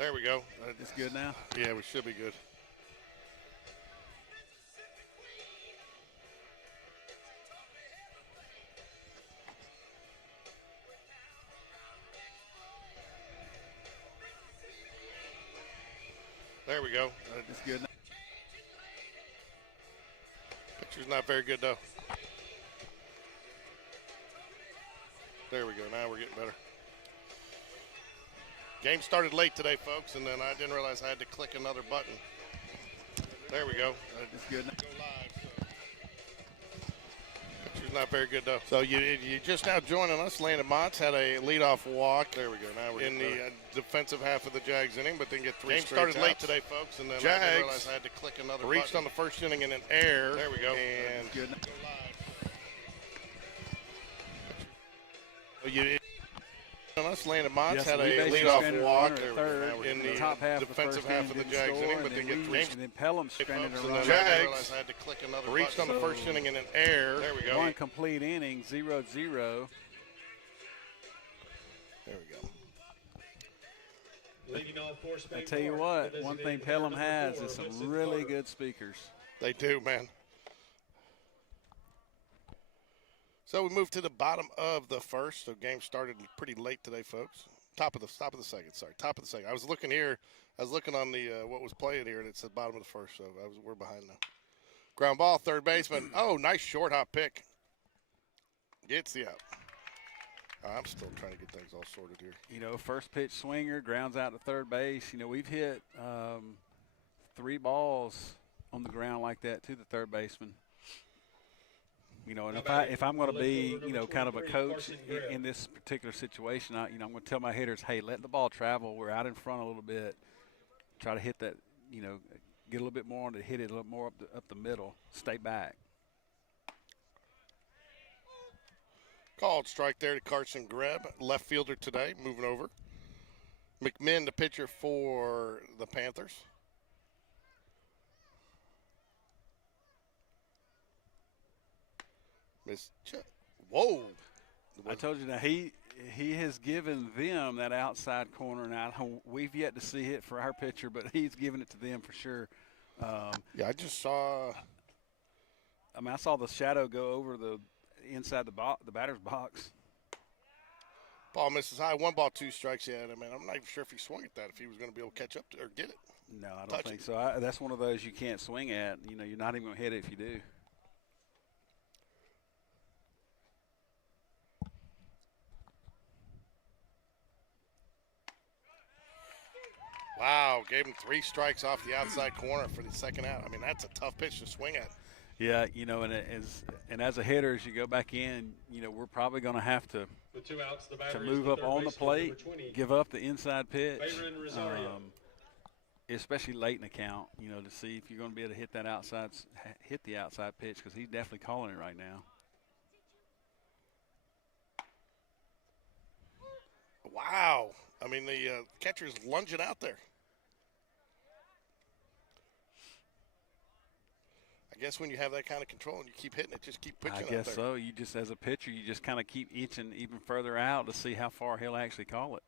There we go. It's good now? Yeah, we should be good. There we go. It's good now. Picture's not very good, though. There we go. Now we're getting better. Game started late today, folks, and then I didn't realize I had to click another button. There we go. It's good now. Go live. So. Picture's not very good, though. So you just now joining us. Landon Mott's had a leadoff walk. There we go. Now we're in the defensive half of the Jags inning, but then get three Game started outs. late today, folks, and then Jags I didn't realize I had to click another reached button. On the first inning in an air. There we go. And It's good now. go live. You us, Landon Mott's Yes, had we a basically leadoff stranded walk a runner at third in the top half defensive of the half first of the inning, Jags didn't inning, score, but then and get we- three. and then Pelham stranded a And then runner. I Jags realized I had to click another reached button. on the first inning in an air. There we go. One complete inning, 0-0. There we go. Leading off for Spain I tell you Park, what, one thing designated Pelham number has 4, is some Vincent really Carter. good speakers. They do, man. So we moved to the bottom of the first. So game started pretty late today, folks. Top of the second. Sorry, top of the second. I was looking here. I was looking on the what was playing here, and it said bottom of the first. So we're behind now. Ground ball, third baseman. Oh, nice short hop pick. Gets the out. I'm still trying to get things all sorted here. You know, first pitch swinger, grounds out to third base. You know, we've hit 3 balls on the ground like that to the third baseman. You know, and if I'm going to be, you know, kind of a coach in this particular situation, I'm going to tell my hitters, hey, let the ball travel. We're out in front a little bit. Try to hit that, you know, get a little bit more on to hit it a little more up the middle. Stay back. Called strike there to Carson Greb, left fielder today, moving over. McMinn, the pitcher for the Panthers. Whoa. I told you now he has given them that outside corner. Now we've yet to see it for our pitcher, but he's given it to them for sure. Yeah, I just saw. I mean, I saw the shadow go over the inside the batter's box. Ball misses high. 1 ball, 2 strikes. Yeah, I mean, I'm not even sure if he swung at that, if he was going to be able to catch up to, or get it. No, I don't think so. That's one of those you can't swing at. You know, you're not even going to hit it if you do. Wow, gave him 3 strikes off the outside corner for the second out. I mean, that's a tough pitch to swing at. Yeah, you know, and as a hitter, as you go back in, you know, we're probably going to have to The 2 outs, the batter move up on the plate, give up the inside pitch, especially late in the count, you know, to see if you're going to be able to hit the outside pitch, because he's definitely calling it right now. Wow. I mean, the catcher's lunging out there. I guess when you have that kind of control and you keep hitting it, just keep pitching I out there. guess so. You just, as a pitcher, you just kind of keep inching even further out to see how far he'll actually call it.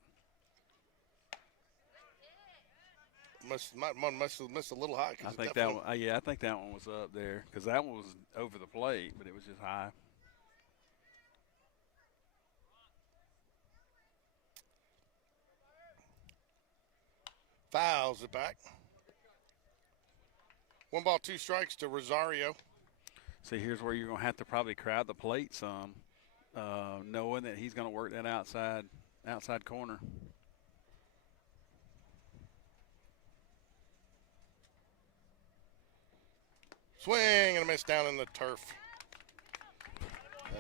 Must have missed a little high. I think that one. I think that one was up there, because that one was over the plate, but it was just high. Fouls it back. 1 ball, 2 strikes to Rosario. See, here's where you're going to have to probably crowd the plate some, knowing that he's going to work that outside corner. Swing and a miss down in the turf.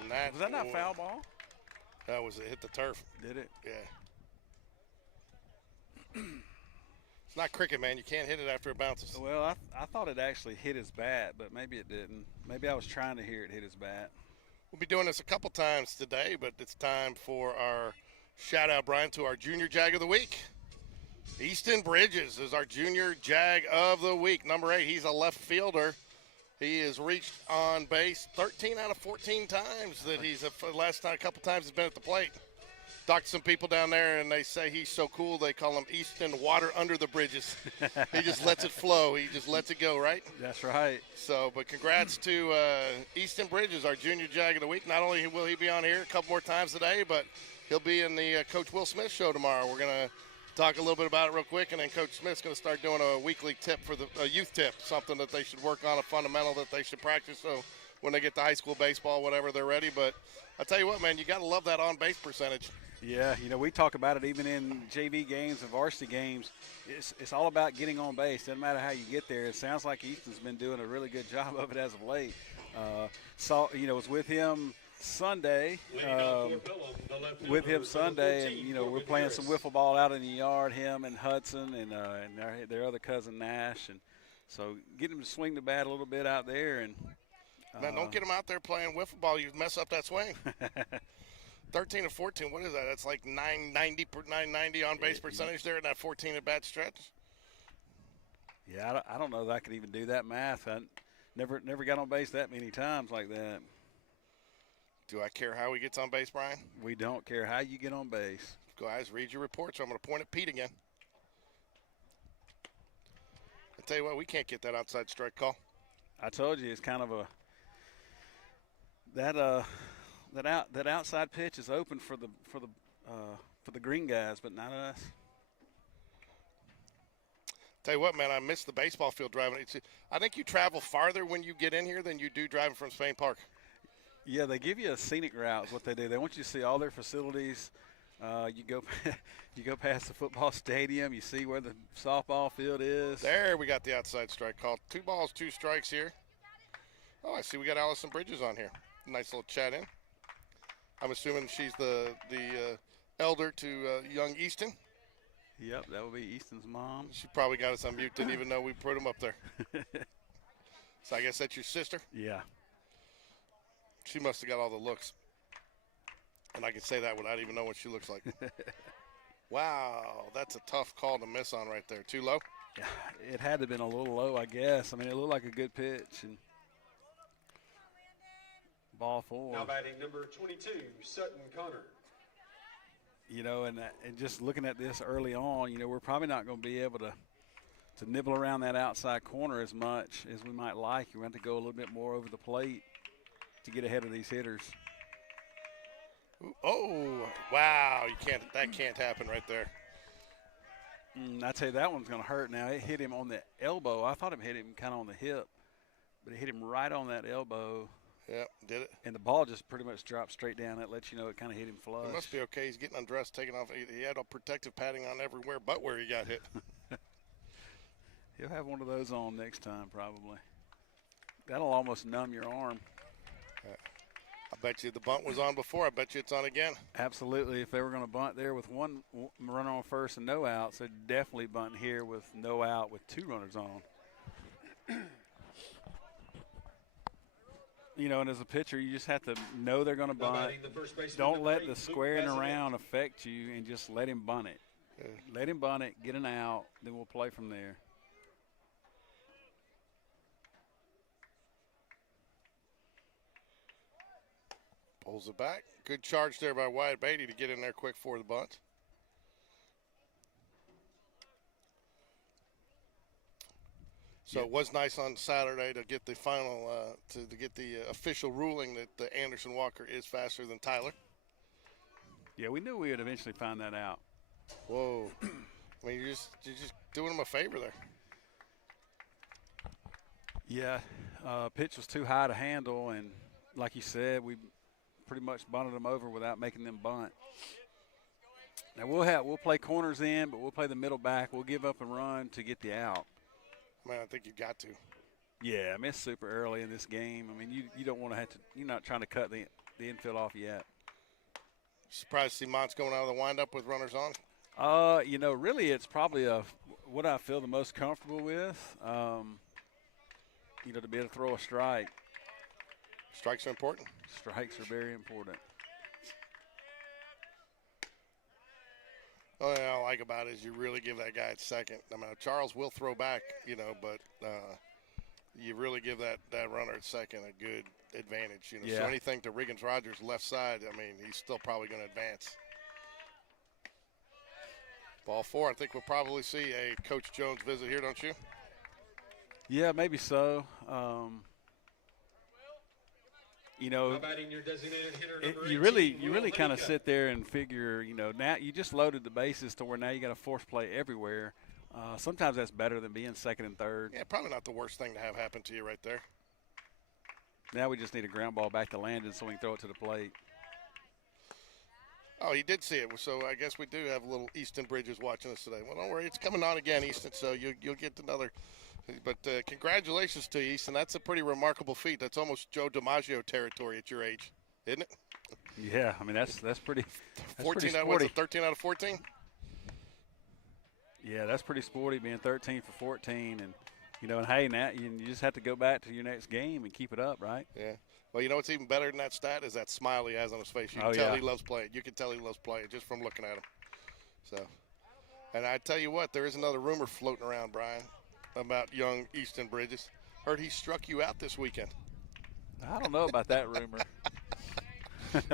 And that Was that not foul ball? That was it. Hit the turf. Did it? Yeah. It's not cricket, man. You can't hit it after it bounces. Well, I thought it actually hit his bat, but maybe it didn't. Maybe I was trying to hear it hit his bat. We'll be doing this a couple times today, but it's time for our shout-out, Brian, to our Junior Jag of the Week. Easton Bridges is our Junior Jag of the Week. Number 8, he's a left fielder. He has reached on base 13 out of 14 times that he's – last time, a couple times he's been at the plate. talked to some people down there, and they say he's so cool. They call him Easton Water Under the Bridges. He just lets it flow. He just lets it go, right? That's right. So, but congrats to Easton Bridges, our junior Jag of the week. Not only will he be on here a couple more times today, but he'll be in the Coach Will Smith show tomorrow. We're going to talk a little bit about it real quick, and then Coach Smith's going to start doing a weekly tip for a youth tip, something that they should work on, a fundamental that they should practice so when they get to high school baseball, whatever, they're ready. But I tell you what, man, you got to love that on-base percentage. Yeah, we talk about it even in JV games and varsity games. It's all about getting on base. Doesn't matter how you get there. It sounds like Easton's been doing a really good job of it as of late. Was with him Sunday. And we're playing some wiffle ball out in the yard. Him and Hudson and their other cousin Nash, and so getting him to swing the bat a little bit out there. And man, don't get him out there playing wiffle ball. You mess up that swing. 13 to 14, what is that? That's like 990 on base percentage there in that 14 at bat stretch. Yeah, I don't know that I could even do that math. I never got on base that many times like that. Do I care how he gets on base, Brian? We don't care how you get on base. Guys, read your reports. I'm going to point at Pete again. I tell you what, we can't get that outside strike call. I told you it's kind of that outside pitch is open for the green guys, but not us. Tell you what, man, I miss the baseball field driving. I think you travel farther when you get in here than you do driving from Spain Park. Yeah, they give you a scenic route. Is what they do. They want you to see all their facilities. You go past the football stadium. You see where the softball field is. There, we got the outside strike call. 2 balls, 2 strikes here. Oh, I see we got Allison Bridges on here. Nice little chat in. I'm assuming she's the elder to young Easton. Yep, that would be Easton's mom. She probably got us on mute, didn't even know we put him up there. So I guess that's your sister? Yeah. She must have got all the looks. And I can say that without even knowing what she looks like. Wow, that's a tough call to miss on right there. Too low? Yeah, it had to have been a little low, I guess. I mean, it looked like a good pitch. And ball 4. Now batting number 22, Sutton Connor. And just looking at this early on, we're probably not going to be able to nibble around that outside corner as much as we might like. We're going to have to go a little bit more over the plate to get ahead of these hitters. Ooh, oh, wow. That can't happen right there. I tell you, that one's going to hurt now. It hit him on the elbow. I thought it hit him kind of on the hip, but it hit him right on that elbow. Yep, did it. And the ball just pretty much dropped straight down. That lets you know it kind of hit him flush. It must be okay. He's getting undressed, taking off. He had a protective padding on everywhere but where he got hit. He'll have one of those on next time probably. That'll almost numb your arm. I bet you the bunt was on before. I bet you it's on again. Absolutely. If they were going to bunt there with one runner on first and no outs, they'd definitely bunt here with no out with 2 runners on. And as a pitcher, you just have to know they're going to bunt. Don't let the squaring around affect you and just let him bunt it. Yeah. Let him bunt it, get an out, then we'll play from there. Pulls it back. Good charge there by Wyatt Beatty to get in there quick for the bunt. So it was nice on Saturday to get the final, to get the official ruling that Anderson Walker is faster than Tyler. Yeah, we knew we would eventually find that out. Whoa. I mean, you're just doing him a favor there. Yeah, pitch was too high to handle, and like you said, we pretty much bunted them over without making them bunt. Now we'll play corners in, but we'll play the middle back. We'll give up and run to get the out. Man, I think you got to. Yeah, I mean, it's super early in this game. I mean, you don't want to have to – you're not trying to cut the infield off yet. Surprised to see Mont's going out of the windup with runners on? Really it's probably what I feel the most comfortable with, to be able to throw a strike. Strikes are important. Strikes are very important. One thing I like about it is you really give that guy at second. I mean, Charles will throw back, but you really give that runner at second a good advantage. Yeah. So anything to Riggins Rogers' left side, I mean, he's still probably going to advance. Ball 4. I think we'll probably see a Coach Jones visit here, don't you? Yeah, maybe so. You know, Now batting your designated hitter, number you 18, really Will kind of Honeycutt. sit there and figure, you know, now you just loaded the bases to where now you got a force play everywhere. Sometimes that's better than being second and third. Yeah, probably not the worst thing to have happen to you right there. Now we just need a ground ball back to Landon so we can throw it to the plate. Oh, he did see it. So I guess we do have a little Easton Bridges watching us today. Well, don't worry. It's coming on again, Easton, so you'll get another. But congratulations to you, Easton. That's a pretty remarkable feat. That's almost Joe DiMaggio territory at your age, isn't it? Yeah, I mean, that's pretty. That's 14 pretty out, sporty. 13 out of 14? Yeah, that's pretty sporty, being 13 for 14. And, you know, and hey, now you just have to go back to your next game and keep it up, right? Yeah. Well, you know what's even better than that stat is that smile he has on his face. You can Oh, tell yeah. he loves playing. You can tell he loves playing just from looking at him. So, and I tell you what, there is another rumor floating around, Brian, about young Easton Bridges. Heard he struck you out this weekend. I don't know about that rumor.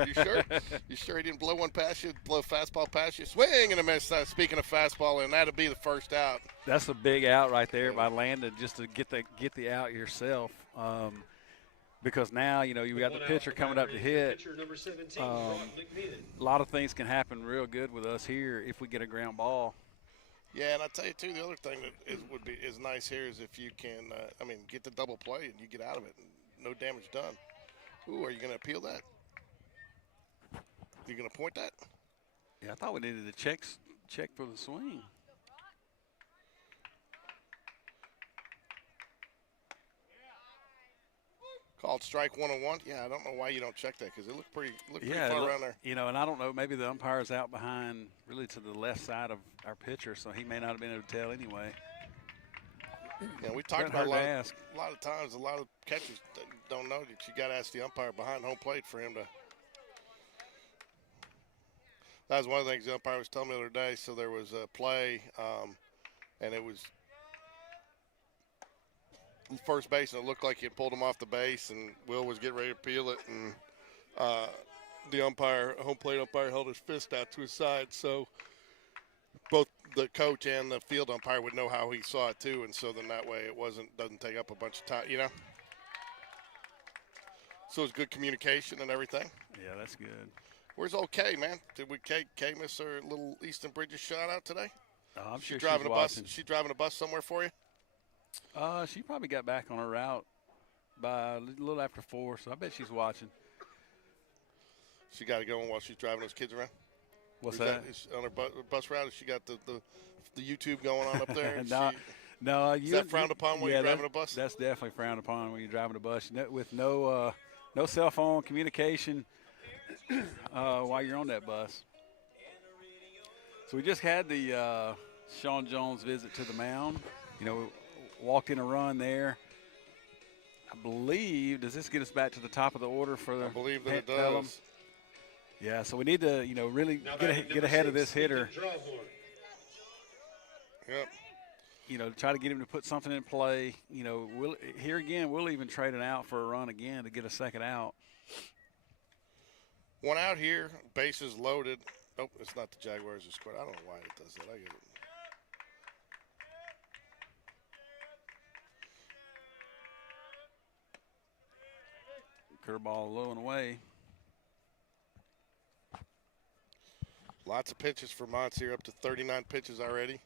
You sure? You sure he didn't blow one past you, blow a fastball past you? Swing and a miss. Speaking of fastball, and that'll be the first out. That's a big out right there by Landon, just to get the out yourself. Because now, you know, you got the pitcher coming up to hit. Pitcher number 17, Brock McMinn. A lot of things can happen real good with us here if we get a ground ball. Yeah, and I tell you too, the other thing that is nice here is if you can, get the double play and you get out of it, and no damage done. Ooh, are you going to appeal that? You going to point that? Yeah, I thought we needed to check for the swing. Called strike 101. Yeah, I don't know why you don't check that because it looked pretty Yeah, far around there. you know, and I don't know, maybe the umpire's out behind, really to the left side of our pitcher, so he may not have been able to tell anyway. Yeah, we talked Doesn't about hurt a lot of times, a lot of catchers don't know that you got to ask the umpire behind home plate for him to. That was one of the things the umpire was telling me the other day. So there was a play, and it was first base, and it looked like he had pulled him off the base, and Will was getting ready to peel it, and the home plate umpire, held his fist out to his side. So both the coach and the field umpire would know how he saw it too, and so then that way it doesn't take up a bunch of time, you know. So it's good communication and everything. Yeah, that's good. Where's old Kay, man? Did Kay miss her little Easton Bridges shout out today? I'm sure driving she's a bus. watching. She driving a bus somewhere for you? She probably got back on her route by a little after 4, so I bet she's watching. She got to go while she's driving those kids around. What's Or that? Is on her bus route, has she got the YouTube going on up there? No, Is that frowned upon when you're driving a bus? That's definitely frowned upon when you're driving a bus. With no cell phone communication while you're on that bus. So we just had the Sean Jones visit to the mound. You know, walked in a run there. I believe, does this get us back to the top of the order for the I believe that it Pelham? does. Yeah, so we need to, you know, really Now get batting number ahead of 6, this hitter. Ethan Drawhorn. Yep. You know, try to get him to put something in play. You know, we'll even trade it out for a run again to get a second out. One out here, bases loaded. Oh, it's not the Jaguars who scored. I don't know why it does that. I get it. Curveball low and away. Lots of pitches for Montz here, up to 39 pitches already.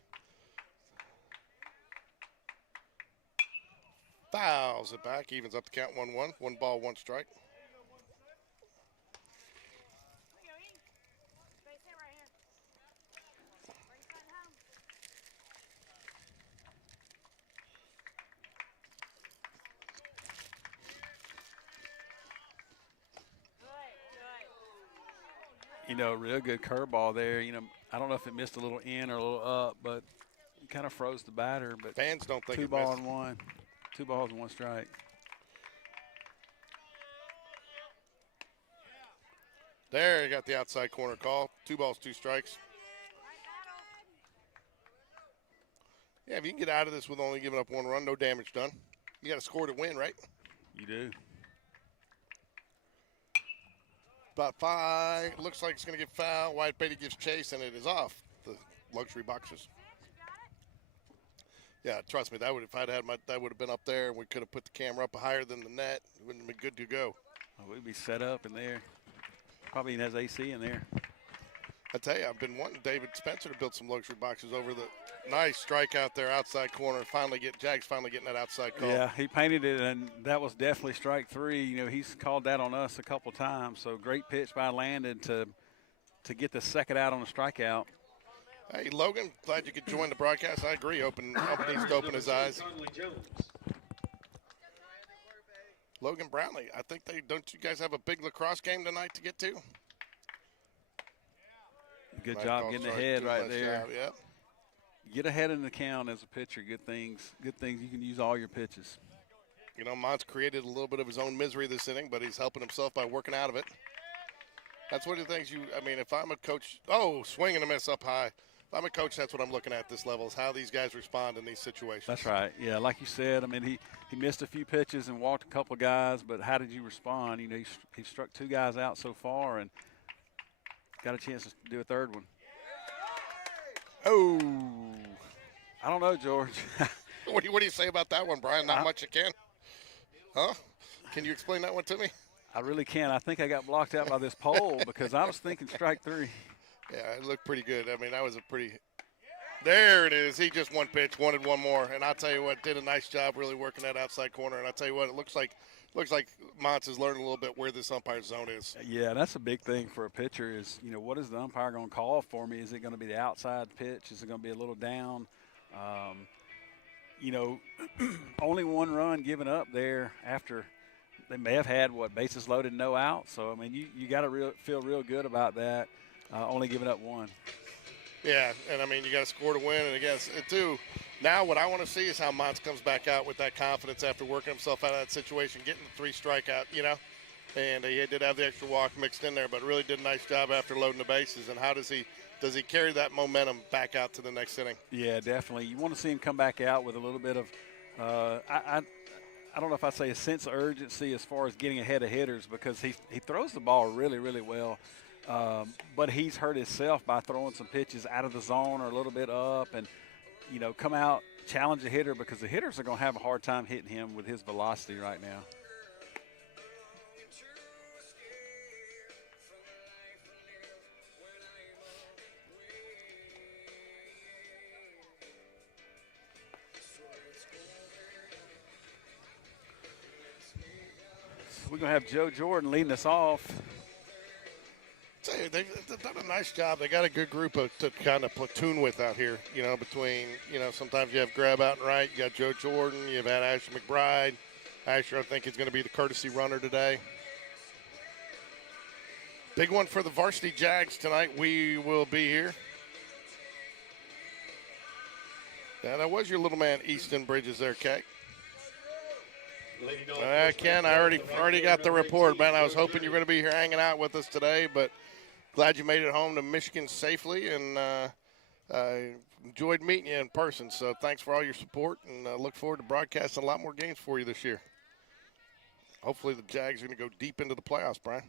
Fouls it back, evens up the count 1-1. 1 ball, 1 strike. You know, real good curveball there. You know, I don't know if it missed a little in or a little up, but it kind of froze the batter. But Fans don't think 2 it ball missed. and 1. 2 balls and 1 strike. There, you got the outside corner call. 2 balls, 2 strikes. Yeah, if you can get out of this with only giving up 1 run, no damage done. You got to score to win, right? You do. About 5. Looks like it's going to get foul. White Beatty gives chase, and it is off the luxury boxes. Yeah, trust me, that would if I'd had that would have been up there, and we could have put the camera up higher than the net. It would have been good to go. Oh, we'd be set up in there. Probably even has AC in there. I tell you, I've been wanting David Spencer to build some luxury boxes over the nice strike out there, outside corner. Jags finally getting that outside call. Yeah, he painted it, and that was definitely strike three. You know, he's called that on us a couple times. So great pitch by Landon to get the second out on a strikeout. Hey, Logan, glad you could join the broadcast. I agree. Needs to open his eyes. Logan Brownlee, I think don't you guys have a big lacrosse game tonight to get to? Good job getting ahead right there. Yeah. Get ahead in the count as a pitcher. Good things. Good things. You can use all your pitches. You know, Mont's created a little bit of his own misery this inning, but he's helping himself by working out of it. That's one of the things if I'm a coach, swing and a miss up high. If I'm a coach, that's what I'm looking at this level is how these guys respond in these situations. That's right. Yeah, like you said, I mean, he missed a few pitches and walked a couple of guys, but how did you respond? You know, he struck two guys out so far and got a chance to do a third one. Oh, I don't know, George. What do you say about that one, Brian? Not much you can. Huh? Can you explain that one to me? I really can't. I think I got blocked out by this pole because I was thinking strike three. Yeah, it looked pretty good. I mean, that was a pretty – there it is. He just one pitch, wanted one more. And I'll tell you what, did a nice job really working that outside corner. And I'll tell you what, it looks like Montz is learning a little bit where this umpire zone is. Yeah, that's a big thing for a pitcher is, you know, what is the umpire going to call for me? Is it going to be the outside pitch? Is it going to be a little down? You know, only one run given up there after they may have had, bases loaded, no out. So, I mean, you got to feel real good about that, only giving up one. Yeah, and, I mean, you got to score to win. And, again, too, now what I want to see is how Montz comes back out with that confidence after working himself out of that situation, getting the 3 strikeout, you know. And he did have the extra walk mixed in there, but really did a nice job after loading the bases. And how does he carry that momentum back out to the next inning? Yeah, definitely. You want to see him come back out with a little bit of I don't know if I'd say a sense of urgency as far as getting ahead of hitters because he throws the ball really, really well. But he's hurt himself by throwing some pitches out of the zone or a little bit up and, you know, come out, challenge the hitter because the hitters are going to have a hard time hitting him with his velocity right now. We're going to have Joe Jordan leading us off. They've done a nice job. They got a good group to kind of platoon with out here, you know, between, you know, sometimes you have Grab out and right. You got Joe Jordan. You've had Asher McBride. Asher, I think, is going to be the courtesy runner today. Big one for the Varsity Jags tonight. We will be here. Yeah, that was your little man, Easton Bridges there, Kay. Ken, I already got the report, man. I was hoping you were going to be here hanging out with us today, but glad you made it home to Michigan safely, and enjoyed meeting you in person. So thanks for all your support, and look forward to broadcasting a lot more games for you this year. Hopefully the Jags are going to go deep into the playoffs, Brian.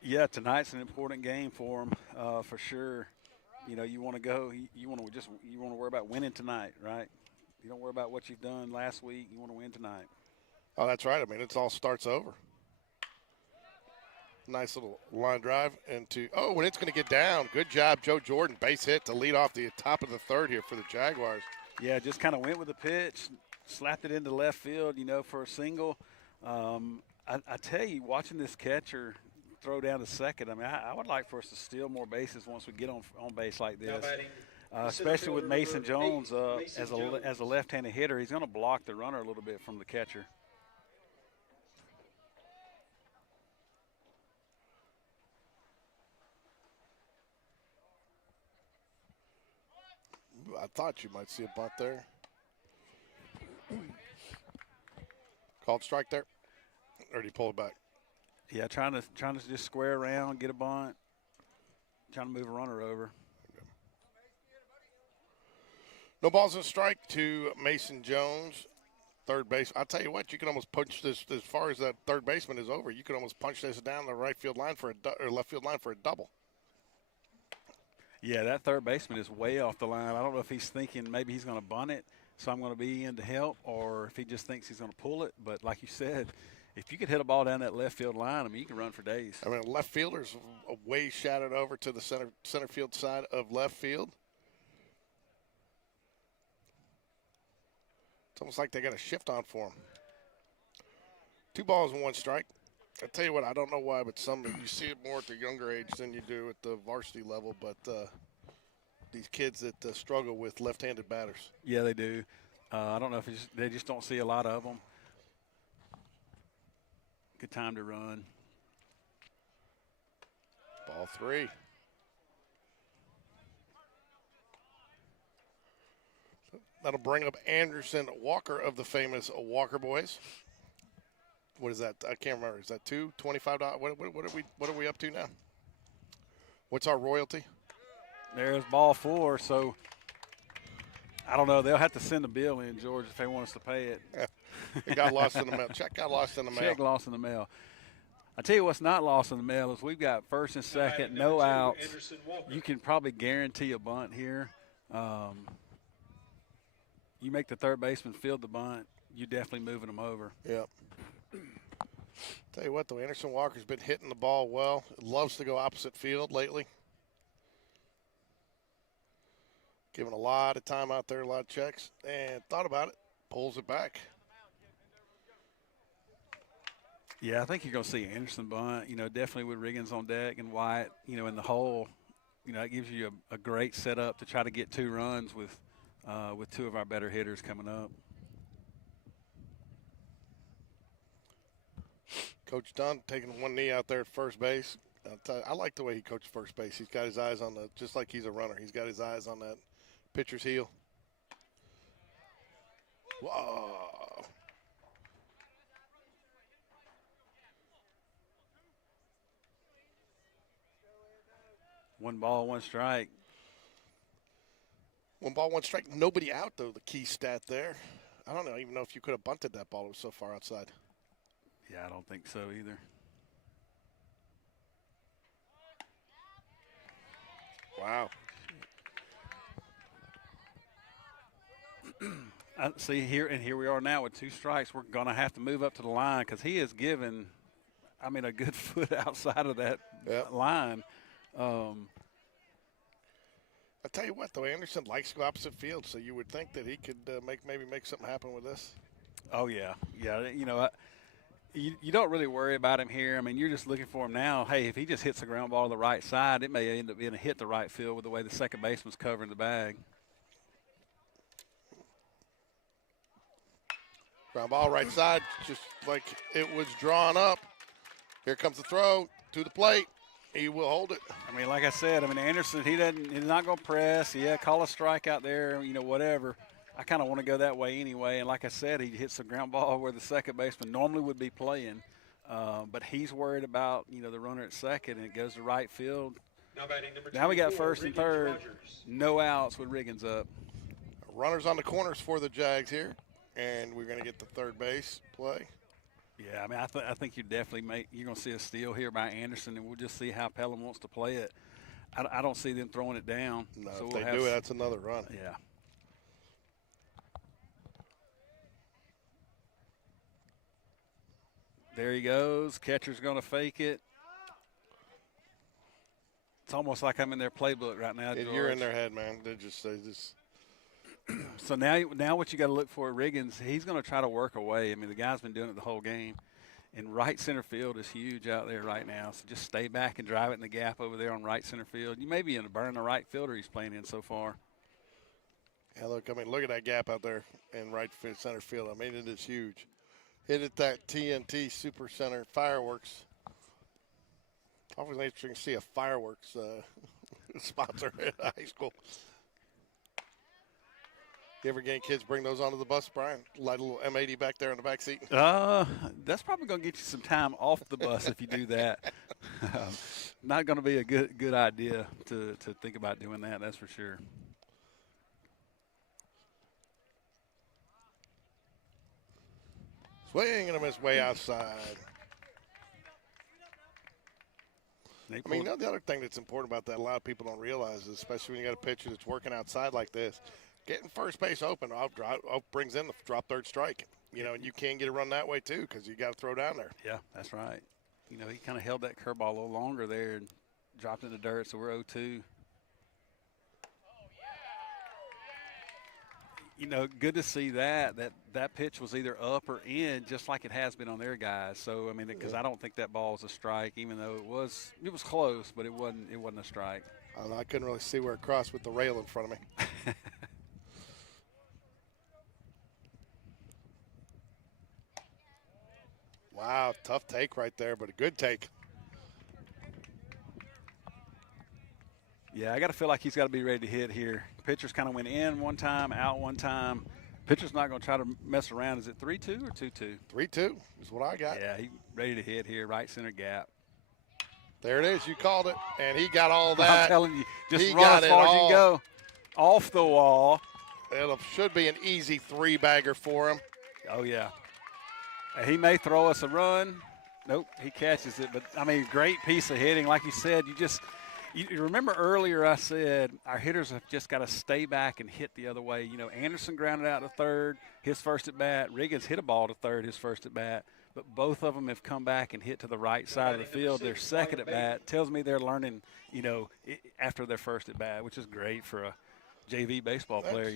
Yeah, tonight's an important game for them, for sure. You know, you want to go. You want to worry about winning tonight, right? You don't worry about what you've done last week. You want to win tonight. Oh, that's right. I mean, it all starts over. Nice little line drive into – and it's going to get down. Good job, Joe Jordan. Base hit to lead off the top of the third here for the Jaguars. Yeah, just kind of went with the pitch, slapped it into left field, you know, for a single. I tell you, watching this catcher throw down to second, I mean, I would like for us to steal more bases once we get on base like this. Especially with Mason Jones as a left-handed hitter. He's going to block the runner a little bit from the catcher. I thought you might see a bunt there. Called strike there? Or did he pull it back? Yeah, trying to just square around, get a bunt, trying to move a runner over. No balls in strike to Mason Jones, third base. I'll tell you what, you can almost punch this as far as that third baseman is over. You can almost punch this down the right field line or left field line for a double. Yeah, that third baseman is way off the line. I don't know if he's thinking maybe he's going to bunt it, so I'm going to be in to help, or if he just thinks he's going to pull it. But like you said, if you could hit a ball down that left field line, I mean, you can run for days. I mean, left fielder's way shadowed over to the center field side of left field. It's almost like they got a shift on for him. 2 balls and 1 strike. I tell you what, I don't know why, but you see it more at the younger age than you do at the varsity level. But these kids that struggle with left-handed batters. Yeah, they do. I don't know if they just don't see a lot of them. Good time to run. Ball 3. That'll bring up Anderson Walker of the famous Walker Boys. What is that? I can't remember. Is that $25? What are we up to now? What's our royalty? There's ball 4. So I don't know. They'll have to send a bill in, George, if they want us to pay it. It got lost in the mail. Check got lost in the mail. Check lost in the mail. I tell you what's not lost in the mail is we've got first and second, no outs. You can probably guarantee a bunt here. You make the third baseman field the bunt, you're definitely moving them over. Yep. Tell you what, though, Anderson Walker's been hitting the ball well. Loves to go opposite field lately. Giving a lot of time out there, a lot of checks, and thought about it, pulls it back. Yeah, I think you're going to see Anderson bunt, definitely with Riggins on deck and Wyatt, in the hole. It gives you a great setup to try to get 2 runs with 2 of our better hitters coming up. Coach Dunn taking 1 knee out there at first base. I'll tell you, I like the way he coaches first base. He's got his eyes on just like he's a runner. He's got his eyes on that pitcher's heel. Whoa. One ball, 1 strike. 1 ball, 1 strike. Nobody out, though, the key stat there. I don't even know if you could have bunted that ball. It was so far outside. Yeah, I don't think so either. Wow. See, here we are now with 2 strikes. We're going to have to move up to the line because he is given, a good foot outside of that line. I tell you what, though, Anderson likes to go opposite field, so you would think that he could maybe make something happen with this. Oh, yeah. Yeah, you don't really worry about him here. You're just looking for him now. Hey, if he just hits the ground ball to the right side, it may end up being a hit to right field with the way the second baseman's covering the bag. Ground ball right side, just like it was drawn up. Here comes the throw to the plate. He will hold it. Like I said, Anderson, he's not going to press. Yeah, call a strike out there, whatever. I kind of want to go that way anyway. And like I said, he hits the ground ball where the second baseman normally would be playing. But he's worried about, the runner at second, and it goes to right field. Now we got first and third, no outs with Riggins up. Runners on the corners for the Jags here. And we're going to get the third base play. Yeah, I think you definitely you're going to see a steal here by Anderson, and we'll just see how Pelham wants to play it. I don't see them throwing it down. No, so if we'll they do it, that's another run. Yeah. There he goes. Catcher's going to fake it. It's almost like I'm in their playbook right now, George. You're in their head, man. They just. So now what you got to look for, Riggins, he's going to try to work away. The guy's been doing it the whole game. And right center field is huge out there right now. So just stay back and drive it in the gap over there on right center field. You may be in a burn the right fielder he's playing in so far. Yeah, look at that gap out there in right center field. It is huge. Hit it that TNT Super Center fireworks. Always interesting to see a fireworks sponsor at high school. You ever get kids bring those onto the bus, Brian? Light a little M80 back there in the back seat? That's probably going to get you some time off the bus if you do that. Not going to be a good idea to think about doing that, that's for sure. Swing and a miss way outside. I mean, the other thing that's important about that, a lot of people don't realize, is especially when you got a pitcher that's working outside like this, getting first base open brings in the drop third strike. And you can get a run that way too because you got to throw down there. Yeah, that's right. He kind of held that curveball a little longer there and dropped in the dirt, so we're 0-2. Good to see that pitch was either up or in, just like it has been on their guys. So, I mean, because I don't think that ball is a strike, even though it was close, but it wasn't a strike. I couldn't really see where it crossed with the rail in front of me. Wow, tough take right there, but a good take. Yeah, I got to feel like he's got to be ready to hit here. Pitcher's kind of went in one time, out one time. Pitcher's not going to try to mess around. Is it 3-2 or 2-2? 3-2 is what I got. Yeah, he's ready to hit here, right center gap. There it is. You called it, and he got all that. I'm telling you, just run as far as you can go. Off the wall. It should be an easy three-bagger for him. Oh, yeah. He may throw us a run. Nope, he catches it. But, I mean, great piece of hitting. Like you said, you remember earlier I said our hitters have just got to stay back and hit the other way. Anderson grounded out to third, his first at bat. Riggins hit a ball to third, his first at bat. But both of them have come back and hit to the right side of the field. Their second at bat tells me they're learning, after their first at bat, which is great for a JV baseball player,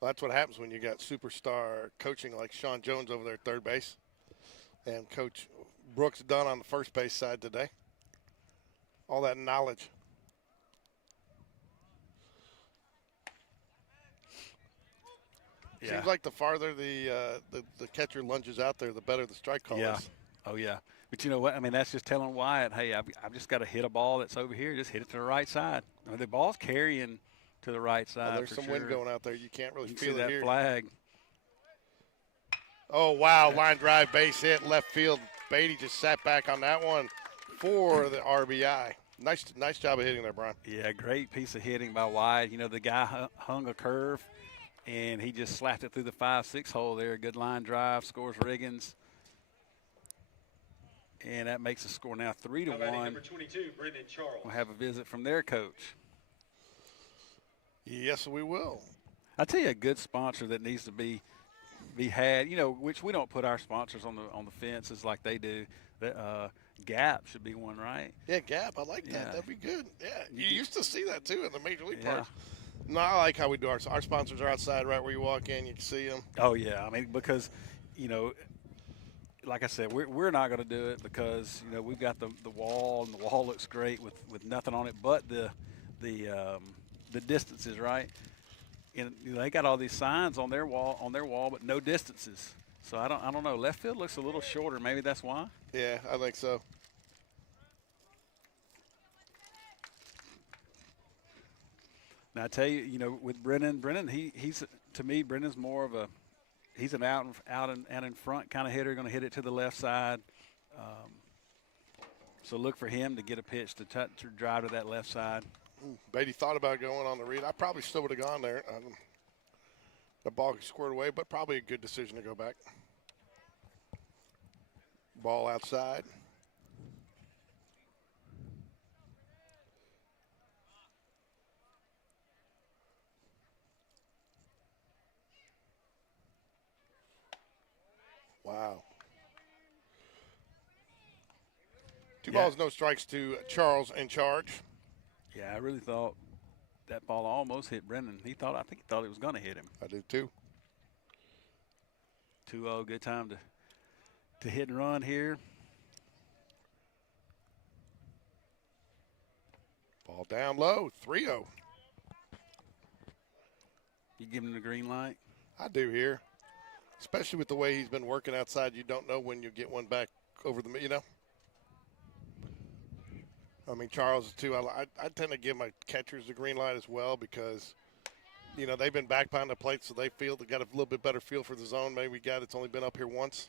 Well, that's what happens when you got superstar coaching like Sean Jones over there at third base, and Coach Brooks Dunn on the first base side today. All that knowledge. Yeah. Seems like the farther the catcher lunges out there, the better the strike call is. Oh, yeah. But you know what? I mean, that's just telling Wyatt, hey, I've just got to hit a ball that's over here. Just hit it to the right side. I mean, the ball's carrying to the right side. There's some wind going out there. You can't really feel see it that here. Flag. Oh, wow. Line drive, base hit, left field. Beatty just sat back on that one for the RBI. Nice job of hitting there, Brian. Yeah, great piece of hitting by Wyatt. The guy hung a curve, and he just slapped it through the 5-6 hole there. Good line drive, scores Riggins. And that makes the score now 3-1. Number 22, Brendan Charles. We'll have a visit from their coach. Yes, we will. I tell you, a good sponsor that needs to be had. Which we don't put our sponsors on the fences like they do. Gap should be one, right? Yeah, Gap. I like that. Yeah. That'd be good. Yeah, you used to see that too in the major league Yeah. parks. No, I like how we do our sponsors are outside right where you walk in. You can see them. Oh yeah, I mean because, like I said, we're not going to do it because we've got the wall, and the wall looks great with nothing on it but the distances, right? And they got all these signs on their wall, but no distances. So I don't know. Left field looks a little shorter. Maybe that's why. Yeah, I think so. Now I tell you, with Brennan, he's to me, Brennan's more of he's an out and in front kind of hitter, going to hit it to the left side. So look for him to get a pitch to drive to that left side. Beatty thought about going on the read. I probably still would have gone there. The ball squared away, but probably a good decision to go back. Ball outside. Wow. Two balls, no strikes to Charles in charge. Yeah, I really thought that ball almost hit Brennan. I think he thought it was going to hit him. I do too. 2-0, good time to hit and run here. Ball down low, 3-0. You give him the green light? I do here. Especially with the way he's been working outside, you don't know when you get one back over the, I mean, Charles is too. I tend to give my catchers the green light as well because, they've been back behind the plate, so they got a little bit better feel for the zone. Maybe we got it's only been up here once.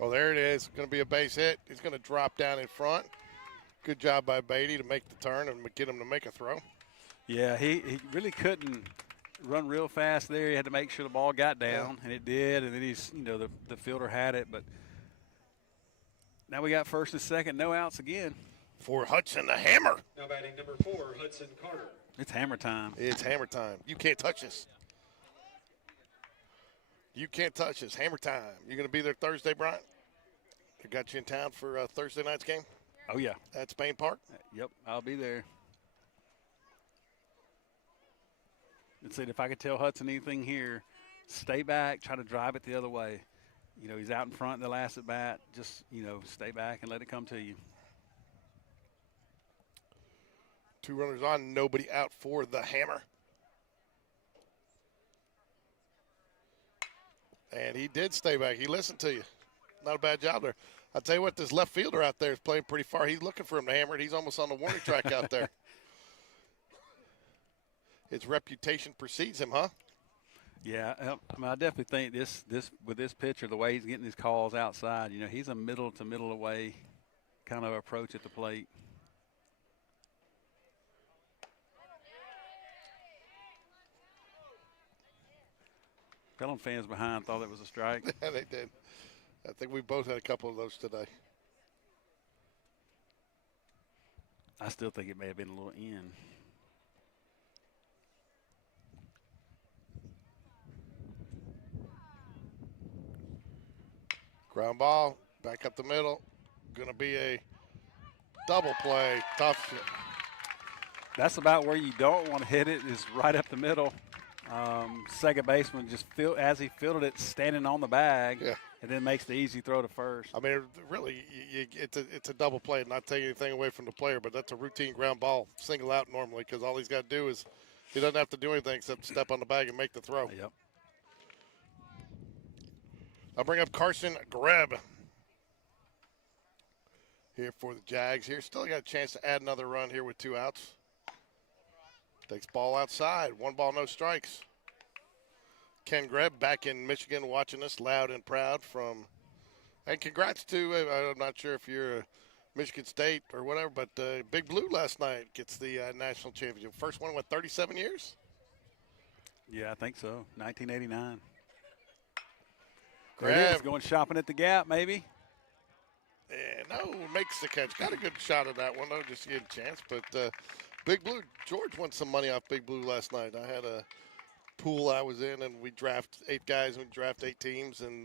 Oh, there it is. Going to be a base hit. He's going to drop down in front. Good job by Beatty to make the turn and get him to make a throw. Yeah, he really couldn't run real fast there. He had to make sure the ball got down, and it did. And then the fielder had it. But now we got first and second, no outs again. For Hudson, the hammer. Now batting number 4, Hudson Carter. It's hammer time. It's hammer time. You can't touch this. You can't touch this. Hammer time. You going to be there Thursday, Brian? I got you in town for Thursday night's game? Oh, yeah. At Spain Park? Yep, I'll be there. And said if I could tell Hudson anything here, stay back, try to drive it the other way. He's out in front in the last at bat. Just, stay back and let it come to you. 2 runners on, nobody out for the hammer. And he did stay back. He listened to you. Not a bad job there. I'll tell you what, this left fielder out there is playing pretty far. He's looking for him to hammer it. He's almost on the warning track out there. His reputation precedes him, huh? Yeah, I definitely think this with this pitcher, the way he's getting his calls outside, he's a middle to middle away kind of approach at the plate. Pelham fans behind thought it was a strike. Yeah, they did. I think we both had a couple of those today. I still think it may have been a little in. Ground ball, back up the middle. Going to be a double play. Tough shit. That's about where you don't want to hit it, is right up the middle. Second baseman just as he fielded it, standing on the bag, and then makes the easy throw to first. I mean, really, it's a double play. Not taking anything away from the player, but that's a routine ground ball, single out normally, because all he's got to do is he doesn't have to do anything except step on the bag and make the throw. Yep. I'll bring up Carson Greb here for the Jags. Here, still got a chance to add another run here with 2 outs. Takes ball outside. 1 ball, no strikes. Ken Greb back in Michigan watching us loud and proud from. And congrats to, I'm not sure if you're a Michigan State or whatever, but Big Blue last night gets the national championship. First one, 37 years? Yeah, I think so. 1989. Grab. There it is, going shopping at the Gap, maybe. Yeah, no, makes the catch. Got a good shot at that one, though, just to get a chance. But Big Blue, George won some money off Big Blue last night. I had a pool I was in, and we draft 8 guys. We draft 8 teams, and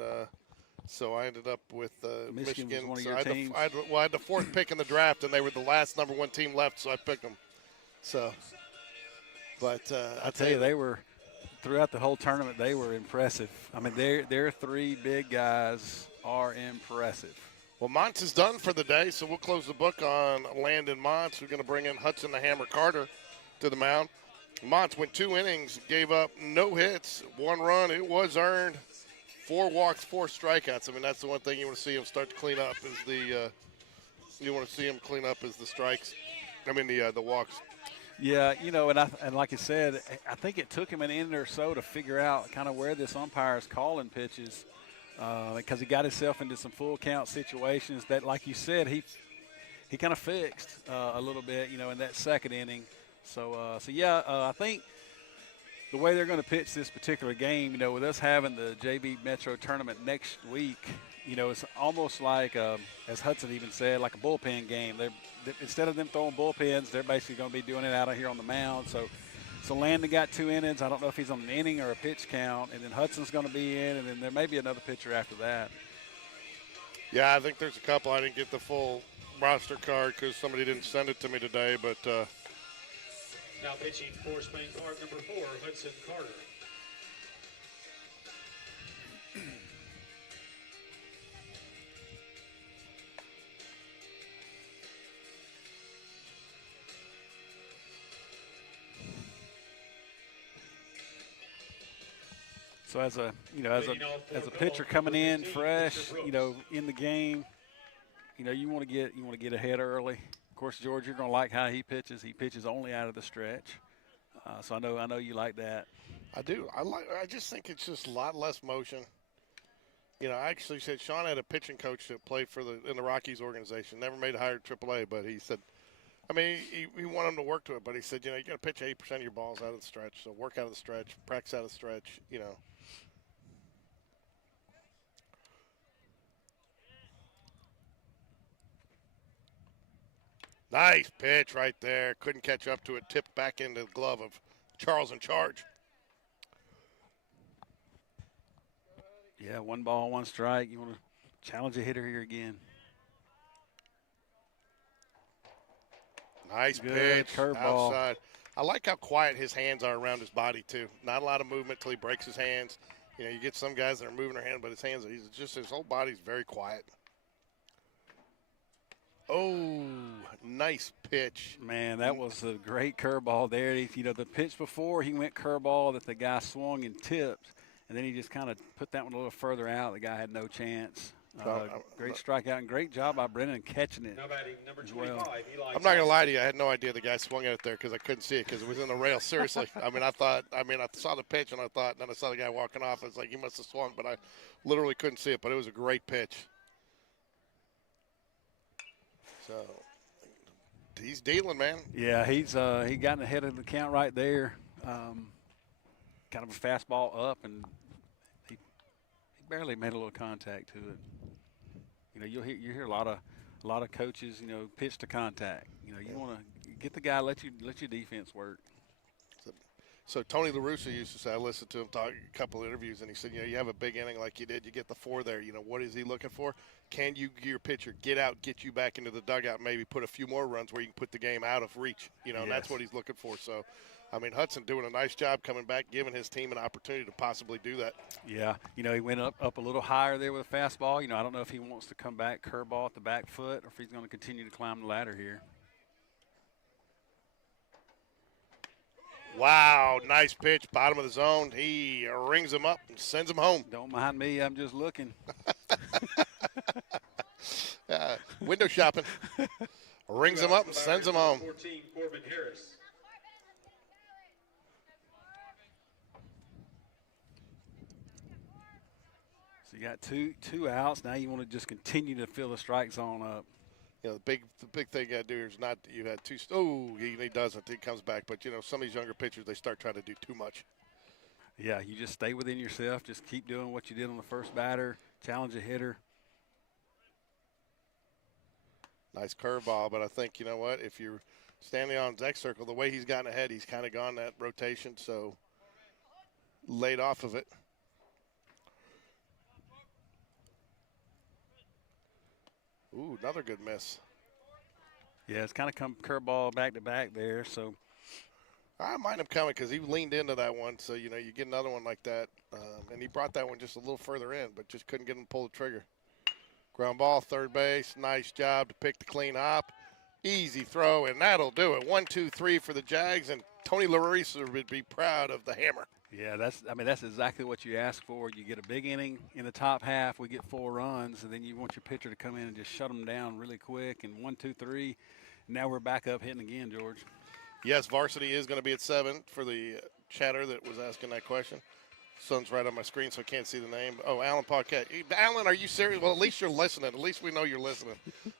so I ended up with Michigan. Was one of so your teams? I had the 4th pick in the draft, and they were the last number 1 team left, so I picked them. So, but I tell you, they were throughout the whole tournament. They were impressive. I mean, their 3 big guys are impressive. Well, Montz is done for the day, so we'll close the book on Landon Montz. We're going to bring in Hudson the Hammer Carter to the mound. Montz went 2 innings, gave up no hits, 1 run. It was earned. 4 walks, 4 strikeouts. I mean, that's the one thing you want to see him start to clean up is the strikes. I mean, the walks. Yeah, and like I said, I think it took him an inning or so to figure out kind of where this umpire is calling pitches. Because he got himself into some full count situations that, like you said, he kind of fixed a little bit, in that second inning. So I think the way they're going to pitch this particular game, with us having the JV Metro tournament next week, it's almost like, as Hudson even said, like a bullpen game. Instead of them throwing bullpens, they're basically going to be doing it out here on the mound. So Landon got 2 innings. I don't know if he's on an inning or a pitch count. And then Hudson's going to be in, and then there may be another pitcher after that. Yeah, I think there's a couple. I didn't get the full roster card because somebody didn't send it to me today. But now pitching for Spain Park, number 4, Hudson Carter. So as a pitcher coming in fresh, in the game, you want to get ahead early. Of course, George, you're going to like how he pitches. He pitches only out of the stretch. So I know you like that. I do. I just think it's just a lot less motion. I actually said Sean had a pitching coach that played in the Rockies organization. Never made a higher AAA, but he said I mean, he wanted him to work to it, but he said, you got to pitch 80% of your balls out of the stretch. So work out of the stretch, practice out of the stretch, Nice pitch right there. Couldn't catch up to it. Tipped back into the glove of Charles in charge. Yeah, 1 ball, 1 strike. You want to challenge a hitter here again. Nice Good pitch curveball. outside. I like how quiet his hands are around his body, too. Not a lot of movement till he breaks his hands. You get some guys that are moving their hand, but his whole body's very quiet. Oh, nice pitch. Man, that was a great curveball there. The pitch before, he went curveball that the guy swung and tipped, and then he just kind of put that one a little further out. The guy had no chance. Great strikeout and great job by Brennan catching it. Now batting number 25, well. Eli I'm not going to lie to you. I had no idea the guy swung at it there because I couldn't see it because it was in the rail. Seriously. I saw the pitch and then I saw the guy walking off. It's like he must have swung, but I literally couldn't see it. But it was a great pitch. So he's dealing, man. Yeah, he's he gotten ahead of the count right there. Kind of a fastball up, and he barely made a little contact to it. You hear a lot of coaches, pitch to contact. You want to get the guy, let your defense work. So Tony La Russa used to say, I listened to him talk a couple of interviews, and he said, you have a big inning like you did, you get the 4 there. What is he looking for? Can you, your pitcher, get out, get you back into the dugout, maybe put a few more runs where you can put the game out of reach, and that's what he's looking for. So, Hudson doing a nice job coming back, giving his team an opportunity to possibly do that. Yeah, he went up a little higher there with a fastball. I don't know if he wants to come back curveball at the back foot or if he's going to continue to climb the ladder here. Wow, nice pitch, bottom of the zone. He rings him up and sends him home. Don't mind me, I'm just looking. Window shopping. Rings him up and sends him home. 14, Corbin Harris. So you got two outs. Now you want to just continue to fill the strike zone up. The big thing you got to do is not you had two. Oh, he doesn't. He comes back. But, some of these younger pitchers, they start trying to do too much. Yeah, you just stay within yourself. Just keep doing what you did on the first batter. Challenge a hitter. Nice curveball, but I think, what, if you're standing on his X circle, the way he's gotten ahead, he's kind of gone that rotation, so laid off of it. Ooh, another good miss. Yeah, it's kind of come curveball back to back there, so. I mind him coming because he leaned into that one, so, you get another one like that. And he brought that one just a little further in, but just couldn't get him to pull the trigger. Ground ball, third base. Nice job to pick the clean hop. Easy throw, and that'll do it. 1, 2, 3 for the Jags, and Tony La Russa would be proud of the hammer. Yeah, that's exactly what you ask for. You get a big inning in the top half. We get 4 runs, and then you want your pitcher to come in and just shut them down really quick. And 1, 2, 3. Now we're back up hitting again, George. Yes, Varsity is going to be at 7 for the chatter that was asking that question. Sun's right on my screen, so I can't see the name. Oh, Alan Paquette. Alan, are you serious? Well, at least you're listening. At least we know you're listening.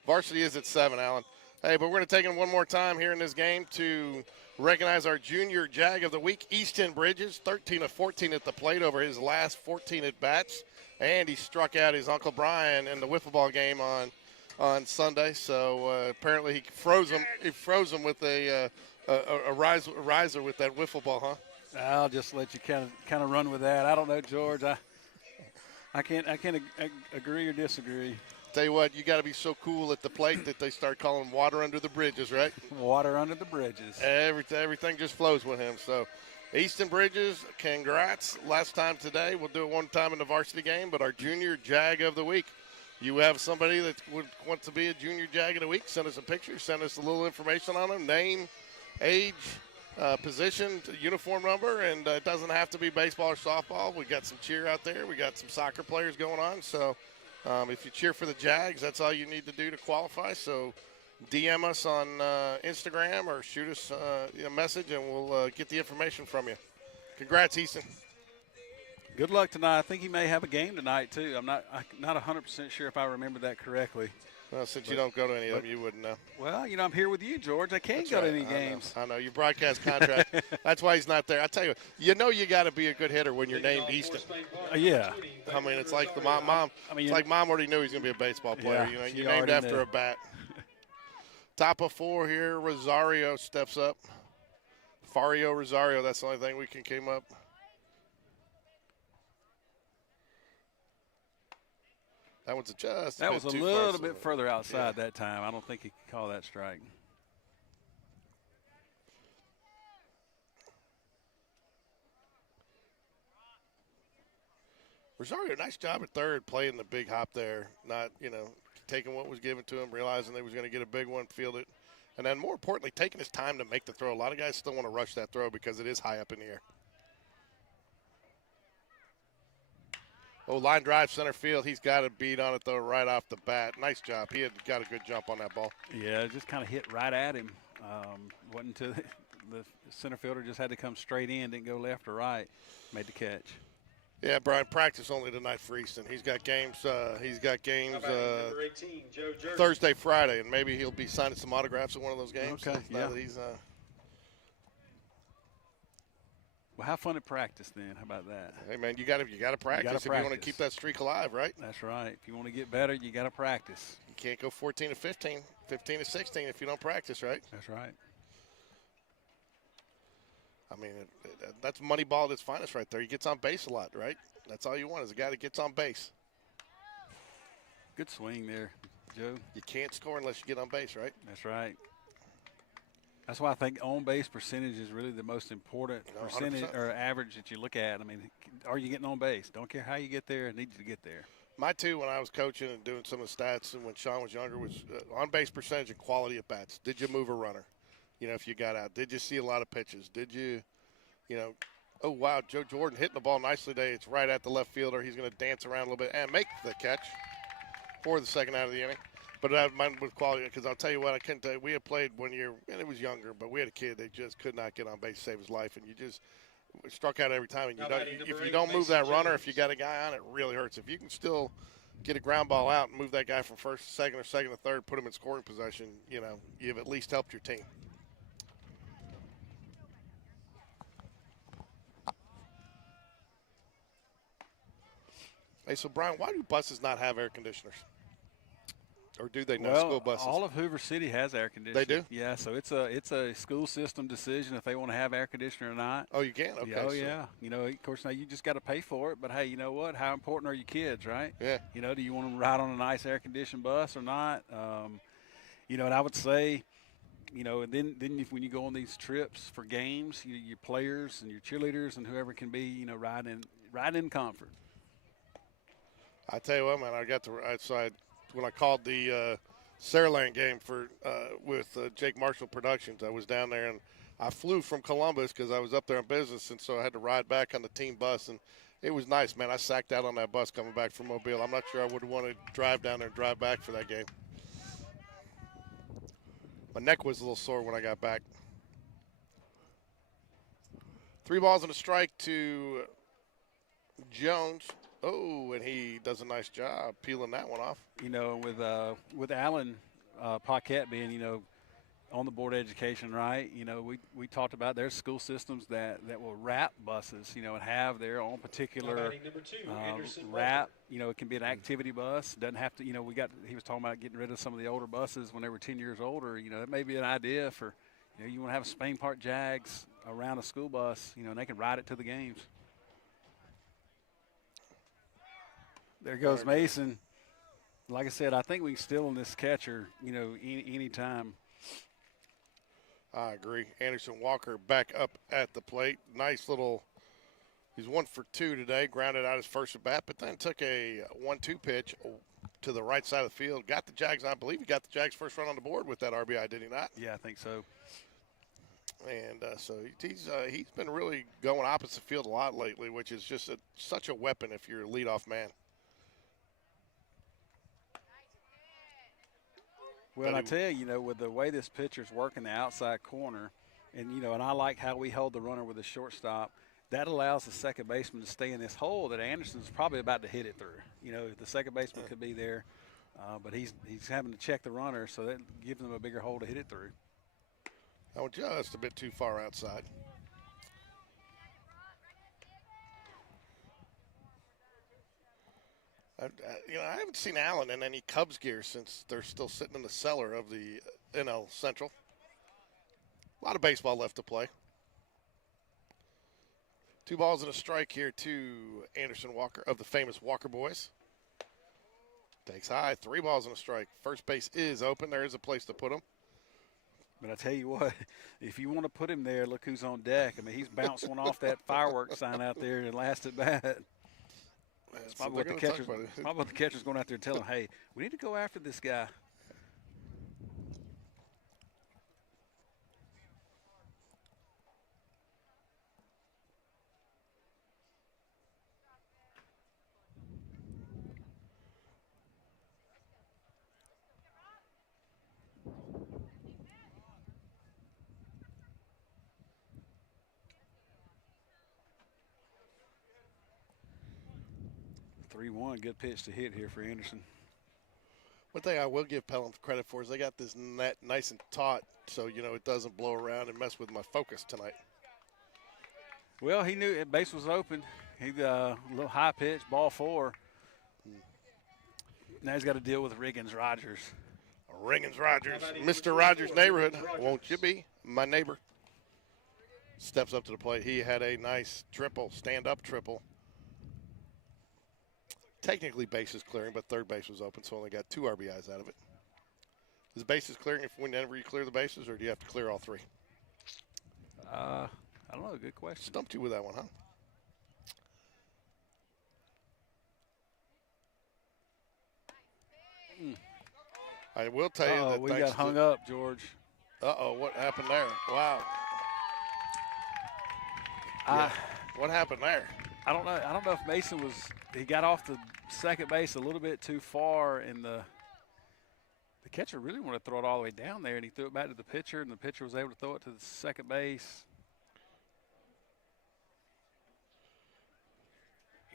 Varsity is at 7, Alan. Hey, but we're going to take it one more time here in this game to recognize our junior Jag of the week, Easton Bridges, 13 of 14 at the plate over his last 14 at-bats. And he struck out his Uncle Brian in the wiffle ball game on Sunday. So apparently he froze him with a riser with that wiffle ball, huh? I'll just let you kind of run with that. I don't know, George. I can't agree or disagree. Tell you what, you got to be so cool at the plate that they start calling water under the bridges, right? Water under the bridges. Everything just flows with him. So, Easton Bridges, congrats. Last time today. We'll do it one time in the varsity game, but our junior Jag of the week. You have somebody that would want to be a junior Jag of the week, send us a picture, send us a little information on them, name, age, position, uniform number, and it doesn't have to be baseball or softball. We got some cheer out there. We got some soccer players going on. So if you cheer for the Jags, that's all you need to do to qualify. So DM us on Instagram or shoot us a message, and we'll get the information from you. Congrats, Easton. Good luck tonight. I think he may have a game tonight too. I'm not 100% sure if I remember that correctly. Well, since you don't go to any of them, you wouldn't know. Well, I'm here with you, George. I can't That's go to right. any games. I know. Your broadcast contract. That's why he's not there. I tell you, you got to be a good hitter when you're named Easton. Yeah. I mean, it's like the mom. It's like mom already knew he's going to be a baseball player. Yeah, You're named after knew. a bat. Top of 4 here. Rosario steps up. Fario Rosario. That's the only thing we can came up. That one's just. That was a too little far, bit further outside that time. I don't think he could call that strike. Rosario, nice job at third, playing the big hop there. Not, taking what was given to him, realizing they was going to get a big one, field it. And then more importantly, taking his time to make the throw. A lot of guys still want to rush that throw because it is high up in the air. Oh, line drive center field. He's got a beat on it, though, right off the bat. Nice job. He had got a good jump on that ball. Yeah, it just kind of hit right at him. Wasn't to the center fielder, just had to come straight in, didn't go left or right. Made the catch. Yeah, Brian, practice only tonight for Easton. He's got games. Number 18, Joe Jordan. Thursday, Friday, and maybe he'll be signing some autographs at one of those games. Okay, Now that he's, well, have fun at practice then. How about that? hey man, you got to practice if you want to keep that streak alive, right? That's right. If you want to get better, you got to practice. You can't go 14 to 15, 15 to 16 if you don't practice, right? That's right. I mean, that's Moneyball at its finest right there. He gets on base a lot, right? That's all you want is a guy that gets on base. Good swing there, Joe. You can't score unless you get on base, right? That's right. That's why I think on-base percentage is really the most important percentage 100%. or average that you look at. I mean, are you getting on base? Don't care how you get there, need you to get there. My two, when I was coaching and doing some of the stats and when Sean was younger, was on-base percentage and quality at bats. Did you move a runner? If you got out. Did you see a lot of pitches? Did you, oh, wow, Joe Jordan hitting the ball nicely today. It's right at the left fielder. He's going to dance around a little bit and make the catch for the second out of the inning. But mine with quality, because I'll tell you what, I couldn't tell you. We had played one year, and it was younger, but we had a kid that just could not get on base to save his life, and you just struck out every time. And if you don't move that runner, if you got a guy on, it really hurts. If you can still get a ground ball out and move that guy from first to second or second to third, put him in scoring possession, you've at least helped your team. Hey, so Brian, why do buses not have air conditioners? Or do they not? School buses? All of Hoover City has air conditioning. They do? Yeah, so it's a school system decision if they want to have air conditioning or not. Oh, you can? Okay. Yeah, yeah. Of course, now you just got to pay for it. But, hey, you know what? How important are your kids, right? Yeah. Do you want them to ride on a nice air-conditioned bus or not? And I would say, and then when you go on these trips for games, your players and your cheerleaders and whoever can be, ride in comfort. I tell you what, man, when I called the Saraland game with Jake Marshall Productions, I was down there and I flew from Columbus because I was up there on business, and so I had to ride back on the team bus, and it was nice, man. I sacked out on that bus coming back from Mobile. I'm not sure I would want to drive down there and drive back for that game. My neck was a little sore when I got back. 3 balls and a strike to Jones. Oh, and he does a nice job peeling that one off. With Alan Paquette being, on the board of education, right? We talked about there's school systems that will wrap buses, and have their own particular wrap. It can be an activity bus. Doesn't have to, he was talking about getting rid of some of the older buses when they were 10 years older. That may be an idea for, you want to have a Spain Park Jags around a school bus, and they can ride it to the games. There goes Mason. Like I said, I think we can steal on this catcher, any time. I agree. Anderson Walker back up at the plate. Nice little – he's 1 for 2 today. Grounded out his first at bat, but then took a 1-2 pitch to the right side of the field. Got the Jags. I believe he got the Jags' first run on the board with that RBI, did he not? Yeah, I think so. And so he's been really going opposite field a lot lately, which is just such a weapon if you're a leadoff man. Well, I tell you, with the way this pitcher's working the outside corner, and I like how we hold the runner with the shortstop. that allows the second baseman to stay in this hole that Anderson's probably about to hit it through. You know, the second baseman could be there, but he's having to check the runner, so that gives him a bigger hole to hit it through. Oh, just a bit too far outside. I haven't seen Allen in any Cubs gear since they're still sitting in the cellar of the NL Central. A lot of baseball left to play. 2 balls and a strike here to Anderson Walker of the famous Walker Boys. Takes high, 3 balls and a strike. First base is open. There is a place to put him. But I tell you what, if you want to put him there, look who's on deck. I mean, he's bounced one off that fireworks sign out there and last at bat. That's probably what the catcher's going out there and telling him, hey, we need to go after this guy. Good pitch to hit here for Anderson. One thing I will give Pelham credit for is they got this net nice and taut so, it doesn't blow around and mess with my focus tonight. Well, he knew base was open. He a little high pitch, ball 4. Now he's got to deal with Riggins Rogers. Riggins Rogers, Mr. Rogers' neighborhood. Won't you be my neighbor? Steps up to the plate. He had a nice triple, stand-up triple. Technically bases clearing, but third base was open, so only got 2 RBIs out of it. Is bases clearing whenever you clear the bases, or do you have to clear all 3? I don't know. Good question. Stumped you with that one, huh? I will tell you that we got hung up, George. Uh-oh, what happened there? Wow. What happened there? I don't know. I don't know if Mason he got off the second base a little bit too far, and the catcher really wanted to throw it all the way down there, and he threw it back to the pitcher, and the pitcher was able to throw it to the second base.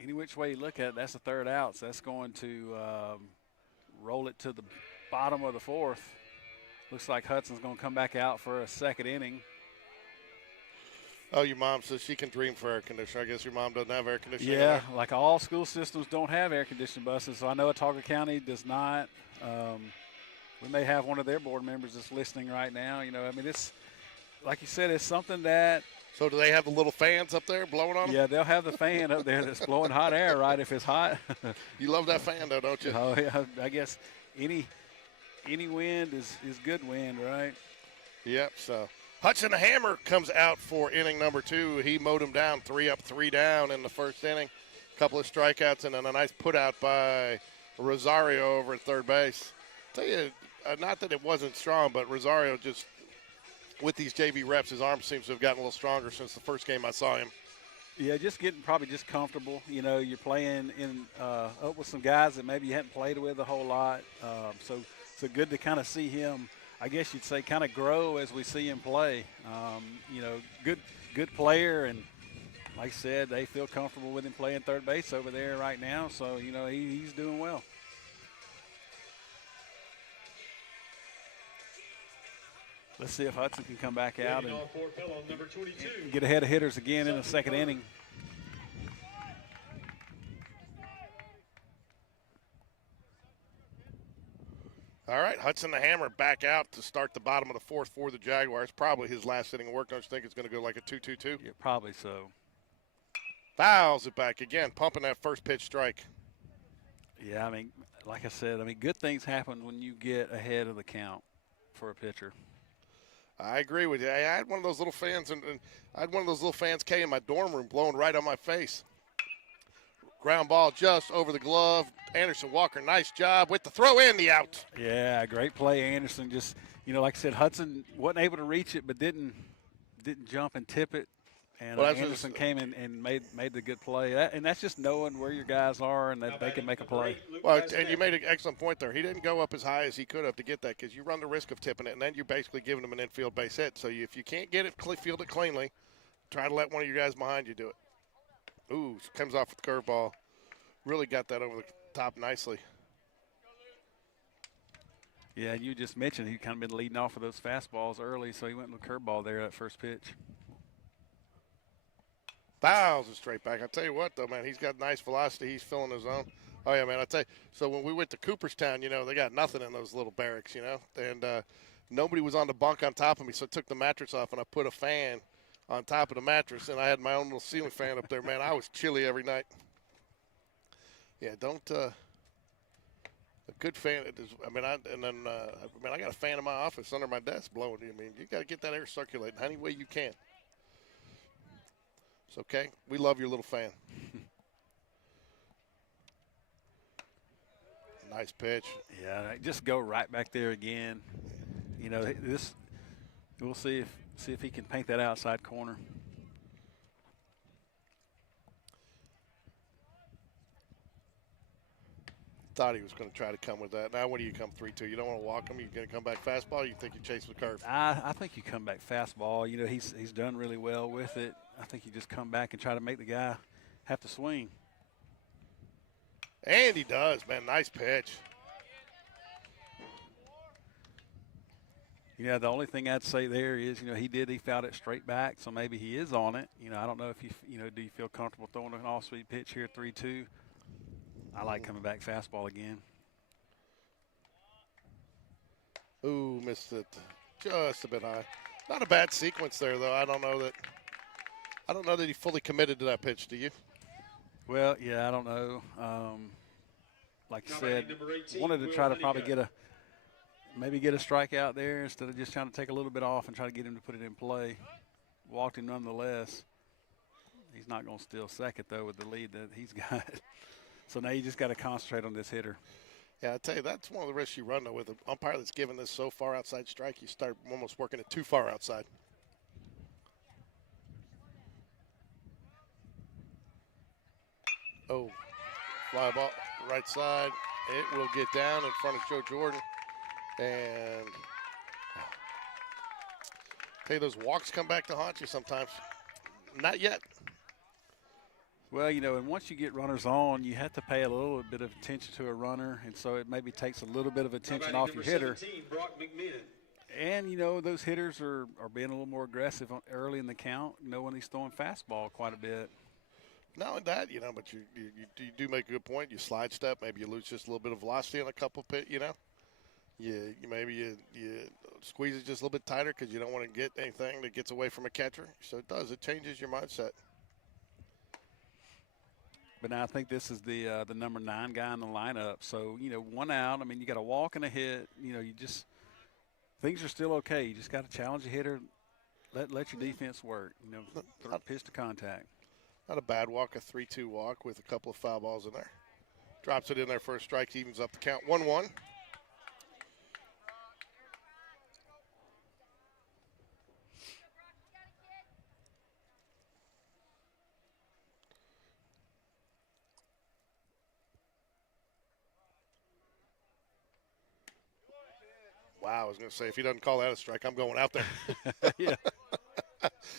Any which way you look at it, that's the third out, so that's going to roll it to the bottom of the 4th. Looks like Hudson's going to come back out for a second inning. Oh, your mom says she can dream for air conditioner. I guess your mom doesn't have air conditioning. Yeah, like all school systems don't have air conditioning buses, so I know Autauga County does not. We may have one of their board members that's listening right now. I mean, it's like you said, it's something that. So do they have the little fans up there blowing on them? Yeah, they'll have the fan up there that's blowing hot air, right, if it's hot. You love that fan, though, don't you? Oh, yeah, I guess any wind is good wind, right? Yep, so. Hudson the Hammer comes out for inning number 2. He mowed him down, 3 up, 3 down in the first inning. A couple of strikeouts and then a nice put out by Rosario over at third base. Tell you, not that it wasn't strong, but Rosario just, with these JV reps, his arm seems to have gotten a little stronger since the first game I saw him. Yeah, just getting probably just comfortable. You're playing up with some guys that maybe you hadn't played with a whole lot. So good to kind of see him, I guess you'd say, kind of grow as we see him play. Good player, and like I said, they feel comfortable with him playing third base over there right now. So, he's doing well. Let's see if Hudson can come back out and get ahead of hitters again in the second inning. All right, Hudson the Hammer back out to start the bottom of the 4th for the Jaguars. Probably his last inning of work. Don't you think it's going to go like a 2-2-2? Yeah, probably so. Fouls it back again, pumping that first pitch strike. Yeah, I mean, like I said, good things happen when you get ahead of the count for a pitcher. I agree with you. I had one of those little fans, and I had one of those little fans, K, in my dorm room blowing right on my face. Ground ball just over the glove. Anderson Walker, nice job with the throw and the out. Yeah, great play, Anderson. Just, like I said, Hudson wasn't able to reach it, but didn't jump and tip it. And Anderson came in and made the good play. And that's just knowing where your guys are and that they can make a play. Well, and you made an excellent point there. He didn't go up as high as he could have to get that because you run the risk of tipping it, and then you're basically giving him an infield base hit. So if you can't get it, field it cleanly, try to let one of your guys behind you do it. Ooh, comes off with the curveball. Really got that over the top nicely. Yeah, you just mentioned he kind of been leading off with those fastballs early, so he went with a curveball there at first pitch. Fouls it straight back. I tell you what, though, man, he's got nice velocity. He's filling his own. Oh, yeah, man, I tell you. So when we went to Cooperstown, you know, they got nothing in those little barracks, you know. And nobody was on the bunk on top of me, so I took the mattress off and I put a fan on top of the mattress, and I had my own little ceiling fan up there. Man, I was chilly every night. Yeah, don't a good fan. I mean, I got a fan in my office under my desk blowing. I mean, you got to get that air circulating any way you can. It's okay. We love your little fan. Nice pitch. Yeah, just go right back there again. You know, this. We'll see if he can paint that outside corner. Thought he was going to try to come with that. Now, what do you come 3-2? You don't want to walk him. You're going to come back fastball. You think you chase the curve? I think you come back fastball. You know, he's done really well with it. I think you just come back and try to make the guy have to swing. And he does, man. Nice pitch. You know, the only thing I'd say there is, you know, he fouled it straight back, so maybe he is on it. You know, I don't know if do you feel comfortable throwing an off-speed pitch here, 3-2? I like coming back fastball again. Ooh, missed it just a bit high. Not a bad sequence there, though. I don't know that he fully committed to that pitch. Do you? Well, yeah, I don't know. Like I said, wanted to try to probably get a strikeout there instead of just trying to take a little bit off and try to get him to put it in play. Walked him nonetheless. He's not going to steal second, though, with the lead that he's got. So now you just got to concentrate on this hitter. Yeah, I tell you, that's one of the risks you run, though, with an umpire that's given this so far outside strike. You start almost working it too far outside. Oh, fly ball, right side. It will get down in front of Joe Jordan. And tell you, those walks come back to haunt you sometimes. Not yet. Well, you know, and once you get runners on, you have to pay a little bit of attention to a runner, and so it maybe takes a little bit of attention off your hitter. And, you know, those hitters are being a little more aggressive early in the count, you know, when he's throwing fastball quite a bit. Not only that, you know, but you do make a good point. You slide step, maybe you lose just a little bit of velocity on a couple pit, you know. You squeeze it just a little bit tighter because you don't want to get anything that gets away from a catcher. So it changes your mindset. But now I think this is the number 9 guy in the lineup. So, you know, 1 out. I mean, you got a walk and a hit. You know, things are still okay. You just got to challenge the hitter. Let your defense work. You know, pitch to contact. Not a bad walk, a 3-2 walk with a couple of foul balls in there. Drops it in there for a strike, evens up the count. 1-1. Wow, I was going to say, if he doesn't call that a strike, I'm going out there. Yeah.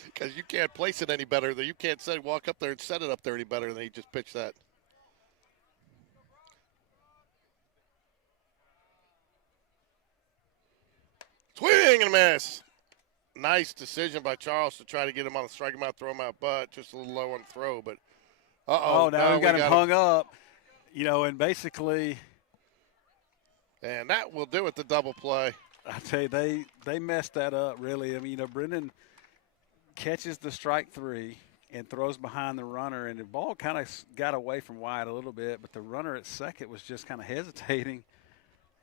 Because you can't place it any better. You can't walk up there and set it up there any better than he just pitched that. Swing and a miss. Nice decision by Charles to try to get him on the strike him out, throw him out, but just a little low on the throw. But now we got him hung up. You know, and basically. And that will do it, the double play. I tell you, they messed that up, really. I mean, you know, Brendan catches the strike 3 and throws behind the runner, and the ball kind of got away from Wyatt a little bit, but the runner at second was just kind of hesitating.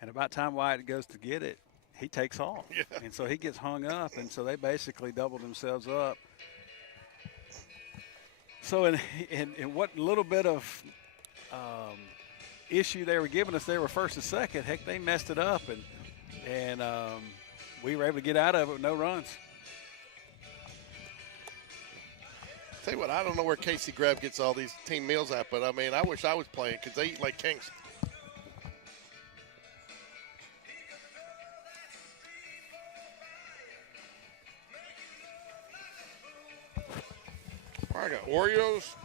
And about time Wyatt goes to get it, he takes off. Yeah. And so he gets hung up, and so they basically doubled themselves up. So in what little bit of issue they were giving us, they were first and second. Heck, they messed it up, and we were able to get out of it with no runs. Tell you what, I don't know where Casey Greb gets all these team meals at, but I mean, I wish I was playing because they eat like kings. I got Oreos,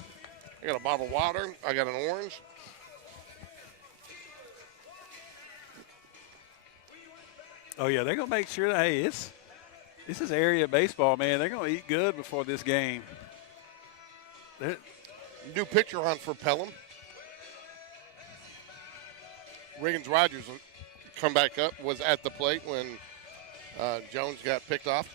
I got a bottle of water. I got an orange. Oh yeah, they're gonna make sure that this is area baseball, man. They're gonna eat good before this game. New pitcher hunt for Pelham. Riggins Rogers will come back up, was at the plate when Jones got picked off.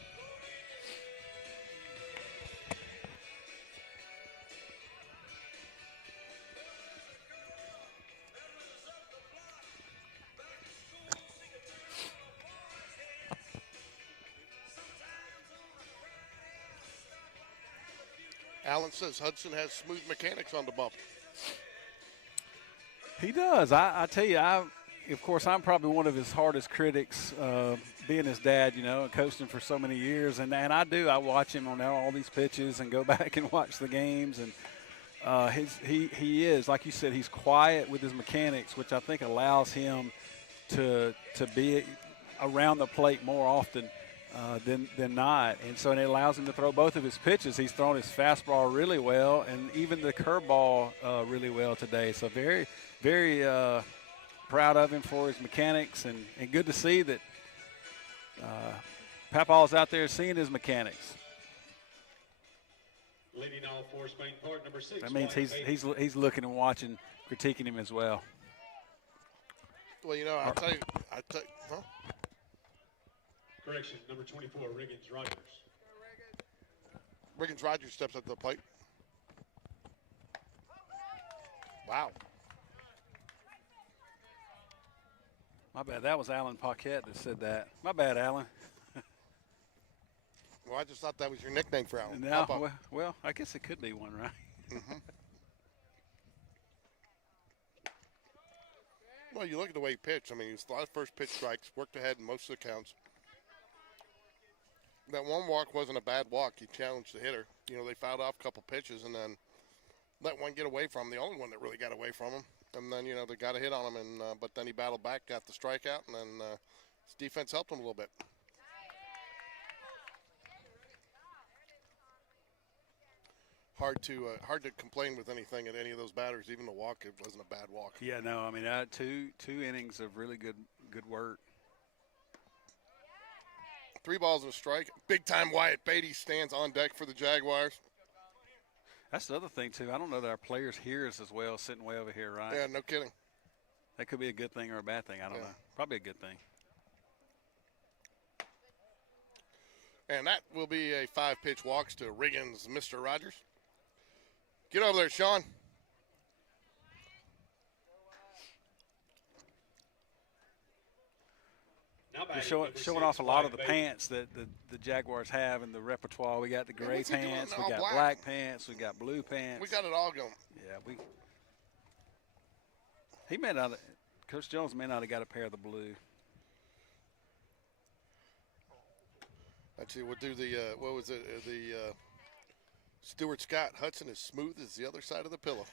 Allen says Hudson has smooth mechanics on the bump. He does. I tell you, of course, I'm probably one of his hardest critics, being his dad, and coaching for so many years. And I watch him on all these pitches and go back and watch the games. And he is, like you said, he's quiet with his mechanics, which I think allows him to be around the plate more often than not. And so it allows him to throw both of his pitches. He's thrown his fastball really well and even the curveball really well today. So very, very proud of him for his mechanics, and good to see that Papaw's out there seeing his mechanics. Leading off for Spain Park, number 6. That means he's looking and watching, critiquing him as well. Well, I'll tell you, huh? Correction, number 24, Riggins Rogers. Riggins Rogers steps up to the plate. Wow. My bad. That was Alan Paquette that said that. My bad, Alan. Well, I just thought that was your nickname for Alan. No, well, I guess it could be one, right? Mm-hmm. Well, you look at the way he pitched. I mean, he was a lot of first pitch strikes, worked ahead in most of the counts. That one walk wasn't a bad walk. He challenged the hitter. They fouled off a couple pitches and then let one get away from him, the only one that really got away from him. And then, they got a hit on him, but then he battled back, got the strikeout, and then his defense helped him a little bit. Hard to complain with anything at any of those batters. Even the walk, it wasn't a bad walk. Yeah, no, I mean, two innings of really good work. 3 balls and a strike. Big-time Wyatt Beatty stands on deck for the Jaguars. That's the other thing, too. I don't know that our players hear us as well sitting way over here, right? Yeah, no kidding. That could be a good thing or a bad thing. I don't know. Probably a good thing. And that will be a 5-pitch walks to Riggins, Mr. Rogers. Get over there, Sean. We're showing off a lot of the pants that the Jaguars have in the repertoire. We got the gray pants, we got black pants, we got blue pants. We got it all going. Yeah, he may not. Coach Jones may not have got a pair of the blue. Actually, we'll do the what was it? The Stuart Scott Hudson is smooth as the other side of the pillow.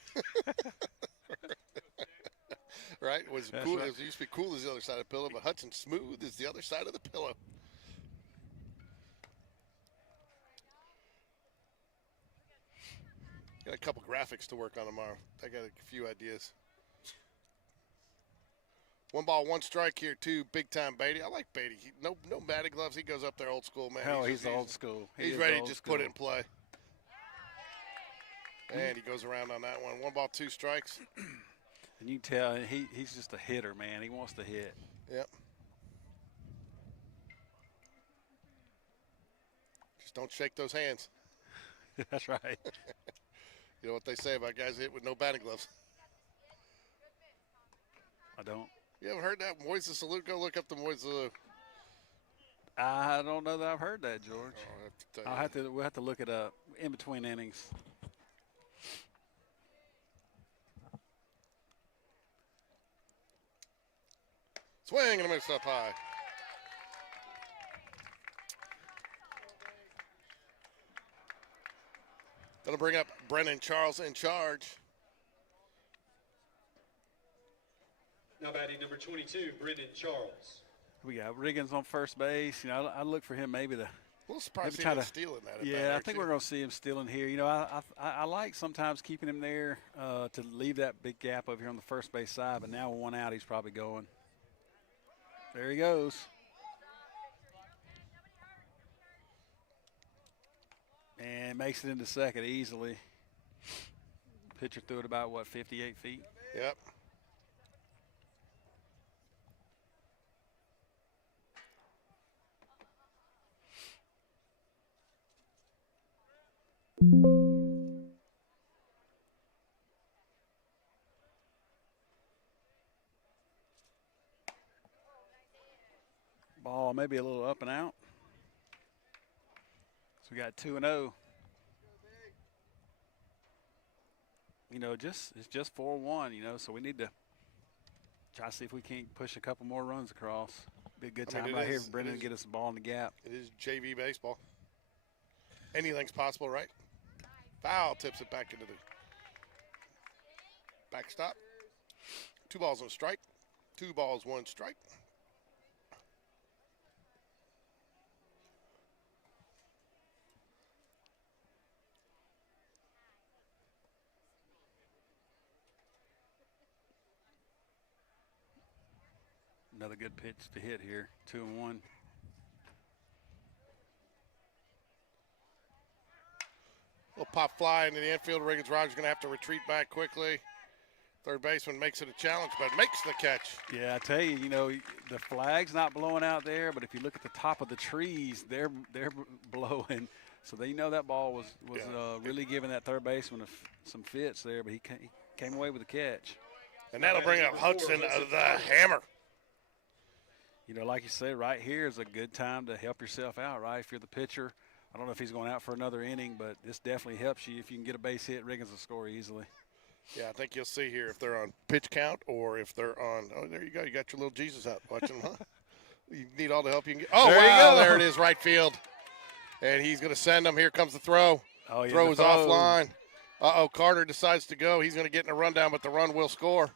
Right? It was cool. Right. It used to be cool as the other side of the pillow, but Hudson smooth as the other side of the pillow. Got a couple graphics to work on tomorrow. I got a few ideas. 1 ball, 1 strike here, too. Big-time Beatty. I like Beatty. No batting gloves. He goes up there old school, man. Hell, he's old school. He's ready to just put it in play. And he goes around on that one. 1 ball, 2 strikes. And you can tell he's just a hitter, man. He wants to hit. Yep. Just don't shake those hands. That's right. You know what they say about guys hit with no batting gloves? I don't. You haven't heard that? Moises Salute? Go look up the Moises Salute. I don't know that I've heard that, George. We'll have to look it up in between innings. Swing and a miss up high. That'll bring up Brennan Charles in charge. Now batting number 22, Brennan Charles. We got Riggins on first base. I look for him maybe to little surprised maybe he didn't steal in that. Yeah, I think we're going to see him stealing here. You know, I like sometimes keeping him there to leave that big gap over here on the first base side, but now with one out, he's probably going. There he goes. And makes it into second easily. Pitcher threw it about, what, 58 feet? Yep. Ball maybe a little up and out. So we got 2-0. You know, it's just 4-1, you know, so we need to try to see if we can't push a couple more runs across. Be a good time right here for Brendan to get us the ball in the gap. It is JV baseball. Anything's possible, right? Foul tips it back into the backstop. 2 balls and a strike. 2 balls, 1 strike. Another good pitch to hit here, 2-1. Little pop fly into the infield. Riggins Rogers going to have to retreat back quickly. Third baseman makes it a challenge, but makes the catch. Yeah, I tell you, you know, the flag's not blowing out there, but if you look at the top of the trees, they're blowing. So they know that ball was really giving that third baseman some fits there, but he came away with a catch. And that'll bring up Hudson, the hammer. You know, like you said, right here is a good time to help yourself out, right? If you're the pitcher, I don't know if he's going out for another inning, but this definitely helps you. If you can get a base hit, Riggins will score easily. Yeah, I think you'll see here if they're on pitch count or if they're on. Oh, there you go. You got your little Jesus out watching them, huh? You need all the help you can get. Oh, wow, there it is, right field. And he's going to send them. Here comes the throw. Oh, yeah, throw is offline. Carter decides to go. He's going to get in a rundown, but the run will score.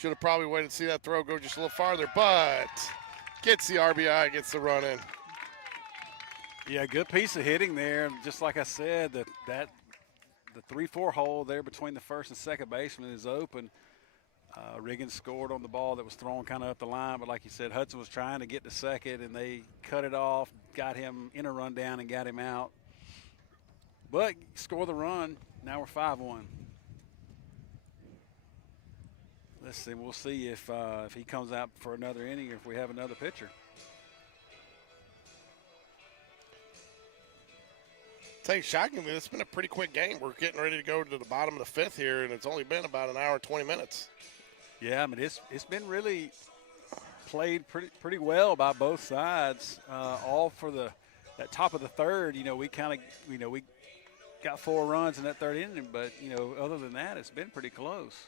Should have probably waited to see that throw go just a little farther, but gets the RBI, gets the run in. Yeah, good piece of hitting there. Just like I said, the 3-4 hole there between the first and second baseman is open. Riggins scored on the ball that was thrown kind of up the line, but like you said, Hudson was trying to get to second, and they cut it off, got him in a rundown, and got him out. But score the run. Now we're 5-1. Let's see. We'll see if he comes out for another inning or if we have another pitcher. Tell you, shockingly, it's been a pretty quick game. We're getting ready to go to the bottom of the 5th here, and it's only been about an hour and 20 minutes. Yeah, I mean it's been really played pretty well by both sides. All for that top of the third. You know, we got 4 runs in that third inning, but you know, other than that, it's been pretty close.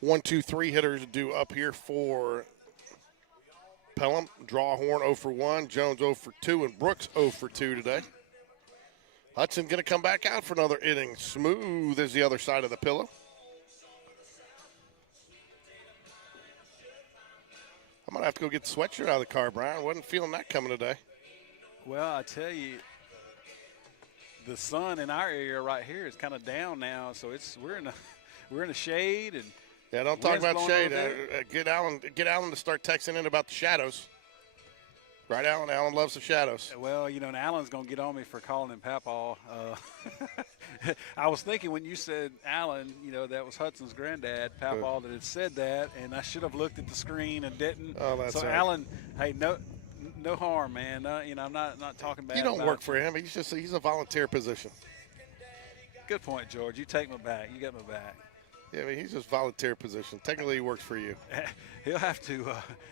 1, 2, 3 hitters due up here for Pelham. Drawhorn 0 for 1, Jones 0 for 2, and Brooks 0 for 2 today. Hudson going to come back out for another inning. Smooth as the other side of the pillow. I might have to go get the sweatshirt out of the car, Brian. Wasn't feeling that coming today. Well, I tell you, the sun in our area right here is kind of down now, so we're in the shade and. Yeah, don't talk about shade. Get Alan to start texting in about the shadows. Right, Alan? Alan loves the shadows. Well, you know, and Alan's going to get on me for calling him Papaw. I was thinking when you said Alan, you know, that was Hudson's granddad, Papaw, that had said that, and I should have looked at the screen and didn't. Oh, that's so, right. Alan, hey, no harm, man. You know, I'm not talking bad. You don't work for him. He's a volunteer position. Good point, George. You take my back. You got my back. Yeah, I mean, he's just volunteer position. Technically, he works for you. He'll have to,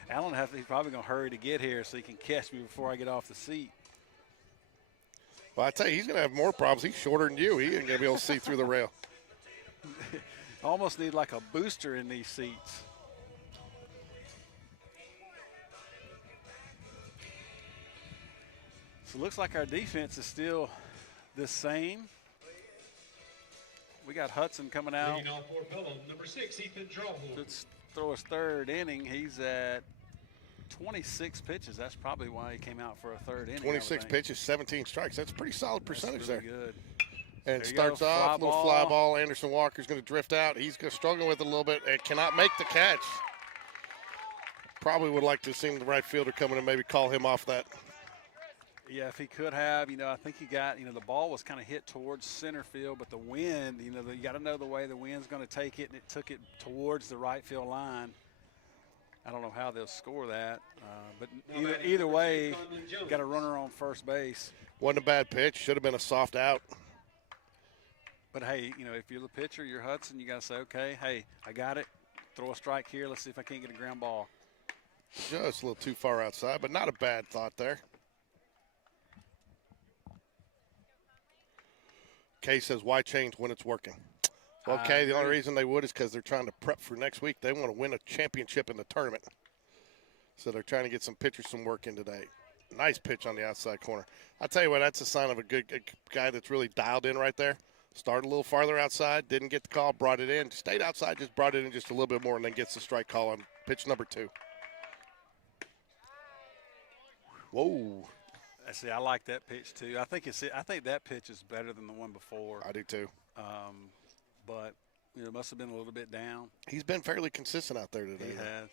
Alan he's probably going to hurry to get here so he can catch me before I get off the seat. Well, I tell you, he's going to have more problems. He's shorter than you. He ain't going to be able to see through the rail. Almost need like a booster in these seats. So it looks like our defense is still the same. We got Hudson coming out. Leading off for Pelham, number 6, Ethan Drawhorn. Let's throw his third inning. He's at 26 pitches. That's probably why he came out for a third inning. 26 pitches, 17 strikes. That's a pretty solid percentage really there. Good. And There you starts go, off, fly little fly ball. Anderson Walker's going to drift out. He's struggling with it a little bit and cannot make the catch. Probably would like to have seen the right fielder coming and maybe call him off that. Yeah, if he could have, I think he got, the ball was kind of hit towards center field, but the wind, you got to know the way the wind's going to take it, and it took it towards the right field line. I don't know how they'll score that, but either way, got a runner on first base. Wasn't a bad pitch. Should have been a soft out. But, hey, if you're the pitcher, you're Hudson, you got to say, okay, hey, I got it. Throw a strike here. Let's see if I can't get a ground ball. Just a little too far outside, but not a bad thought there. Kay says, why change when it's working? Okay, the only reason they would is because they're trying to prep for next week. They want to win a championship in the tournament. So they're trying to get some pitchers some work in today. Nice pitch on the outside corner. I tell you what, that's a sign of a good guy that's really dialed in right there. Started a little farther outside, didn't get the call, brought it in. Stayed outside, just brought it in just a little bit more, and then gets the strike call on pitch number 2. Whoa. See, I like that pitch too. I think that pitch is better than the one before. I do too. But it must have been a little bit down. He's been fairly consistent out there today. He has.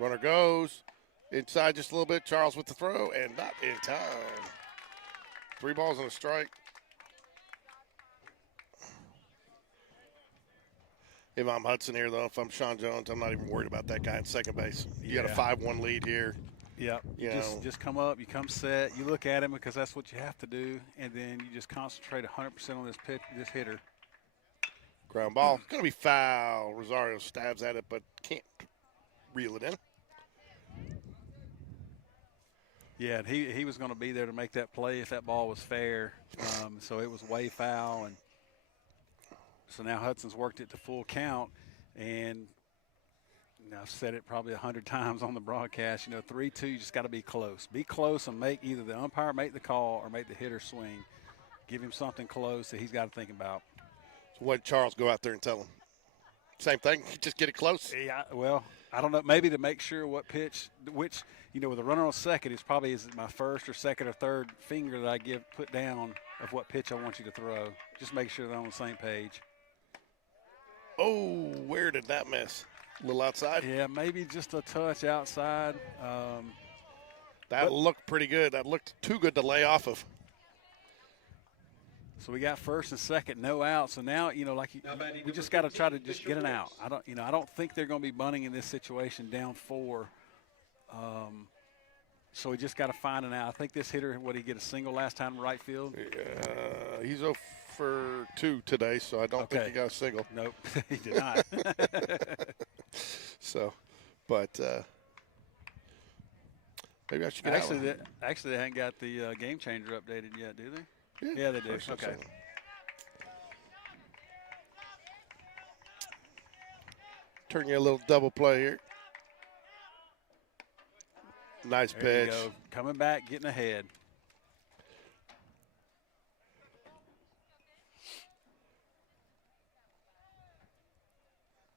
Runner goes inside just a little bit. Charles with the throw, and not in time. 3 balls and a strike. If I'm Hudson here, though, if I'm Sean Jones, I'm not even worried about that guy in second base. You got a 5-1 lead here. Yeah, you just come up, you come set, you look at him because that's what you have to do, and then you just concentrate 100% on this hitter. Ground ball. It's going to be foul. Rosario stabs at it, but can't reel it in. Yeah, and he was going to be there to make that play if that ball was fair. So it was way foul, and so now Hudson's worked it to full count, and I've said it probably 100 times on the broadcast. 3-2, you just got to be close. Be close and make either the umpire make the call or make the hitter swing. Give him something close that he's got to think about. So what did Charles go out there and tell him? Same thing, just get it close? Yeah, well, I don't know. Maybe to make sure what pitch, with a runner on second, is probably my first or second or third finger that I put down of what pitch I want you to throw. Just make sure they're on the same page. Oh, where did that miss? A little outside? Yeah, maybe just a touch outside. That looked pretty good. That looked too good to lay off of. So we got first and second, no out. So now, we just got to try to just get an out. I don't think they're going to be bunting in this situation down 4. So we just got to find an out. I think this hitter, what, he get a single last time in right field? He's 0 for 2 today, so I don't think he got a single. Nope, he did not. So, but maybe I should get Actually, they haven't got the game changer updated yet, do they? Yeah, they do. Okay. Turn you a little double play here. Nice There pitch. You go. Coming back, getting ahead.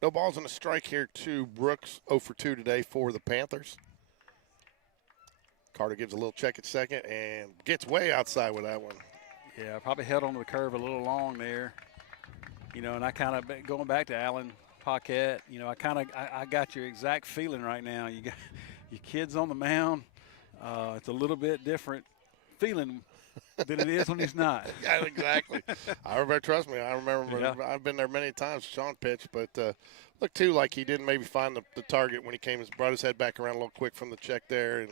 No balls and a strike here to Brooks. 0 for 2 today for the Panthers. Carter gives a little check at second and gets way outside with that one. Yeah, probably held onto the curve a little long there. And I kind of, going back to Alan Paquette, I got your exact feeling right now. You got your kids on the mound. It's a little bit different feeling than it is when he's not. Yeah, exactly. Trust me, I remember. Yeah. I've been there many times. Sean pitched, but looked too like he didn't maybe find the target when he brought his head back around a little quick from the check there. And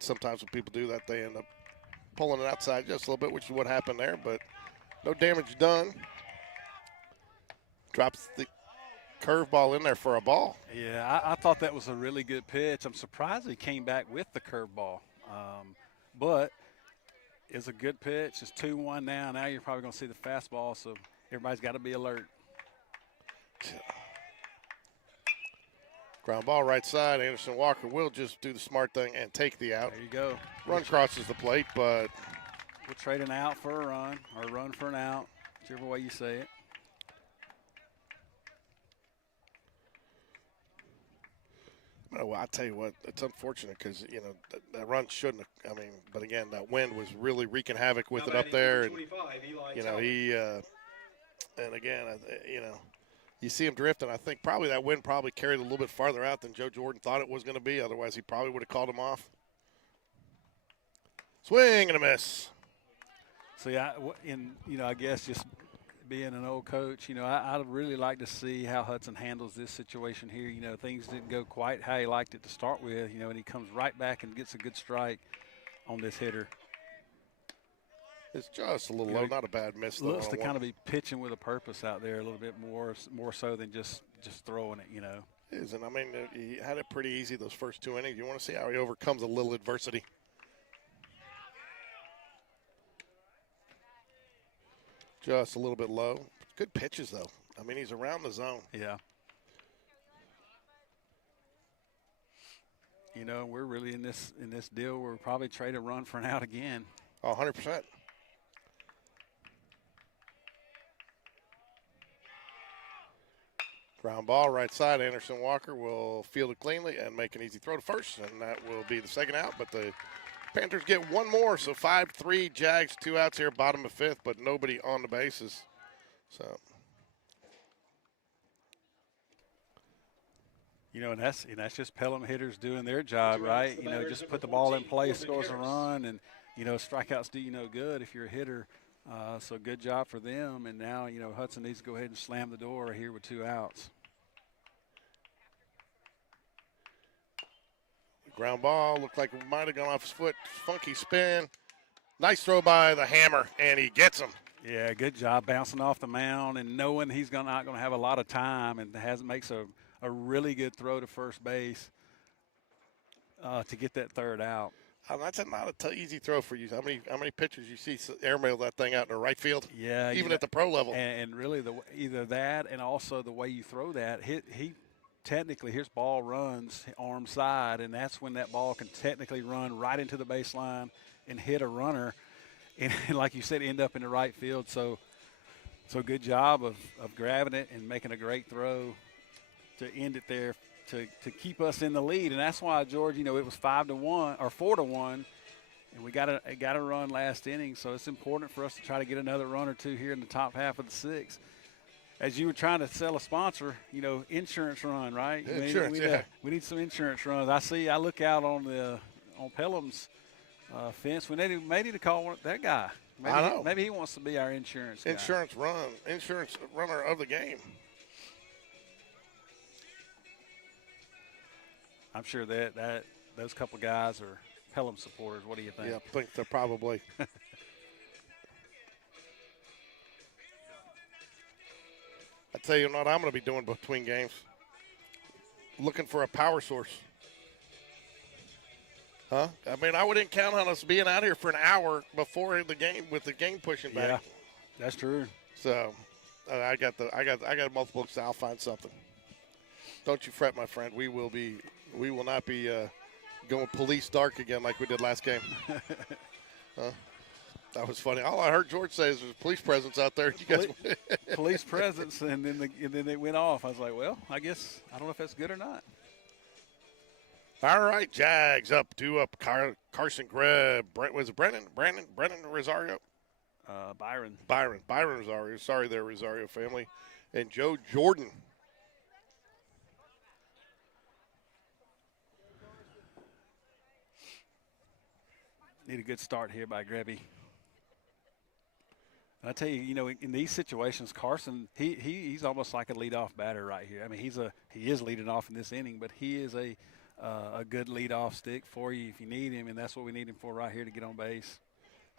sometimes when people do that, they end up pulling it outside just a little bit, which is what happened there. But no damage done. Drops the curveball in there for a ball. Yeah, I thought that was a really good pitch. I'm surprised he came back with the curveball. But it's a good pitch. It's 2-1 now. Now you're probably going to see the fastball, so everybody's got to be alert. Ground ball right side. Anderson Walker will just do the smart thing and take the out. There you go. Run crosses the plate, but we'll trade an out for a run or a run for an out, whichever way you say it. Well, I tell you what, it's unfortunate because that run shouldn't have. I mean, but again, that wind was really wreaking havoc with it up there, and he and again, you see him drifting. I think probably that wind probably carried a little bit farther out than Joe Jordan thought it was going to be. Otherwise, he probably would have called him off. Swing and a miss. So I guess just being an old coach, I'd really like to see how Hudson handles this situation here. Things didn't go quite how he liked it to start with, and he comes right back and gets a good strike on this hitter. It's just a little low, not a bad miss. Though, looks to kind of be pitching with a purpose out there a little bit more so than just throwing it, It is, and I mean, he had it pretty easy those first 2 innings. You want to see how he overcomes a little adversity. Just a little bit low. Good pitches, though. I mean, he's around the zone. Yeah. We're really in this deal where we'll probably trade a run for an out again. Oh, 100%. Ground ball, right side. Anderson Walker will field it cleanly and make an easy throw to first, and that will be the second out. But the Panthers get one more, so 5-3 Jags, 2 outs here, bottom of fifth, but nobody on the bases. So, and that's just Pelham hitters doing their job, right? Just put the ball in play, scores a run, and strikeouts do you no good if you're a hitter. So good job for them. And now Hudson needs to go ahead and slam the door here with 2 outs. Ground ball, looked like it might have gone off his foot. Funky spin. Nice throw by the hammer, and he gets him. Yeah, good job bouncing off the mound and knowing he's not going to have a lot of time, and makes a really good throw to first base to get that third out. That's not an easy throw for you. How many pitchers you see airmail that thing out in the right field? Yeah, even at the pro level. And really, either that and also the way you throw that. He technically, his ball runs arm side, and that's when that ball can technically run right into the baseline and hit a runner, and like you said, end up in the right field. So good job of grabbing it and making a great throw to end it there to keep us in the lead. And that's why, George, it was 5-1 or 4-1, and we got a run last inning. So it's important for us to try to get another run or two here in the top half of the sixth. As you were trying to sell a sponsor, insurance run, right? We need some insurance runs. I look out on Pelham's fence. We may need to call that guy. Maybe he wants to be our insurance guy. Insurance runner of the game. I'm sure that those couple guys are Pelham supporters. What do you think? Yeah, I think they're probably. I tell you what I'm going to be doing between games. Looking for a power source. Huh? I mean, I wouldn't count on us being out here for an hour before the game with the game pushing back. Yeah, that's true. So, I got multiple. So I'll find something. Don't you fret, my friend. We will not be going police dark again like we did last game. That was funny. All I heard George say is there's a police presence out there. Police presence, and then they went off. I was like, well, I guess I don't know if that's good or not. All right, Jags up, Carson Greb. Was it Brennan Rosario? Byron Rosario. Sorry there, Rosario family. And Joe Jordan. Need a good start here by Grebby. I tell you, in these situations, Carson, he's almost like a leadoff batter right here. I mean, he is leading off in this inning, but he is a good leadoff stick for you if you need him, and that's what we need him for right here to get on base.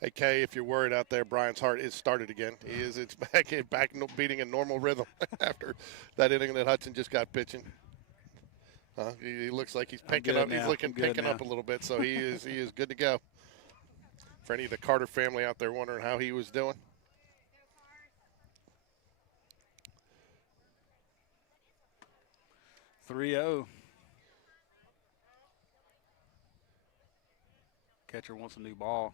Hey, Kay, if you're worried out there, Brian's heart is started again. It's back beating a normal rhythm after that inning that Hudson just got pitching. He looks like he's picking up. He's picking up a little bit, so he is good to go. For any of the Carter family out there wondering how he was doing. (3-0). Catcher wants a new ball.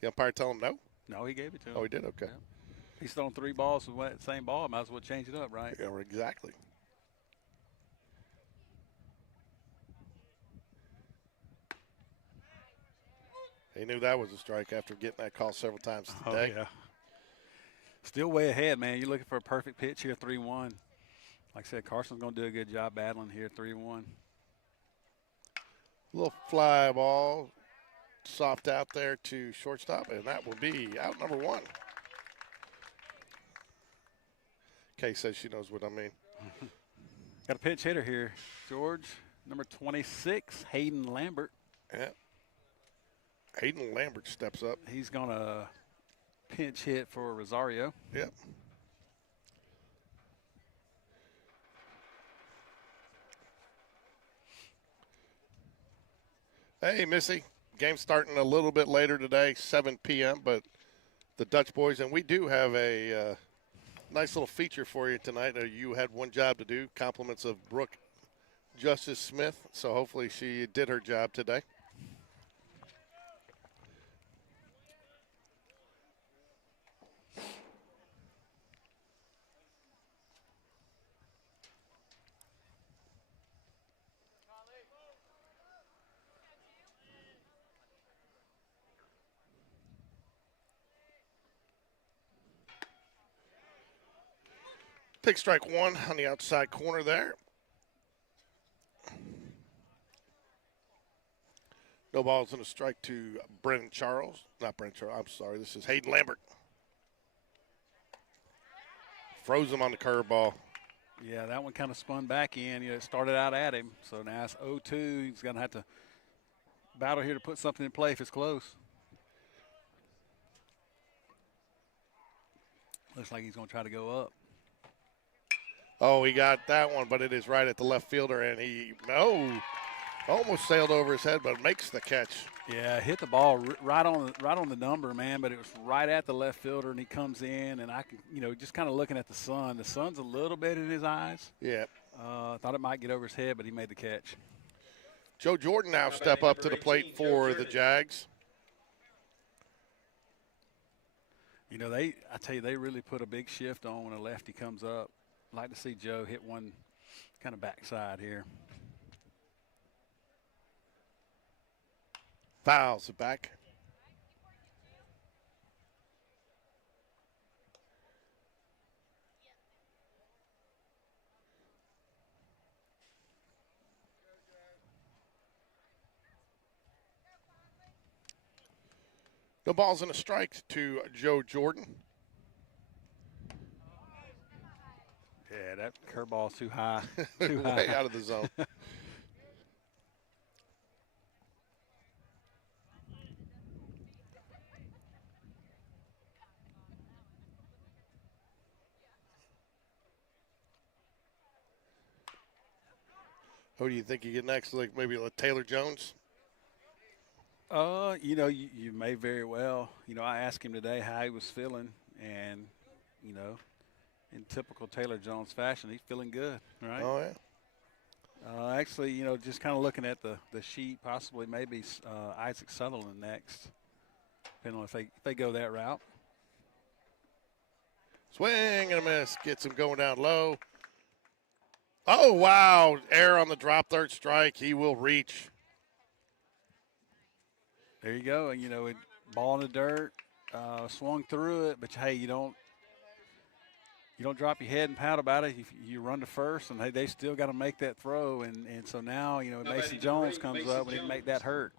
The umpire tell him no? No, he gave it to him. Oh, he did? Okay. Yeah. He's thrown 3 balls with the same ball. Might as well change it up, right? Yeah, exactly. He knew that was a strike after getting that call several times today. Oh, yeah. Still way ahead, man. You're looking for a perfect pitch here, 3-1. Like I said, Carson's going to do a good job battling here, 3-1. Little fly ball, soft out there to shortstop, and that will be out number 1. Kay says she knows what I mean. Got a pinch hitter here, George. Number 26, Hayden Lambert. Yeah. Hayden Lambert steps up. He's going to pinch hit for Rosario. Yep. Hey, Missy. Game starting a little bit later today, 7 p.m., but the Dutch boys, and we do have a nice little feature for you tonight. You had one job to do, compliments of Brooke Justice Smith, so hopefully she did her job today. Take strike 1 on the outside corner there. No balls and a strike to Brennan Charles. Not Brennan Charles, I'm sorry. This is Hayden Lambert. Froze him on the curveball. Yeah, that one kind of spun back in. You know, it started out at him. So now it's 0-2. He's going to have to battle here to put something in play if it's close. Looks like he's going to try to go up. Oh, he got that one, but it is right at the left fielder, and he almost sailed over his head, but makes the catch. Yeah, hit the ball right on the number, man. But it was right at the left fielder, and he comes in, and I can, just kind of looking at the sun. The sun's a little bit in his eyes. Yeah. Thought it might get over his head, but he made the catch. Joe Jordan now step up to the plate for the Jags. I tell you, they really put a big shift on when a lefty comes up. I'd like to see Joe hit one kind of backside here. Fouls it back. No balls and a strike to Joe Jordan. Yeah, that curveball's too high. Too high. Way out of the zone. Who do you think you get next? Like maybe Taylor Jones? You may very well. I asked him today how he was feeling, and, in typical Taylor Jones fashion, he's feeling good, right? Oh, yeah. Actually, just kind of looking at the sheet, possibly maybe Isaac Sutherland next, depending on if they go that route. Swing and a miss. Gets him going down low. Oh, wow. Error on the drop, third strike. He will reach. There you go. And, ball in the dirt, swung through it, but, hey, you don't drop your head and pout about it. You run to first, and they still got to make that throw. And so now, Mason Jones comes up, and he can make that hurt.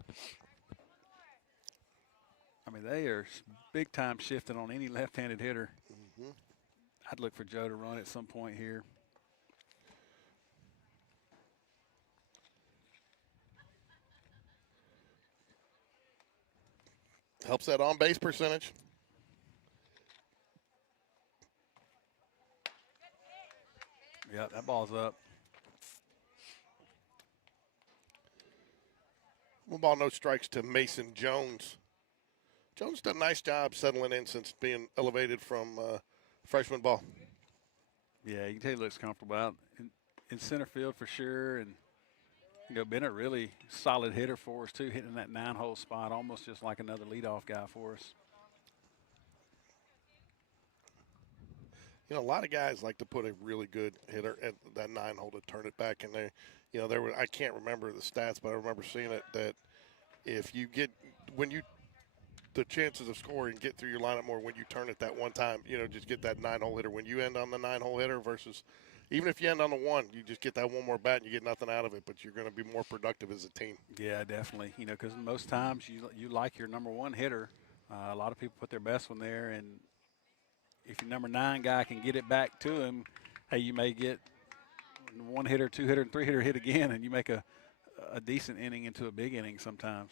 I mean, they are big-time shifting on any left-handed hitter. Mm-hmm. I'd look for Joe to run at some point here. Helps that on-base percentage. Yeah, that ball's up. One ball, no strikes to Mason Jones. Jones done a nice job settling in since being elevated from freshman ball. Yeah, you can tell he looks comfortable out in center field for sure. And, been a really solid hitter for us, too, hitting that 9-hole spot, almost just like another leadoff guy for us. A lot of guys like to put a really good hitter at that 9-hole to turn it back in there. I can't remember the stats, but I remember seeing it that if you get, when you the chances of scoring get through your lineup more when you turn it that one time. Just get that 9-hole hitter. When you end on the 9-hole hitter versus even if you end on the 1, you just get that one more bat and you get nothing out of it, but you're going to be more productive as a team. Yeah, definitely. Because most times you like your number 1 hitter. A lot of people put their best one there, and if your number 9 guy can get it back to him, hey, you may get 1 hitter, 2 hitter, and 3 hitter hit again, and you make a decent inning into a big inning sometimes.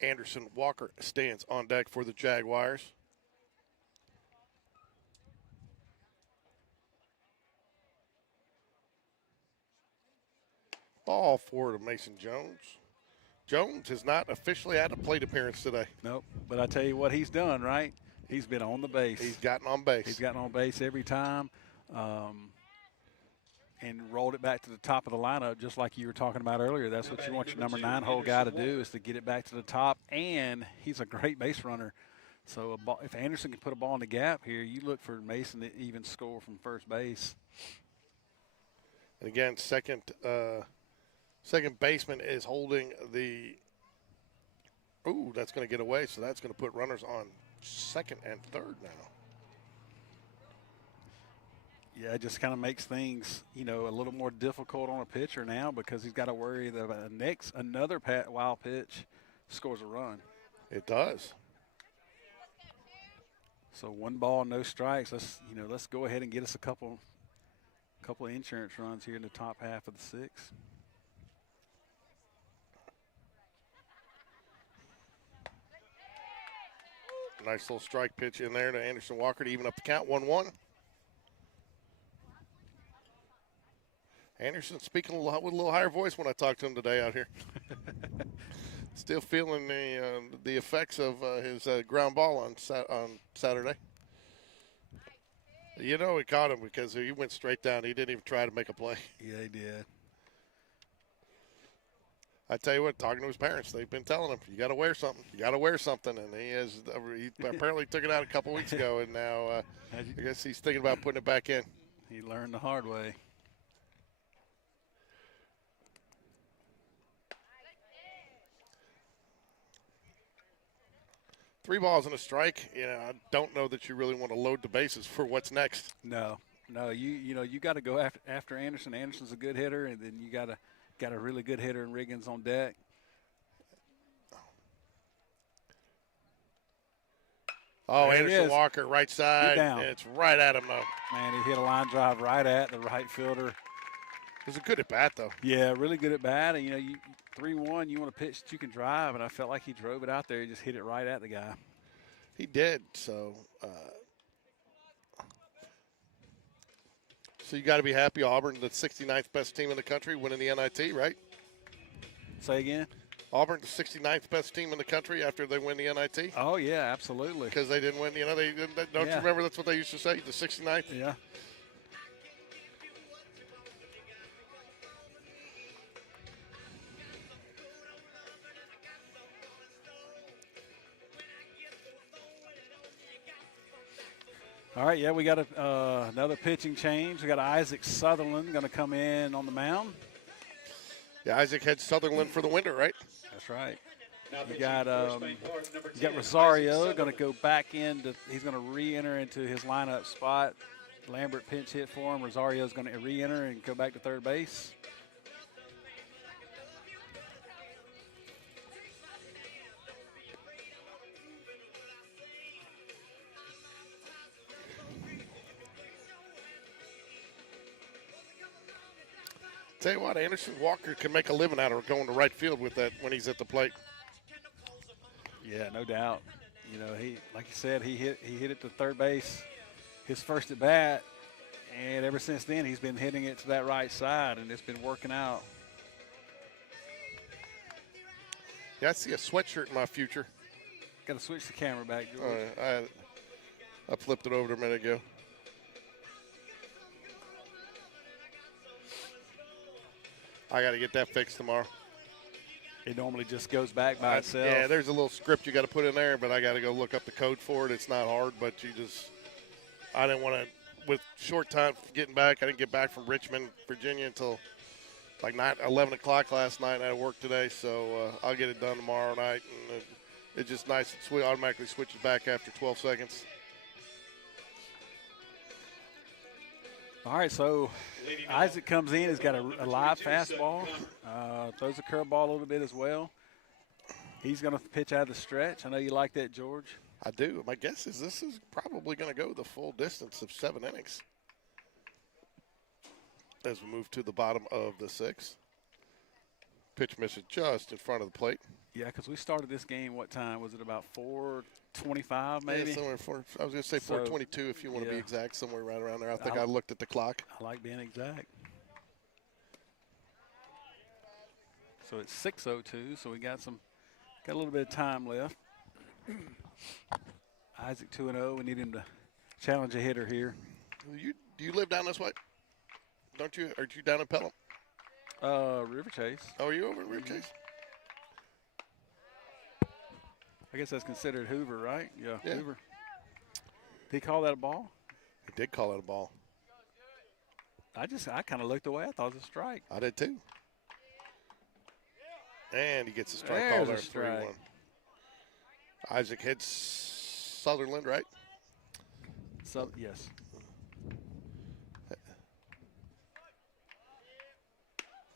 Anderson Walker stands on deck for the Jaguars. Ball for to Mason Jones. Jones has not officially had a plate appearance today. Nope, but I tell you what he's done, right? He's been on the base. He's gotten on base. He's gotten on base every time and rolled it back to the top of the lineup, just like you were talking about earlier. That's what you want your number 9-hole guy to do, is to get it back to the top, and he's a great base runner. So if Anderson can put a ball in the gap here, you look for Mason to even score from first base. And again, second baseman is holding the – ooh, that's going to get away, so that's going to put runners on second and third now. Yeah, it just kind of makes things, a little more difficult on a pitcher now, because he's got to worry that another wild pitch scores a run. It does. So 1 ball, no strikes. Let's go ahead and get us a couple of insurance runs here in the top half of the 6th. Nice little strike pitch in there to Anderson Walker to even up the count, 1-1. Anderson speaking with a little higher voice when I talked to him today out here. Still feeling the effects of his ground ball on Saturday. He caught him because he went straight down. He didn't even try to make a play. Yeah, he did. I tell you what, talking to his parents, they've been telling him, you got to wear something. You got to wear something. And he apparently took it out a couple weeks ago, and now I guess he's thinking about putting it back in. He learned the hard way. Three balls and a strike. I don't know that you really want to load the bases for what's next. No, you got to go after Anderson. Anderson's a good hitter, and then you got a really good hitter in Riggins on deck. Oh, there Anderson Walker, right side. It's right at him, though. Man, he hit a line drive right at the right fielder. It was a good at bat, though. Yeah, really good at bat. And, you 3-1, you want a pitch that you can drive, and I felt like he drove it out there. He just hit it right at the guy. He did. So you got to be happy. Auburn, the 69th best team in the country, winning the NIT, right? Say again? Auburn, the 69th best team in the country after they win the NIT. Oh, yeah, absolutely. Because they didn't win, they didn't, don't you remember that's what they used to say, the 69th? Yeah. All right, we got another pitching change. We got Isaac Sutherland going to come in on the mound. Yeah, Isaac had Sutherland for the winter, right? That's right. You got Rosario going to go back he's going to re-enter into his lineup spot. Lambert pinch hit for him. Rosario's going to re-enter and go back to third base. Tell you what, Anderson Walker can make a living out of going to right field with that when he's at the plate. Yeah, no doubt. He, like you said, he hit it to third base his first at bat, and ever since then he's been hitting it to that right side, and it's been working out. Yeah, I see a sweatshirt in my future. Got to switch the camera back, George. I flipped it over a minute ago. I got to get that fixed tomorrow. It normally just goes back by itself. Yeah, there's a little script you got to put in there, but I got to go look up the code for it. It's not hard, but I didn't want to, with short time getting back, I didn't get back from Richmond, Virginia until like 11 o'clock last night. I had to work today, so I'll get it done tomorrow night. And it's just nice. It automatically switches back after 12 seconds. All right, so Isaac comes in. He's got a live fastball. Throws a curveball a little bit as well. He's going to pitch out of the stretch. I know you like that, George. I do. My guess is this is probably going to go the full distance of 7 innings. As we move to the bottom of the 6th. Pitch misses just in front of the plate. Yeah, because we started this game, what time? Was it about 4:25 maybe? Yeah, somewhere I was going to say 4:22 if you want to be exact, somewhere right around there. I think I looked at the clock. I like being exact. So it's 6:02, so we got a little bit of time left. Isaac 2-0. We need him to challenge a hitter here. Do you live down this way? Don't you? Are you down in Pelham? River Chase. Oh, are you over in River Chase? I guess that's considered Hoover, right? Yeah, Yeah. Hoover. Did he call that a ball? He did call it a ball. I kind of looked away. I thought it was a strike. I did too. And he gets a strike There's call there, a strike. 3-1. Isaac hits Sutherland, right? So yes.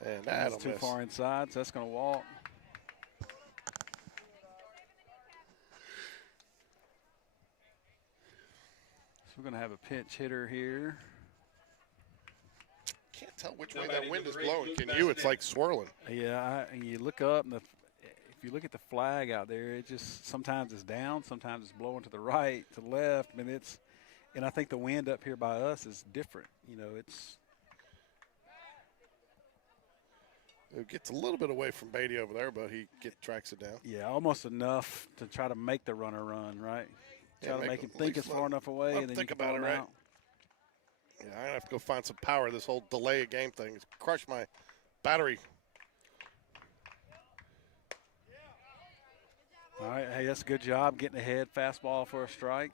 And That's that'll too miss. far inside, so that's going to walk. So we're going to have a pinch hitter here. Can't tell which way that wind is blowing. Can you? It's like swirling. Yeah, and you look up, and if you look at the flag out there, it just sometimes it's down, sometimes it's blowing to the right, to the left. I mean, and I think the wind up here by us is different. It gets a little bit away from Beatty over there, but he tracks it down. Yeah, almost enough to try to make the runner run, right? Try to make him think it's far enough away, and then think you can about it, throw him right? out. Yeah, I'm gonna have to go find some power. This whole delay of game thing has crushed my battery. All right, hey, that's a good job getting ahead. Fastball for a strike.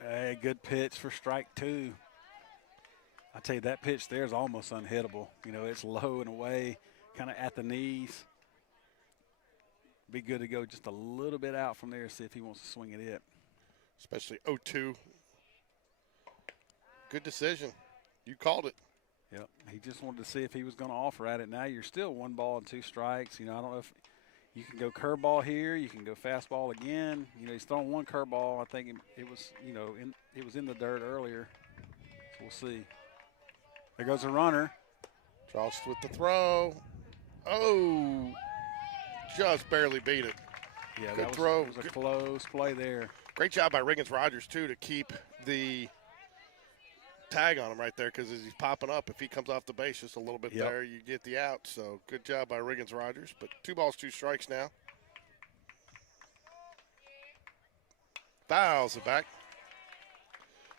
Hey, good pitch for strike 2. I tell you, that pitch there is almost unhittable. It's low and away, kind of at the knees. Be good to go just a little bit out from there, see if he wants to swing it in. Especially 0-2. Good decision. You called it. Yep. He just wanted to see if he was going to offer at it. Now you're still 1 ball and 2 strikes. I don't know if you can go curveball here. You can go fastball again. He's thrown 1 curveball. I think it was, it was in the dirt earlier. So we'll see. There goes a runner. Draws with the throw. Oh, just barely beat it. Yeah, good throw. It was a close play there. Great job by Riggins Rogers, too, to keep the tag on him right there, because as he's popping up, if he comes off the base just a little bit there, you get the out. So good job by Riggins Rogers. But 2 balls, 2 strikes now. Fouls it back.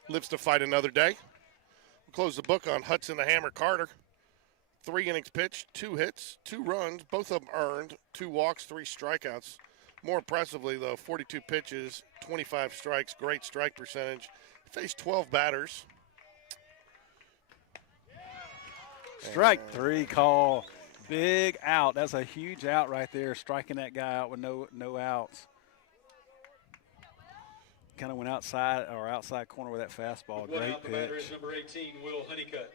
Lives to fight another day. We'll close the book on Hudson the Hammer Carter. 3 innings pitched, 2 hits, 2 runs, both of them earned, 2 walks, 3 strikeouts. More impressively, though, 42 pitches, 25 strikes, great strike percentage. Faced 12 batters. Strike 3 call. Big out. That's a huge out right there, striking that guy out with no outs. Kind of went outside corner with that fastball. One Great out, the batter is pitch. number 18, Will Honeycutt.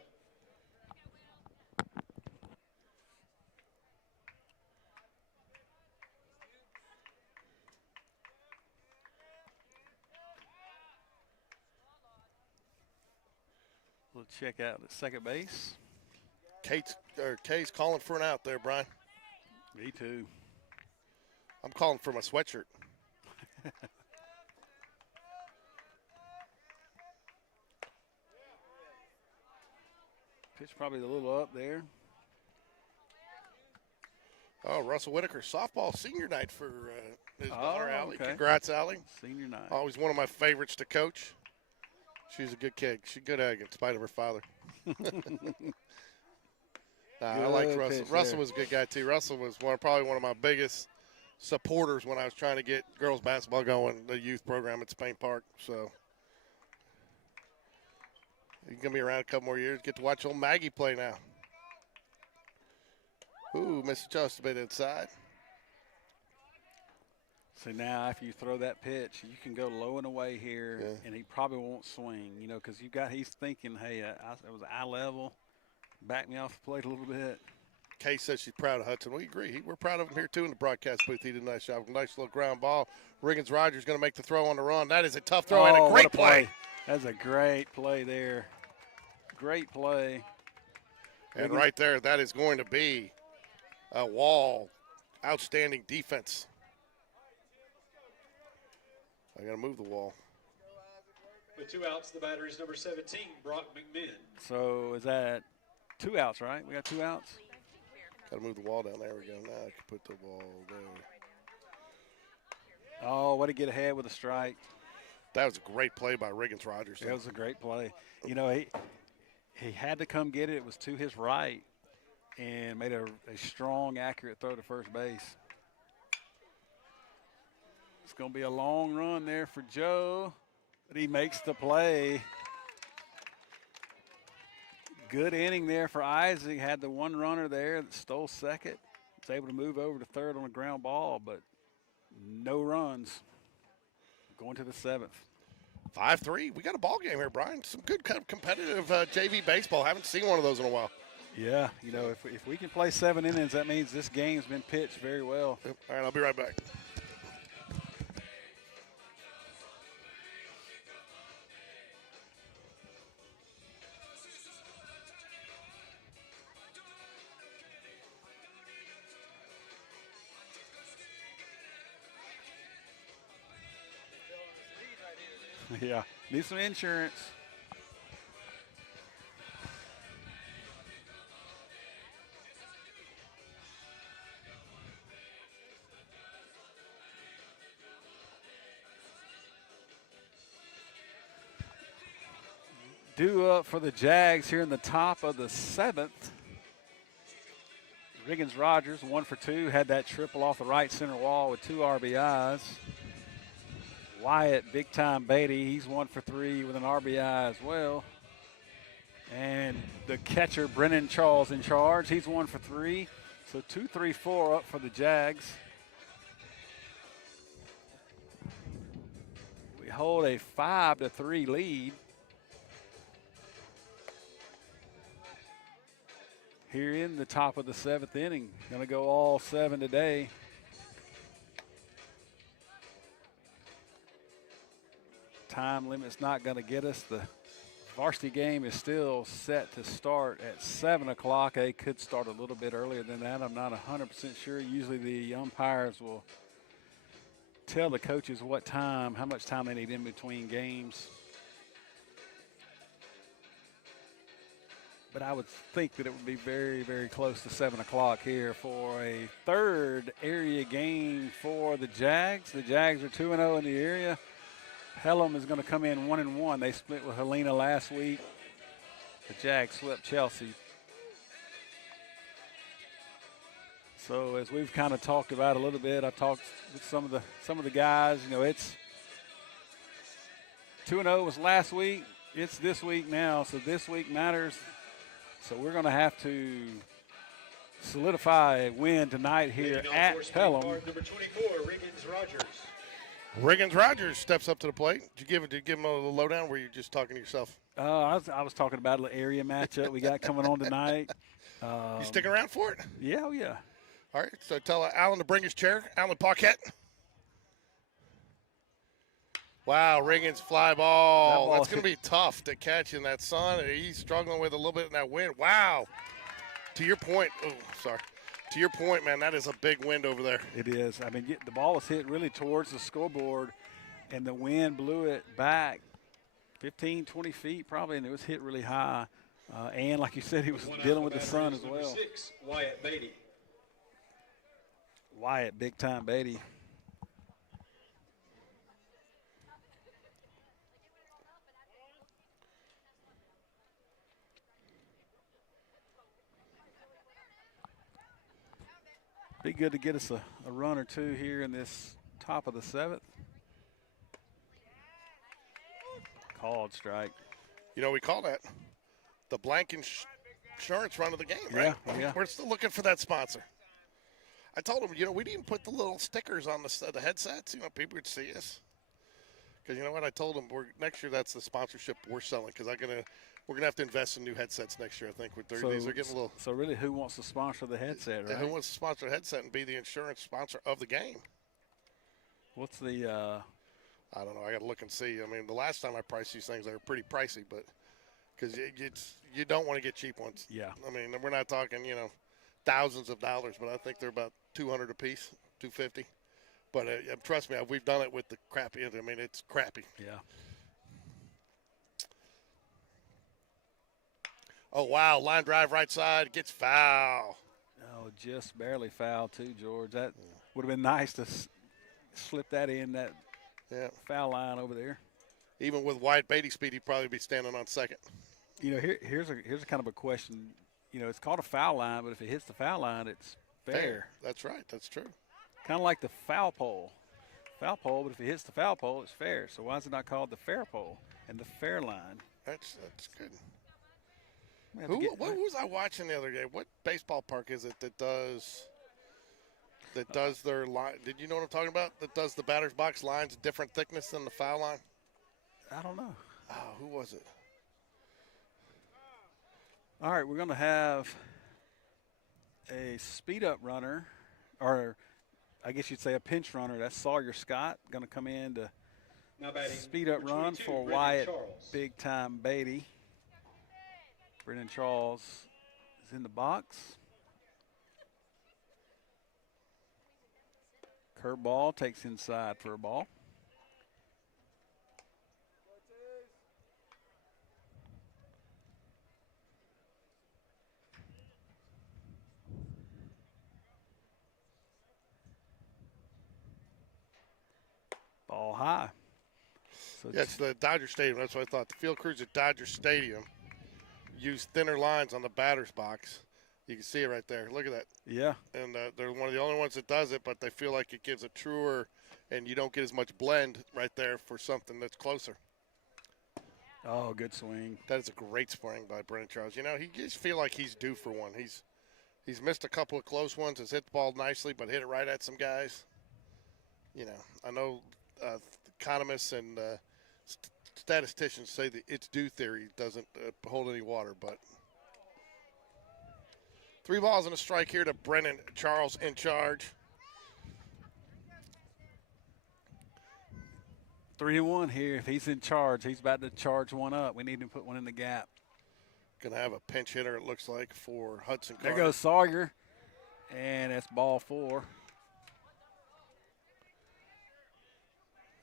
We'll check out at second base. Kay's calling for an out there, Brian. Me too. I'm calling for my sweatshirt. Pitch probably a little up there. Oh, Russell Whitaker, softball senior night for his daughter, Allie. Okay. Congrats, Allie. Senior night. Always one of my favorites to coach. She's a good kid. She's a good egg in spite of her father. I like Russell. Russell was a good guy, too. Russell was probably one of my biggest supporters when I was trying to get girls basketball going, the youth program at Spain Park. So he's going to be around a couple more years. Get to watch old Maggie play now. Ooh, misadjusted a bit inside. So now if you throw that pitch, you can go low and away here, and he probably won't swing, you know, because he's thinking, hey, it was eye level, back me off the plate a little bit. Kay says she's proud of Hudson. We agree. We're proud of him here, too, in the broadcast booth. He did a nice job. Nice little ground ball. Riggins Rogers going to make the throw on the run. That is a tough throw and a great play. That's a great play there. Great play. And right there, that is going to be a wall. Outstanding defense. I got to move the wall. With 2 outs, the batter is number 17, Brock McMinn. So is that 2 outs, right? We got 2 outs? Got to move the wall down. There we go. Now I can put the ball there. Oh, way to get ahead with a strike. That was a great play by Riggins Rogers. That was a great play. You know, he had to come get it. It was to his right and made a strong, accurate throw to first base. It's going to be a long run there for Joe, but he makes the play. Good inning there for Isaac. Had the one runner there that stole second. Was able to move over to third on a ground ball, but no runs. Going to the 7th. 5-3. We got a ball game here, Brian. Some good kind of competitive JV baseball. Haven't seen one of those in a while. Yeah, you know, if we can play 7 innings, that means this game's been pitched very well. Yep. All right, I'll be right back. Yeah, need some insurance. Due up for the Jags here in the top of the 7th. Riggins Rogers, 1 for 2, had that triple off the right center wall with 2 RBIs. Wyatt, big time Beatty, he's 1 for 3 with an RBI as well. And the catcher, Brennan Charles, in charge. He's 1 for 3. So 2, 3, 4 up for the Jags. We hold a 5-3 lead. Here in the top of the 7th inning. Going to go all 7 today. Time limit's not going to get us. The varsity game is still set to start at 7 o'clock. It could start a little bit earlier than that. I'm not 100% sure. Usually the umpires will tell the coaches how much time they need in between games. But I would think that it would be very, very close to 7 o'clock here for a 3rd area game for the Jags. The Jags are 2-0 in the area. Pelham is going to come in 1-1. They split with Helena last week. The Jags swept Chelsea. So as we've kind of talked about a little bit, I talked with some of the guys. You know, it's 2-0 was last week. It's this week now, so this week matters. So we're going to have to solidify a win tonight here at Pelham. Number 24, Riggins Rogers. Riggins Rogers steps up to the plate. Did you give him a little lowdown? Or were you just talking to yourself? I was talking about a little area matchup we got coming on tonight. You sticking around for it? Yeah, oh yeah. All right, so tell Alan to bring his chair. Alan Paquette. Wow, Riggins fly ball. That's going to be tough to catch in that sun. He's struggling with a little bit in that wind. Wow. To your point. Oh, sorry. To your point, man, that is a big wind over there. It is. I mean, the ball was hit really towards the scoreboard, and the wind blew it back 15, 20 feet probably, and it was hit really high. And like you said, he was dealing with the sun as well. 6, Wyatt Beatty. Wyatt, big time Beatty. Be good to get us a run or two here in this top of the 7th. Called strike. You know, we call that the blank insurance run of the game, right? Yeah. We're still looking for that sponsor. I told him, you know, we didn't put the little stickers on the headsets. You know, people would see us. Because you know what? I told him next year that's the sponsorship we're selling. Because we're gonna have to invest in new headsets next year. I think these are getting a little. So really, who wants to sponsor the headset, right? Who wants to sponsor the headset and be the insurance sponsor of the game? What's the? I don't know. I got to look and see. I mean, the last time I priced these things, they were pretty pricey, but because you don't want to get cheap ones. Yeah. I mean, we're not talking, you know, thousands of dollars, but I think they're about $200 a piece, $250. But trust me, we've done it with the crappy. I mean, it's crappy. Yeah. Oh wow! Line drive right side gets foul. Oh, just barely foul too, George. That would have been nice to slip that in that foul line over there. Even with wide Beatty speed, he'd probably be standing on second. You know, here's a kind of a question. You know, it's called a foul line, but if it hits the foul line, it's fair. That's right. That's true. Kind of like the foul pole. Foul pole, but if it hits the foul pole, it's fair. So why is it not called the fair pole and the fair line? That's good. What was I watching the other day? What baseball park is it that does their line? Did you know what I'm talking about? That does the batter's box lines different thickness than the foul line? I don't know. Oh, who was it? All right, we're going to have a speed-up runner, or I guess you'd say a pinch runner. That's Sawyer Scott going to come in to speed-up run for Wyatt big-time Beatty. Brendan Charles is in the box. Curveball takes inside for a ball. Ball high. So it's the Dodger Stadium. That's what I thought. The field crews at Dodger Stadium use thinner lines on the batter's box. You can see it right there. Look at that. Yeah. And they're one of the only ones that does it, but they feel like it gives a truer, and you don't get as much blend right there for something that's closer. Oh, good swing. That is a great swing by Brendan Charles. You know, he just feel like he's due for one. He's missed a couple of close ones, has hit the ball nicely, but hit it right at some guys. You know, I know economists and statisticians say that it's due theory doesn't hold any water, but 3 balls and a strike here to Brendan Charles in charge. 3-1 here. If he's in charge, he's about to charge one up. We need to put one in the gap. Going to have a pinch hitter, it looks like, for Hudson Carter. There goes Sawyer, and that's ball 4.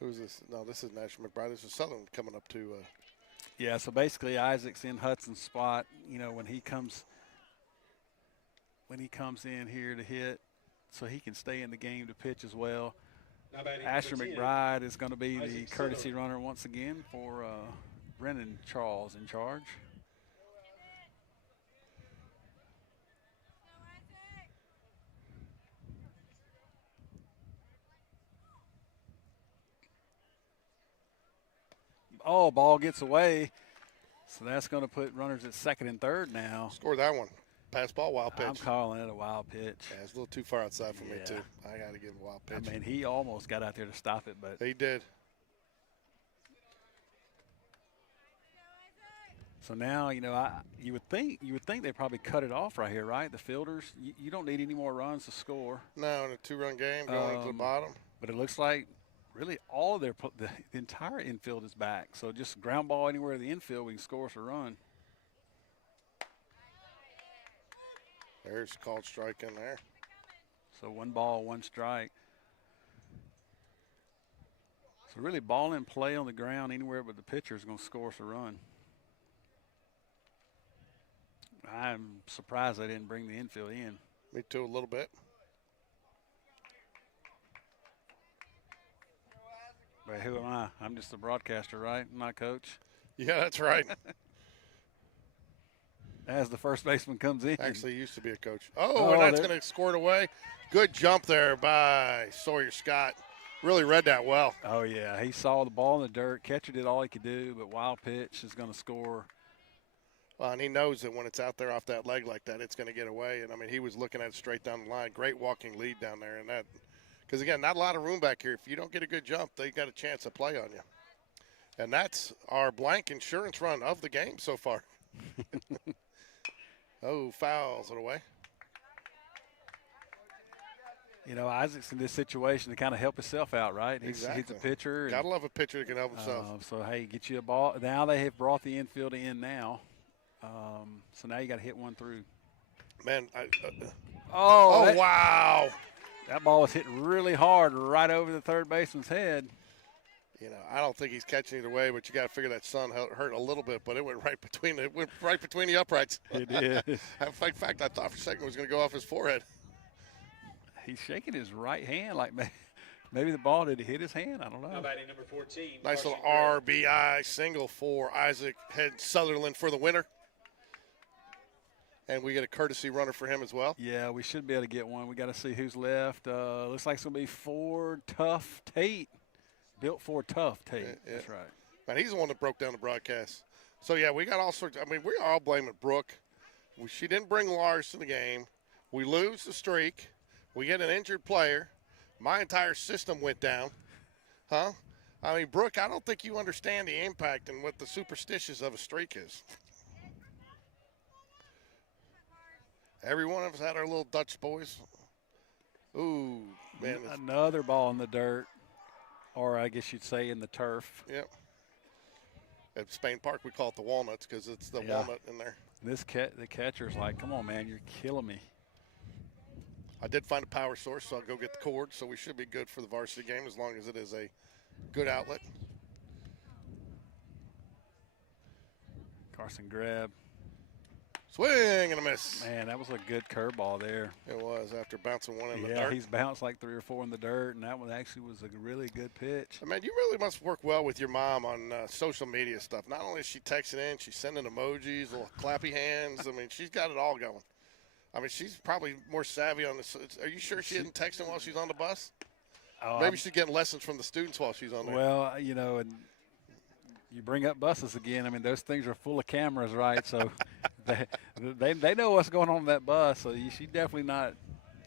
Who's this? No, this is National McBride. This is Southern coming up to. Yeah, so basically Isaac's in Hudson's spot. You know, when he comes in here to hit, so he can stay in the game to pitch as well. Asher McBride is going to be the courtesy runner once again for Brendan Charles in charge. Oh, ball gets away. So that's going to put runners at second and third now. Scored that one. Pass ball, wild pitch. I'm calling it a wild pitch. Yeah, it's a little too far outside for me, too. I got to give him a wild pitch. I mean, he almost got out there to stop it, but. He did. So now, you know, you would think they probably cut it off right here, right? The fielders, you don't need any more runs to score. No, in a 2-run game going to the bottom. But it looks like really all of the entire infield is back. So just ground ball anywhere in the infield, we can score us a run. There's called strike in there. So 1 ball, 1 strike. So really ball in play on the ground anywhere but the pitcher is going to score us a run. I'm surprised they didn't bring the infield in. Me too, a little bit. But who am I? I'm just a broadcaster, right? I'm not coach. Yeah, that's right. as the first baseman comes in. Actually, he used to be a coach. Oh, and that's going to score it away. Good jump there by Sawyer Scott. Really read that well. Oh, yeah. He saw the ball in the dirt. Catcher did all he could do, but wild pitch is going to score. Well, and he knows that when it's out there off that leg like that, it's going to get away. And, I mean, he was looking at it straight down the line. Great walking lead down there. And that, because, again, not a lot of room back here. If you don't get a good jump, they got a chance to play on you. And that's our blank insurance run of the game so far. Oh, fouls it away. You know, Isaac's in this situation to kind of help himself out, right? He's a pitcher. Got to love a pitcher that can help himself. So, hey, get you a ball. Now they have brought the infield in now. So now you got to hit one through. Man. Wow. That ball was hit really hard right over the third baseman's head. You know, I don't think he's catching either way, but you got to figure that sun hurt a little bit, but it went right between the uprights. It did. In fact, I thought for a second it was going to go off his forehead. He's shaking his right hand like maybe the ball did hit his hand. I don't know. Now batting number 14. Nice little RBI single for Isaac Sutherland for the winner. And we get a courtesy runner for him as well. Yeah, we should be able to get one. We got to see who's left. Looks like it's going to be Ford Tough Tate. Built for Tough Tate. Yeah. That's right. Man, he's the one that broke down the broadcast. So, yeah, we got all sorts. I mean, we're all blaming Brooke. She didn't bring Lars to the game. We lose the streak. We get an injured player. My entire system went down. Huh? I mean, Brooke, I don't think you understand the impact and what the superstitious of a streak is. Every one of us had our little Dutch boys. Ooh, man. Another ball in the dirt, or I guess you'd say in the turf. Yep. At Spain Park, we call it the walnuts because it's the walnut in there. The catcher's like, come on, man, you're killing me. I did find a power source, so I'll go get the cord. So we should be good for the varsity game as long as it is a good outlet. Carson grab. Swing and a miss. Man, that was a good curveball there. It was after bouncing one in the dirt. Yeah, he's bounced like 3 or 4 in the dirt, and that one actually was a really good pitch. Man, you really must work well with your mom on social media stuff. Not only is she texting in, she's sending emojis, little clappy hands. I mean, she's got it all going. I mean, she's probably more savvy on this. Are you sure she isn't texting while she's on the bus? Maybe she's getting lessons from the students while she's on there. Well, you know, and you bring up buses again. I mean, those things are full of cameras, right? So they know what's going on in that bus. So she definitely not.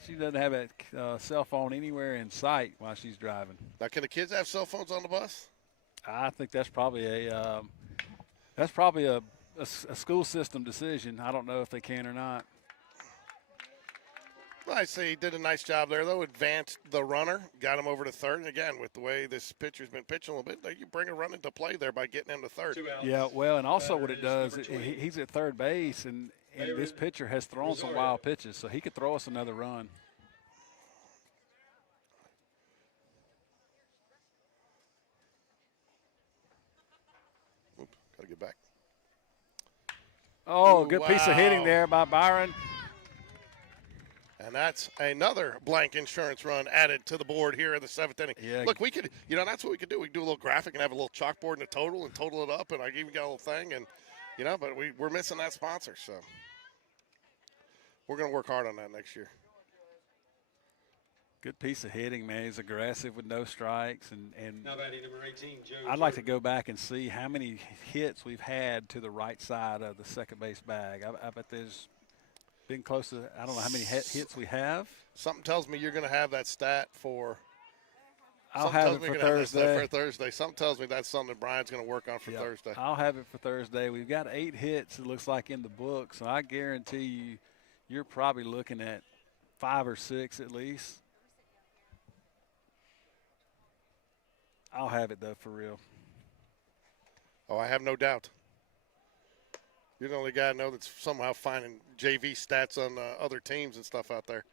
She doesn't have a cell phone anywhere in sight while she's driving. Now, can the kids have cell phones on the bus? I think that's probably a school system decision. I don't know if they can or not. I say he did a nice job there, though. Advanced the runner, got him over to third. And again, with the way this pitcher's been pitching a little bit, you bring a run into play there by getting him to third. Yeah, well, and also what it does, he's at third base, and this pitcher has thrown some wild pitches, so he could throw us another run. Oops, got to get back. Oh, good piece of hitting there by Byron. And that's another blank insurance run added to the board here in the 7th inning. Yeah. Look, we could, that's what we could do. We could do a little graphic and have a little chalkboard and a total and total it up. And I even got a little thing. And, but we're missing that sponsor. So we're going to work hard on that next year. Good piece of hitting, man. He's aggressive with no strikes. And now batting number 18, Joe. I'd like to go back and see how many hits we've had to the right side of the second base bag. I bet there's been close to, I don't know how many hits we have. Something tells me you're going to have that stat for. I'll have it for Thursday. Something tells me that's something Brian's going to work on for Thursday. I'll have it for Thursday. We've got 8 hits, it looks like, in the book. So I guarantee you're probably looking at 5 or 6 at least. I'll have it, though, for real. Oh, I have no doubt. You're the only guy I know that's somehow finding JV stats on other teams and stuff out there.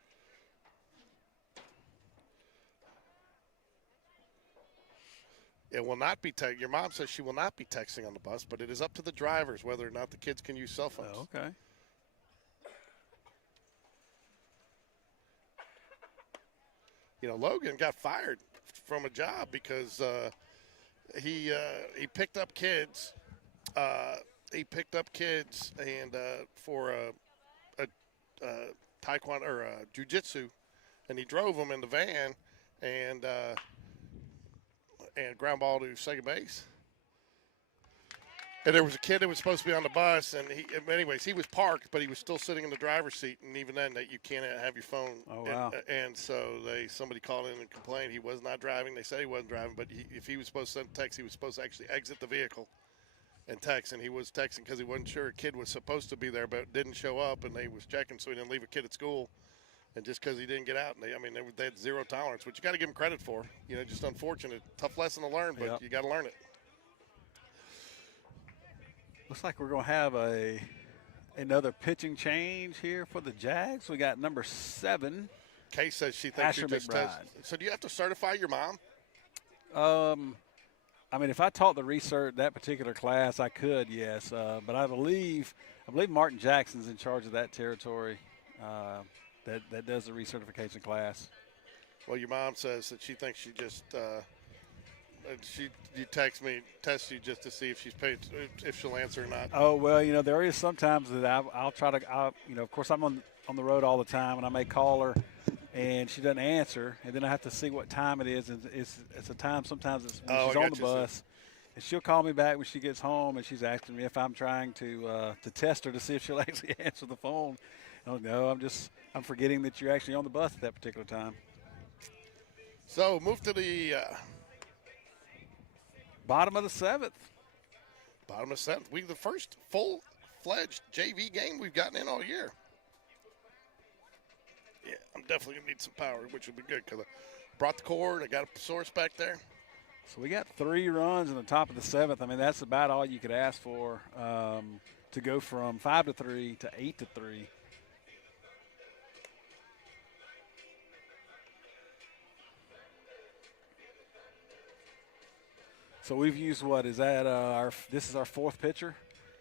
It will not be your mom says she will not be texting on the bus, but it is up to the drivers whether or not the kids can use cell phones. Oh, okay. Logan got fired from a job because he picked up kids he picked up kids and for a taekwondo or jiu-jitsu, and he drove them in the van and ground ball to second base. And there was a kid that was supposed to be on the bus, and he was parked, but he was still sitting in the driver's seat. And even then, that you can't have your phone. Oh, wow. And so somebody called in and complained he was not driving. They said he wasn't driving, but if he was supposed to send a text, he was supposed to actually exit the vehicle and text. And he was texting because he wasn't sure a kid was supposed to be there, but didn't show up, and they was checking, so he didn't leave a kid at school. And just because he didn't get out, and they had zero tolerance, which you got to give him credit for. Just unfortunate, tough lesson to learn, but you got to learn it. Looks like we're going to have another pitching change here for the Jags. We got number 7. Kay says she thinks Asher you just McBride. So do you have to certify your mom? If I taught that particular class, I could, yes. But I believe Martin Jackson's in charge of that territory that does the recertification class. Well, your mom says that she thinks she just you test you just to see if she's paid, if she'll answer or not. Oh, well, there is sometimes that I'll try to, of course I'm on the road all the time, and I may call her and she doesn't answer, and then I have to see what time it is. And it's a time sometimes it's when she's on the bus, and she'll call me back when she gets home, and she's asking me if I'm trying to test her to see if she'll actually answer the phone. Oh, no, I'm forgetting that you're actually on the bus at that particular time. So move to the bottom of the 7th. Bottom of 7th. The first full-fledged JV game we've gotten in all year. Yeah, I'm definitely going to need some power, which would be good because I brought the cord. I got a source back there. So we got 3 runs in the top of the 7th. That's about all you could ask for to go from 5-3 to 8-3. So we've used this is our 4th pitcher,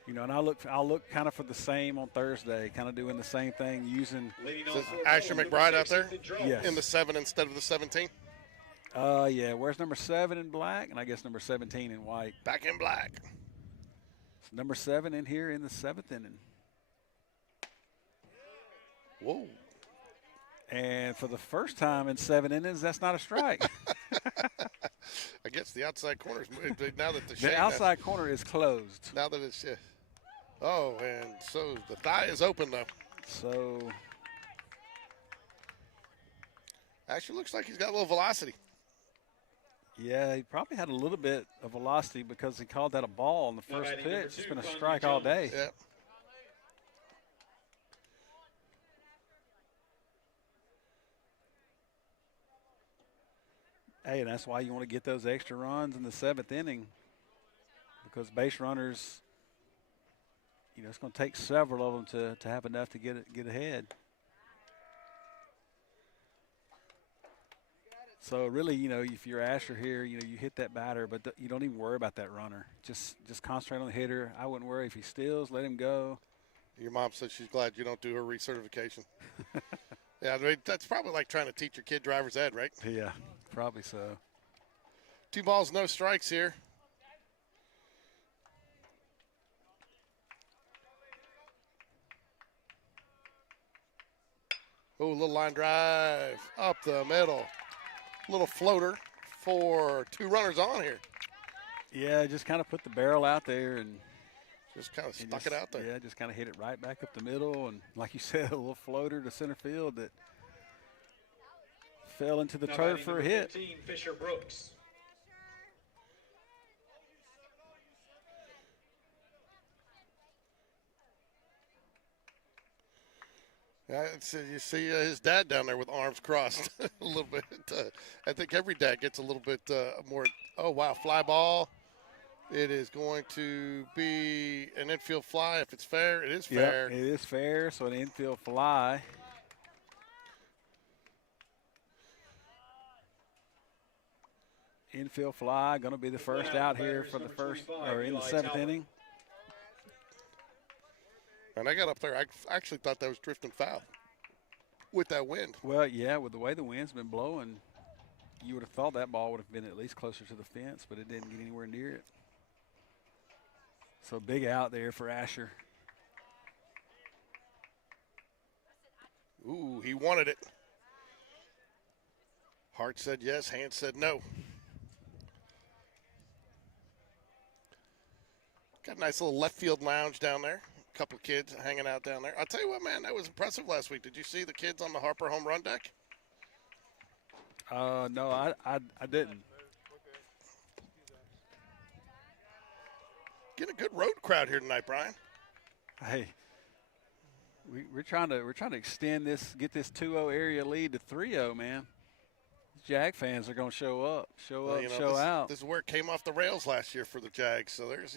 and I'll look kind of for the same on Thursday, kind of doing the same thing using. So Asher McBride out there, yes, in the 7 instead of the 17. Yeah. Where's number 7 in black, and I guess number 17 in white. Back in black. So number 7 in here in the 7th inning. Whoa. And for the first time in 7 innings, that's not a strike. I guess the outside corner is now that the outside corner is closed. Now that it's and so the thigh is open though. So actually looks like he's got a little velocity. Yeah, he probably had a little bit of velocity because he called that a ball on the first pitch. It's been a strike all day. Yeah. Hey, and that's why you want to get those extra runs in the 7th inning, because base runners, it's going to take several of them to have enough to get ahead. So really, if you're Asher here, you hit that batter, but you don't even worry about that runner. Just concentrate on the hitter. I wouldn't worry if he steals, let him go. Your mom said she's glad you don't do her recertification. Yeah, that's probably like trying to teach your kid driver's ed, right? Yeah. Probably so. 2 balls, no strikes here. Oh, little line drive up the middle. Little floater for 2 runners on here. Yeah, just kind of put the barrel out there and just kind of stuck it out there. Yeah, just kind of hit it right back up the middle. And like you said, a little floater to center field that fell into the turf for a hit. 15, Fisher Brooks. Yeah, you see his dad down there with arms crossed a little bit. I think every dad gets a little bit more. Oh, wow, fly ball. It is going to be an infield fly if it's fair. It is fair. Yep, it is fair, so an infield fly. Infield fly, going to be the first out here for the first, or in the 7th inning. And I got up there, I actually thought that was drifting foul with that wind. Well, yeah, with the way the wind's been blowing, you would have thought that ball would have been at least closer to the fence, but it didn't get anywhere near it. So big out there for Asher. Ooh, he wanted it. Heart said yes, hand said no. Got a nice little left field lounge down there. A couple of kids hanging out down there. I'll tell you what, man, that was impressive last week. Did you see the kids on the Harper home run deck? No, I didn't. Getting a good road crowd here tonight, Brian. Hey, we're trying to extend this, get this 2-0 area lead to 3-0, man. Jag fans are going to show up, show out. This is where it came off the rails last year for the Jags. So there's,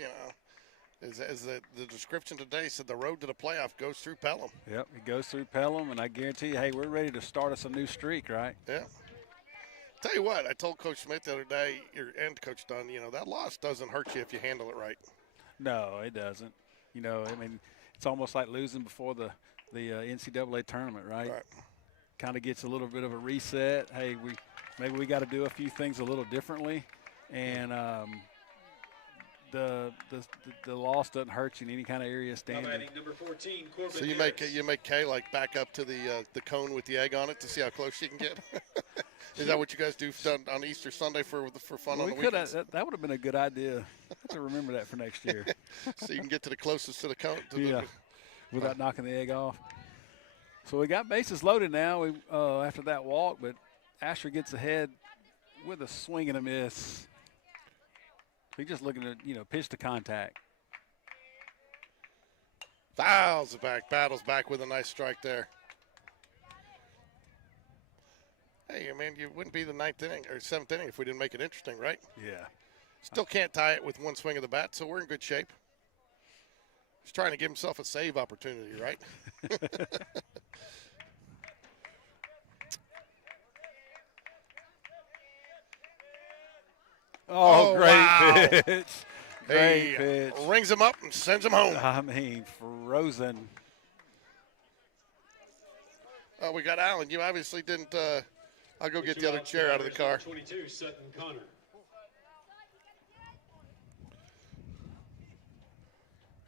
as the description today said, the road to the playoff goes through Pelham. Yep, it goes through Pelham, and I guarantee you, hey, we're ready to start us a new streak, right? Yeah. Tell you what, I told Coach Smith the other day, and Coach Dunn, that loss doesn't hurt you if you handle it right. No, it doesn't. It's almost like losing before the NCAA tournament, right? Kind of gets a little bit of a reset. Hey, maybe we got to do a few things a little differently, and the loss doesn't hurt you in any kind of area standing. Number 14, so you make Kay like back up to the cone with the egg on it to see how close she can get. Is that what you guys do on Easter Sunday for fun on the weekends? That would have been a good idea. I have to remember that for next year. So you can get to the closest to the cone. Without knocking the egg off. So we got bases loaded now after that walk, but Asher gets ahead with a swing and a miss. He's just looking to, pitch to contact. Fouls it back, battles back with a nice strike there. Hey, man, you wouldn't be the 9th inning or 7th inning if we didn't make it interesting, right? Yeah. Still can't tie it with one swing of the bat, so we're in good shape. He's trying to give himself a save opportunity, right? Great wow. pitch. Great pitch. Rings him up and sends him home. I mean, frozen. Oh, we got Allen. You obviously didn't I'll go get the other chair out of the car. 22, Sutton Connor.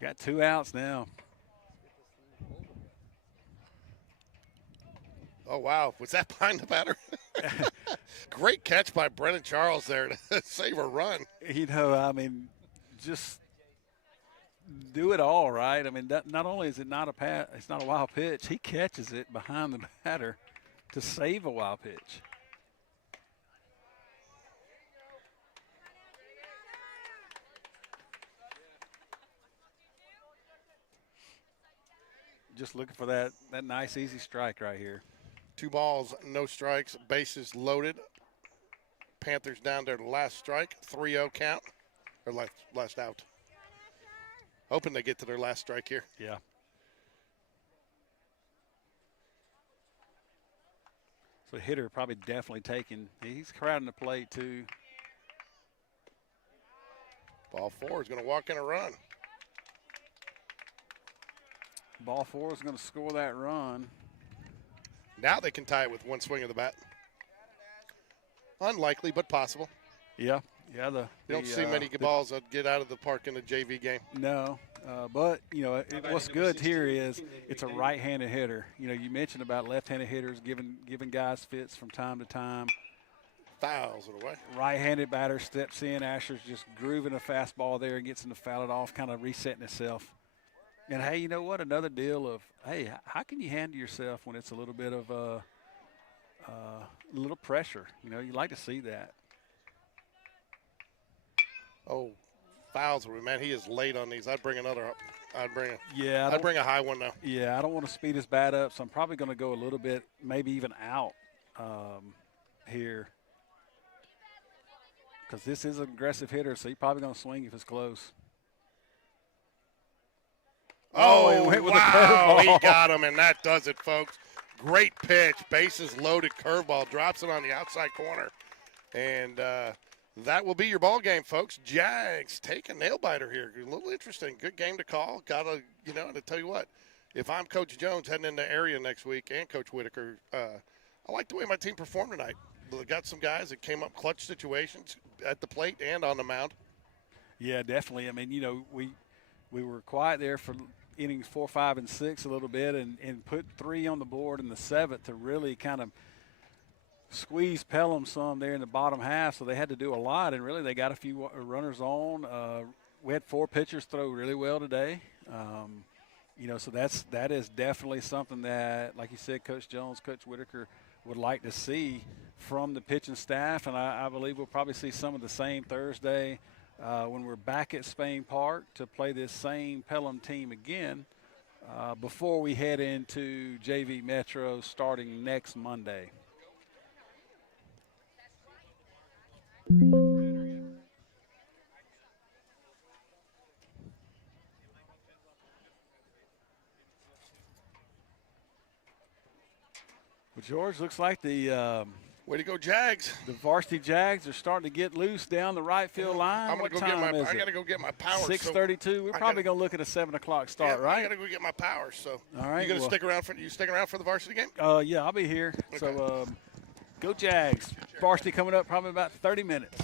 Got 2 outs now. Oh, wow. Was that behind the batter? Great catch by Brennan Charles there to save a run. Just do it all, right? Not only is it not it's not a wild pitch, he catches it behind the batter to save a wild pitch. Just looking for that nice, easy strike right here. 2 balls, no strikes, bases loaded. Panthers down their last strike, 3-0 count, or last out. Hoping they get to their last strike here. Yeah. So hitter probably definitely taking. He's crowding the plate too. Ball 4 is going to walk in a run. Ball 4 is going to score that run. Now they can tie it with one swing of the bat. Unlikely, but possible. Yeah. You don't see many balls that get out of the park in a JV game. No, but what's good here is it's a right-handed hitter. You mentioned about left-handed hitters giving guys fits from time to time. Fouls it away. Right-handed batter steps in. Asher's just grooving a fastball there and gets him to foul it off, kind of resetting itself. And hey, you know what? Another deal of how can you handle yourself when it's a little bit of a little pressure? You like to see that. Oh, fouls, man. He is late on these. I'd bring another up. I'd bring a high one now. Yeah, I don't want to speed his bat up, so I'm probably going to go a little bit, maybe even out here. Because this is an aggressive hitter, so he's probably going to swing if it's close. Oh, he went with wow. a He got him, and that does it, folks. Great pitch. Bases loaded curveball. Drops it on the outside corner. And that will be your ball game, folks. Jags take a nail-biter here. A little interesting. Good game to call. And to tell you what, if I'm Coach Jones heading into area next week and Coach Whitaker, I like the way my team performed tonight. We got some guys that came up clutch situations at the plate and on the mound. Yeah, definitely. we were quiet there for innings 4, 5, and 6 a little bit, and put 3 on the board in the 7th to really kind of squeeze Pelham some there in the bottom half. So they had to do a lot, and really they got a few runners on. We had 4 pitchers throw really well today. So that is definitely something that, like you said, Coach Jones, Coach Whitaker would like to see from the pitching staff, and I believe we'll probably see some of the same Thursday when we're back at Spain Park to play this same Pelham team again before we head into JV Metro starting next Monday. Well, George, looks like the way to go, Jags. The Varsity Jags are starting to get loose down the right field line. I gotta go get my power. 6:32. We're probably gonna look at a 7 o'clock start, right? I gotta go get my power. So, all right. You gonna stick around for the varsity game? Yeah, I'll be here. Okay. So, go Jags. Varsity coming up probably about 30 minutes.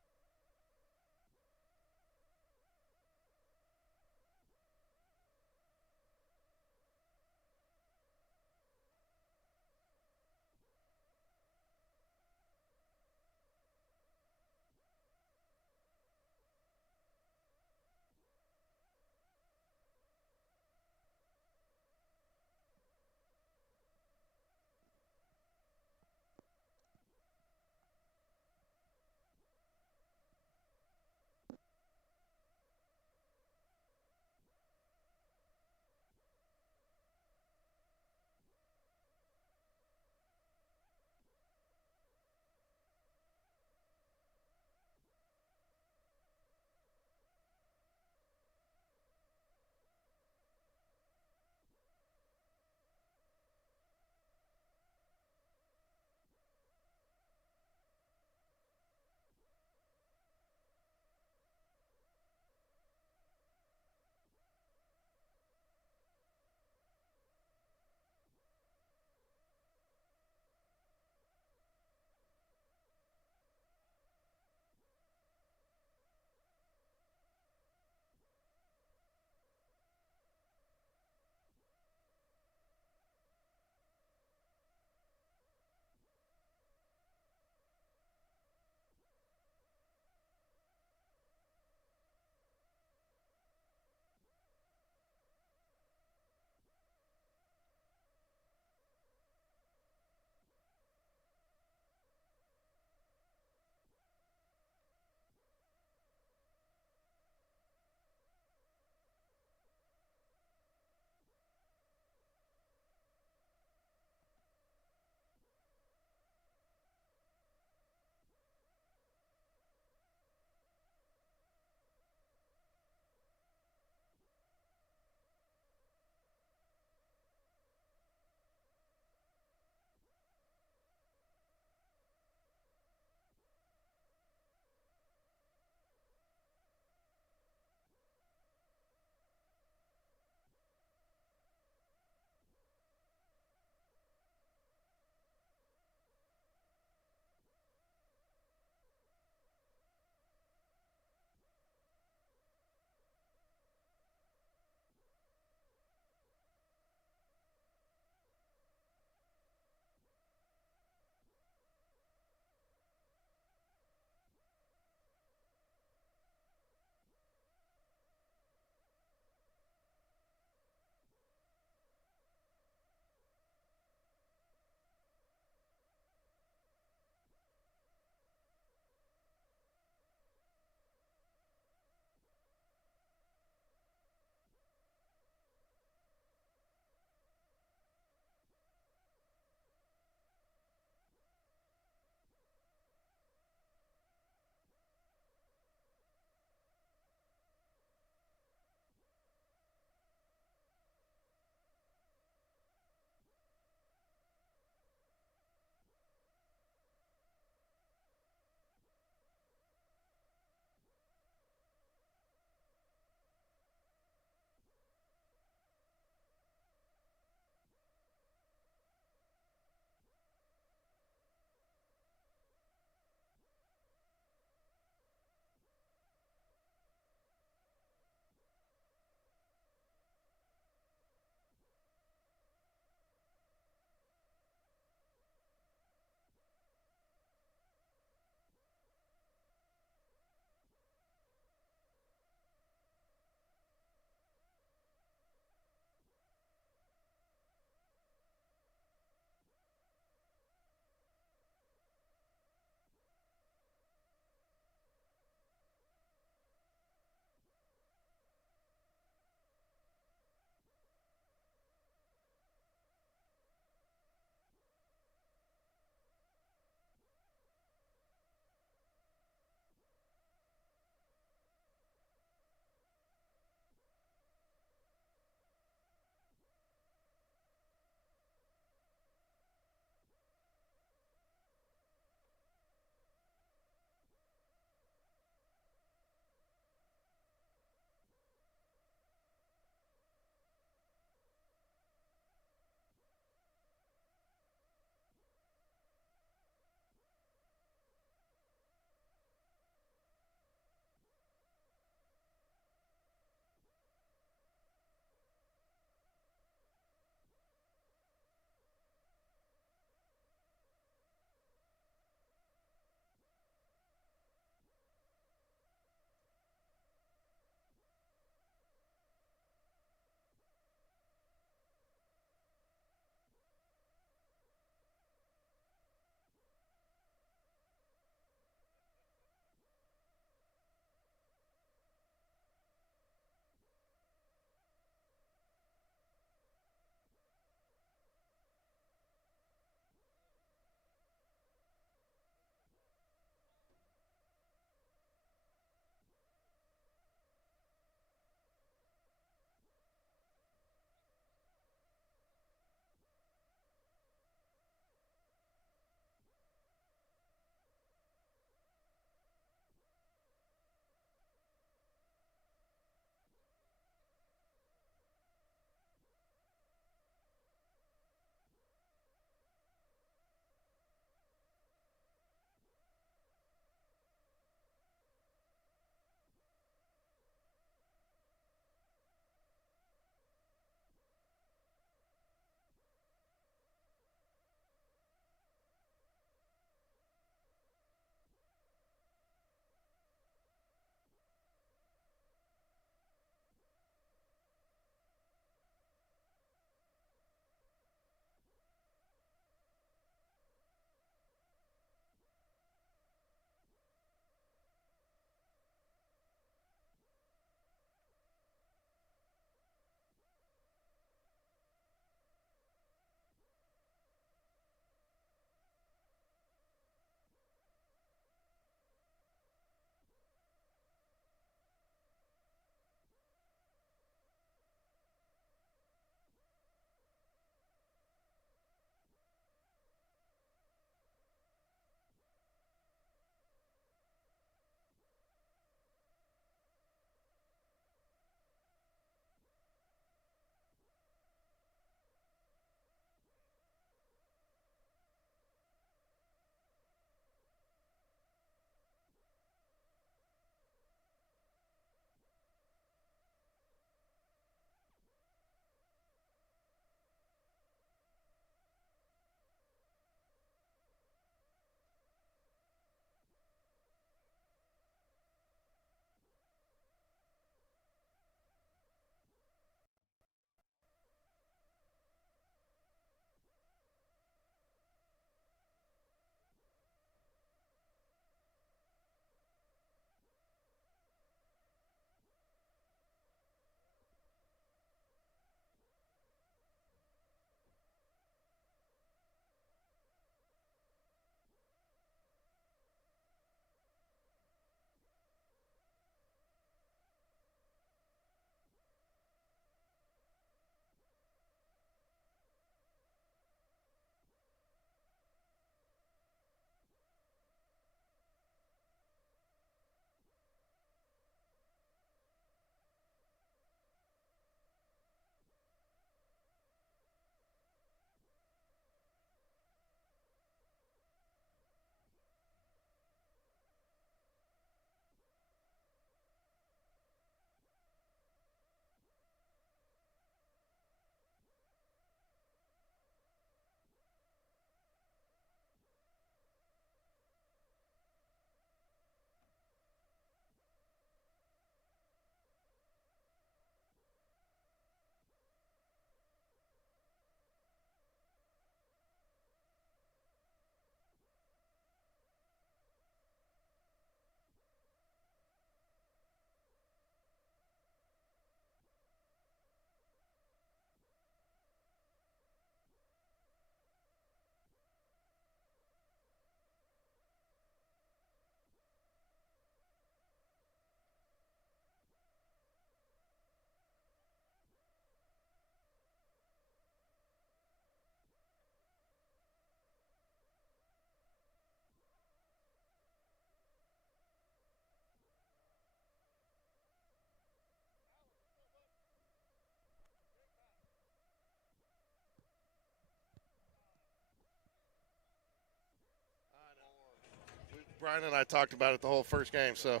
Brian and I talked about it the whole first game. So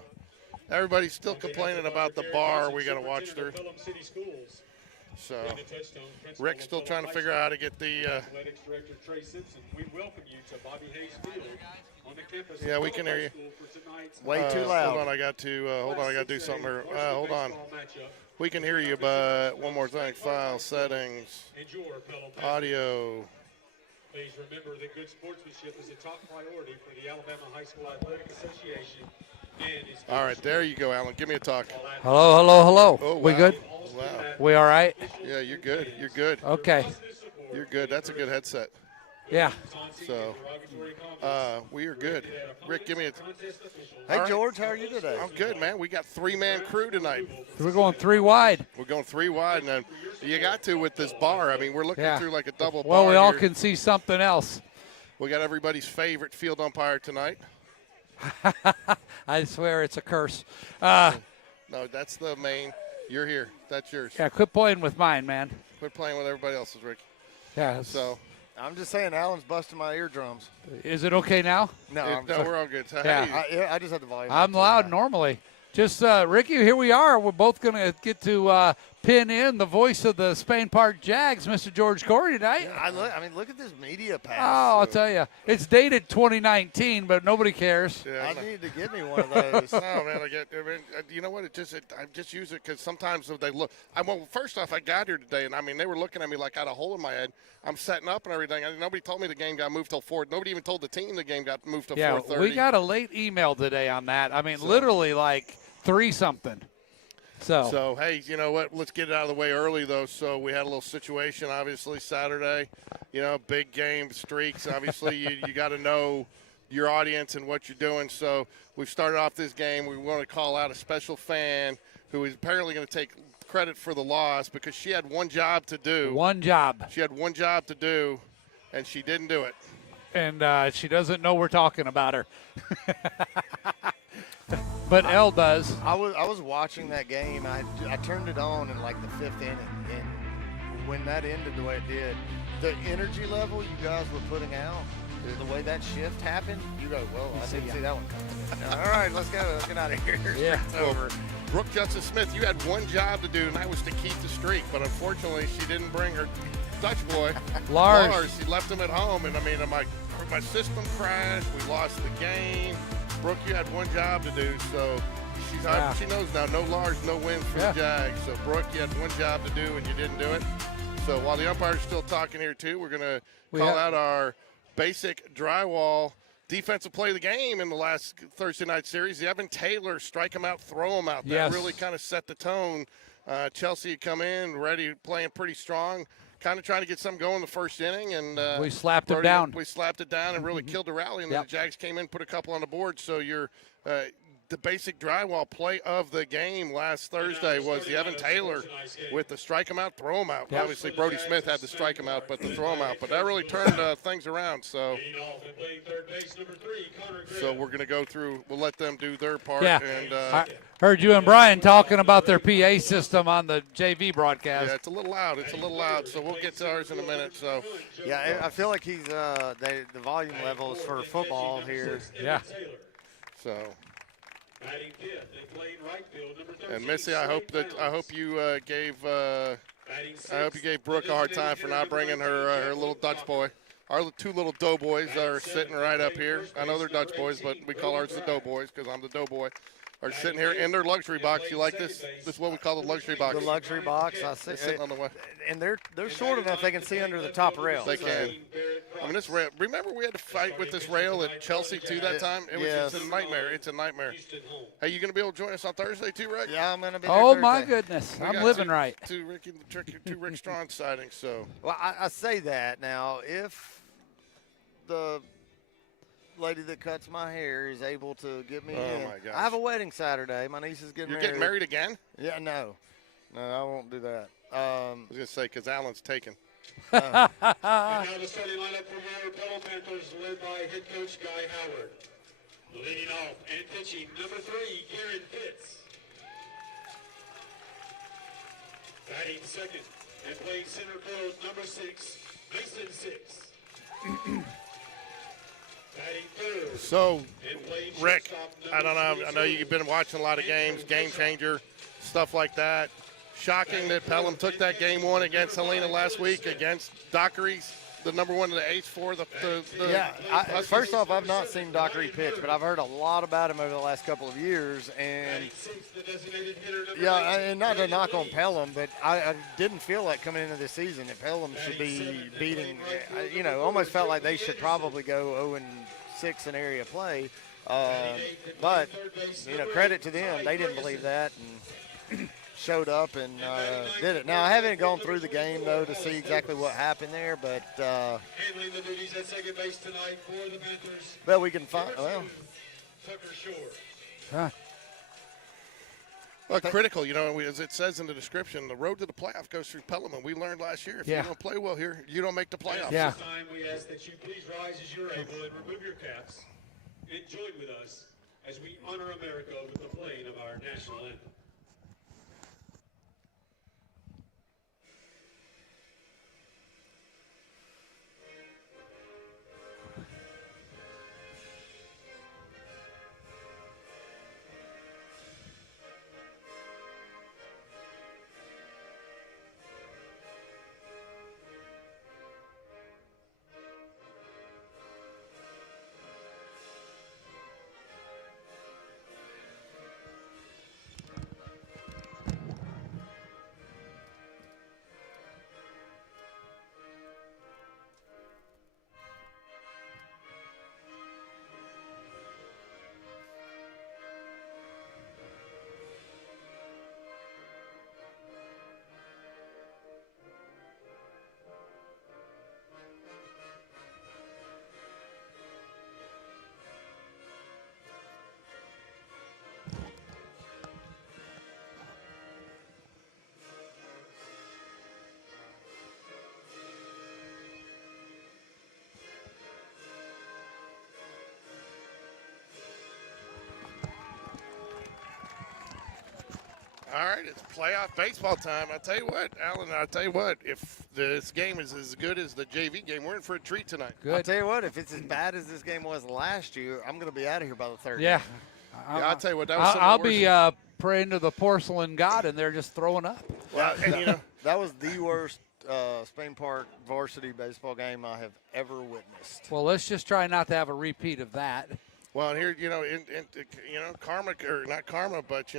everybody's still complaining about the bar we got to watch through. So Rick's still trying to figure out how to get the. Yeah, we can hear you. Way too loud. Hold on, I got to do something here. Hold on. We can hear you, but one more thing. File settings, audio. Please remember that good sportsmanship is a top priority for the Alabama High School Athletic Association. All right, there you go, Alan. Give me a talk. Hello, hello, hello. Oh, We wow. good? Wow. We all right? Yeah, you're good. You're good. Okay. You're good. That's a good headset. Yeah. So, we are good. Rick, give me a. Hey, All George, how are you today? I'm good, man. We got 3-man crew tonight. We're going 3 wide. We're going 3 wide, and then you got to with this bar. I mean, we're looking Yeah. through like a double bar. Well, we all here. can see something else. We got everybody's favorite field umpire tonight. I swear it's a curse. No, that's the main. You're here. That's yours. Yeah, quit playing with mine, man. Quit playing with everybody else's, Rick. Yeah. So, I'm just saying, Alan's busting my eardrums. Is it okay now? No, no, we're all good. So, Yeah. hey, I just had the volume. I'm too loud high. normally. Just, Ricky, here we are. We're both going to get to pin in the voice of the Spain Park Jags, Mr. George Corey, tonight. Yeah, I mean, look at this media pass. Oh, I'll tell you. It's dated 2019, but nobody cares. yeah, I need to get me one of those. No, man, you know what? I just use it because sometimes they look. Well, first off, I got here today, and I mean, they were looking at me like I had a hole in my head. I'm setting up and everything. Nobody told me the game got moved till 4. Nobody even told the team the game got moved till 4:30. Yeah, we got a late email today on that. I mean, literally like 3-something. So, hey, you know what? Let's get it out of the way early, though. So we had a little situation, obviously, Saturday. You know, big game streaks. Obviously, you got to know your audience and what you're doing. So we've started off this game. We want to call out a special fan who is apparently going to take credit for the loss because she had one job to do. One job. She had one job to do, and she didn't do it. And she doesn't know we're talking about her. But Elle does. I was watching that game. I turned it on in like the 5th inning, and when that ended the way it did, the energy level you guys were putting out, the way that shift happened, you go, well, I didn't see that one coming. All right, let's go. Let's get out of here. Yeah. It's over. Brooke Justice-Smith, you had one job to do, and that was to keep the streak. But unfortunately, she didn't bring her Dutch boy, Lars. She left him at home, and I mean, my system crashed. We lost the game. Brooke, you had one job to do, so she knows now. No Lars, no wins for the Jags. So, Brooke, you had one job to do, and you didn't do it. So, while the umpire's still talking here, too, we're going to call out our basic drywall defensive play of the game in the last Thursday night series. The Evan Taylor, strike him out, throw him out. That really kind of set the tone. Chelsea had come in, ready, playing pretty strong. Kind of trying to get something going in the first inning, and we slapped him down. We slapped it down and really killed the rally, and then the Jags came in, put a couple on the board. So the basic drywall play of the game last Thursday was the Evan Taylor with the strike him out, throw him out. Yep. Obviously, Brody Smith had the strike him out, but the throw him out. But that really turned things around. So we're going to go through. We'll let them do their part. Yeah. And I heard you and Brian talking about their PA system on the JV broadcast. yeah, it's a little loud. It's a little loud. So we'll get to ours in a minute. So Yeah, I feel like he's the volume levels for football here. Yeah. So. And Missy, I hope you gave Brooke a hard time for not bringing her little Dutch boy. Our 2 little doughboys are sitting right up here. I know they're Dutch boys, but we call ours the doughboys because I'm the doughboy. Are sitting here in their luxury box. You like this? This is what we call the luxury box. The luxury box. I see. They're sitting on the way. And they're short enough they can see under the top rail. They can. I mean, this rail. Remember, we had to fight with this rail at Chelsea too that time. It's a nightmare. It's a nightmare. Hey, you gonna be able to join us on Thursday too, Rick? Yeah, I'm gonna be there Oh, Thursday. my goodness. I'm living right. Two Rick Strong sightings. So. Well, I say that now. If the lady that cuts my hair is able to get me in. My gosh. I have a wedding Saturday. My niece is getting You're married. getting married again? Yeah, no, I won't do that. I was gonna say because Alan's taken. And now the starting lineup for your Pelham Panthers, led by head coach Guy Howard. Leading off and pitching, number 3, Garrett Pitts. Batting second and playing center field, number 6, Mason 6. Batting third So, Rick, I don't know. I know you've been watching a lot of games, game changer, stuff like that. Shocking that Pelham took that game one against Helena last week against Dockery's, the number one in the H for the First off, I've not seen Dockery pitch, but I've heard a lot about him over the last couple of years. And and not to knock on Pelham, but I didn't feel like coming into this season that Pelham should be beating. Almost felt like they should probably go 0-6 in area play. But credit to them, they didn't believe that and showed up and did it. Now, I haven't gone through the game, though, to see exactly what happened there, but handling the duties at second base tonight for the Panthers. Well, we can find. Well, Tucker Shore. Huh. Well, critical, as it says in the description, the road to the playoff goes through Pelham, and we learned last year if you don't play well here, you don't make the playoffs. Yeah. This time we ask that you please rise as you're able and remove your caps and join with us as we honor America with the playing of our national anthem. All right, it's playoff baseball time. I tell you what, Alan, if this game is as good as the JV game, we're in for a treat tonight. Good. I'll tell you what, if it's as bad as this game was last year, I'm going to be out of here by the third. Yeah. I'll tell you what, that was some of the I'll worst. be praying to the porcelain god, and they're just throwing up. Well, and That was the worst Spain Park varsity baseball game I have ever witnessed. Well, let's just try not to have a repeat of that. well, and here, karma, or not karma, but,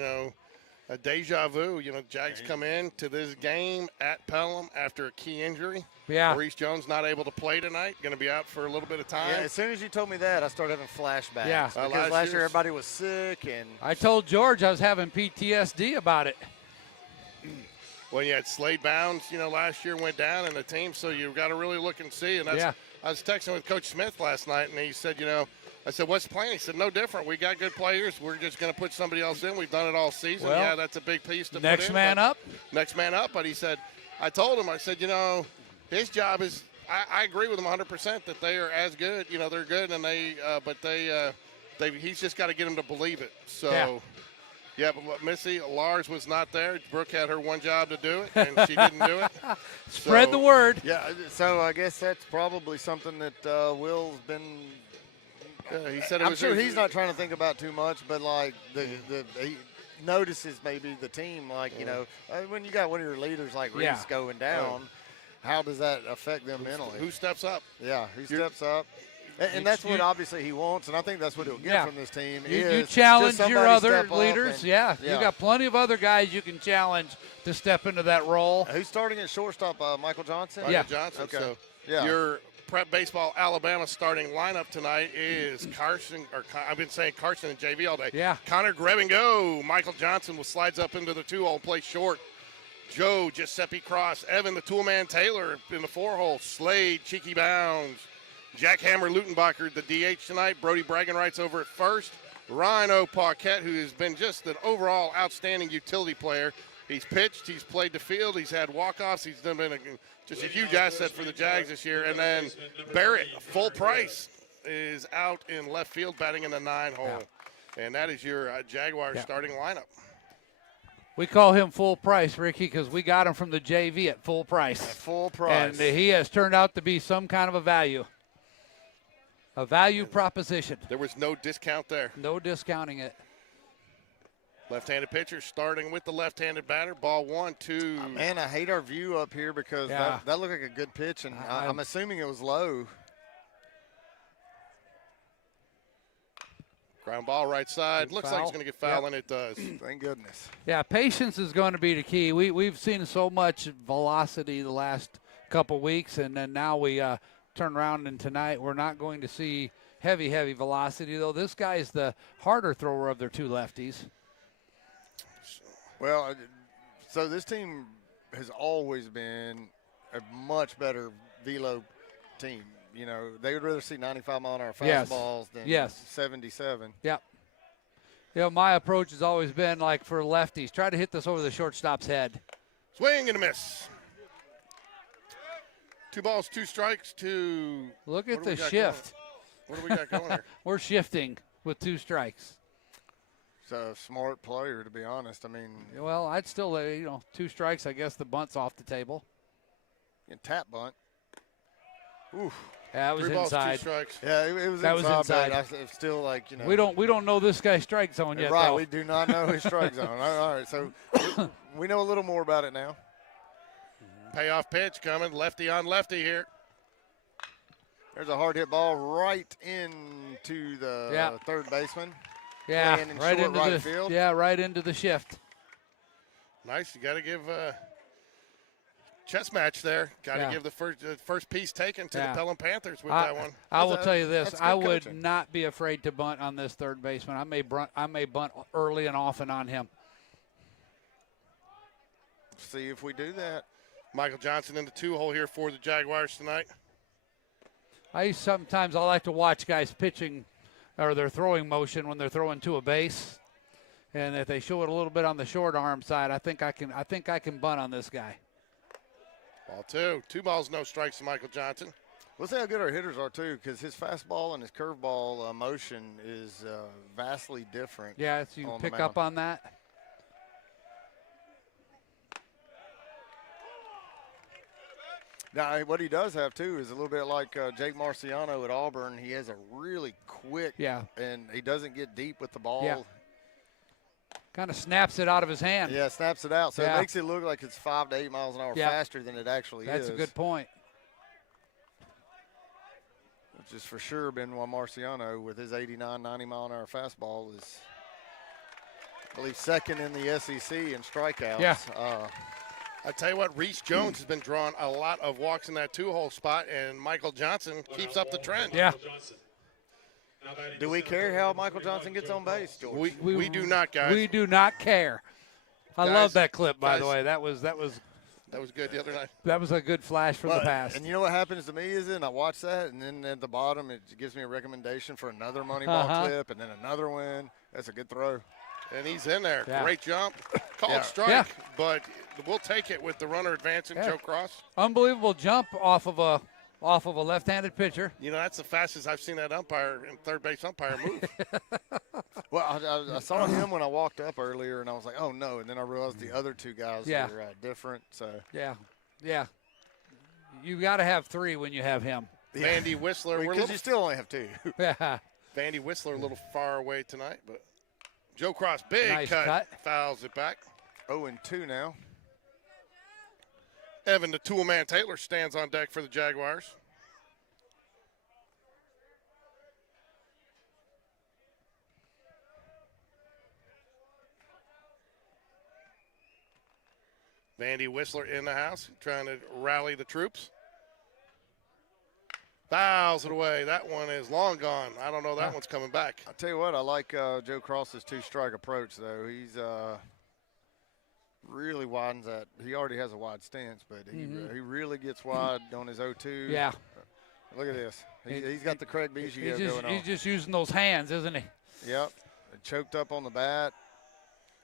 a deja vu. Jags come in to this game at Pelham after a key injury. Yeah. Maurice Jones not able to play tonight, going to be out for a little bit of time. Yeah, as soon as you told me that, I started having flashbacks. Yeah. Because last year everybody was sick and I told George I was having PTSD about it. Well, you had Slade Bounds, last year went down in the team, so you've got to really look and see. And that's, I was texting with Coach Smith last night, and he said, I said, what's the plan? He said, no different. We got good players. We're just going to put somebody else in. We've done it all season. Well, yeah, that's a big piece to put in. Next man up. Next man up. But he said, I told him, I said, his job is, I agree with him 100% that they are as good. They're good, and he's just got to get them to believe it. So, yeah, but Missy, Lars was not there. Brooke had her one job to do it, and she didn't do it. Spread the word. yeah, so I guess that's probably something that Will's been. He said I'm sure he's not trying to think about too much, but like he notices maybe the team, when you got one of your leaders like Reese going down, how does that affect them mentally? Who steps up? Yeah, who steps up? And that's what obviously he wants, and I think that's what he'll get from this team. You challenge your other step up leaders. You got plenty of other guys you can challenge to step into that role. Who's starting at shortstop? Michael Johnson? Michael Johnson. Okay. So Yeah. your Prep Baseball Alabama starting lineup tonight is Carson, or I've been saying Carson and JV all day. Yeah. Connor Grevingo. Michael Johnson will slides up into the 2-hole, plays short. Joe Giuseppe Cross. Evan the Toolman Taylor in the 4-hole. Slade, Cheeky Bounds. Jack Hammer Lutenbacher, the DH tonight. Brody Bragenwright's over at first. Rhino Paquette, who has been just an overall outstanding utility player. He's pitched, he's played the field, he's had walk-offs, he's been just a huge asset for the Jags this year. And then Barrett, full price, is out in left field batting in the 9-hole. And that is your Jaguar starting lineup. We call him full price, Ricky, because we got him from the JV at full price. At full price. And he has turned out to be some kind of a value. A value proposition. There was no discount there. No discounting it. Left-handed pitcher starting with the left-handed batter. Ball 1-2. Man, I hate our view up here because Yeah. that looked like a good pitch, and I'm assuming it was low. Ground ball right side. Good Looks foul. like it's going to get foul, Yep. and it does. Thank goodness. Yeah, patience is going to be the key. We've seen so much velocity the last couple weeks, and then now we turn around, and tonight we're not going to see heavy velocity, though. This guy's the harder thrower of their two lefties. Well, so this team has always been a much better velo team. You know, they would rather see 95-mile-an-hour Yes. fastballs than Yes. 77. Yep. You know, my approach has always been like for lefties, try to hit this over the shortstop's head. Swing and a miss. 2 balls, 2 strikes, 2. Look at What do we the got shift. What do we got going here? We're shifting with 2 strikes. It's a smart player, to be honest. I mean, Well, I'd still, 2 strikes. I guess the bunt's off the table. tap bunt. Oof. Yeah, it was 3 balls, 2 inside. strikes. Yeah, it was That was inside. inside. But it's still like, you know. We don't know this guy's strike zone yet, Right, though. we do not know his strike zone. All right, so we know a little more about it now. Payoff pitch coming. Lefty on lefty here. There's a hard hit ball right into the third baseman. Yeah, playing in right short into right the field. Yeah, right into the shift. Nice. You got to give chess match there. Got to Yeah. give the first piece taken to Yeah. the Pelham Panthers with that one. I will That's tell you this: that's good I would coaching. not be afraid to bunt on this third baseman. I may bunt early and often on him. See if we do that. Michael Johnson in the 2-hole here for the Jaguars tonight. Sometimes I like to watch guys pitching or their throwing motion when they're throwing to a base, and if they show it a little bit on the short arm side, I think I can bunt on this guy. Ball 2. 2 balls, no strikes to Michael Johnson. We'll see how good our hitters are, too, because his fastball and his curveball motion is vastly different. Yeah, so you on the pick up on that. Now, what he does have, too, is a little bit like Jake Marciano at Auburn. He has a really quick, and he doesn't get deep with the ball. Yeah. Kind of snaps it out of his hand. Yeah, snaps it out. So Yeah. it makes it look like it's 5 to 8 miles an hour Yeah. faster than it actually is. That's a good point. Which is for sure Benoit Marciano with his 89, 90-mile-an-hour fastball is, I believe, second in the SEC in strikeouts. Yeah. I tell you what, Reese Jones has been drawing a lot of walks in that 2-hole spot, and Michael Johnson keeps up the trend. Yeah. Do we care how Michael Johnson gets on base, George? We do not, guys. We do not care. I Guys, love that clip, by the guys. way. That was That was good the other night. a good flash from the past. And you know what happens to me is I watch that, and then at the bottom it gives me a recommendation for another Moneyball clip, and then another one. That's a good throw. And he's in there. Yeah. Great jump. Called Yeah. strike, Yeah. but we'll take it with the runner advancing, Yeah. Joe Cross. Unbelievable jump off of a left-handed pitcher. You know, that's the fastest I've seen that umpire and third base umpire move. Well, I saw him when I walked up earlier, and I was like, oh, no. And then I realized the other two guys Yeah. were different. So Yeah. You got to have 3 when you have him. Vandy Whistler. We're a Because little, you still only have 2. Yeah. Vandy Whistler a little far away tonight, but Joe Cross, big Nice cut, cut. fouls it back. 0-2 now. Evan the Toolman Taylor stands on deck for the Jaguars. Vandy Whistler in the house, trying to rally the troops. Fouls it away. That one is long gone. I don't know. That one's coming back. I'll tell you what, I like Joe Cross's 2-strike approach, though. He's really widens that. He already has a wide stance, but he really gets wide on his 0-2. Yeah. Look at this. He's got the Craig Biggio going on. He's just using those hands, isn't he? Yep. Choked up on the bat.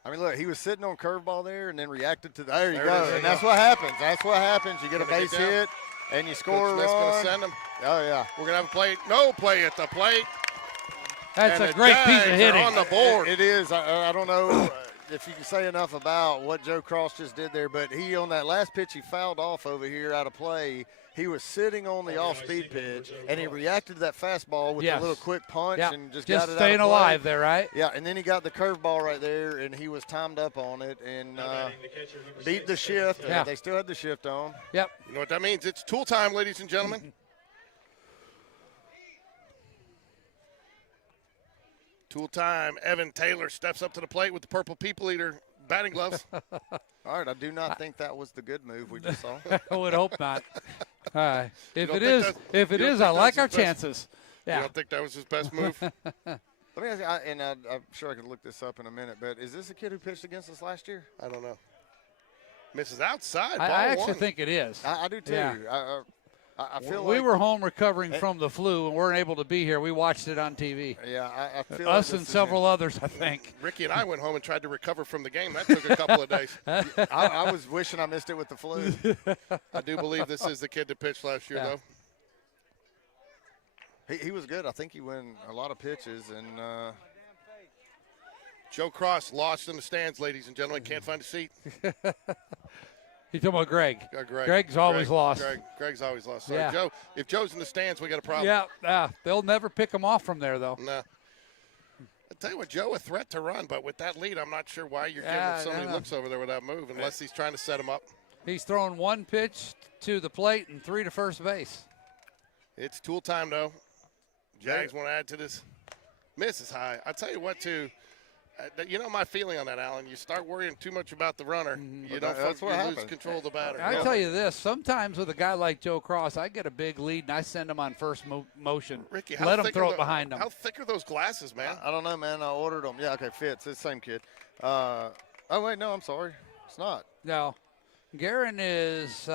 I mean, look, he was sitting on curveball there and then reacted to there you There it go. is. And that's what happens. That's what happens. You get a Gonna base get down. hit and you score a That's going run. to send him. Oh, yeah. We're going to have a play. No play at the plate. That's And a the great piece Jags of are hitting. on the board. It is. I don't know. if you can say enough about what Joe Cross just did there, but he on that last pitch he fouled off over here out of play. He was sitting on the off-speed pitch, and he reacted to that fastball with a little quick punch and just got it out of staying play. alive there, right? Yeah, and then he got the curveball right there, and he was timed up on it and beat the shift. Yeah. They still had the shift on. Yep. You know what that means? It's tool time, ladies and gentlemen. Tool time. Evan Taylor steps up to the plate with the purple people eater batting gloves. All right, I do not think that was the good move we just saw. I would hope not. All right. If don't it think is, I that's like his our best- chances. You Yeah. don't think that was his best move? Let me ask you, I'm sure I could look this up in a minute, but is this a kid who pitched against us last year? I don't know. Misses outside. Ball I actually one. think it is. I do too. Yeah. I feel We like were home recovering from the flu and weren't able to be here. We watched it on TV. Yeah, I feel Us like and this is several others, I think. Ricky and I went home and tried to recover from the game. That took a couple of days. I was wishing I missed it with the flu. I do believe this is the kid that pitched last year, Yeah. though. He was good. I think he won a lot of pitches, and Joe Cross lost in the stands, ladies and gentlemen. Can't find a seat. You talking about Greg? Greg. Greg's always lost. Greg's always lost. Sorry, Yeah. Joe. If Joe's in the stands, we got a problem. Yeah, they'll never pick him off from there, though. No. I tell you what, Joe, a threat to run, but with that lead, I'm not sure why you're giving Yeah, him so I many know. looks over there with that move, unless he's trying to set him up. He's thrown one pitch to the plate and 3 to first base. It's tool time, though. Jags want to add to this. Miss is high. I tell you what, too. You know my feeling on that, Alan. You start worrying too much about the runner, you don't. That's what you lose happens. control of the batter. I tell you this: sometimes with a guy like Joe Cross, I get a big lead and I send him on first motion. Ricky, how let him thick throw are it behind him. How thick are those glasses, man? I don't know, man. I ordered them. Yeah, okay, Fitz. It's the same kid. Oh, wait, no, I'm sorry. It's not. No, Guerin is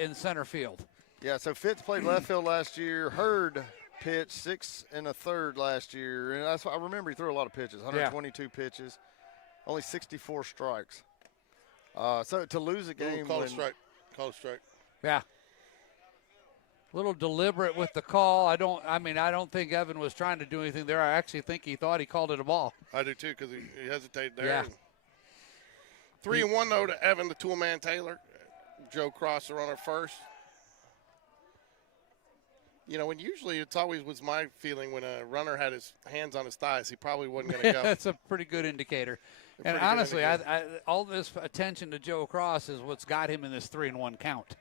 in center field. Yeah, so Fitz played left field last year. Hurd pitched 6 1/3 last year, and that's why I remember he threw a lot of pitches, 122 pitches, only 64 strikes. So to lose a game, Call a when, strike. Call a strike. Yeah. A little deliberate with the call. I don't think Evan was trying to do anything there. I actually think he thought he called it a ball. I do too, because he hesitated there. Yeah. 3-1 though to Evan, the tool man Taylor. Joe Cross, the runner first. You know, when usually it's always was my feeling when a runner had his hands on his thighs, he probably wasn't going to go. That's a pretty good indicator. And pretty good honestly, indicator. all this attention to Joe Cross is what's got him in this 3-1 count.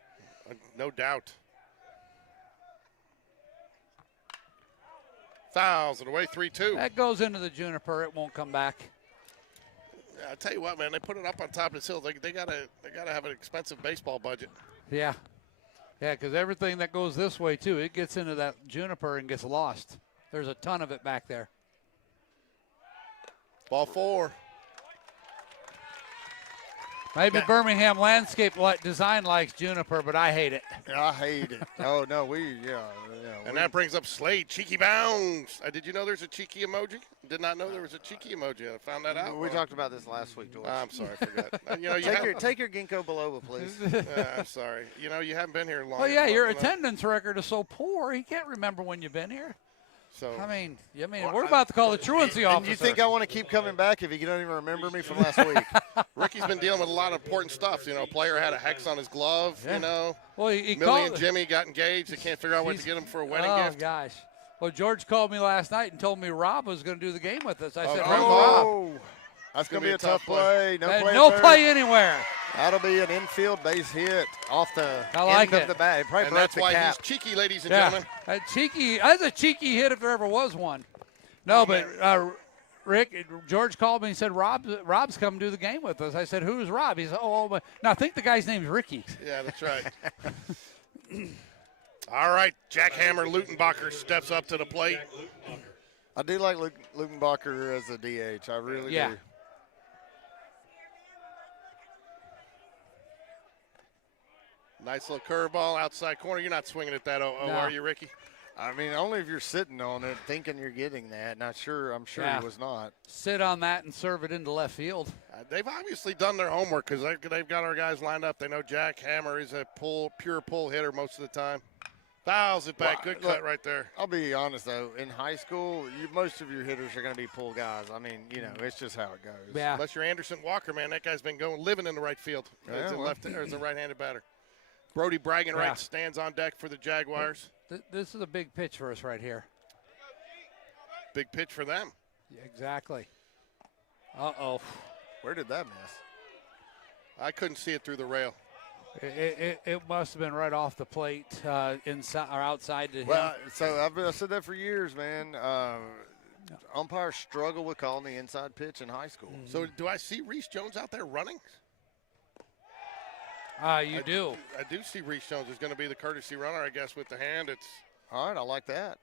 No doubt. Fouls it away, 3-2. That goes into the juniper. It won't come back. I tell you what, man, they put it up on top of this hill. They gotta have an expensive baseball budget. Yeah. Yeah, because everything that goes this way, too, it gets into that juniper and gets lost. There's a ton of it back there. Ball 4. Maybe Birmingham Landscape Design likes juniper, but I hate it. Yeah, I hate it. Oh, no, And that brings up Slade. Cheeky bounds. Did you know there's a cheeky emoji? Did not know there was a cheeky emoji. I found that out. We talked about this last week, George. I'm sorry, I forgot. You know, Take your ginkgo biloba, please. I'm sorry. You know, you haven't been here long. Well, yeah, your enough. attendance record is so poor, he can't remember when you've been here. So I mean, we're about to call the truancy officer. And you think I want to keep coming back if you don't even remember me from last week? Ricky's been dealing with a lot of important stuff. You know, a player had a hex on his glove. Yeah. You know, Well, he Millie called. and Jimmy got engaged. They can't figure out what to get him for a wedding oh, gift. gosh. Well, George called me last night and told me Rob was going to do the game with us. I said, Oh, "Where's Rob?" Oh, that's going to be a tough play. No play. No at play third. anywhere. That'll be an infield base hit off the I like end it. of the bat. It probably And broke that's the why cap. he's cheeky, ladies and Yeah, gentlemen. that's a cheeky hit if there ever was one. No, but Rick, George called me and said, Rob's come do the game with us. I said, who's Rob? He said, oh, now I think the guy's name's Ricky. Yeah, that's right. All right, Jack Hammer Lutenbacher steps up to the plate. I do like Lukenbacher as a DH. I really Yeah. do. Nice little curveball outside corner. You're not swinging at that, No. are you, Ricky? I mean, only if you're sitting on it thinking you're getting that. I'm sure Yeah. he was not. Sit on that and serve it into left field. They've obviously done their homework because they've got our guys lined up. They know Jack Hammer is a pure pull hitter most of the time. Fouls it back. Well, Good look, cut right there. I'll be honest, though. In high school, most of your hitters are going to be pull guys. I mean, it's just how it goes. Yeah. Unless you're Anderson Walker, man, that guy's been living in the right field. Yeah, As a well. as a right-handed batter. Brody Bragging right stands on deck for the Jaguars. This is a big pitch for us right here. Big pitch for them. Yeah, exactly. Uh-oh. Where did that miss? I couldn't see it through the rail. It must have been right off the plate, inside or outside to him. Well, so I've said that for years, man. Umpires struggle with calling the inside pitch in high school. So do I see Reese Jones out there running? You do. I do see Reese Jones is going to be the courtesy runner, I guess, with the hand. It's All right, I like that.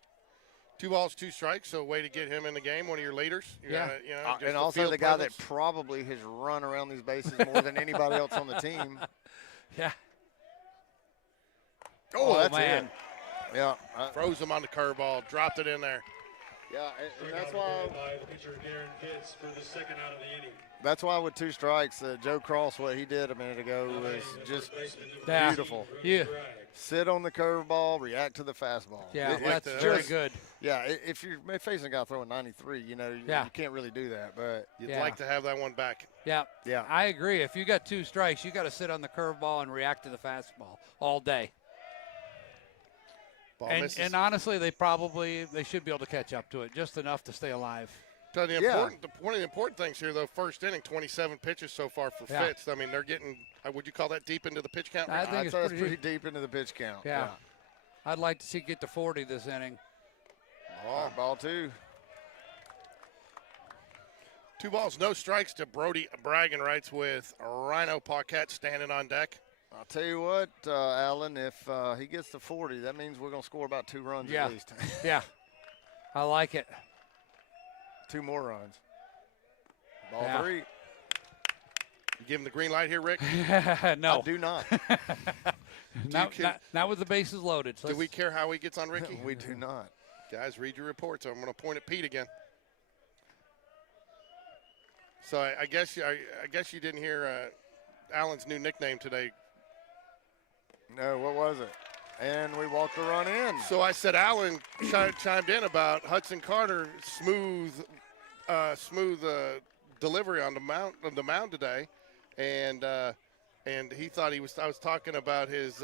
2 balls, 2 strikes, so a way to get him in the game, one of your leaders. Just And the also field the guy presence. that probably has run around these bases more than anybody else on the team. Yeah. Oh, that's man. it. Yeah. Froze him on the curveball, dropped it in there. Yeah, and that's why. By the pitcher, Darren Pitts, for the second out of the inning. That's why with 2 strikes, Joe Cross, what he did a minute ago was just Yeah. beautiful. Yeah. Sit on the curveball, react to the fastball. Yeah, that's that. very Just- good. Yeah, if you're facing a guy throwing 93, you can't really do that. But You'd Yeah. like to have that one back. Yeah. yeah, I agree. If you got 2 strikes, you got to sit on the curveball and react to the fastball all day. Ball And, misses. and honestly, they should be able to catch up to it, just enough to stay alive. Tell you Yeah. one of the important things here, though, first inning, 27 pitches so far for Yeah. Fitz. I mean, they're getting, would you call that deep into the pitch count? I think I'd it's say that's pretty pretty deep into the pitch count. Yeah. I'd like to see it get to 40 this inning. Ball 2. 2 balls, no strikes to Brody Bragging rights with Rhino Paquette standing on deck. I'll tell you what, Alan, if he gets to 40, that means we're going to score about 2 runs Yeah. at least. Yeah. I like it. 2 more runs. Ball Yeah. 3. You give him the green light here, Rick? No. I do not. Not with the bases loaded. So Do we care how he gets on Ricky? We do not. Guys, read your reports. I'm going to point at Pete again. So I guess you didn't hear Alan's new nickname today. No, what was it? And we walked the run in. So I said Alan chimed in about Hudson Carter smooth delivery on the mound today, and he thought I was talking about his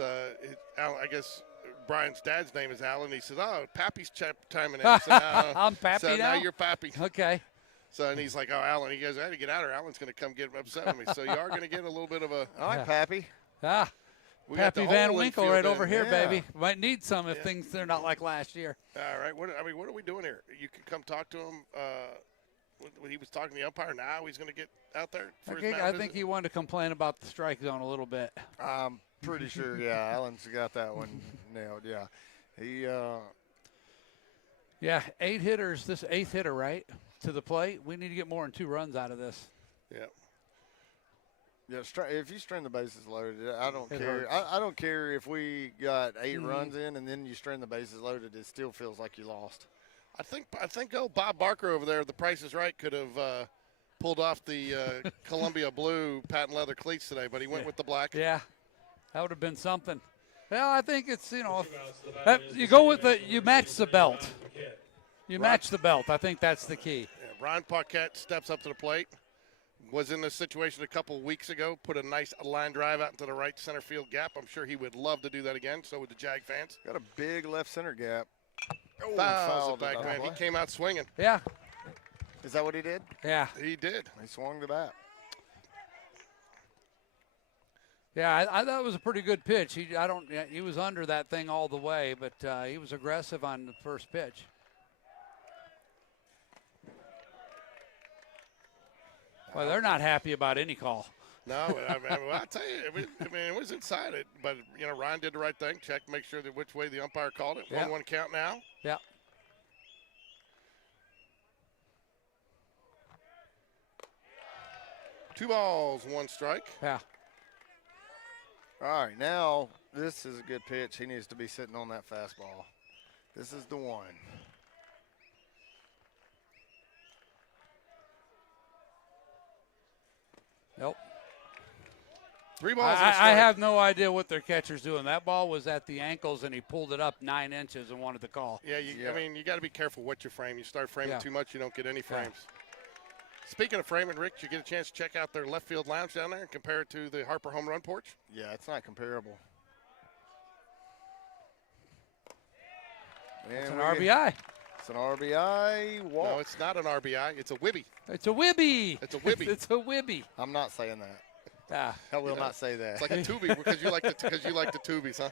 Alan, I guess Brian's dad's name is Alan. He said, "Oh, Pappy's chiming in." I said, "No." I'm Pappy so now? now you're Pappy. Okay. So and he's like, "Oh, Alan." He goes, "I had to get out of here. Alan's going to come get upset with me." So you are going to get a little bit of a. All right, Pappy. We got the Pappy Van whole Winkle infield right in. over here, Yeah. baby. Might need some if things they're not like last year. All right. What are we doing here? You can come talk to him. When he was talking to the umpire, now he's going to get out there for his mound I visit? think he wanted to complain about the strike zone a little bit. I'm pretty sure, yeah, Alan's got that one nailed, yeah. He, Yeah, 8 hitters. This 8th hitter, right, to the plate. We need to get more than 2 runs out of this. Yeah. yeah, if you string the bases loaded, I don't It care. hurts. I don't care if we got 8 runs in and then you string the bases loaded. It still feels like you lost. I think old Bob Barker over there, The Price is Right, could have pulled off the Columbia blue patent leather cleats today, but he went with the black. Yeah, that would have been something. Well, I think it's, Two outs, the that, batter is you go with designated you number match the 37, belt. Brian Paquette. You match the belt. I think that's the key. Yeah, Brian Paquette steps up to the plate. Was in this situation a couple weeks ago, put a nice line drive out into the right center field gap. I'm sure he would love to do that again. So would the Jag fans. Got a big left center gap. Oh, Fouls fouled it back, out of man. He play. came out swinging. Yeah, Is that what he did? yeah, He did. He swung the bat. yeah. I thought it was a pretty good pitch. He was under that thing all the way, but he was aggressive on the first pitch. Well, they're not happy about any call. No, I'll tell you, it was inside it. But, Ryan did the right thing. Checked, make sure that which way the umpire called it. Yeah. 1-1 count now. Yeah. Two balls, 1 strike. Yeah. All right, now this is a good pitch. He needs to be sitting on that fastball. This is the one. Nope. 3 balls. And a I strike. have no idea what their catcher's doing. That ball was at the ankles, and he pulled it up 9 inches and wanted the call. Yeah, I mean, you got to be careful what you frame. You start framing too much, you don't get any frames. Speaking of framing, Rick, did you get a chance to check out their left field lounge down there and compare it to the Harper home run porch? Yeah, it's not comparable. It's an RBI. It's an RBI walk. No, it's not an RBI. It's a whibby. It's a whibby. It's a whibby. It's a whibby. I'm not saying that. Ah. I will not say that. It's like a tubie because you like the tubies, huh?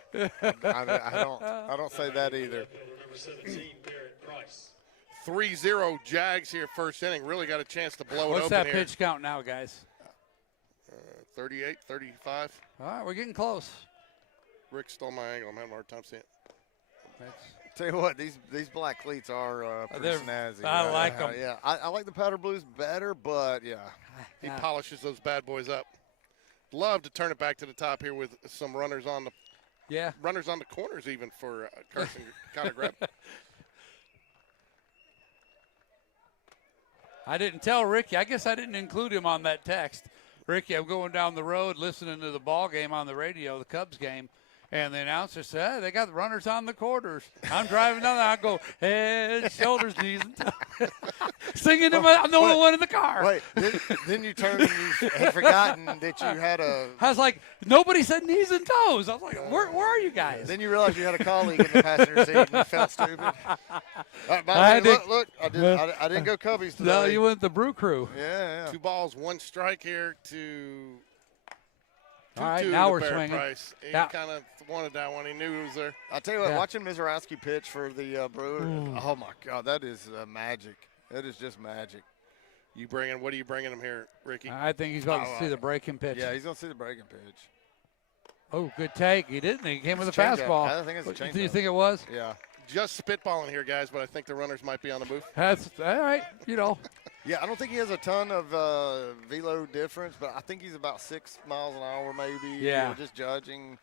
I don't say that either. Number 17, Barrett Price. 3-0 Jags here first inning. Really got a chance to blow it What's open that here. pitch count now, guys? 38, 35. All right, we're getting close. Rick stole my angle. I'm having a hard time seeing it. Tell you what, these black cleats are pretty snazzy. I like them. Yeah, I like the powder blues better, but yeah. He polishes those bad boys up. Love to turn it back to the top here with some runners on the corners even for Carson Connor Greb. I didn't tell Ricky. I guess I didn't include him on that text. Ricky, I'm going down the road listening to the ball game on the radio, the Cubs game, and the announcer said, hey, they got the runners on the corners. I'm driving down there. I go, head, shoulders, knees, and toes. Singing to I'm the only one in the car. Wait, then you turned and you had forgotten that you had a. I was like, nobody said knees and toes. I was like, where are you guys? Then you realized you had a colleague in the passenger seat and you felt stupid. Look, I didn't go Cubbies today. No, you went the Brew Crew. Yeah. 2 balls, 1 strike here to. All right, now we're Barrett swinging. Price. He Yeah. kind of wanted that one. He knew it was there. I'll tell you what, watching Mizorowski pitch for the Brewers, oh my God, that is magic. That is just magic. What are you bringing him here, Ricky? I think he's going to see the breaking pitch. Yeah, he's going to see the breaking pitch. Oh, good take. He didn't. He came with a It's a changeup. fastball. I think it's a changeup. Do you think it was? Yeah. Just spitballing here, guys, but I think the runners might be on the move. That's all right. Yeah, I don't think he has a ton of velo difference, but I think he's about 6 miles an hour maybe. Yeah. Just judging.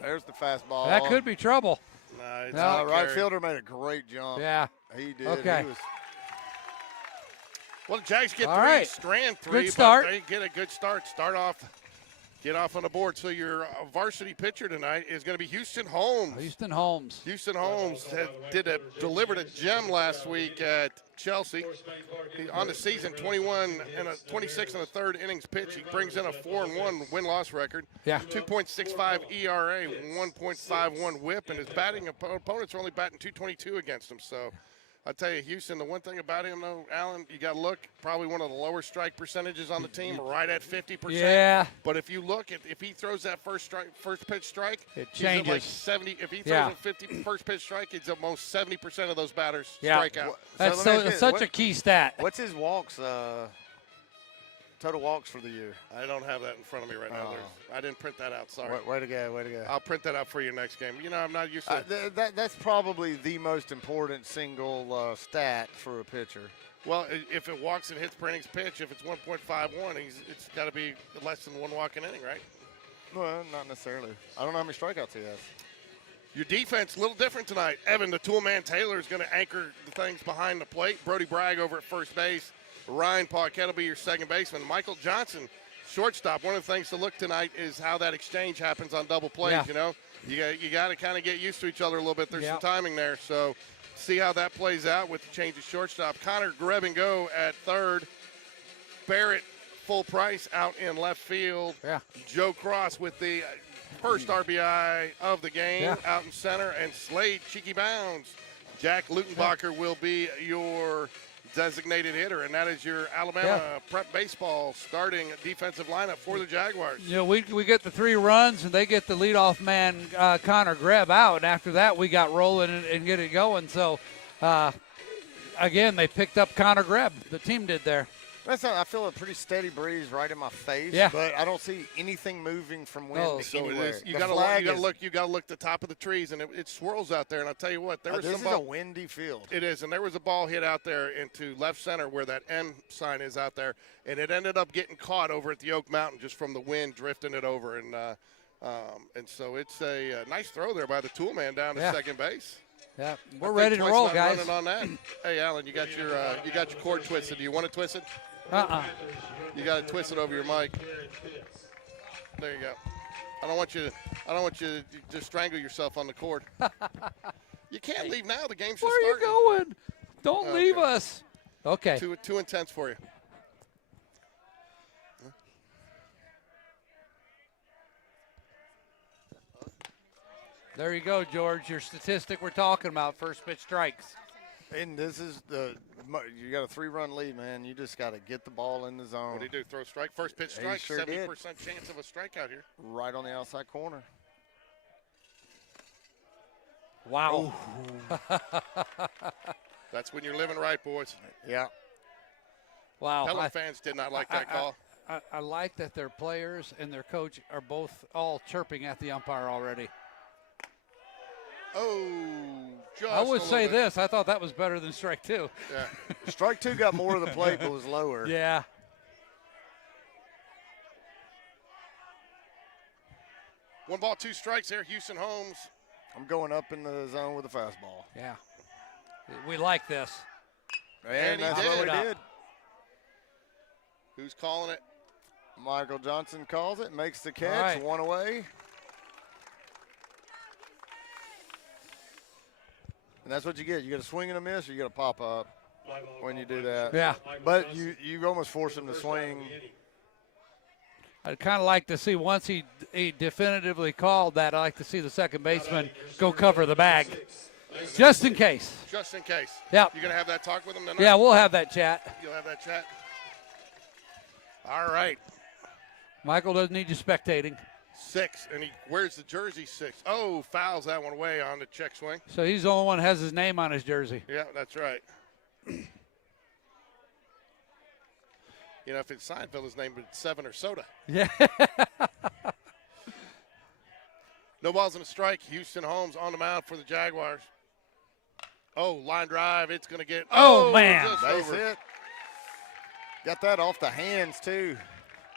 There's the fastball. That could be trouble. Nah, it's No. not Right carry. fielder made a great jump. Yeah. He did. Okay. He was, Well, the Jags get All 3, right. Strand 3, Good start. but they get a good start. Get off on the board. So your varsity pitcher tonight is going to be Houston Holmes. Houston Holmes. Houston Holmes delivered a gem last week at Chelsea. On the season, 26 and a third innings pitch. He brings in a 4-1 win-loss record. Yeah. 2.65 ERA, 1.51 WHIP, and his opponents are only batting .222 against him. So I'll tell you, Houston, the one thing about him, though, Alan, you got to look, probably one of the lower strike percentages on the team, right at 50%. Yeah. But if you look at, if he throws that first pitch strike, It he's at like changes. 70. If he throws a first pitch strike, it's almost 70% of those batters strike out. That's So let me ask you, such what- a key stat. what's his walks, total walks for the year? I don't have that in front of me right now. I didn't print that out. Sorry. Way to go. I'll print that out for you next game. You know, I'm not used to That's probably the most important single stat for a pitcher. Well, if it walks and hits per innings pitch, if it's 1.51, it's got to be less than 1 walk an inning, right? Well, not necessarily. I don't know how many strikeouts he has. Your defense, a little different tonight. Evan, the toolman Taylor, is going to anchor the things behind the plate. Brody Bragg over at first base. Ryan Paquette will be your second baseman. Michael Johnson, shortstop. One of the things to look tonight is how that exchange happens on double plays. Yeah. You know, you got to kind of get used to each other a little bit. There's Yeah. some timing there, so see how that plays out with the change of shortstop. Connor Greb and go at third. Barrett full price out in left field. Yeah. Joe Cross with the first RBI of the game out in center, and Slade Cheeky Bounds. Jack Lutenbacher will be your designated hitter, and that is your Alabama prep baseball starting defensive lineup for the Jaguars. You know, we get the 3 runs, and they get the leadoff man, Connor Greb, out. And after that, we got rolling and get it going. So, again, they picked up Connor Greb. The team did there. I feel a pretty steady breeze right in my face, Yeah. but I don't see anything moving from wind No, to So anywhere. it is. You The got to flag look. is- You got to look at the top of the trees, and it swirls out there. And I'll tell you what, there was this some is a ball. windy field. It is, and there was a ball hit out there into left center where that N sign is out there, and it ended up getting caught over at the Oak Mountain just from the wind drifting it over, and so it's a nice throw there by the tool man down to second base. Yeah, I we're think ready to twice roll, not guys. running on that. Hey, Alan, you got your cord twisted. Do you want to twist it? You got to twist it over your mic. There you go. I don't want you to just strangle yourself on the cord. You can't leave now. The game's just Where are starting. you going? Don't leave Okay. us. Okay. Too intense for you. There you go, George. Your statistic we're talking about, first pitch strikes. And this is you got a 3-run lead, man. You just got to get the ball in the zone. What do you do? Throw a strike? First pitch He strike. sure 70% did. chance of a strikeout here. Right on the outside corner. Wow. That's when you're living right, boys. Yeah. Wow. Pelham fans did not like that call. I like that their players and their coach are both all chirping at the umpire already. Oh, just I would a say little bit. this. I thought that was better than strike two. Yeah. Strike 2 got more of the plate, but was lower. Yeah. One ball, 2 strikes here. Houston Holmes. I'm going up in the zone with a fastball. Yeah. We like this. And he that's did. what we Up. did. Who's calling it? Michael Johnson calls it, makes the catch, right. 1 away. And that's what you get. You get a swing and a miss, or you get a pop up when you do that. Yeah. But you almost force him to swing. I'd kind of like to see, once he definitively called that, I'd like to see the second baseman go cover the bag. Just in case. Just in case. Yep. You going to have that talk with him tonight? Yeah, we'll have that chat. You'll have that chat? All right. Michael doesn't need you spectating. 6, and he wears the jersey 6. Oh, fouls that one away on the check swing. So he's the only one that has his name on his jersey. Yeah, that's right. You know, if it's Seinfeld, his name would be 7 or Soda. Yeah. No balls and a strike. Houston Holmes on the mound for the Jaguars. Oh, line drive. It's going to get. Oh, man. Just Base over. hit. Got that off the hands, too.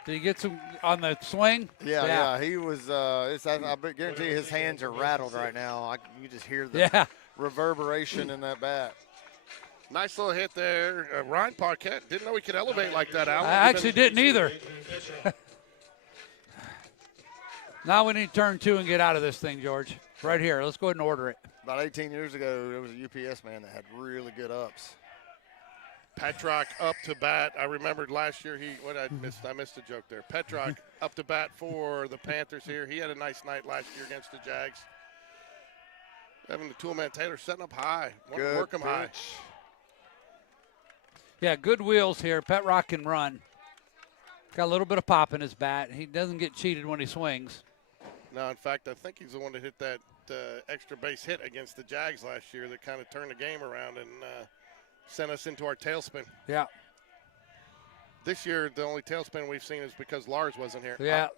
Did he get some on the swing? Yeah. He was. I guarantee you his hands are rattled right now. You just hear the Yeah. reverberation in that bat. Nice little hit there. Ryan Parquette didn't know he could elevate like that, Alan. I actually didn't either. Now we need turn 2 and get out of this thing, George. Right here. Let's go ahead and order it. About 18 years ago, there was a UPS man that had really good ups. Petrock up to bat. I remembered last year I missed a joke there. Petrock up to bat for the Panthers here. He had a nice night last year against the Jags. Having the toolman Taylor setting up high. Want to work him high. Yeah, good wheels here. Petrock can run. Got a little bit of pop in his bat. He doesn't get cheated when he swings. No, in fact, I think he's the one that hit that extra base hit against the Jags last year that kind of turned the game around and sent us into our tailspin. Yeah. This year, the only tailspin we've seen is because Lars wasn't here. Yeah.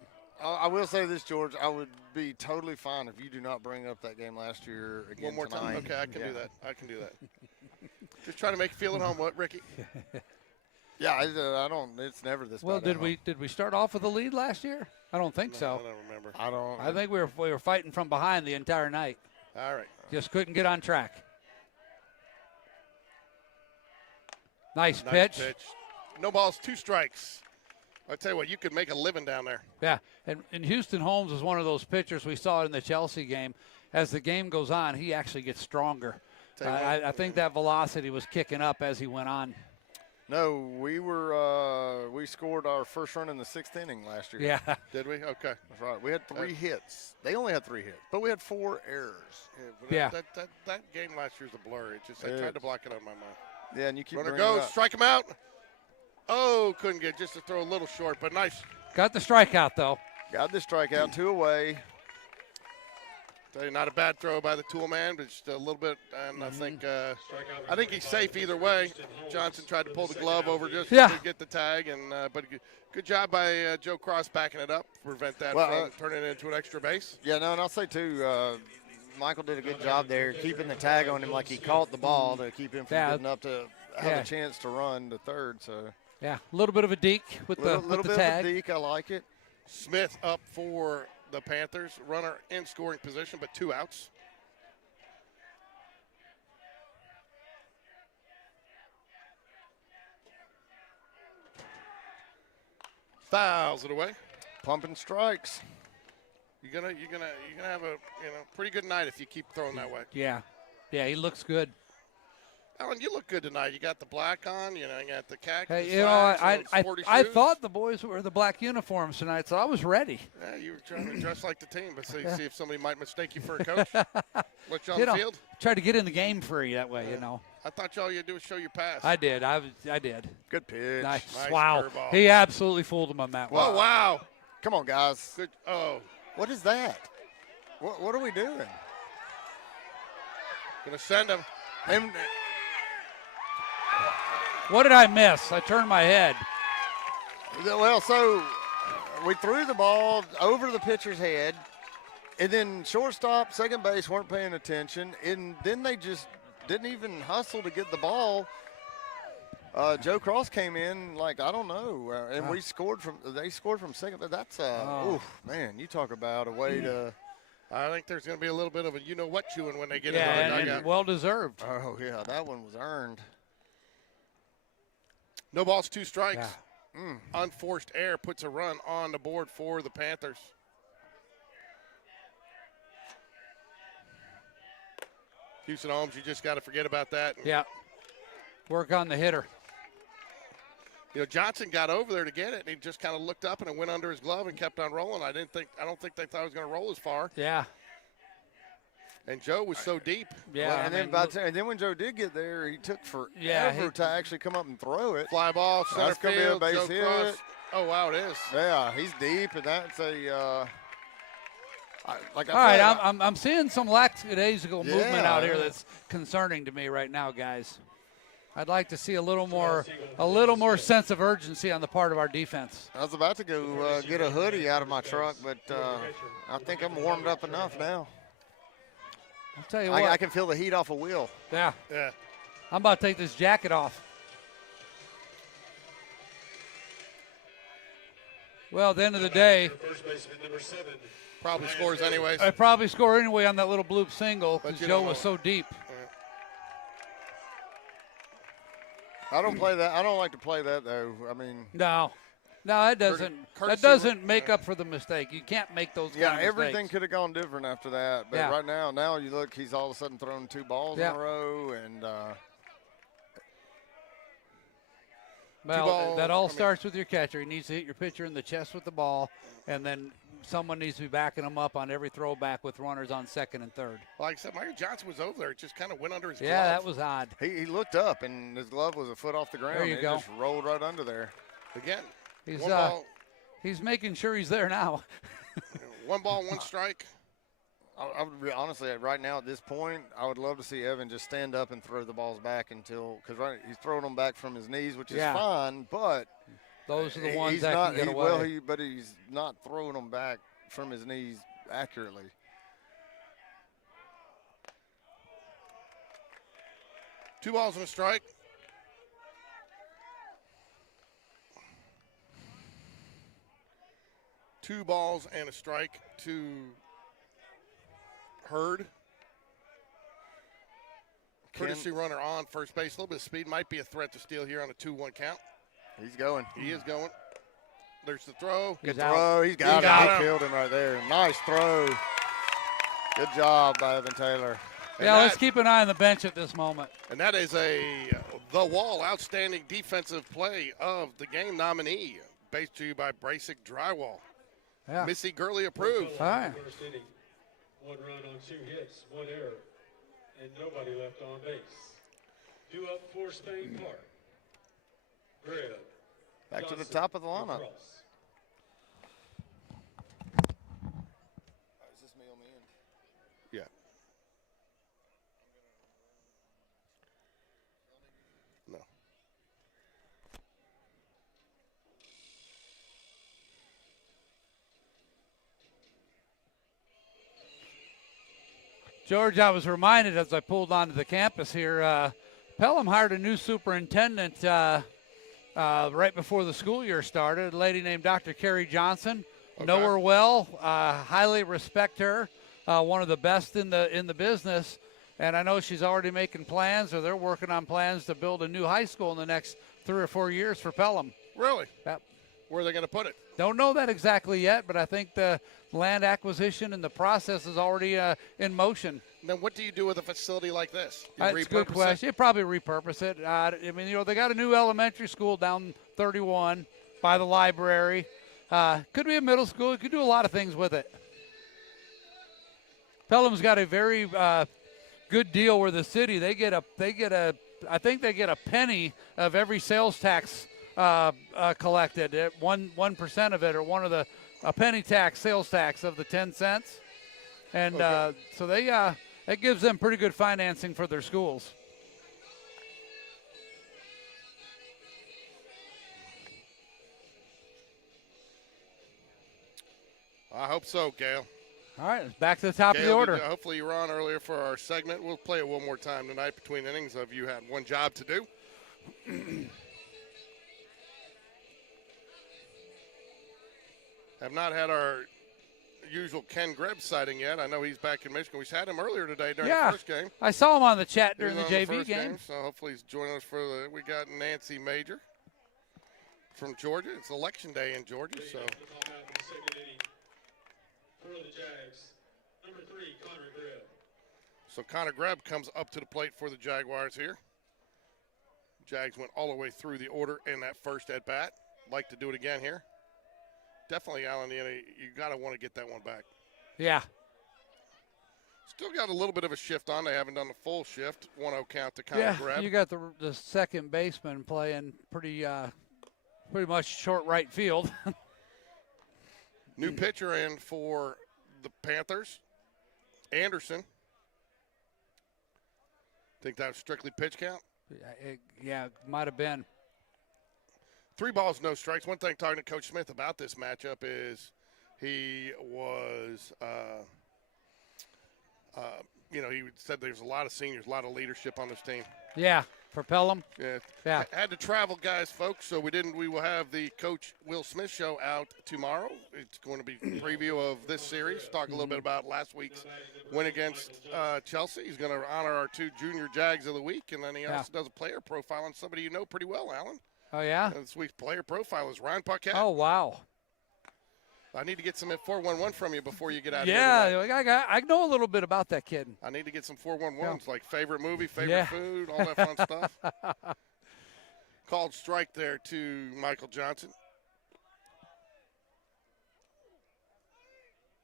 I will say this, George. I would be totally fine if you do not bring up that game last year again One more tonight. time? Okay, I can do that. I can do that. Just trying to make you feel at home, what, Ricky? Yeah, I don't. It's never this Well, bad. did we start off with a lead last year? I don't think so. I don't remember. I don't. I think we were fighting from behind the entire night. All right. Just couldn't get on track. Nice Nice pitch. No balls, 2 strikes. I tell you what, you could make a living down there. Yeah, and Houston Holmes is one of those pitchers we saw in the Chelsea game. As the game goes on, he actually gets stronger. Tell you what. I think that velocity was kicking up as he went on. No, we scored our first run in the 6th inning last year. Yeah. Did we? Okay. That's right. We had 3 hits. They only had 3 hits, but we had 4 errors. But Yeah. That game last year's a blur. It just I tried to block it out of my mind. Yeah, and you keep Runner bringing it goes, up. strike him out. Oh, couldn't get, just to throw a little short, but nice. Got the strikeout, though. Got the strikeout, 2 away. Tell you, not a bad throw by the tool man, but just a little bit. And I think he's safe either way. Johnson tried to pull the glove over just to get the tag, and but good job by Joe Cross backing it up, prevent that from turning it into an extra base. Yeah, no, and I'll say too, Michael did a good job there keeping the tag on him like he caught the ball to keep him from getting up to have a chance to run to third. So yeah, a little bit of a deke with the tag. Of a deke, I like it. Smith up for the Panthers, runner in scoring position, but 2 outs. Fouls it away. Pumping strikes. You're gonna have a pretty good night if you keep throwing that way. Yeah. Yeah, he looks good. Alan, you look good tonight. You got the black on, you got the khaki. Hey, the I shoes. thought the boys were the black uniforms tonight, so I was ready. Yeah, you were trying to dress like the team, but see if somebody might mistake you for a coach. Let you on the field. Try to get in the game for you that way, I thought all you had to do was show your pass. I did. I did. Good pitch. Nice. Nice Wow. curveball. He absolutely fooled him on that one. Oh, wow. Come on, guys. Good. Oh. What is that? What are we doing? Gonna send him. And What did I miss? I turned my head. well, so we threw the ball over the pitcher's head, and then shortstop, second base weren't paying attention, and then they just didn't even hustle to get the ball. Joe Cross came in like I don't know, and they scored from second. But that's oof, man, you talk about a way to. I think there's going to be a little bit of a you-know-what chewing when they get Yeah, into the and dugout. well-deserved. Oh yeah, that one was earned. No balls, 2 strikes. Yeah. Unforced error puts a run on the board for the Panthers. Houston Holmes, you just got to forget about that. Yeah. Work on the hitter. Johnson got over there to get it, and he just kind of looked up and it went under his glove and kept on rolling. I don't think they thought he was going to roll as far. Yeah. And Joe was so deep. Yeah. Well, and then when Joe did get there, he took forever to actually come up and throw it. Fly ball, center That's gonna be a field, base Joe hit. Cross. Oh, wow, it is. Yeah, he's deep, and that's a. All right, I'm seeing some lackadaisical movement out here that's concerning to me right now, guys. I'd like to see a little more sense of urgency on the part of our defense. I was about to go get a hoodie out of my truck, but I think I'm warmed up enough now. I'll tell you what. I can feel the heat off a wheel. Yeah. Yeah. I'm about to take this jacket off. Well, at the end of the day, First baseman number 7. Probably scores anyways. I probably score anyway on that little bloop single But because you Joe don't was so deep. I don't play that. I don't like to play that though. I mean, No, that doesn't. Courtesy That doesn't make up for the mistake. You can't make those. yeah, kind of everything mistakes. could have gone different after that. But Yeah. right now you look, he's all of a sudden thrown 2 balls in a row, and Well, that all starts with your catcher. He needs to hit your pitcher in the chest with the ball, and then someone needs to be backing him up on every throwback with runners on second and third. Like I said, Michael Johnson was over there. It just kind of went under his glove. Yeah, that was odd. he looked up, and his glove was a foot off the ground. There you and go. It just rolled right under there. Again, He's one ball, he's making sure he's there now. 1 ball, 1 strike. I would honestly, right now at this point, I would love to see Evan just stand up and throw the balls back because he's throwing them back from his knees, which is fine, but Those are the ones he's that not, can get away. Well, but he's not throwing them back from his knees accurately. Two balls and a strike. Two balls and a strike to Hurd. Courtesy runner on first base. A little bit of speed. Might be a threat to steal here on a 2-1 count. He's going. He is going. There's the throw. Good He's throw. out. He's got got him. him. He killed him right there. Nice throw. Good job by Evan Taylor. Yeah, let's keep an eye on the bench at this moment. And that is the Wall outstanding defensive play of the game nominee. Based to you by Brasic Drywall. Yeah. Missy Gurley approved. All right. First inning, 1 run on 2 hits, 1 error, and nobody left on base. 2 up for Spain Park. Greb. Back to the Johnson, top of the lineup. Cross. Is this me on the end? Yeah. No. George, I was reminded as I pulled onto the campus here, Pelham hired a new superintendent right before the school year started, a lady named Dr. Carrie Johnson. Okay. Know her well, highly respect her, one of the best in the business. And I know she's already making plans, or they're working on plans to build a new high school in the next 3 or 4 years for Pelham. Really? Yep. Where are they going to put it? Don't know that exactly yet, but I think the land acquisition and the process is already in motion. Then what do you do with a facility like this? You That's a good repurpose question. it? You probably repurpose it. I mean, they got a new elementary school down 31 by the library. Could be a middle school. You could do a lot of things with it. Pelham's got a very good deal where the city I think they get a penny of every sales tax collected. 1% of it, or a penny tax, sales tax of the 10 cents, and so that gives them pretty good financing for their schools. I hope so, Gail. All right, back to the top of the Gail, order. hopefully you were on earlier for our segment. We'll play it one more time tonight between innings of you had one job to do. Have not had our usual Ken Greb sighting yet. I know he's back in Michigan. We had him earlier today during the first game. I saw him on the chat during He the was on JV first game. So hopefully he's joining us for we got Nancy Major from Georgia. It's election day in Georgia, so. For the Jags, number 3, Connor Greb. So Connor Greb comes up to the plate for the Jaguars here. Jags went all the way through the order in that first at bat. Like to do it again here. Definitely, Alan, you got to want to get that one back. Yeah. Still got a little bit of a shift on. They haven't done the full shift. 1-0 count to Connor Greb. You got the second baseman playing pretty much short right field. New pitcher in for the Panthers, Anderson. Think that was strictly pitch count? Yeah, it might have been. 3 balls, no strikes. One thing talking to Coach Smith about this matchup is he was, he said there's a lot of seniors, a lot of leadership on this team. Yeah, for Pelham. Yeah. Had to travel, guys, folks, so we will have the Coach Will Smith show out tomorrow. It's going to be a preview of this series, talk a little bit about last week's win against Chelsea. He's going to honor our 2 junior Jags of the week, and then he also does a player profile on somebody you know pretty well, Alan. Oh, yeah? And this week's player profile is Ryan Paquette. Oh, wow. I need to get some 411 from you before you get out of here. Yeah, I know a little bit about that kid. I need to get some 411s, like favorite movie, favorite food, all that fun stuff. Called strike there to Michael Johnson.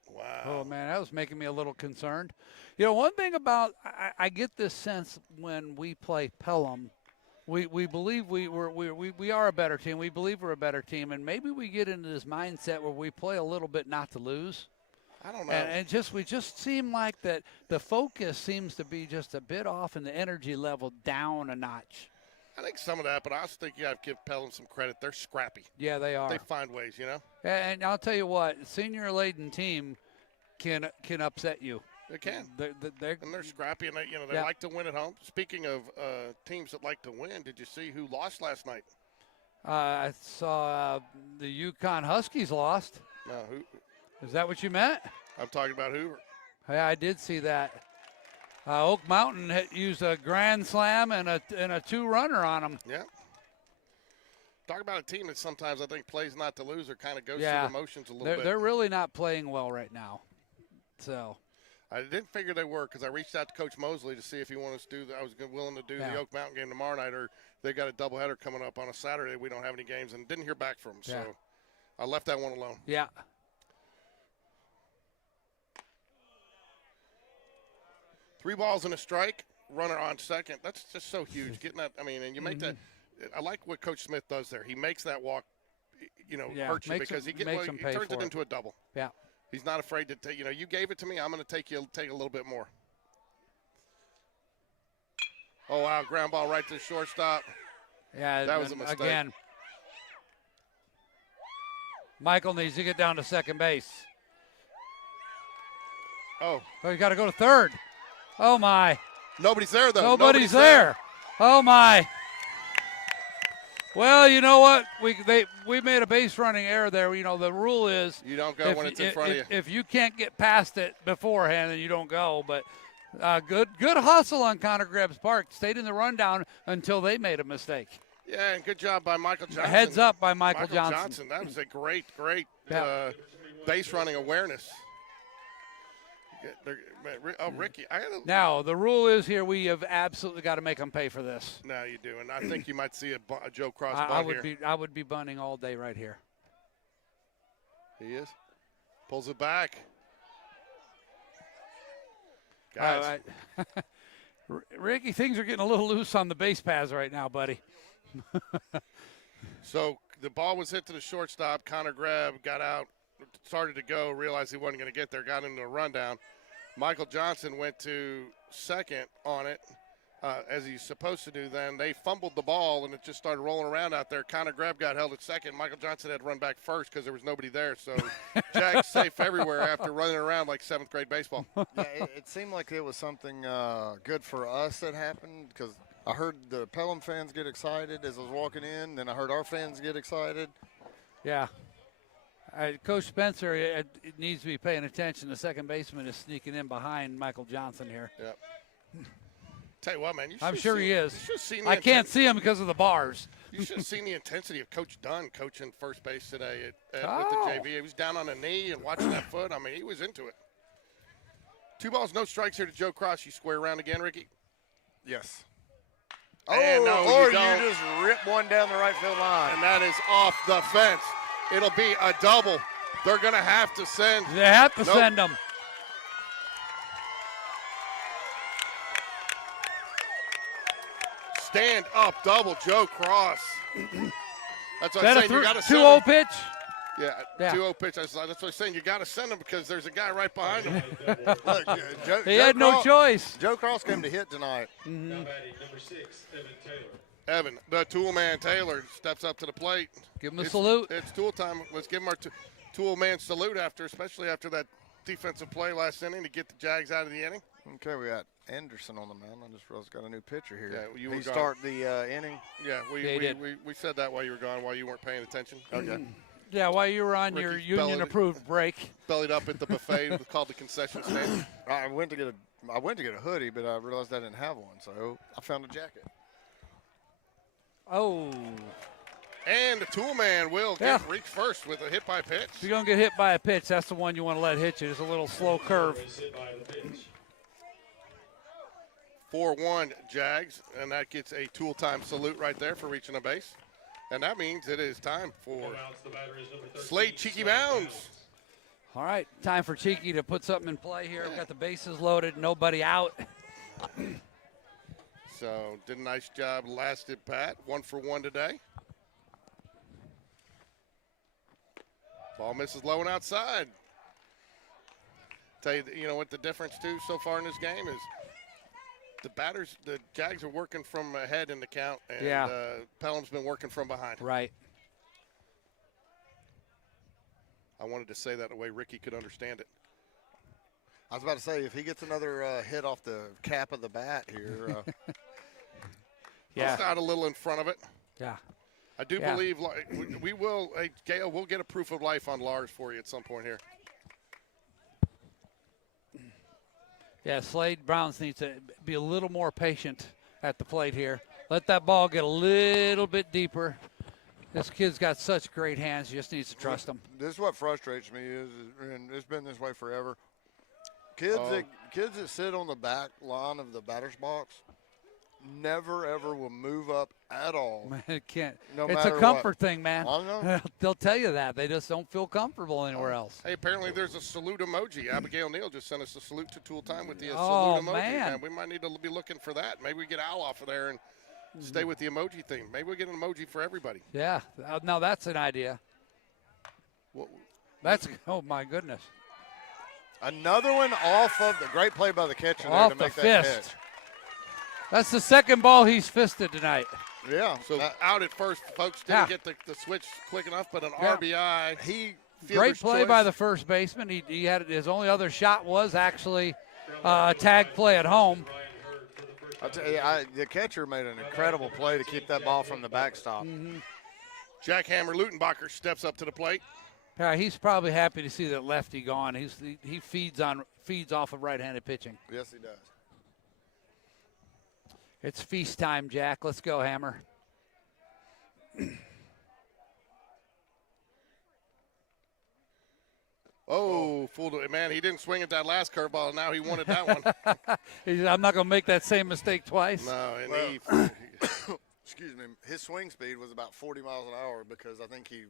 Wow. Oh, man, that was making me a little concerned. One thing about I get this sense when we play Pelham, we believe we are a better team. We believe we're a better team, and maybe we get into this mindset where we play a little bit not to lose. I don't know. And we just seem like that the focus seems to be just a bit off and the energy level down a notch. I think some of that, but I also think you have to give Pelham some credit. They're scrappy. Yeah, they are. They find ways, And I'll tell you what, senior-laden team can upset you. They can. They're scrappy, and they like to win at home. Speaking of teams that like to win, did you see who lost last night? I saw the Yukon Huskies lost. No, who? Is that what you meant? I'm talking about Hoover. Yeah, I did see that. Oak Mountain used a grand slam and a 2-runner on them. Yeah. Talk about a team that sometimes I think plays not to lose or kind of goes through the motions a little bit. They're really not playing well right now. So. I didn't figure they were because I reached out to Coach Mosley to see if he wanted us to do that. I was willing to do the Oak Mountain game tomorrow night, or they got a doubleheader coming up on a Saturday. We don't have any games, and didn't hear back from them. So I left that one alone. Yeah. Three balls and a strike, runner on second. That's just so huge. Getting that, and you make that. I like what Coach Smith does there. He makes that walk, hurt you because he turns it into a double. Yeah. He's not afraid to take. You gave it to me. I'm going to take a little bit more. Oh wow, ground ball right to the shortstop. Yeah, that was a mistake. Again, Michael needs to get down to second base. Oh, you got to go to third. Oh my. Nobody's there though. Nobody's there. Oh my. Well, you know what? We made a base running error there. The rule is you don't go when it's in front of you. If you can't get past it beforehand, then you don't go. But good hustle on Connor Greb's part. Stayed in the rundown until they made a mistake. Yeah, and good job by Michael Johnson. Heads up by Michael Johnson. That was a great base running awareness. Ricky. Now, the rule is here we have absolutely got to make them pay for this. No, you do. And I think you might see a Joe Cross bunt here. I would be bunting all day right here. He is. Pulls it back. Guys. Ricky, things are getting a little loose on the base paths right now, buddy. So the ball was hit to the shortstop. Connor Greb got out, started to go, realized he wasn't going to get there, got into a rundown. Michael Johnson went to second on it, as he's supposed to do then. They fumbled the ball, and it just started rolling around out there. Connor Greb got held at second. Michael Johnson had to run back first because there was nobody there. So Jack's safe everywhere after running around like seventh grade baseball. Yeah, it seemed like it was something good for us that happened because I heard the Pelham fans get excited as I was walking in. Then I heard our fans get excited. Yeah. Coach Spencer it needs to be paying attention. The second baseman is sneaking in behind Michael Johnson here. Yep. Tell you what, man. I'm sure he is. I can't see him because of the bars. You should have seen the intensity of Coach Dunn coaching first base today with the JV. He was down on a knee and watching that foot. I mean, he was into it. 2 balls, no strikes here to Joe Cross. You square around again, Ricky? Yes. And you just rip one down the right field line. And that is off the fence. It'll be a double. They're going to have to send. They have to send them. Stand up double, Joe Cross. That's what I'm saying. You got to 2-0 pitch? Yeah, 2-0 pitch. That's what I'm saying. You got to send him because there's a guy right behind him. Look, he had no choice. Joe Cross came to hit tonight. Mm-hmm. Now batting number 6, Evan Taylor. Evan, the tool man Taylor, steps up to the plate. Give him a salute. It's tool time. Let's give him our tool man salute especially after that defensive play last inning to get the Jags out of the inning. Okay, we got Anderson on the mound. I just realized got a new pitcher here. Yeah, he start the inning. Yeah, we said that while you were gone, while you weren't paying attention. Okay. Yeah, while you were on your union-approved break. Bellied up at the buffet called the concession stand. I went to get a hoodie, but I realized I didn't have one, so I found a jacket. Oh. And the tool man will reach first with a hit by pitch. If you're going to get hit by a pitch, that's the one you want to let hit you. It's a little slow curve. 4-1 Jags, and that gets a tool time salute right there for reaching a base. And that means it is time for Slade Cheeky Mounds. All right, time for Cheeky to put something in play here. We've got the bases loaded, nobody out. So did a nice job last at bat. 1 for 1 today. Ball misses low and outside. Tell you what the difference too so far in this game is. The Jags are working from ahead in the count, and Pelham's been working from behind. Right. I wanted to say that the way Ricky could understand it. I was about to say, if he gets another hit off the cap of the bat here. It's not a little in front of it. Yeah. I do believe we will, Gail, we'll get a proof of life on Lars for you at some point here. Yeah, Slade Browns needs to be a little more patient at the plate here. Let that ball get a little bit deeper. This kid's got such great hands. He just needs to trust them. This is what frustrates me and it's been this way forever. Kids that sit on the back line of the batter's box never, ever will move up at all. Man, it can't. No it's matter a comfort what. thing, man. I know. They'll tell you that. They just don't feel comfortable anywhere else. Hey, apparently there's a salute emoji. Abigail Neal just sent us a salute to Tool Time with the salute emoji. Man. We might need to be looking for that. Maybe we get Al off of there and stay with the emoji thing. Maybe we get an emoji for everybody. Yeah. Now that's an idea. Oh, my goodness. Another one off of the great play by the catcher there Off to the make that fist. catch. That's the second ball he's fisted tonight. Yeah. So out at first, folks didn't get the switch quick enough, but an RBI. Great play by the first baseman. He had his only other shot was actually a tag play at home. I'll tell you, the catcher made an incredible play to keep that ball from the backstop. Mm-hmm. Jackhammer Lutenbacher steps up to the plate. Yeah, he's probably happy to see that lefty gone. He feeds off of right-handed pitching. Yes, he does. It's feast time, Jack. Let's go, Hammer. Oh, fooled it. Man, he didn't swing at that last curveball, and now he wanted that one. I'm not going to make that same mistake twice. No, and Excuse me. His swing speed was about 40 miles an hour because I think he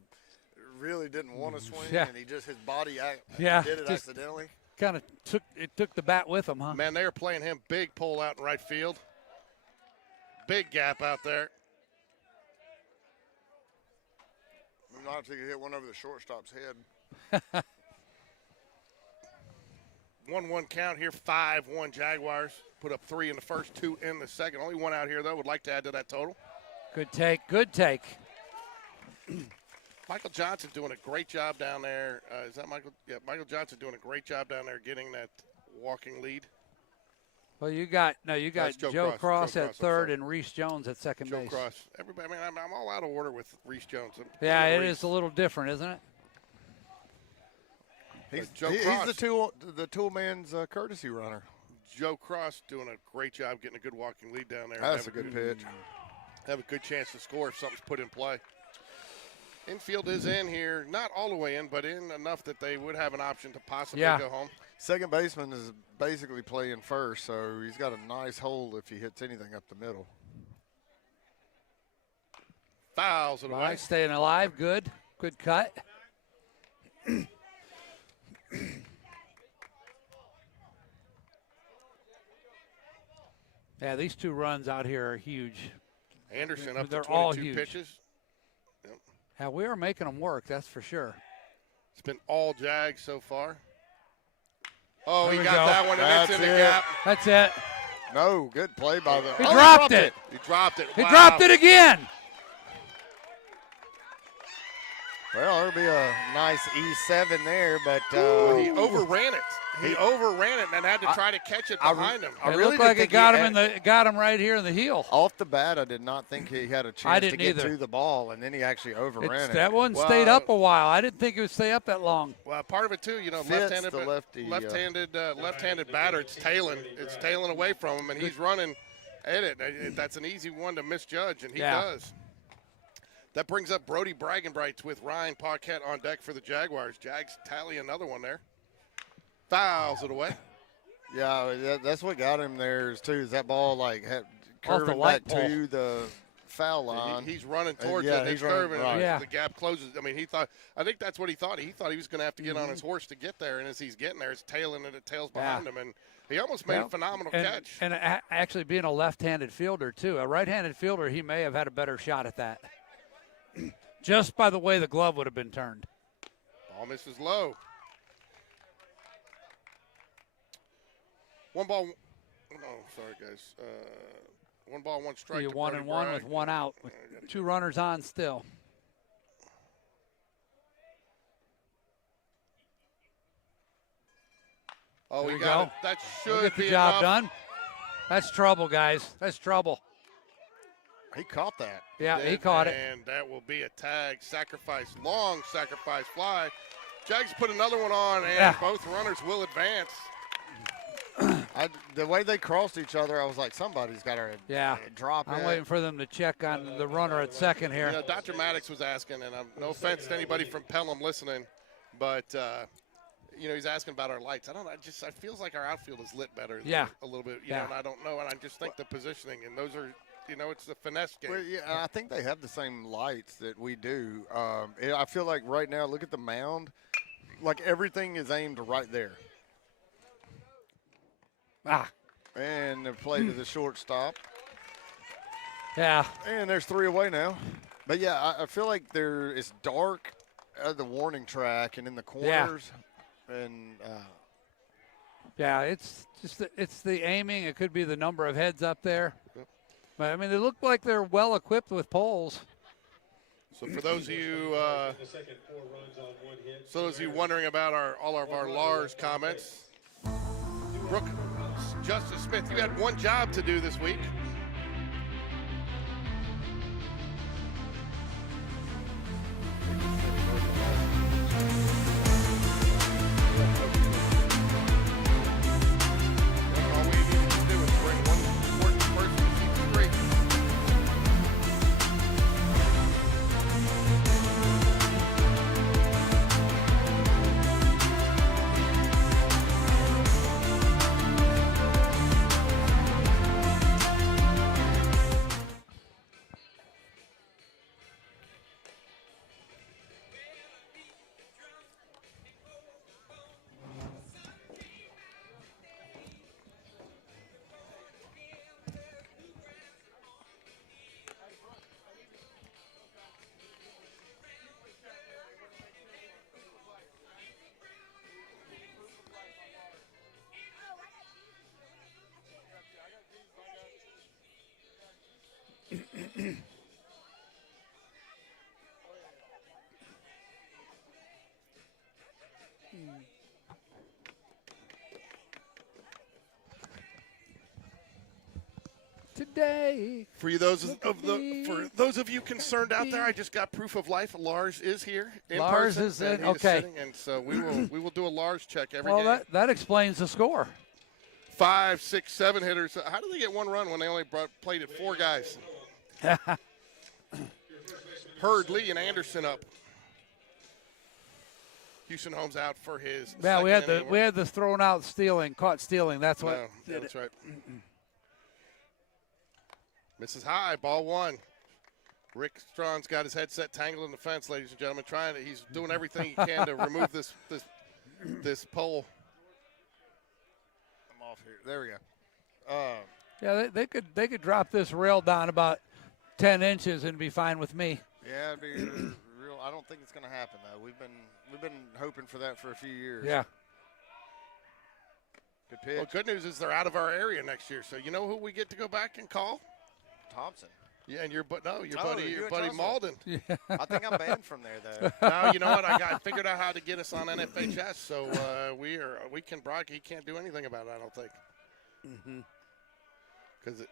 really didn't want to swing, and he just his body did it accidentally. Kind of took the bat with him, huh? Man, they are playing him big pull out in right field. Big gap out there. Not if he could hit one over the shortstop's head. 1-1 count here, 5-1 Jaguars. Put up 3 in the first, 2 in the second. Only one out here, though. Would like to add to that total. Good take. Good take. Michael Johnson doing a great job down there. Is that Michael? Yeah, Michael Johnson doing a great job down there getting that walking lead. Well, you got Joe Cross at third and Reese Jones at second base. Joe Cross. Everybody, I mean, I'm all out of order with Reese Jones. Yeah, it is a little different, isn't it? He's the tool man's courtesy runner. Joe Cross doing a great job getting a good walking lead down there. That's a good pitch. Have a good chance to score if something's put in play. Infield is in here, not all the way in, but in enough that they would have an option to possibly go home. Second baseman is basically playing first, so he's got a nice hole if he hits anything up the middle. Fouls it away. Right, staying alive. Good cut. Yeah, these 2 runs out here are huge. Anderson up to They're 22 all huge. pitches. Yep. Yeah, we are making them work, that's for sure. It's been all Jags so far. Oh, he There got we go. that one, and That's it's in the it. gap. That's it. No, good play by the. He dropped it. He dropped it. He Wow. dropped it again. Well, there'll be a nice E7 there, but He overran it. He overran it and had to try to catch it behind him. I It really looked like didn't it got think him got him right here in the heel. off the bat. I did not think he had a chance I to didn't get either. to the ball, and then he actually overran it. That one stayed up a while. I didn't think it would stay up that long. Well, part of it too, you know, Fits left-handed, the lefty, left-handed batter. It's tailing away from him, and he's running at it. That's an easy one to misjudge, and he does. That brings up Brody Braggenbrights with Ryan Paquette on deck for the Jaguars. Jags tally another one there. Fouls it away. Yeah, that's what got him there is that ball curving light back to the foul line. He's running towards yeah, it. he's It's curving. running, right. And the gap closes. I mean, I think that's what he thought. He thought he was going to have to get on his horse to get there, and as he's getting there, it's tailing and it tails behind him, and he almost made a phenomenal catch. And actually being a left-handed fielder, too. A right-handed fielder, he may have had a better shot at that. Just by the way the glove would have been turned. Ball misses low. 1 ball. No, sorry, guys. 1 ball, 1 strike. You to 1 Brody and 1 with Bragg. 1 out, with 2 runners on still. Oh, There we we got go. it. That We'll should get the be job enough. done. That's trouble, guys. That's trouble. He caught that. Yeah, he caught it. And that will be a tag, sacrifice, long sacrifice fly. Jags put another one on, and both runners will advance. The way they crossed each other, I was like, somebody's got to drop it. I'm waiting for them to check on the runner at second here. You know, Dr. Maddox was asking, and no offense to anybody from Pelham listening, but you know, he's asking about our lights. I don't know. It feels like our outfield is lit better. A little bit. You know, and I don't know, and I just think the positioning, and those are. You know, it's the finesse game. Well, yeah, I think they have the same lights that we do. I feel like right now, look at the mound. Like everything is aimed right there. And the play to the shortstop. Yeah. And there's 3 away now. But, yeah, I feel like it's dark at the warning track and in the corners. And it's just it's the aiming. It could be the number of heads up there. But, I mean, they look like they're well equipped with poles. So for those of you, wondering about all of our Lars comments, Brooke, Justice Smith, you had one job to do this week. All we needed to do was bring one important person to keep straight. Today. For those of you concerned out there, I just got proof of life. Lars is here in Lars person. is in. And he Okay. sitting, and so we will do a Lars check every Well, game. that explains the score. 5, 6, 7 hitters. How do they get one run when they only played it 4 guys? Hurd, Lee, and Anderson up. Houston Holmes out for his. Yeah, we second had the thrown out stealing, caught stealing. That's what. No, that's right. Misses high, ball 1. Rick Strawn's got his headset tangled in the fence, ladies and gentlemen. He's doing everything he can to remove this pole. I'm off here. There we go. Yeah, they could drop this rail down about 10 inches and be fine with me. Yeah, it'd be real. I don't think it's going to happen though. We've been hoping for that for a few years. Yeah. Good pitch. Well, good news is they're out of our area next year, so you know who we get to go back and call? Thompson. Yeah, and your buddy you buddy and Malden. I think I'm banned from there though. No, you know what? I figured out how to get us on NFHS, so we can broadcast. He can't do anything about it, I don't think. Because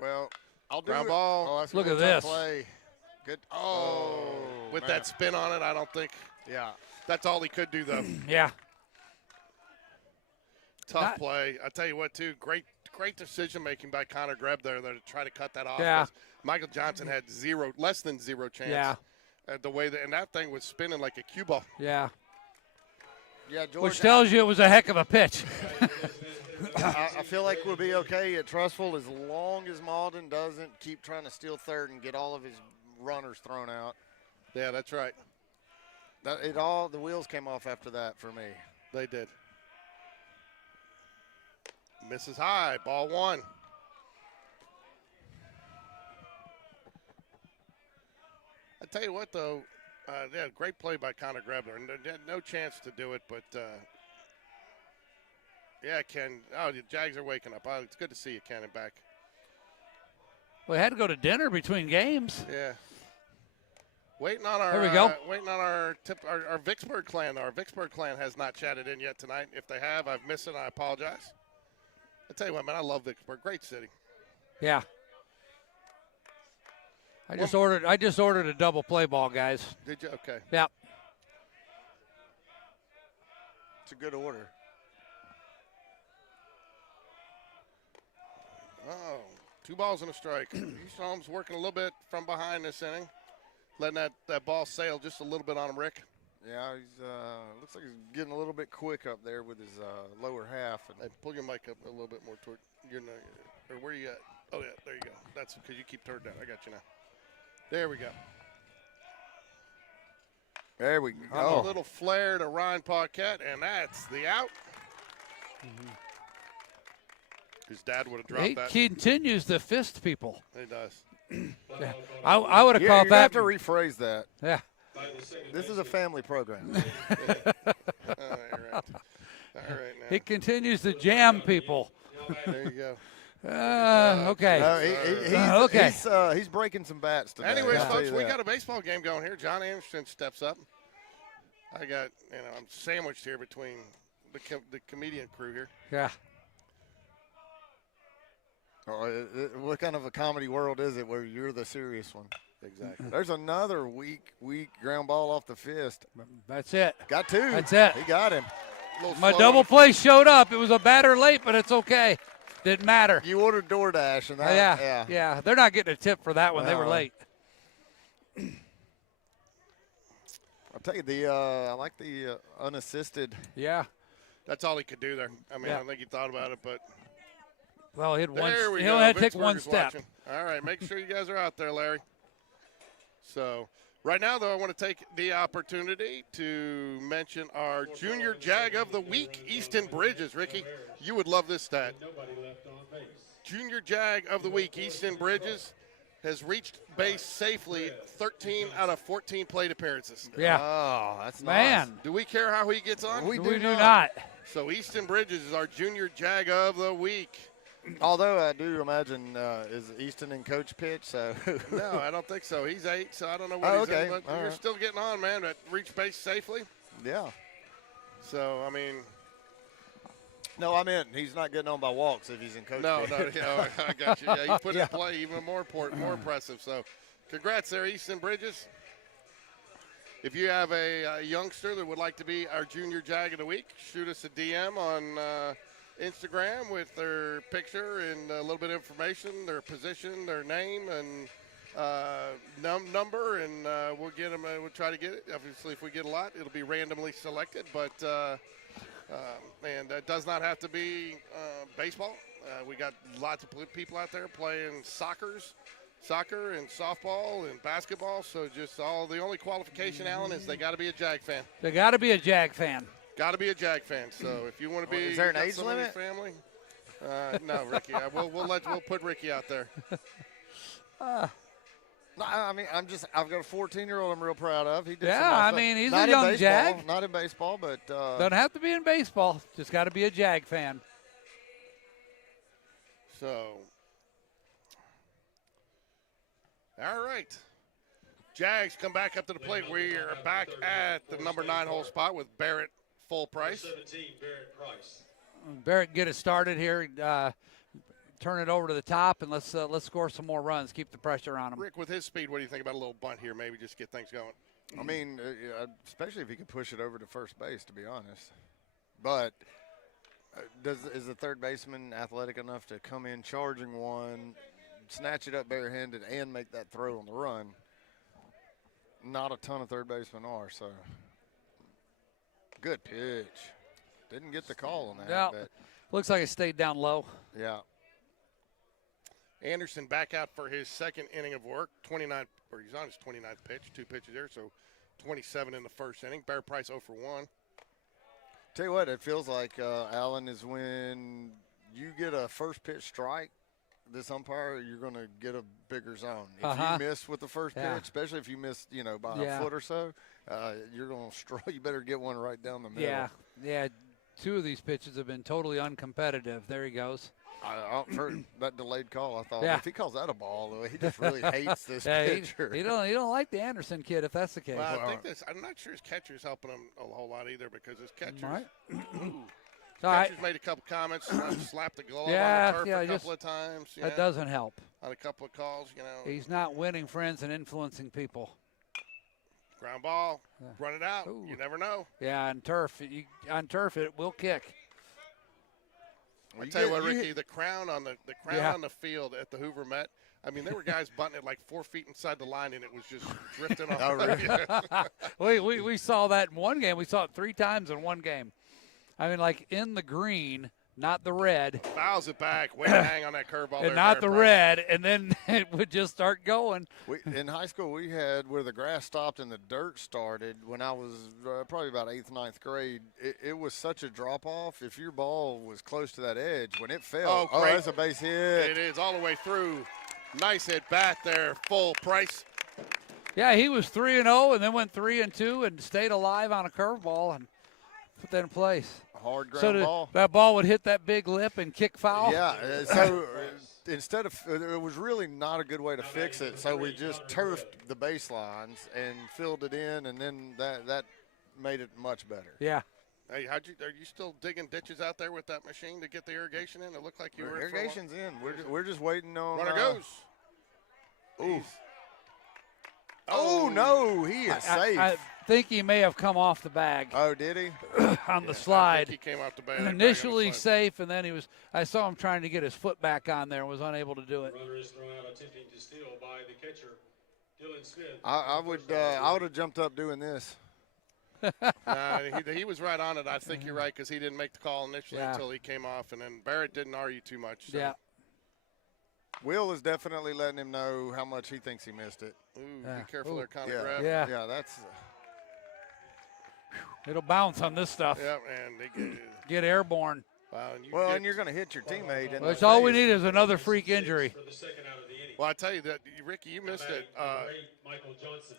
Well, I'll do ground it. ball. Oh, that's a Look good at this. Play. Good. Oh, with man. that spin on it, I don't think Yeah. that's all he could do though. Yeah. Tough play. I tell you what, too. Great decision making by Connor Greb there to try to cut that off. Yeah. Michael Johnson had less than zero chance. Yeah. The way and that thing was spinning like a cue ball. Yeah. Yeah, George. Which tells you it was a heck of a pitch. I feel like we'll be okay at Trustful as long as Malden doesn't keep trying to steal third and get all of his runners thrown out. Yeah, that's right. The wheels came off after that for me. They did. Misses high, ball 1. I tell you what, though, yeah, great play by Connor Grebler. No chance to do it, but yeah, Ken. Oh, the Jags are waking up. Oh, it's good to see you, Ken, and back. We had to go to dinner between games. Yeah. Waiting on our. There we go. Waiting on our Vicksburg clan. Our Vicksburg clan has not chatted in yet tonight. If they have, I've missed it. I apologize. I tell you what, man, I love Vicksburg. Great city. Yeah. I just ordered a double play ball, guys. Did you? Okay. Yep. It's a good order. Oh, 2 balls and a strike. Houston Holmes working a little bit from behind this inning, letting that ball sail just a little bit on him, Rick. Yeah, he's looks like he's getting a little bit quick up there with his lower half. And pull your mic up a little bit more toward your or where you at? Oh yeah, there you go. That's because you keep turned down. I got you now. There we go. There we go. A little flare to Ryan Paquette, and that's the out. His dad would have dropped He that. continues to fist people. He does. Yeah. I would have called you that. have to rephrase that. Yeah. This is a family program. All right now. He continues to jam people. There you go. Okay. Okay. He's breaking some bats today. Anyways, I'll tell folks, you we that. got a baseball game going here. John Anderson steps up. I got, I'm sandwiched here between the comedian crew here. Yeah. What kind of a comedy world is it where you're the serious one? Exactly. There's another weak ground ball off the fist. That's it. Got 2. That's it. He got him. My double play showed up. It was a batter late, but it's okay. Didn't matter. You ordered DoorDash, and that, yeah. They're not getting a tip for that one. They were late. I'll tell you, I like the unassisted. Yeah. That's all he could do there. I mean, I don't think he thought about it, but. Well, he There we go. only had to take Vicksburg one is step. watching. All right, make sure you guys are out there, Larry. So, right now, though, I want to take the opportunity to mention our Junior Jag of the Week, Easton Bridges. Ricky, you would love this stat. Junior Jag of the Week, Easton Bridges, has reached base safely 13 out of 14 plate appearances. Yeah. Oh, that's Man. nice. Do we care how he gets on? We do do not. So Easton Bridges is our Junior Jag of the Week. Although I do imagine is Easton in coach pitch, so. No, I don't think so. He's 8, so I don't know what he's in. But you're still getting on, man. But reach base safely. Yeah. So, I mean. No, I meant he's not getting on by walks if he's in coach pitch. No, yeah, I got you. Yeah, you put it in play even more important, more impressive. So, congrats there, Easton Bridges. If you have a youngster that would like to be our Junior Jag of the Week, shoot us a DM on Instagram with their picture and a little bit of information, their position, their name, and number, and we'll get them. We'll try to get it. Obviously, if we get a lot, it'll be randomly selected. But and that does not have to be baseball. We got lots of people out there playing soccer and softball and basketball. So just the only qualification, Alan, is they got to be a Jag fan. They got to be a Jag fan. Got to be a Jag fan. So if you want to be, is there an age limit? Family? No, Ricky. We'll put Ricky out there. No, I mean, I've got a 14-year-old I'm real proud of. He did he's a young Jag. Not in baseball, but. Don't have to be in baseball. Just got to be a Jag fan. So. All right. Jags come back up to the plate. We are back at the number 9 hole spot with Barrett full price. 17, Barrett Price. Barrett, get it started here. Turn it over to the top, and let's score some more runs. Keep the pressure on him. Rick, with his speed, what do you think about a little bunt here? Maybe just get things going. I mean, especially if he could push it over to first base, to be honest. But is the third baseman athletic enough to come in charging one, snatch it up barehanded, and make that throw on the run? Not a ton of third basemen are, so good pitch. Didn't get the call on that. Yeah, but looks like it stayed down low. Yeah. Anderson back out for his second inning of work. He's on his 29th pitch, 2 pitches there, so 27 in the first inning. Barrett Price 0 for 1. Tell you what, it feels like, Alan, is when you get a first pitch strike, this umpire, you're going to get a bigger zone. If you miss with the first pitch, especially if you miss, by a foot or so, you're going to you better get one right down the middle. Yeah. 2 of these pitches have been totally uncompetitive. There he goes. For that delayed call, I thought, if he calls that a ball, he just really hates this pitcher. He don't like the Anderson kid, if that's the case. Well, I think I'm not sure his catcher's helping him a whole lot either, because his catcher's catcher's made a couple comments, slapped the glove on the turf a couple of times. That doesn't help. On a couple of calls, He's not winning friends and influencing people. Ground ball, run it out. Ooh. You never know. Yeah, on turf, it will kick. I tell you what, Ricky, the crown on the field at the Hoover Met. I mean, there were guys bunting it like 4 feet inside the line, and it was just drifting off. We saw that in one game. We saw it 3 times in one game. I mean, like in the green, not the red. Fouls it back, way to hang on that curveball. And not the red, and then it would just start going. In high school, we had where the grass stopped and the dirt started when I was probably about 8th, 9th grade. It was such a drop-off. If your ball was close to that edge, when it fell, that's a base hit. It is all the way through. Nice at bat there, full price. Yeah, he was 3-0 and then went 3-2 and stayed alive on a curveball and put that in place. Hard ground ball. That ball would hit that big lip and kick foul. Yeah, so instead of it was really not a good way to fix it. So we just turfed the baselines and filled it in, and then that made it much better. Yeah. Hey, are you still digging ditches out there with that machine to get the irrigation in? It looked like you were. Irrigation's in. We're just waiting on. Runner goes. Ooh. Oh no, he is safe. I think he may have come off the bag. Oh, did he? On the slide. I think he came off the bag. Initially safe, and then I saw him trying to get his foot back on there and was unable to do it. Runner is thrown out, attempting to steal by the catcher, Dylan Smith. I would have jumped up doing this. He was right on it. I think you're right, because he didn't make the call initially until he came off, and then Barrett didn't argue too much. So. Yeah. Will is definitely letting him know how much he thinks he missed it. Ooh, be careful there, Conor Grab. Yeah, that's. It'll bounce on this stuff. Yeah, and they get airborne. Wow, and you're going to hit your teammate. That's all we need is another freak injury. Well, I tell you that, Ricky, you missed it.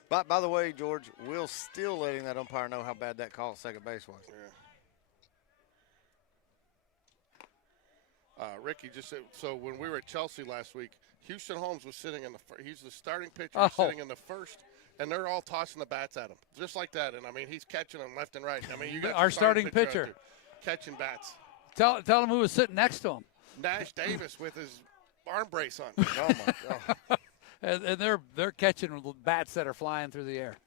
By the way, George, Will's still letting that umpire know how bad that call at second base was. Yeah. Ricky just said, so when we were at Chelsea last week, Houston Holmes was sitting in he's the starting pitcher, Oh. sitting in the first, and they're all tossing the bats at him, just like that. And, I mean, he's catching them left and right. I mean, you got Our your starting out pitcher. there catching bats. Tell him who was sitting next to him. Nash Davis with his arm brace on. Oh, my God. And they're catching bats that are flying through the air.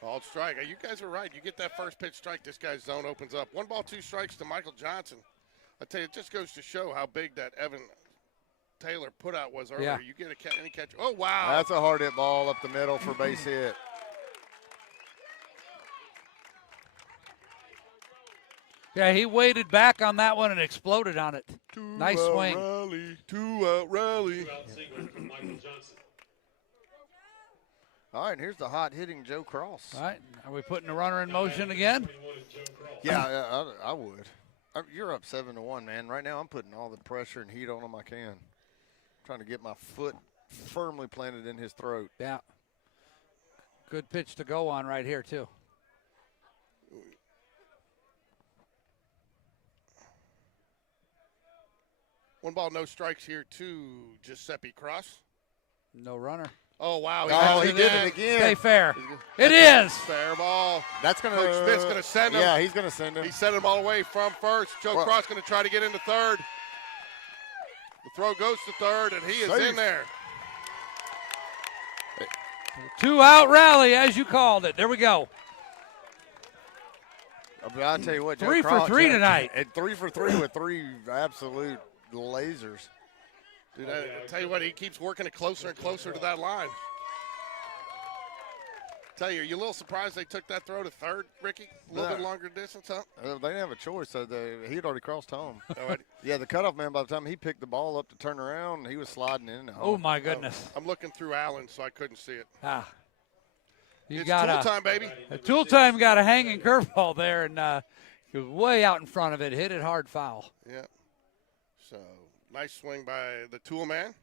Called strike. You guys are right. You get that first pitch strike, this guy's zone opens up. 1 ball, 2 strikes to Michael Johnson. I tell you, it just goes to show how big that Evan Taylor put out was earlier. Yeah. You get any catch. Oh, wow. That's a hard hit ball up the middle for base hit. Yeah, he waited back on that one and exploded on it. Nice swing. Two-out rally. 2-out single from Michael Johnson. All right, and here's the hot hitting Joe Cross. All right, are we putting the runner in motion again? 21 is Joe Cross. Yeah, I would. You're up 7-1, man. Right now I'm putting all the pressure and heat on him I can. Trying to get my foot firmly planted in his throat. Yeah. Good pitch to go on right here, too. One ball, no strikes here to Giuseppe Cross. No runner. Oh, wow. Oh, he did it it again. Stay fair. It is. Fair ball. That's going to Coach Smith's going to send him. Yeah, he's going to send him. He sent him all the way from first. Joe Well- Cross going to try to get into third. The throw goes to third, and he is Safe. in there. 2-out rally, as you called it. There we go. But I'll tell you what, Joe 3 for Cross, 3 yeah, tonight. And 3 for 3 with 3 absolute lasers. Dude, I tell you what, he keeps working it closer and closer to that line. Tell you, are you a little surprised they took that throw to third, Ricky? A little bit longer distance, huh? They didn't have a choice, so he had already crossed home. All right. Yeah, the cutoff man, by the time he picked the ball up to turn around, he was sliding in and Oh, home. my goodness. I'm looking through Allen, so I couldn't see it. You It's got tool time, baby. Tool time got a hanging curveball there, and he was way out in front of it. Hit it hard foul. Yeah. So, nice swing by the tool man.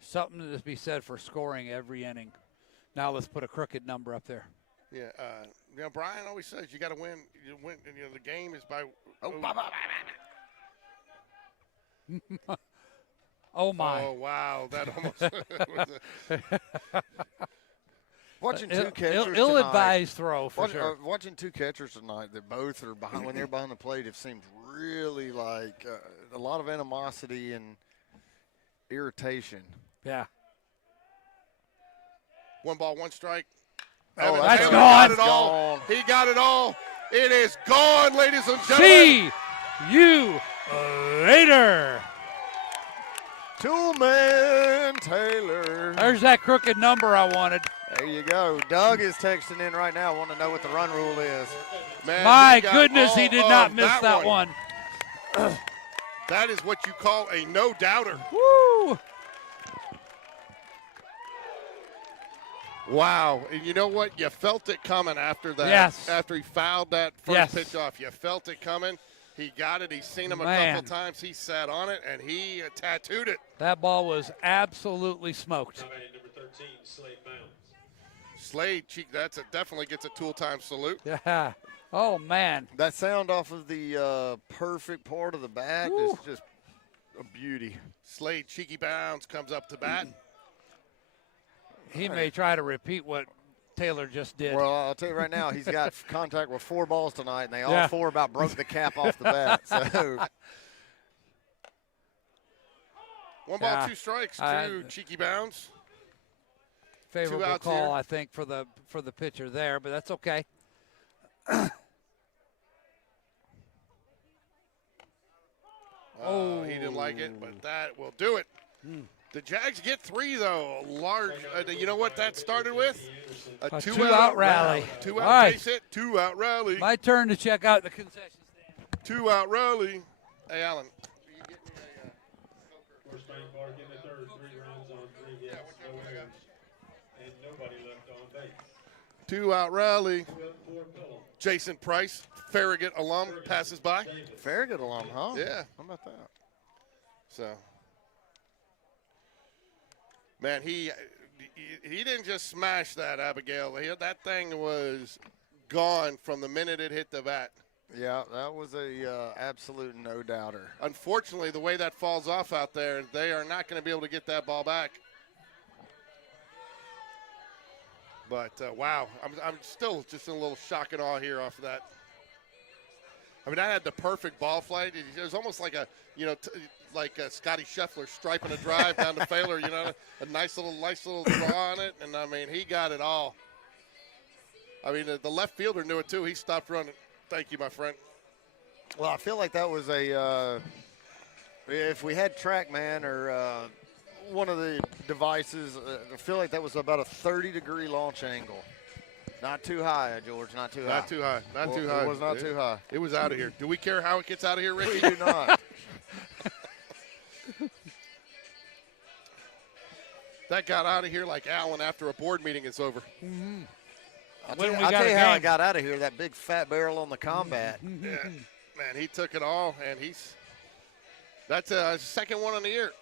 Something to be said for scoring every inning. Now let's put a crooked number up there. Yeah. Brian always says you got to win. You win. The game is by. Oh, my. Oh, wow. That almost was Watching two catchers tonight. Ill-advised throw, for sure. Watching two catchers tonight that both are behind when they're behind the plate, it seems really like a lot of animosity and irritation. Yeah. 1 ball, 1 strike. Oh, Evan that's Taylor gone. got it all. Gone. He got it all. It is gone, ladies and gentlemen. See you later. Toolman Taylor. There's that crooked number I wanted. There you go. Doug is texting in right now, wanting to know what the run rule is. Man, My he got goodness, he all did not of miss that one. That is what you call a no-doubter. Woo! Wow. And you know what? You felt it coming after that. Yes. After he fouled that first Yes. pitch off. You felt it coming. He got it. He's seen him a Man. couple times. He sat on it, and he tattooed it. That ball was absolutely smoked. Now batting number 13, Slade Bounds. Slade, cheek, definitely gets a tool time salute. Yeah. Oh, man. That sound off of the perfect part of the bat is just a beauty. Slade, cheeky bounce, comes up to bat. He may try to repeat what Taylor just did. Well, I'll tell you right now, he's got contact with 4 balls tonight, and they all Yeah. 4 about broke the cap off the bat. So 1 ball, Yeah. 2 strikes, I- 2 cheeky bounds. Favorable outs call, here. I think, for the pitcher there, but that's okay. Oh, he didn't like it, but that will do it. The Jags get 3, though. Large. You know what that started with? A two-out two-out rally. 2-out All right. base hit, 2-out rally. My turn to check out the concession stand. 2-out rally. Hey, Alan. Will you get me For Spain Park in the third, 3 runs on 3 hits, no errors, and nobody left on base. 2-out rally. 2 up for Pelham. Jason Price, Farragut alum, passes by. Farragut alum, huh? Yeah. How about that? So, man, he didn't just smash that, Abigail. That thing was gone from the minute it hit the bat. Yeah, that was a absolute no-doubter. Unfortunately, the way that falls off out there, they are not going to be able to get that ball back. But, wow, I'm still just in a little shock and awe here off of that. I mean, I had the perfect ball flight. It was almost like a, like Scotty Scheffler striping a drive down to Failer, a nice little draw on it. And, I mean, he got it all. I mean, the left fielder knew it, too. He stopped running. Thank you, my friend. Well, I feel like that was if we had TrackMan or one of the devices, I feel like that was about a 30-degree launch angle. Not too high, George, not too high. Not too high, not too high. It was not too high. It was out of here. Do we care how it gets out of here, Ricky? We do not. That got out of here like Allen after a board meeting is over. Mm-hmm. I'll tell you how I got out of here, that big fat barrel on the combat. Yeah. Man, he took it all, and that's a second one on the year.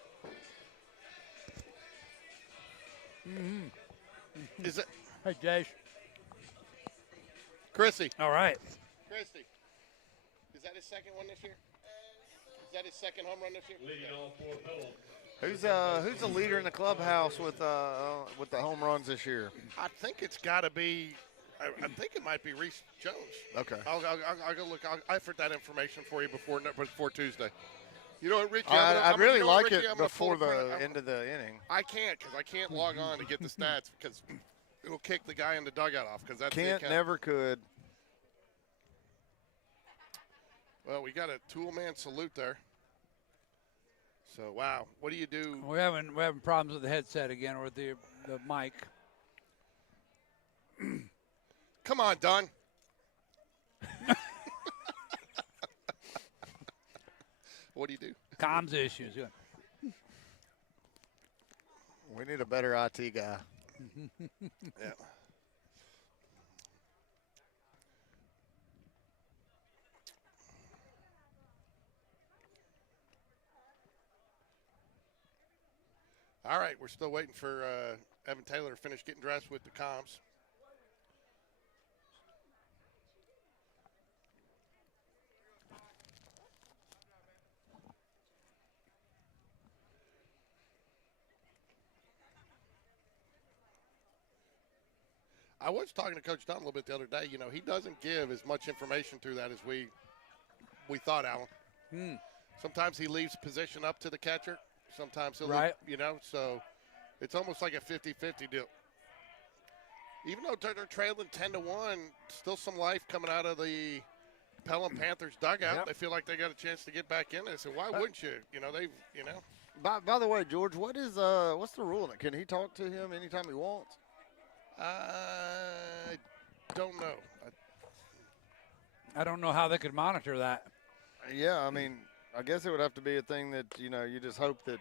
Mm-hmm. Is it? Hey, Jace. Chrissy. All right. Chrissy. Is that his second one this year? Is that his second home run this year? Leading off for Pelham. Who's the leader in the clubhouse with the home runs this year? I think it's got to be. I think it might be Reese Jones. Okay. I'll go look. I'll effort that information for you before Tuesday. You know what, Ricky? I'd really like Ricky, it before the end of the inning. I can't because I can't log on to get the stats because it'll kick the guy in the dugout off because that's Can't, the account. never could. Well, we got a tool man salute there. So wow, what do you do? We're having problems with the headset again or the mic. Come on, Don. What do you do? Comms issues. Yeah. We need a better IT guy. Yeah. All right, we're still waiting for Evan Taylor to finish getting dressed with the comms. I was talking to Coach Dunn a little bit the other day. He doesn't give as much information through that as we thought, Alan. Sometimes he leaves position up to the catcher. Sometimes he'll, so it's almost like a 50-50 deal. Even though they're trailing 10-1, still some life coming out of the Pelham Panthers dugout. Yep. They feel like they got a chance to get back in there. So why wouldn't you? By the way, George, what's the rule? Can he talk to him anytime he wants? I don't know. I don't know how they could monitor that. Yeah, I mean, I guess it would have to be a thing that, you just hope that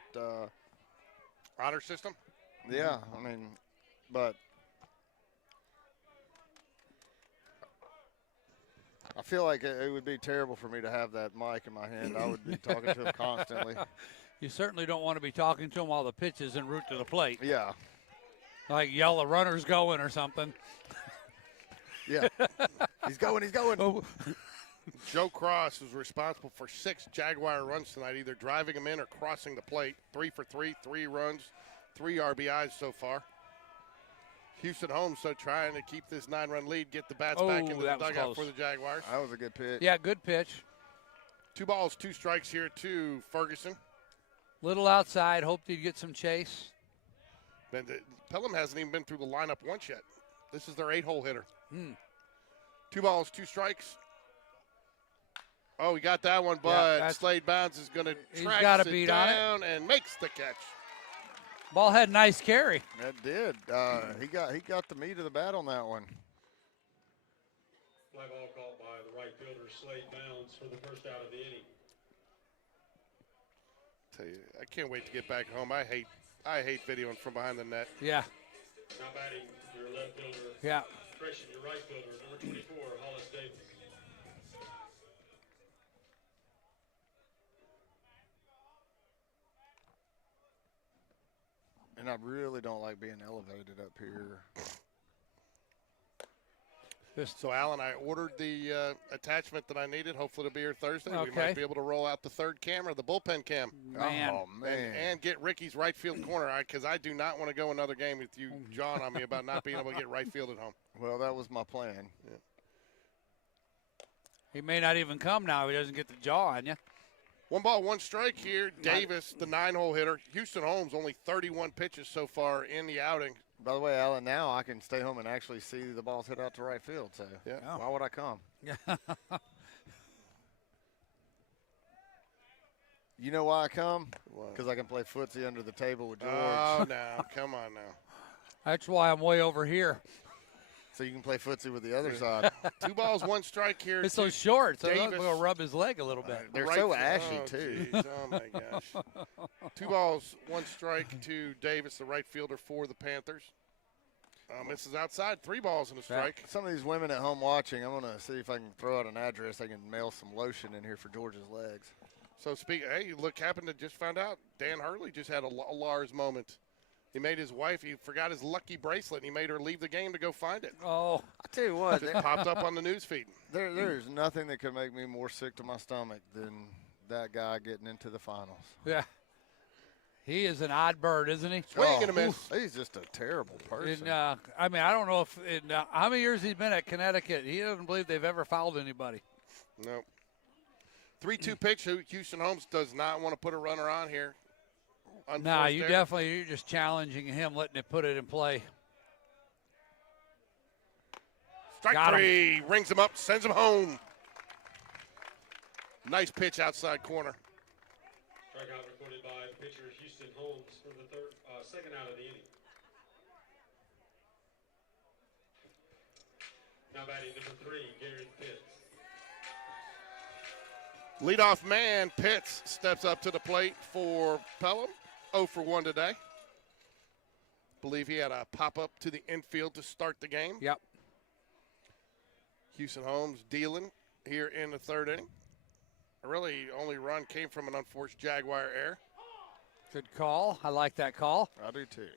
honor system? Yeah, I mean, but I feel like it would be terrible for me to have that mic in my hand. I would be talking to him constantly. You certainly don't want to be talking to him while the pitch is en route to the plate. Yeah. Like yell the runner's going or something. Yeah. He's going. Oh. Joe Cross was responsible for 6 Jaguar runs tonight, either driving them in or crossing the plate. 3 for 3, 3 runs, 3 RBIs so far. Houston Holmes trying to keep this 9-run lead, get the bats back into the dugout for the Jaguars. That was a good pitch. Yeah, good pitch. 2 balls, 2 strikes here to Ferguson. Little outside, hoped he'd get some chase. Pelham hasn't even been through the lineup once yet. This is their 8-hole hitter. 2 balls, 2 strikes. Oh, he got that one, but Slade Bounds is going to track it down and makes the catch. Ball had nice carry. That did. He got the meat of the bat on that one. Fly ball called by the right fielder, Slade Bounds, for the first out of the inning. Tell you, I can't wait to get back home. I hate videoing from behind the net. Yeah. Now batting your left fielder. Yeah. Fresh your right fielder, number 24, Hollis Davis. And I really don't like being elevated up here. So, Alan, I ordered the attachment that I needed. Hopefully, it'll be here Thursday. We Okay. might be able to roll out the third camera, the bullpen cam. Man. Oh, man. And get Ricky's right field corner, because I do not want to go another game with you, John, on me about not being able to get right field at home. Well, that was my plan. Yeah. He may not even come now if he doesn't get the jaw on you. 1 ball, 1 strike here. Davis, the 9-hole hitter. Houston Holmes, only 31 pitches so far in the outing. By the way, Alan, now I can stay home and actually see the balls hit out to right field. So Yeah. why would I come? You know why I come? Why? Because I can play footsie under the table with George. Oh, no. Come on now. That's why I'm way over here. So you can play footsie with the other side. 2 balls, 1 strike here. It's so short, so I'm Davis. going to rub his leg a little bit. They're Right so field- ashy, oh, too. geez. Oh, my gosh. 2 balls, 1 strike to Davis, the right fielder for the Panthers. Misses outside. 3 balls and a strike. Some of these women at home watching, I'm going to see if I can throw out an address. I can mail some lotion in here for George's legs. So, hey, look, happened to just found out. Dan Hurley just had a Lars moment. He made his wife, he forgot his lucky bracelet, and he made her leave the game to go find it. Oh, I tell you what, It popped up on the news feed. there's nothing that could make me more sick to my stomach than that guy getting into the finals. yeah. He is an odd bird, isn't he? Swing and a miss. He's just a terrible person. I mean, I don't know if in how many years he's been at Connecticut. He doesn't believe they've ever fouled anybody. No. 3-2 pitch. Houston Holmes does not want to put a runner on here. Nah, Unforced you're just challenging him, letting it put it in play. Strike Got him. 3. Rings him up, sends him home. Nice pitch outside corner. Strikeout recorded by pitcher Houston Holmes for the second out of the inning. Now batting number 3, Garrett Pitts. Leadoff man, Pitts, steps up to the plate for Pelham. 0 for 1 today. Believe he had a pop-up to the infield to start the game. Yep. Houston Holmes dealing here in the 3rd inning. Really, only run came from an unforced Jaguar error. Good call. I like that call. I do too.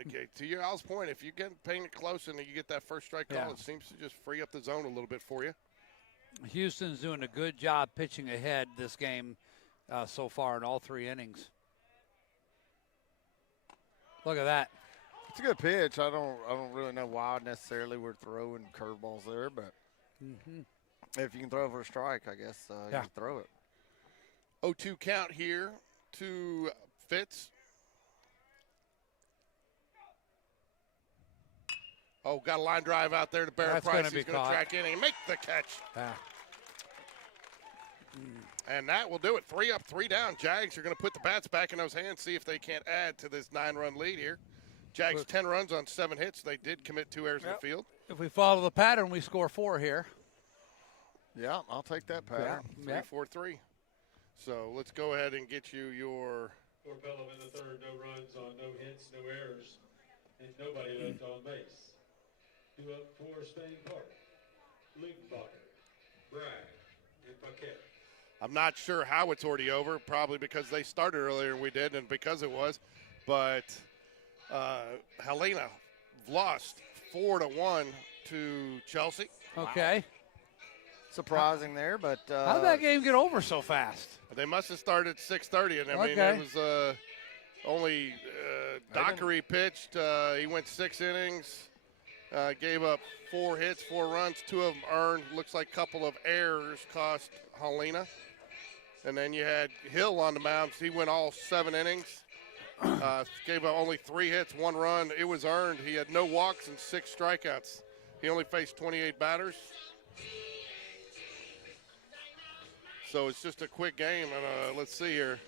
Okay, to your Al's point, if you get paying it close and you get that first strike call, Yeah. it seems to just free up the zone a little bit for you. Houston's doing a good job pitching ahead this game so far in all 3 innings. Look at that. It's a good pitch. I don't really know why necessarily we're throwing curveballs there, but if you can throw for a strike, I guess you Yeah. can throw it. 0-2 count here to Fitz. Oh, got a line drive out there to Barrett That's Price. gonna be He's going to caught. track in and make the catch. Yeah. And that will do it. 3 up, 3 down. Jags are going to put the bats back in those hands, see if they can't add to this 9-run lead here. Jags 10 runs on 7 hits. They did commit 2 errors in the field. If we follow the pattern, we score 4 here. Yeah, I'll take that pattern. 3-4-3. So let's go ahead and get you your For Pelham in the 3rd, no runs on no hits, no errors, and nobody left on base. 2 up for Spain Park, Lukenbacher, Bragg, and Paquette. I'm not sure how it's already over, probably because they started earlier than we did and because it was. But Helena lost 4-1 to Chelsea. Okay. Surprising there, but How did that game get over so fast? They must have started at 6:30, and I mean, Okay. it was only Dockery pitched. He went 6 innings, gave up 4 hits, 4 runs, 2 of them earned. Looks like a couple of errors cost Helena. And then you had Hill on the mound. He went all 7 innings. Gave up only 3 hits, 1 run. It was earned. He had no walks and 6 strikeouts. He only faced 28 batters. So it's just a quick game. And let's see here.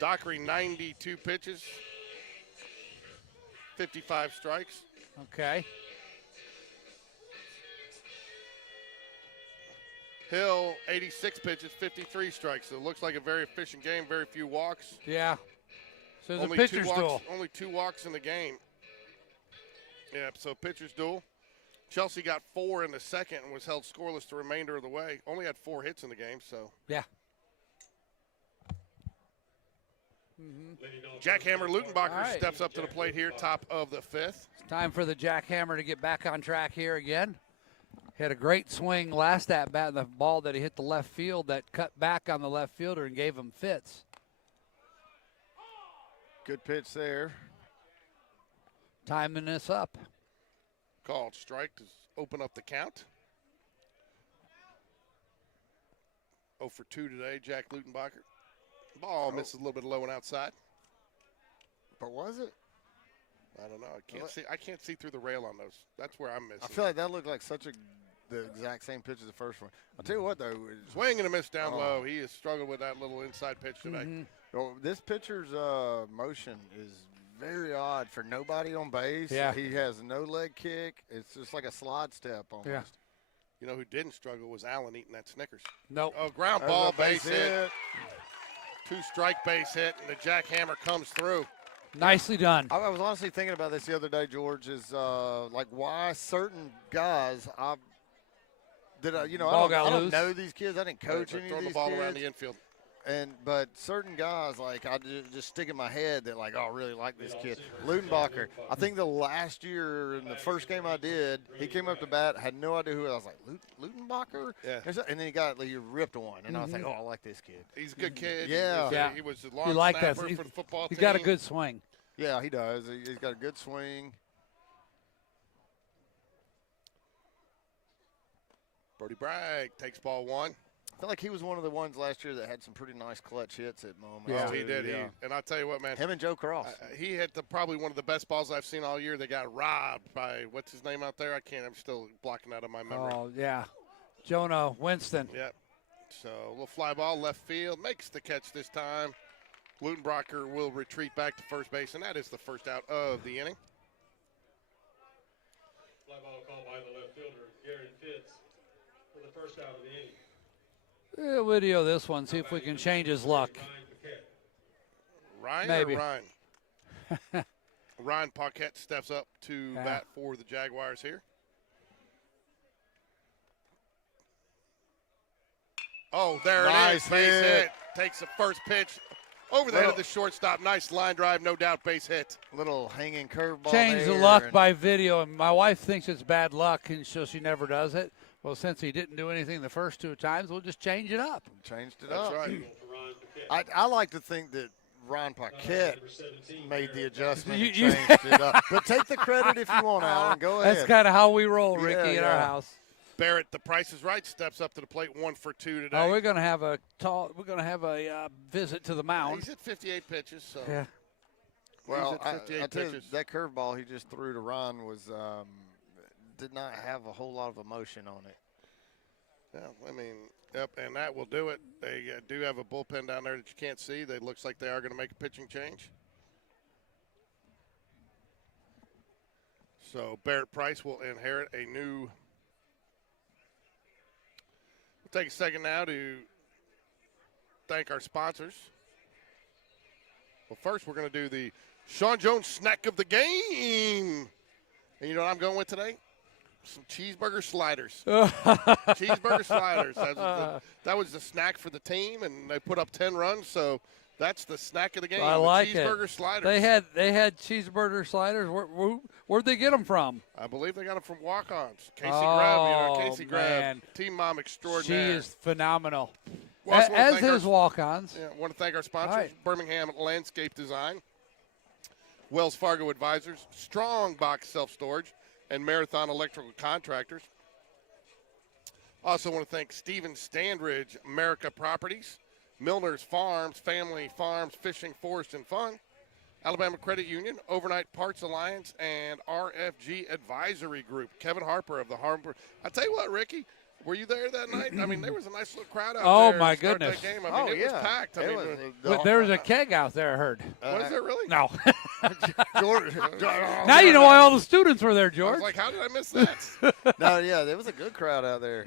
Dockery, 92 pitches, 55 strikes. Okay. Hill, 86 pitches, 53 strikes. So it looks like a very efficient game, very few walks. Yeah. So the Only pitcher's 2 walks, duel. Only 2 walks in the game. Yeah, so pitcher's duel. Chelsea got 4 in the second and was held scoreless the remainder of the way. Only had 4 hits in the game, so. Yeah. Jackhammer Lutenbacher All right. steps up to the plate here, top of the 5th. It's time for the jackhammer to get back on track here again. He had a great swing last at bat, and the ball that he hit the left field that cut back on the left fielder and gave him fits. Good pitch there. Timing this up. Called strike to open up the count. 0 for 2 today, Jack Lutenbacher. Ball misses a little bit low and outside. But was it? I don't know. I can't see through the rail on those. That's where I'm missing. I feel like that looked like the exact same pitch as the first one. I'll tell you what, though. Swing and a miss down low. He has struggled with that little inside pitch today. Well, this pitcher's motion is very odd for nobody on base. Yeah. He has no leg kick. It's just like a slide step almost. Yeah. You know who didn't struggle was Allen eating that Snickers. Nope. Oh, ground ball, base hit. 2-strike base hit, and the jackhammer comes through. Nicely done. I was honestly thinking about this the other day, George, is like why certain guys, I don't know these kids. I didn't coach any of Throwing these the ball kids. around the infield. But certain guys, like I just stick in my head that like, oh, I really like this kid. Lutenbacher, I think the last year in the first game I did, he came up to bat, had no idea who. I was like, Lutenbacher? Yeah. And then he ripped one, and I was like, oh, I like this kid. He's a good kid. Yeah. He was a long like that. snapper for the football team. He's got a good swing. Yeah, he does. He's got a good swing. Brody Bragg takes ball 1. I feel like he was one of the ones last year that had some pretty nice clutch hits at moments. Yeah. Oh, he did. Yeah. And I'll tell you what, man. Him and Joe Cross. He had probably one of the best balls I've seen all year. They got robbed by, what's his name out there? I'm still blocking out of my memory. Oh, yeah. Jonah Winston. Yep. So a little fly ball left field. Makes the catch this time. Lutenbacher will retreat back to first base, and that is the first out of the inning. Fly ball called by the left fielder, Garrett Fitz, for the first out of the inning. We'll video this one, see if we can change his luck. Ryan Maybe. or Ryan? Ryan Paquette steps up to bat for the Jaguars here. Oh, there it is. Base hit. Takes the first pitch over the head of the shortstop. Nice line drive, no doubt, base hit. Little hanging curveball. Change the luck by video, and my wife thinks it's bad luck, and so she never does it. Well, since he didn't do anything the first 2 times, we'll just change it up. Changed it That's up. right. I like to think that Ron Paquette made the adjustment and You- changed it up. But take the credit if you want, Alan. Go ahead. That's kind of how we roll, Ricky, in our yeah. house. Barrett, the Price is Right, steps up to the plate, 1 for 2 today. Oh, we're gonna have a visit to the mound. He's at 58 pitches, so Yeah. Well, he's at 58 I tell you, pitches. that curveball he just threw to Ron was did not have a whole lot of emotion on it. Yeah, I mean, yep, and that will do it. They do have a bullpen down there that you can't see. It looks like they are going to make a pitching change. So Barrett Price will inherit a new. We'll take a second now to thank our sponsors. Well, first we're going to do the Sean Jones snack of the game. And you know what I'm going with today? Some cheeseburger sliders. Cheeseburger sliders. That was the snack for the team, and they put up 10 runs, so that's the snack of the game. I like cheeseburger it. sliders. They had cheeseburger sliders. Where'd they get them from? I believe they got them from walk-ons. Casey Oh, Grab, man. team mom She extraordinaire. is phenomenal. We also wanna As thank our- his walk-ons. Yeah, I want to thank our sponsors, All right. Birmingham Landscape Design, Wells Fargo Advisors, Strong Box Self-Storage, and Marathon Electrical Contractors. Also want to thank Stephen Standridge, America Properties, Milner's Farms, Family Farms, Fishing, Forest, and Fun, Alabama Credit Union, Overnight Parts Alliance, and RFG Advisory Group. Kevin Harper of the Harper. I tell you what, Ricky, were you there that night? I mean, there was a nice little crowd out Oh, there. my to start goodness. That game. I mean, it was packed. I It mean, was- But there was a keg out there, I heard. was there really? No. George, Now you know why all the students were there, I was George. like, how did I miss that? no, yeah, there was a good crowd out there.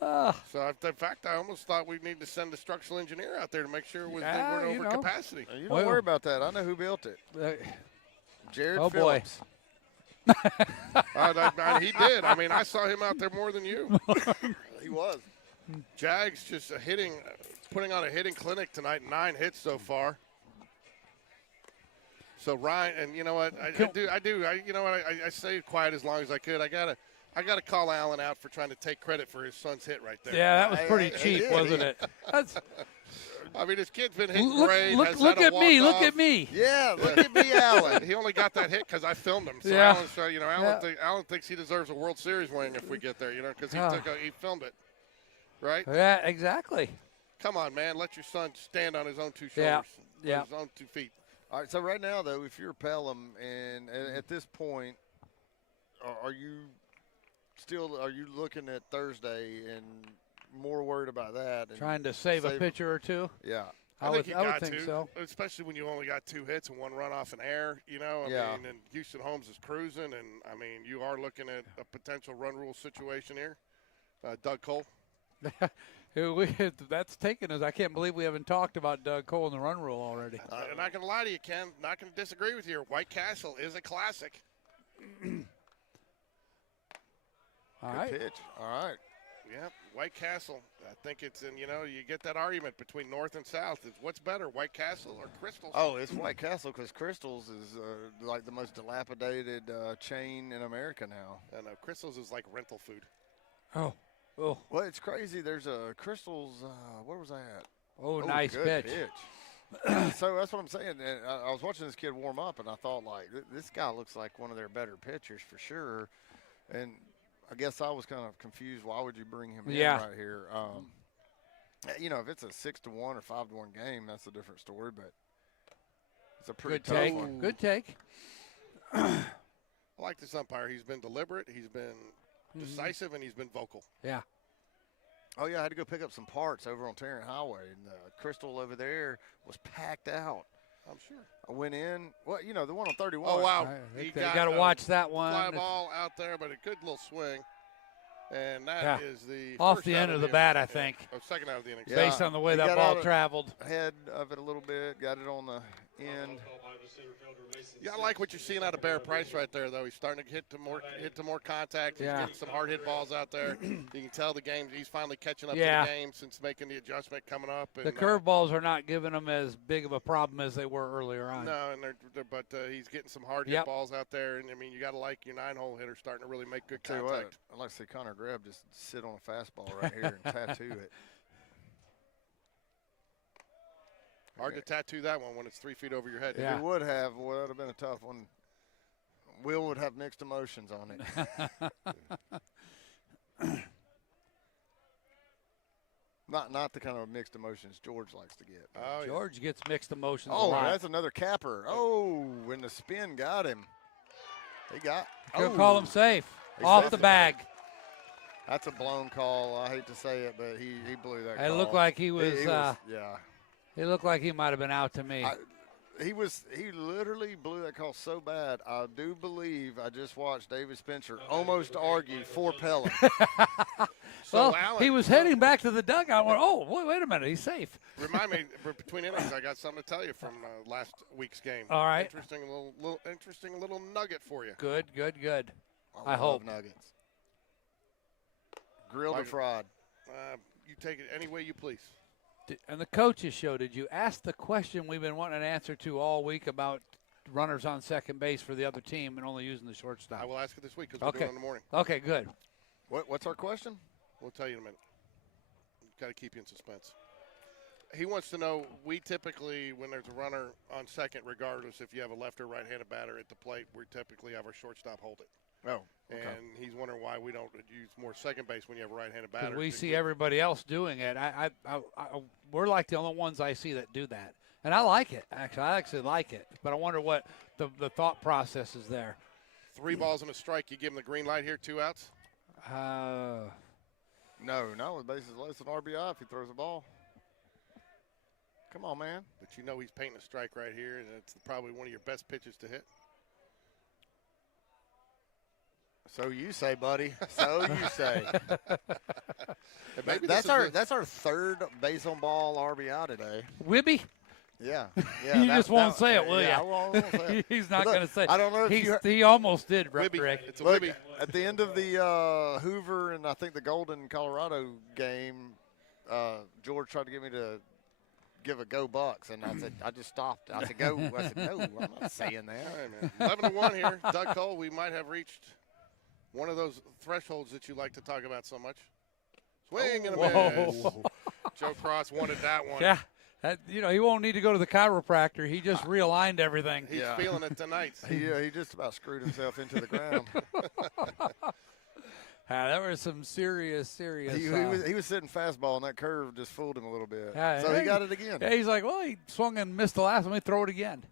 So, in fact, I almost thought we need to send a structural engineer out there to make sure it was, they Yeah, weren't you over know. capacity. You don't Well- worry about that. I know who built it. Jared Oh, boy. Phillips. He did. I mean, I saw him out there more than you. He was. Jags just putting on a hitting clinic tonight. 9 hits so far. So Ryan, and you know what? I say it quiet as long as I could. I I got to call Allen out for trying to take credit for his son's hit right there. Yeah, that was pretty cheap, wasn't it? That's, I mean, his kid's been hitting look, great. look, has look had a at me. Look walk-off. at me. Yeah, look at me, Allen. He only got that hit because I filmed him. So Yeah. Allen thinks he deserves a World Series ring if we get there, because he filmed it, right? Yeah, exactly. Come on, man. Let your son stand on his own two Yeah. shoulders, Yeah. his own 2 feet. All right, so right now, though, if you're Pelham, and at this point, are you looking at Thursday and more worried about that? And Trying to save a pitcher or two. Yeah. I think you would got think to, so. especially when you only got 2 hits and 1 run off an error. I mean, and Houston Holmes is cruising, and I mean, you are looking at a potential run rule situation here. Doug Cole. That's taken us. I can't believe we haven't talked about Doug Cole and the run rule already. I'm not going to lie to you, Ken. Not going to disagree with you. White Castle is a classic. All Good right. pitch. All right. Yeah, White Castle. I think it's you get that argument between North and South. It's what's better, White Castle or Crystals? Oh, it's White Castle because Crystals is like the most dilapidated chain in America now. And Crystals is like rental food. Oh. Well, it's crazy. There's a Crystals. Where was I at? Oh, nice good pitch. So that's what I'm saying. And I was watching this kid warm up, and I thought, like, this guy looks like one of their better pitchers for sure. And I guess I was kind of confused. Why would you bring him in right here? If it's a 6-1 or 5-1 game, that's a different story. But it's a pretty tough one. Good take. I like this umpire. He's been deliberate. He's been decisive, and he's been vocal. Yeah. Oh, yeah, I had to go pick up some parts over on Tarrant Highway, and the Crystal over there was packed out. I'm sure. I went in. Well, the one on 31. Oh, wow. You got to watch that one. Fly ball out there, but a good little swing. And that is the off first the out end of the inning. bat, I think. Second out of the inning. Yeah. Based on the way He that got ball out of- traveled. Head of it a little bit, got it on the end. Yeah, I like what you're seeing out of Bear Price right there, though. He's starting to hit to more contact. He's getting some hard hit balls out there. You can tell the game. He's finally catching up to the game since making the adjustment coming up. And, the curveballs are not giving him as big of a problem as they were earlier on. No, but he's getting some hard hit balls out there. And I mean, you got to like your 9-hole hitter starting to really make good Tell you contact. what, I'd like to see Connor Grebb just sit on a fastball right here and tattoo it. Hard to tattoo that one when it's 3 feet over your head. If he would have, well, that would have been a tough one. Will would have mixed emotions on it. Not the kind of mixed emotions George likes to get. Oh, George gets mixed emotions a Oh, lot. that's another capper. Oh, when the spin got him. Could call him safe. Off the bag. That's a blown call. I hate to say it, but he blew that call. It looked like he was, yeah. It looked like he might have been out to me. He literally blew that call so bad. I do believe I just watched David Spencer almost argue for Pelham. Well, he was heading back to the dugout. Went, wait a minute, he's safe. Remind me, between innings, I got something to tell you from last week's game. All right. Interesting little nugget for you. Good. I hope. Nuggets. Grilled or fried? You take it any way you please. And the coaches show, did you ask the question we've been wanting an answer to all week about runners on second base for the other team and only using the shortstop? I will ask it this week because we're doing it in the morning. Okay, good. What's our question? We'll tell you in a minute. Got to keep you in suspense. He wants to know, we typically, when there's a runner on second, regardless if you have a left or right-handed batter at the plate, we typically have our shortstop hold it. Oh, okay. And he's wondering why we don't use more second base when you have a right-handed batter. We see everybody else doing it. We're like the only ones I see that do that. And I like it, actually. I actually like it. But I wonder what the thought process is there. 3 balls and a strike. You give him the green light here, 2 outs? No, with bases less than RBI if he throws a ball. Come on, man. But you know he's painting a strike right here, and it's probably one of your best pitches to hit. So you say, buddy. So you say. That's our third base on ball RBI today. Wibby? Yeah. You just won't say it, will you? I won't say it. He's not going to say it. I don't know if he almost did, Wibby. Rick. It's a Look, Wibby. at the end of the Hoover and I think the Golden Colorado game, George tried to get me to give a go Bucks, and I said I just stopped. I said go. I said no, I'm not saying that. All right, man. 11-1 here. Doug Cole, we might have reached One of those thresholds that you like to talk about so much. Swing and a Whoa. miss. Joe Cross wanted that one. Yeah. He won't need to go to the chiropractor. He just realigned everything. He's feeling it tonight. He just about screwed himself into the ground. That was some serious. He was sitting fastball, and that curve just fooled him a little bit. Yeah, So he got it again. Yeah, he's like, well, he swung and missed the last one. Let me throw it again.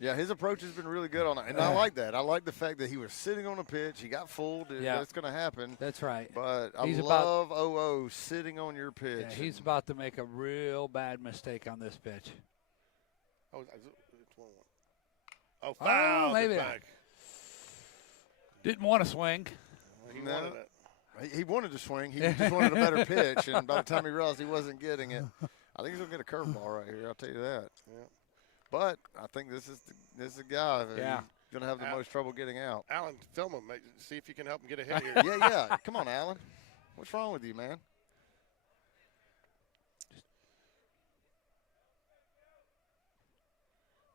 Yeah, his approach has been really good on it, and I like that. I like the fact that he was sitting on a pitch. He got fooled. Yeah. That's going to happen. That's right. But I He's love OO sitting on your pitch. Yeah, he's about to make a real bad mistake on this pitch. Oh, it's 1-1. Oh, foul. maybe back. Didn't want to swing. He wanted it. He wanted to swing. He just wanted a better pitch, and by the time he realized he wasn't getting it, I think he's going to get a curveball right here. I'll tell you that. Yeah. But I think this is the guy who's Yeah. going to have the most trouble getting out. Alan, film him. See if you can help him get a hit here. Yeah. Come on, Alan. What's wrong with you, man?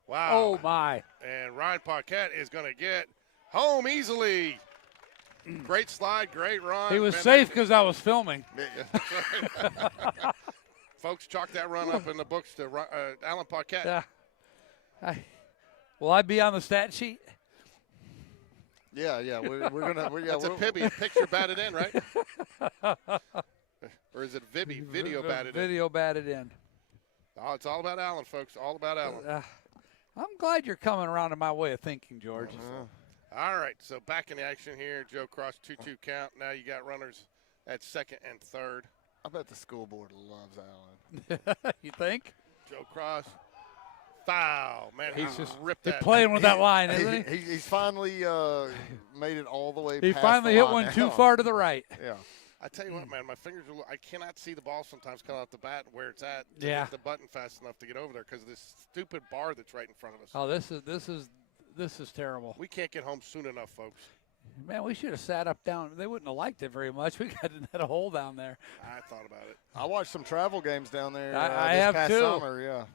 Wow. Oh, my. And Ryan Paquette is going to get home easily. Great slide, great run. He was Man, safe because I was filming. Folks, chalk that run up in the books to Alan Paquette. Yeah. Will I be on the stat sheet? Yeah. We're gonna. That's a Pibby. Picture batted in, right? Or is it Vibby? Video batted in. Video batted in. Oh, it's all about Alan, folks. All about Alan. I'm glad you're coming around to my way of thinking, George. All right, so back in the action here. Joe Cross, 2-2 count. Now you got runners at second and third. I bet the school board loves Alan. You think? Joe Cross, foul. Man, He's just ripped that. playing with that line, isn't he? He's finally made it all the way. He past finally the hit line one now. too far to the right. Yeah. I tell you what, man, my fingers are. I cannot see the ball sometimes coming off the bat where it's at. To Yeah. hit the button fast enough to get over there because of this stupid bar that's right in front of us. Oh, this is terrible. We can't get home soon enough, folks. Man, we should have sat up down. They wouldn't have liked it very much. We got a hole down there. I thought about it. I watched some travel games down there. I this have past too. Summer, yeah.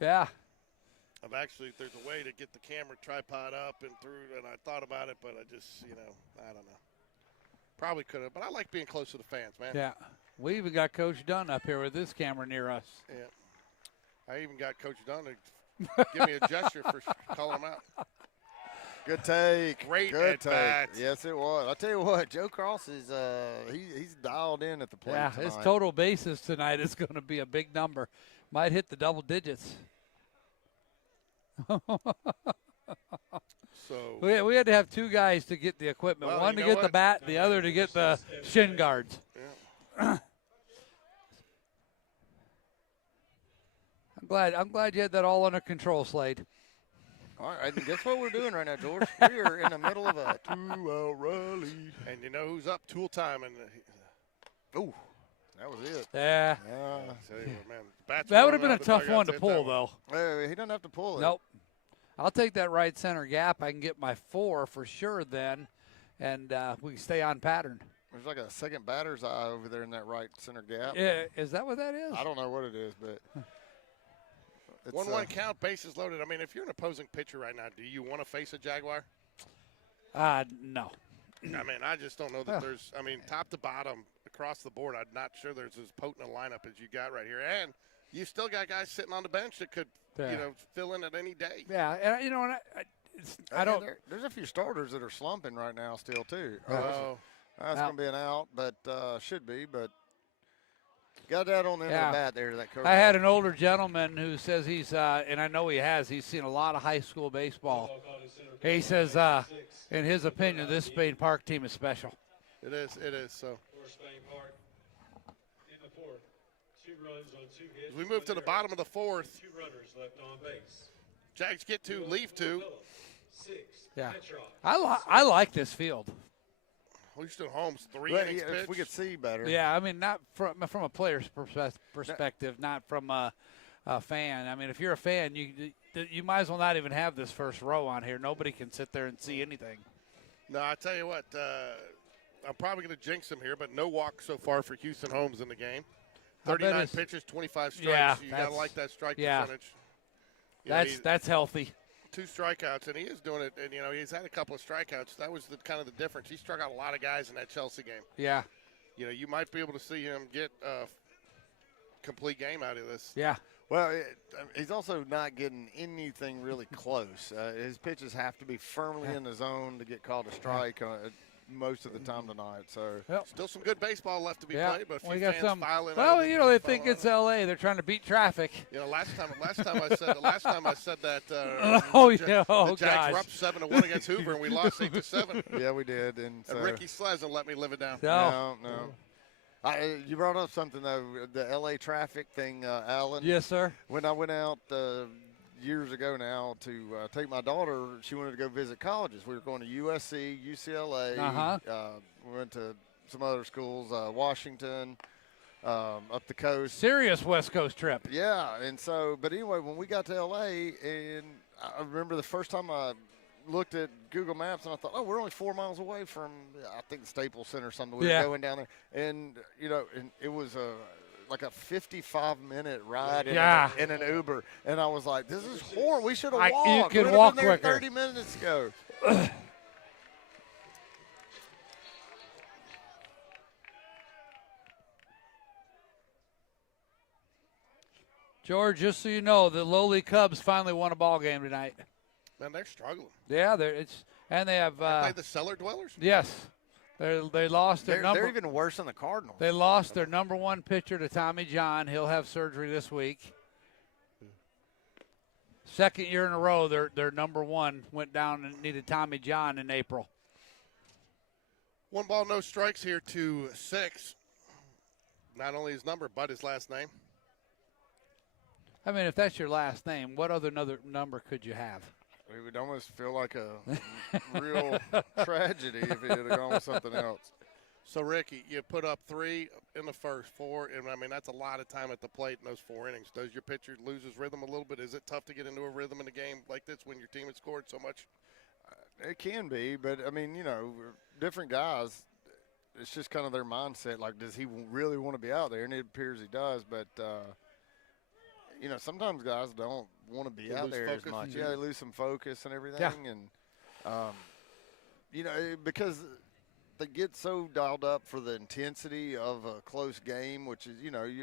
Yeah. I've actually, there's a way to get the camera tripod up and through, and I thought about it, but I just, I don't know. Probably could have, but I like being close to the fans, man. Yeah. We even got Coach Dunn up here with this camera near us. Yeah. I even got Coach Dunn to give me a gesture for calling him out. Good take. Great Good at take. bat. Yes, it was. I tell you what, Joe Cross is he's dialed in at the plate Yeah, tonight. his total bases tonight is going to be a big number. Might hit the double digits. So We had to have two guys to get the equipment. Well, One you to know get the what? bat, the other to get the shin guards. Yeah. I'm glad you had that all under control, Slade. All right, and guess what we're doing right now, George? We are in the middle of a 2-out rally. And you know who's up? Tool time. And Ooh, that was it. Yeah. Yeah. tell you what, man, bats That are would have been rolling a out the tough one dugouts, to hit pull, that though. Hey, he doesn't have to pull it. Nope. I'll take that right center gap. I can get my 4 for sure then, and we can stay on pattern. There's like a second batter's eye over there in that right center gap. Yeah, is that what that is? I don't know what it is, but it's, 1-1 count, bases loaded. I mean, if you're an opposing pitcher right now, do you want to face a Jaguar? No. I mean, I just don't know that there's. I mean, top to bottom across the board, I'm not sure there's as potent a lineup as you got right here, and you still got guys sitting on the bench that could, fill in at any day. Yeah, and you know what? I don't. There's a few starters that are slumping right now still too. Oh, That's going to be an out, but should be. But got that on the end of the bat there. That I had an older gentleman who says he's, and I know he has. He's seen a lot of high school baseball. He says, in his opinion, this Spain Park team is special. It is. So For Spain Park in the fourth. 2 runs on 2 hits. as we move to the bottom of the fourth, 2 runners left on base. Jags get 2, leave 2. 6. Yeah. Petrov. I like this field. Houston Holmes, 3 Well, innings if pitched. we could see better. Yeah, I mean, not from a player's perspective, not from a fan. I mean, if you're a fan, you might as well not even have this first row on here. Nobody can sit there and see anything. No, I tell you what, I'm probably going to jinx him here, but no walk so far for Houston Holmes in the game. 39 pitches, 25 strikes. Yeah, you got to like that strike yeah. percentage. You know, That's healthy. 2 strikeouts, and he is doing it. And he's had a couple of strikeouts. That was kind of the difference. He struck out a lot of guys in that Chelsea game. Yeah. You might be able to see him get a complete game out of this. Yeah. Well, he's also not getting anything really close. His pitches have to be firmly in the zone to get called a strike most of the time tonight. So still some good baseball left to be played, but a few fans filing well, out. they think it's L.A. They're trying to beat traffic. Last time I said that. The Jags were up 7-1 against Hoover, and we lost 8-7. Yeah, we did. And Ricky Slezin let me live it down. No. You brought up something, though, the L.A. traffic thing, Alan. Yes, sir. When I went out years ago now to take my daughter, she wanted to go visit colleges. We were going to USC, UCLA. We went to some other schools, Washington, up the coast. Serious West Coast trip. Yeah, and so, but anyway, when we got to L.A., and I remember the first time I looked at Google Maps and I thought, we're only 4 miles away from, I think, the Staples Center or something. We were going down there. And, and it was like a 55-minute ride in an Uber. And I was like, this is horrible. We should have walked. You could walk been there quicker. 30 minutes ago. George, just so you know, the lowly Cubs finally won a ball game tonight. Man, they're struggling. Yeah, and they have played the cellar dwellers. Yes, they lost their number. They're even worse than the Cardinals. They lost their number 1 pitcher to Tommy John. He'll have surgery this week. Second year in a row, their number 1 went down and needed Tommy John in April. 1 ball, no strikes here to 6. Not only his number, but his last name. I mean, if that's your last name, what other number could you have? It would almost feel like a real tragedy if he had gone with something else. So, Ricky, you put up 3 in the first, 4, and I mean, that's a lot of time at the plate in those 4 innings. Does your pitcher lose his rhythm a little bit? Is it tough to get into a rhythm in a game like this when your team has scored so much? It can be, but, I mean, different guys, it's just kind of their mindset. Like, does he really want to be out there? And it appears he does, but sometimes guys don't want to be out there as much. Yeah, they lose some focus and everything. Yeah. And, because they get so dialed up for the intensity of a close game, which is,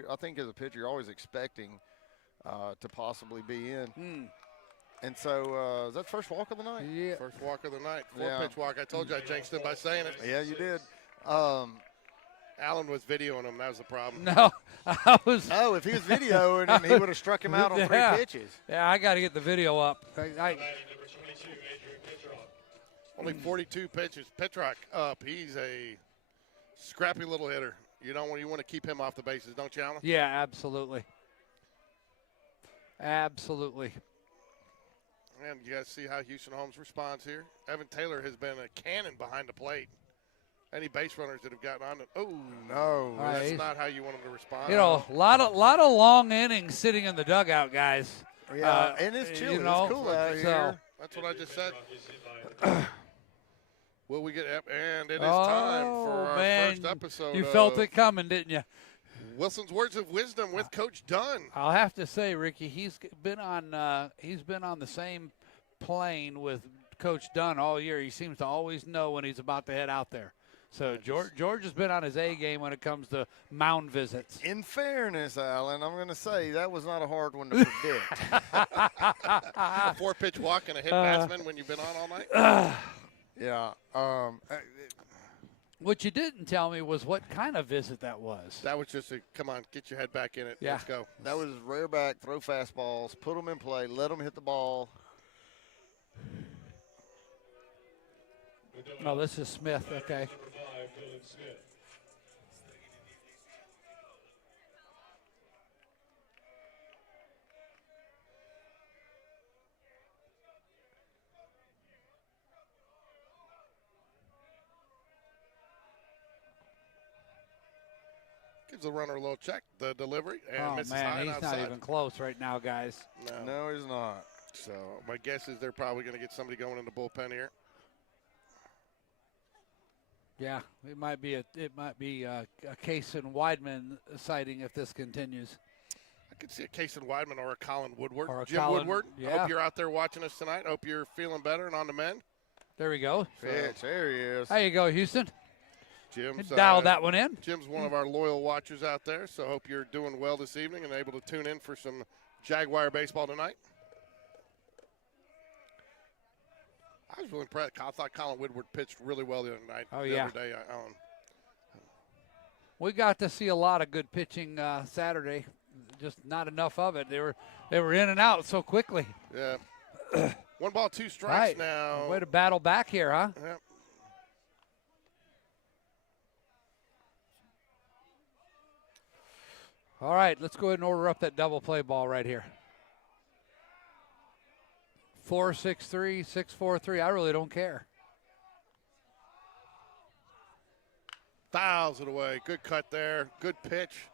I think as a pitcher, you're always expecting to possibly be in. And so, is that first walk of the night? Yeah. First walk of the night. 4-pitch walk. I told you I jinxed him by saying it. Yeah, you did. Alan was videoing him. That was the problem. No, I was. Oh, if he was videoing him, he would have struck him out on 3 pitches. Yeah, I got to get the video up. Number 22, Adrian Petrov. Only 42 pitches. Petrock up. He's a scrappy little hitter. You want to keep him off the bases, don't you, Alan? Yeah, absolutely. Absolutely. And you guys see how Houston Holmes responds here. Evan Taylor has been a cannon behind the plate. Any base runners that have gotten on it. Oh, no. That's not how you want them to respond. A lot of long innings sitting in the dugout, guys. Yeah, and it's chilly. It's cool out here. That's what I just said. Will we get – and it is time for our first episode. You felt it coming, didn't you? Wilson's Words of Wisdom with Coach Dunn. I'll have to say, Ricky, he's been on the same plane with Coach Dunn all year. He seems to always know when he's about to head out there. So George has been on his A game when it comes to mound visits. In fairness, Alan, I'm going to say that was not a hard one to predict. A 4-pitch walk and a hit batsman when you've been on all night? Yeah. What you didn't tell me was what kind of visit that was. That was just a, come on, get your head back in it. Yeah. Let's go. That was rear back, throw fastballs, put them in play, let them hit the ball. Oh, this is Smith. Okay. Number 5, Dylan Smith. Gives the runner a little check, the delivery, and misses high and he's outside. not even close right now, guys. No, he's not. So my guess is they're probably going to get somebody going in the bullpen here. Yeah, it might be a case in Weidman sighting if this continues. I could see a Kason Weidman or a Colin Woodward. Or a Jim Colin, Woodward. I yeah. hope you're out there watching us tonight. Hope you're feeling better and on the mend. There we go. Pitch, there he is. There you go, Houston. Jim's Dial that one in. Jim's one of our loyal watchers out there, so hope you're doing well this evening and able to tune in for some Jaguar baseball tonight. I was really impressed. I thought Colin Woodward pitched really well the other night. Oh, the yeah. other day. We got to see a lot of good pitching Saturday. Just not enough of it. They were in and out so quickly. Yeah. 1 ball, 2 strikes Right. now. Way to battle back here, huh? Yep. All right, let's go ahead and order up that double play ball right here. 4-6-3, 6-4-3. I really don't care. Fouls it away. Good cut there. Good pitch.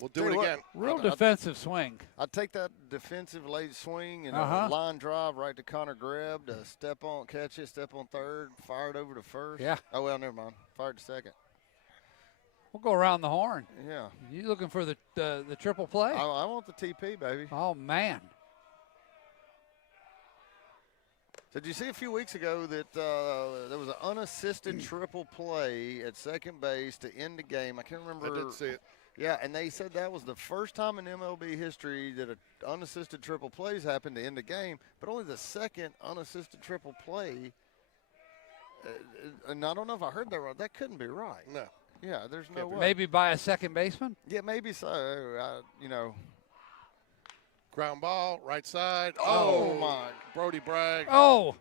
We'll do Tell it you what, again. Real defensive swing. I'd take that defensive late swing and Uh-huh. a line drive right to Connor Grebb to step on, catch it, step on third, fire it over to first. Yeah. Oh, well, never mind. Fired to second. We'll go around the horn. Yeah. You looking for the triple play? I want the TP, baby. Oh, man. Did you see a few weeks ago that there was an unassisted triple play at second base to end the game? I can't remember. I did see it. Yeah, and they said that was the first time in MLB history that an unassisted triple plays happened to end the game, but only the second unassisted triple play. And I don't know if I heard that right. That couldn't be right. No. Yeah, there's no way. Maybe by a second baseman? Yeah, maybe so. You know. Ground ball, right side. Oh, my. Brody Bragg. Oh!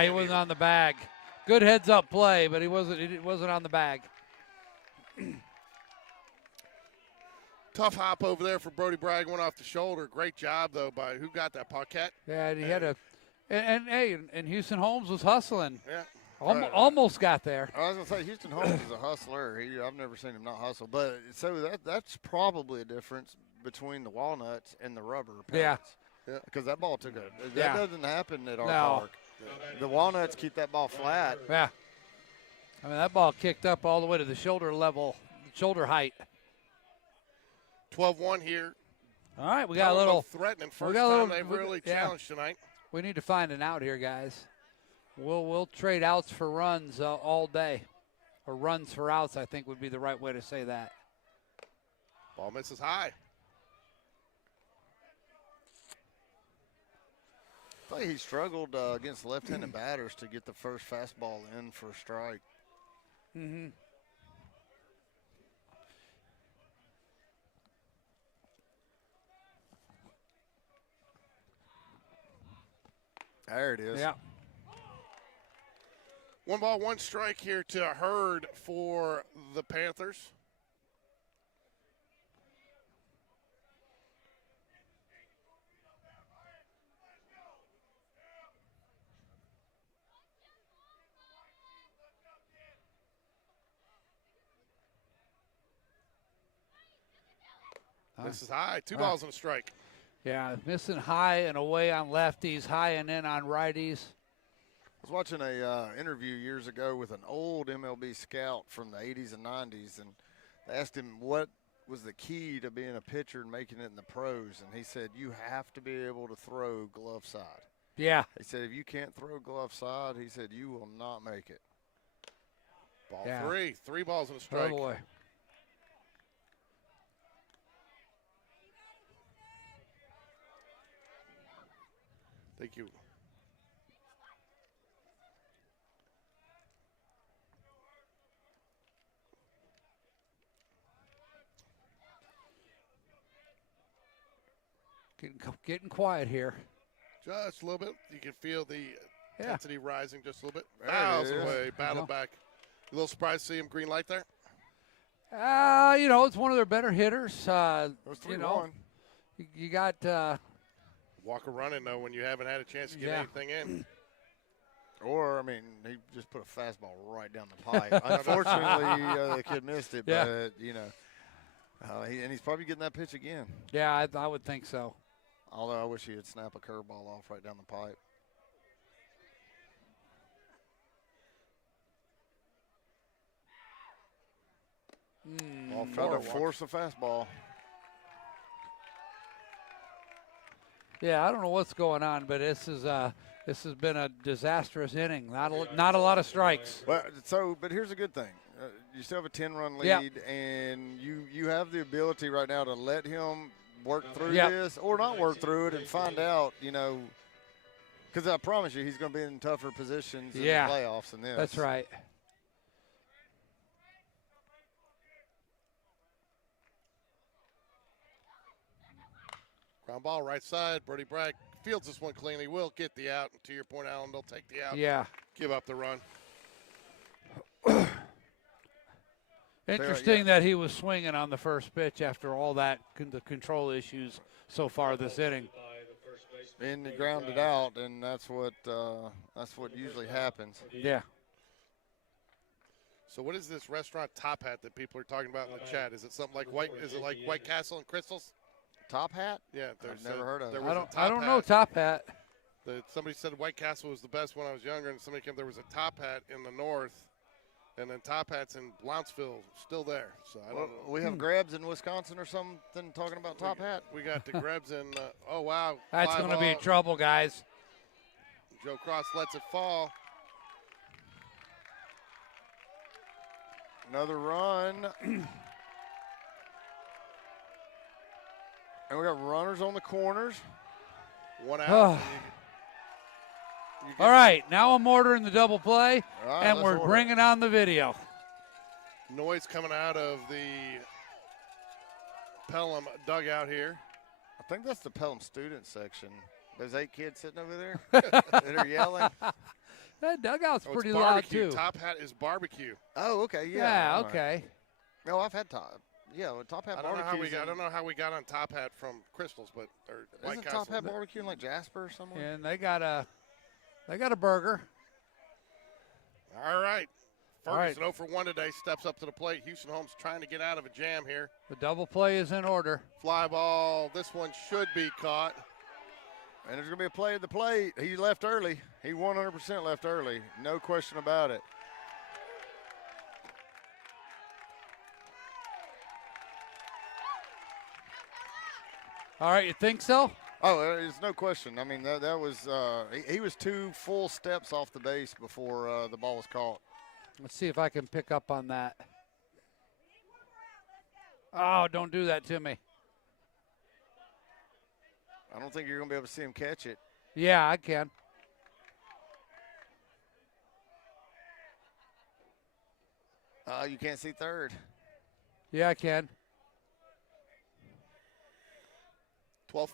He wasn't on the bag. Good heads-up play, but he wasn't on the bag. Tough hop over there for Brody Bragg. Went off the shoulder. Great job, though, by who got that, Paquette? Yeah, and he had a – and Houston Holmes was hustling. Yeah. Almost got there. I was going to say, Houston Holmes is a hustler. I've never seen him not hustle. But so that's probably a difference between the walnuts and the rubber pellets. Yeah. Because that ball took a – Yeah. that doesn't happen at our No. park. The walnuts keep that ball flat. Yeah. I mean, that ball kicked up all the way to the shoulder level, shoulder height. 12-1 here. All right, we got a little – threatening. First got a little- time they've really yeah. challenged tonight. we need to find an out here, guys. We'll trade outs for runs all day. Or runs for outs, I think would be the right way to say that. Ball misses high. I think he struggled against left-handed batters to get the first fastball in for a strike. Mm-hmm. There it is. Yeah. 1 ball, 1 strike here to Hurd for the Panthers. This is high. 2 balls and a strike. Yeah, missing high and away on lefties, high and in on righties. I was watching a interview years ago with an old MLB scout from the 80s and 90s, and they asked him what was the key to being a pitcher and making it in the pros, and he said, you have to be able to throw glove side. Yeah. He said, if you can't throw glove side, he said, you will not make it. Ball Yeah. 3. 3 balls and a strike. Oh, boy. Thank you. Getting quiet here. Just a little bit. You can feel the Yeah. intensity rising just a little bit. There it Fouls is. away. Battle go. back. A little surprised to see him green light there. It's one of their better hitters. It was 3-1. You got Walker running, though, when you haven't had a chance to get Yeah. anything in. Or, I mean, he just put a fastball right down the pipe. Unfortunately, the kid missed it, Yeah. but, and he's probably getting that pitch again. yeah, I would think so. Although I wish he had snapped a curveball off right down the pipe. Ball Trying 4. to force a fastball. Yeah, I don't know what's going on, but this has been a disastrous inning. Not a lot of strikes. But here's a good thing. You still have a 10-run lead, Yep. and you have the ability right now to let him work through Yep. this or not work through it and find out, because I promise you he's going to be in tougher positions in the playoffs than this. That's right. Ground ball right side. Brody Bragg fields this one clean. He will get the out. And to your point, Alan, they'll take the out. Yeah. Give up the run. Interesting that he was swinging on the first pitch after all that the control issues so far this inning. And he grounded out, and that's what usually happens. Yeah. So what is this restaurant Top Hat that people are talking about in the chat? Is it something like White Castle and Crystals? Top Hat? Yeah, I've never heard of it. I don't know Top Hat. Somebody said White Castle was the best when I was younger, and somebody came. There was a Top Hat in the north, and then Top Hat's in Blount'sville, still there. So I don't know. We have Grebs in Wisconsin or something talking about Top Hat. We got the Grebs in. Oh wow, that's going to be trouble, guys. Joe Cross lets it fall. Another run. And we got runners on the corners. One out. All right, now I'm ordering the double play, right, and we're bringing on the video. Noise coming out of the Pelham dugout here. I think that's the Pelham student section. There's 8 kids sitting over there that are yelling. That dugout's pretty loud, barbecue. too. Top Hat is barbecue. Oh, okay, Yeah, all okay. Right. No, I've had Top. Yeah, well, Top Hat barbecue. I don't know how we got on Top Hat from Crystals, but isn't Top Hat barbecue in like Jasper or somewhere? And they got a burger. All right. All right. Ferguson 0 for 1 today, steps up to the plate. Houston Holmes trying to get out of a jam here. The double play is in order. Fly ball. This one should be caught. And there's going to be a play at the plate. He left early. He 100% left early. No question about it. All right, you think so? Oh, there's no question. I mean, that was he was 2 full steps off the base before the ball was caught. Let's see if I can pick up on that. Oh, don't do that to me. I don't think you're going to be able to see him catch it. Yeah, I can. You can't see third. Yeah, I can. 12-5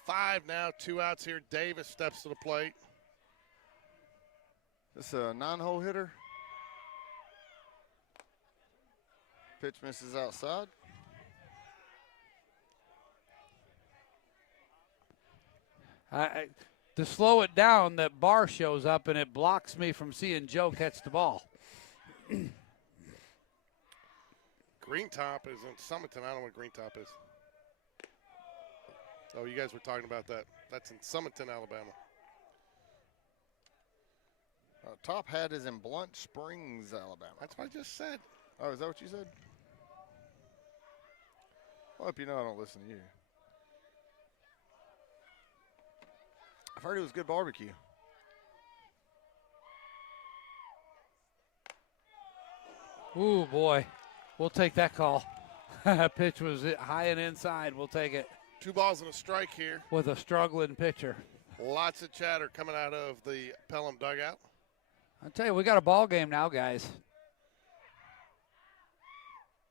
now, 2 outs here. Davis steps to the plate. This is a 9-hole hitter. Pitch misses outside. To slow it down, that bar shows up and it blocks me from seeing Joe catch the ball. Green Top is in Summerton. I don't know what Green Top is. Oh, you guys were talking about that. That's in Summerton, Alabama. Top Hat is in Blunt Springs, Alabama. That's what I just said. Oh, is that what you said? I hope you know I don't listen to you. I've heard it was good barbecue. Ooh, boy. We'll take that call. That pitch was high and inside. We'll take it. 2 balls and a strike here. With a struggling pitcher. Lots of chatter coming out of the Pelham dugout. I'll tell you, we got a ball game now, guys.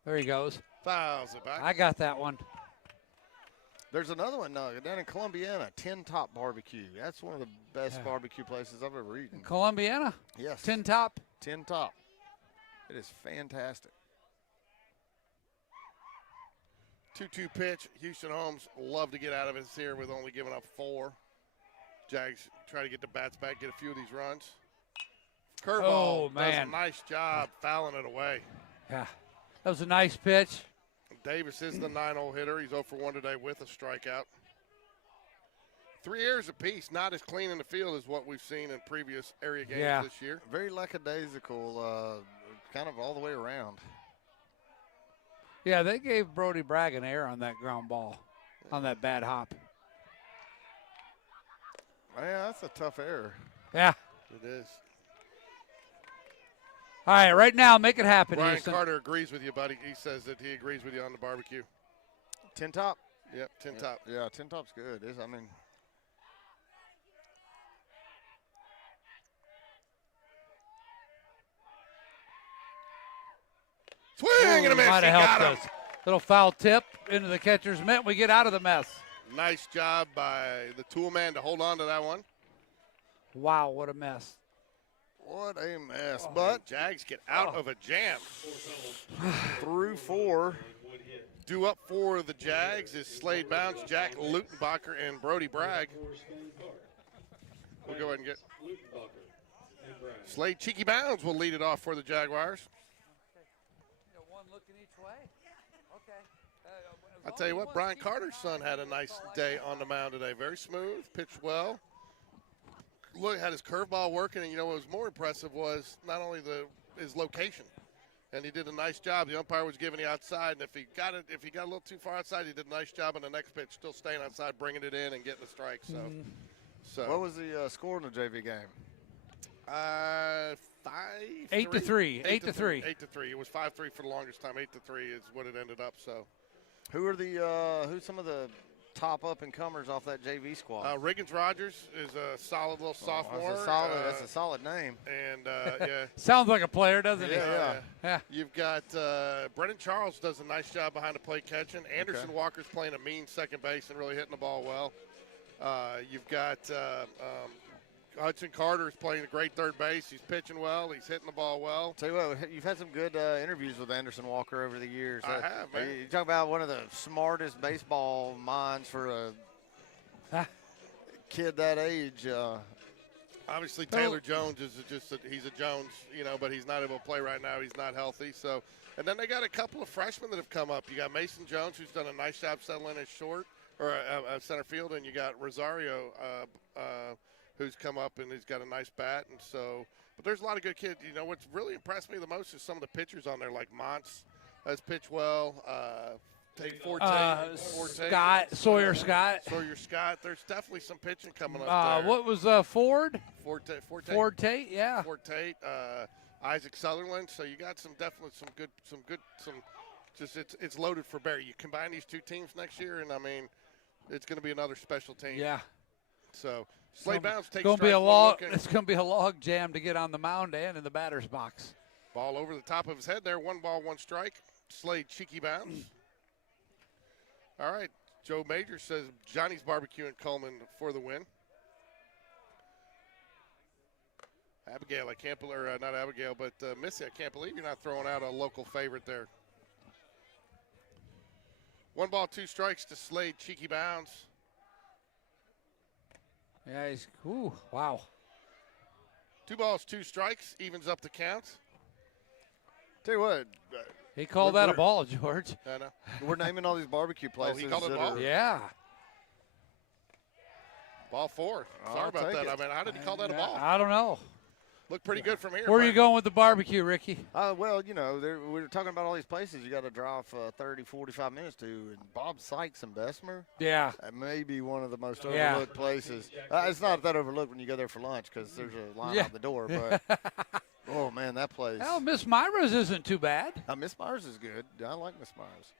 There he goes. Fouls it back. I got that one. There's another one down in Columbiana, Tin Top Barbecue. That's one of the best barbecue places I've ever eaten. Columbiana? Yes. Tin Top? Tin Top. It is fantastic. 2-2 pitch. Houston Holmes love to get out of it here with only giving up 4. Jags try to get the bats back, get a few of these runs. Curveball does a nice job fouling it away. Yeah, that was a nice pitch. Davis is the 9-hole hitter. He's 0 for 1 today with a strikeout. 3 errors apiece, not as clean in the field as what we've seen in previous area games this year. Very lackadaisical, kind of all the way around. Yeah, they gave Brody Bragg an error on that ground ball, on that bad hop. Yeah, that's a tough error. Yeah. It is. All right, right now, make it happen, Brian Houston. Carter agrees with you, buddy. He says that he agrees with you on the barbecue. 10 top. Yep, 10 top. Yeah, 10 top's good. Swing and a miss. Might He have got helped him. us. Little foul tip into the catcher's mitt. We get out of the mess. Nice job by the tool man to hold on to that one. Wow, what a mess. What a mess. But But Jags get out of a jam. through 4. Due up for the Jags is Slade Bounds, Jack Lutenbacher, and Brody Bragg. We'll go ahead and get Slade Cheeky Bounds will lead it off for the Jaguars. One looking each way? Okay. I'll tell you what, Brian Carter's son had a nice day on the mound today. Very smooth, pitched well. Look, had his curveball working, and what was more impressive was not only his location, and he did a nice job. The umpire was giving the outside, and if he got a little too far outside, he did a nice job on the next pitch, still staying outside, bringing it in, and getting the strike. So, what was the score in the JV game? 8 to 3. 8 to 3. 8 to 3. It was 5-3 for the longest time. 8 to 3 is what it ended up. So, Who's some of the top up and comers off that JV squad? Riggins Rogers is a solid little sophomore. That's a solid name. And yeah. Sounds like a player, doesn't he? Yeah. You've got Brennan Charles does a nice job behind the plate catching. Anderson Walker's playing a mean second base and really hitting the ball well. You've got Hudson Carter is playing a great third base. He's pitching well. He's hitting the ball well. Tell you what, you've had some good interviews with Anderson Walker over the years. I have, man. You talk about one of the smartest baseball minds for a kid that age. Obviously, Taylor Jones is he's a Jones, but he's not able to play right now. He's not healthy. So, and then they got a couple of freshmen that have come up. You got Mason Jones, who's done a nice job settling at short or center field, and you got Rosario, who's come up and he's got a nice bat. And so, but there's a lot of good kids. What's really impressed me the most is some of the pitchers on there, like Montz has pitched well. Sawyer Scott. There's definitely some pitching coming up there. What was Ford? Ford Tate, yeah. Ford Tate, Isaac Sutherland. So you got some good. It's loaded for bear. You combine these two teams next year, and I mean, it's going to be another special team. Yeah. So Slade Bounds takes It's going to be a log jam to get on the mound and in the batter's box. Ball over the top of his head there. 1 ball, 1 strike. Slade Cheeky Bounds. All right. Joe Major says Johnny's Barbecue in Coleman for the win. Abigail, I can't believe, or not Abigail, but Missy, I can't believe you're not throwing out a local favorite there. 1 ball, 2 strikes to Slade Cheeky Bounds. Yeah, wow. 2 balls, 2 strikes, evens up the count. Tell you what. He called that a ball, George. I know. We're naming all these barbecue places. He called it a ball? Yeah. Ball 4. Sorry I'll about take that. it. I mean, how did he call that a ball? I don't know. Looked pretty good from here. Where are you going with the barbecue, Ricky? Well, we were talking about all these places you got to drive 30, 45 minutes to. And Bob Sykes in Bessemer, Yeah. that may be one of the most Yeah. overlooked places. It's not that overlooked when you go there for lunch because there's a line out the door. But, oh, man, that place. Well, Miss Myra's isn't too bad. Miss Myers is good. I like Miss Myers.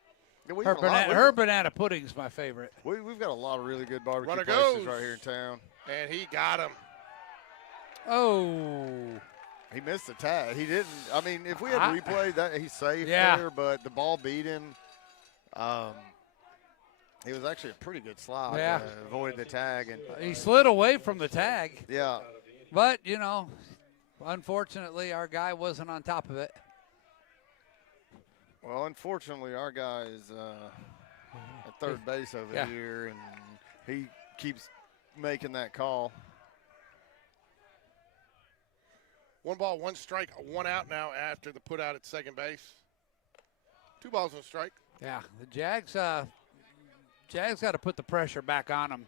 Yeah, Her banana pudding's my favorite. We've got a lot of really good barbecue Runner places goes. right here in town. And he got him. Oh. He missed the tag. He didn't. I mean, if we had replay that, he's safe there, but the ball beat him. It was actually a pretty good slide to avoid the tag. And He slid away from the tag. yeah. But, unfortunately, our guy wasn't on top of it. Well, unfortunately, our guy is at third base over here, and he keeps making that call. 1 ball, 1 strike, 1 out now after the put out at second base. 2 balls and a strike. Yeah, the Jags got to put the pressure back on them.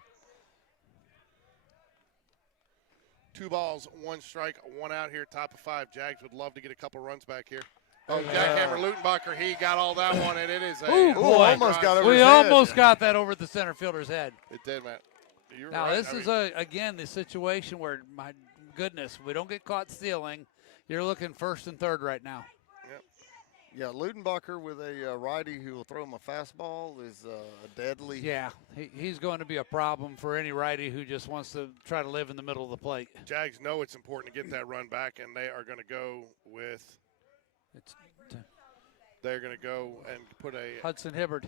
2 balls, 1 strike, 1 out here, top of 5. Jags would love to get a couple runs back here. Oh, Jackhammer Lutenbacher, he got all that one, and it is Ooh, boy. Almost got over We his head. almost got that over the center fielder's head. It did, Matt. You're Now, right. this is, again, the situation where, my goodness, we don't get caught stealing. You're looking first and third right now. Yep. Yeah, Ludenbacher with a righty who will throw him a fastball is a deadly. Yeah, he's going to be a problem for any righty who just wants to try to live in the middle of the plate. Jags know it's important to get that run back, and they are going to go with – they're going to go and put a Hudson Hibbard.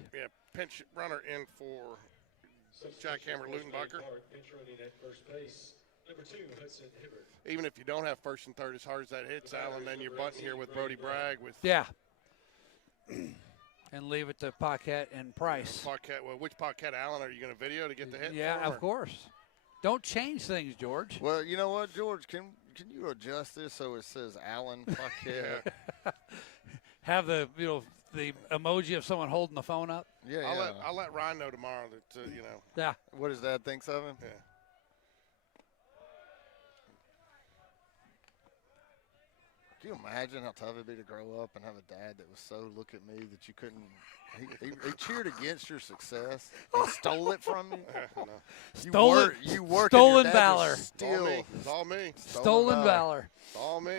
pinch runner in for Jackhammer Ludenbacher. Pinch running at first base. Number 2, Hudson Hibbert. Even if you don't have first and third, as hard as that hits, Alan, then you're butting here with Brody Bragg with Yeah. And leave it to Paquette and Price. Paquette. Well, which Paquette, Alan, are you going to video to get the hit? Yeah, for him, of course. Don't change things, George. Well, you know what, George? Can you adjust this so it says Allen Paquette? Have the the emoji of someone holding the phone up. Yeah, I'll let Ryan know tomorrow that Yeah. What his dad thinks of him? Yeah. Can you imagine how tough it'd be to grow up and have a dad that was so look at me that you couldn't? He cheered against your success and stole it from you. Stolen, You work. stolen valor. Still, It's all me. Stolen valor. It's all me.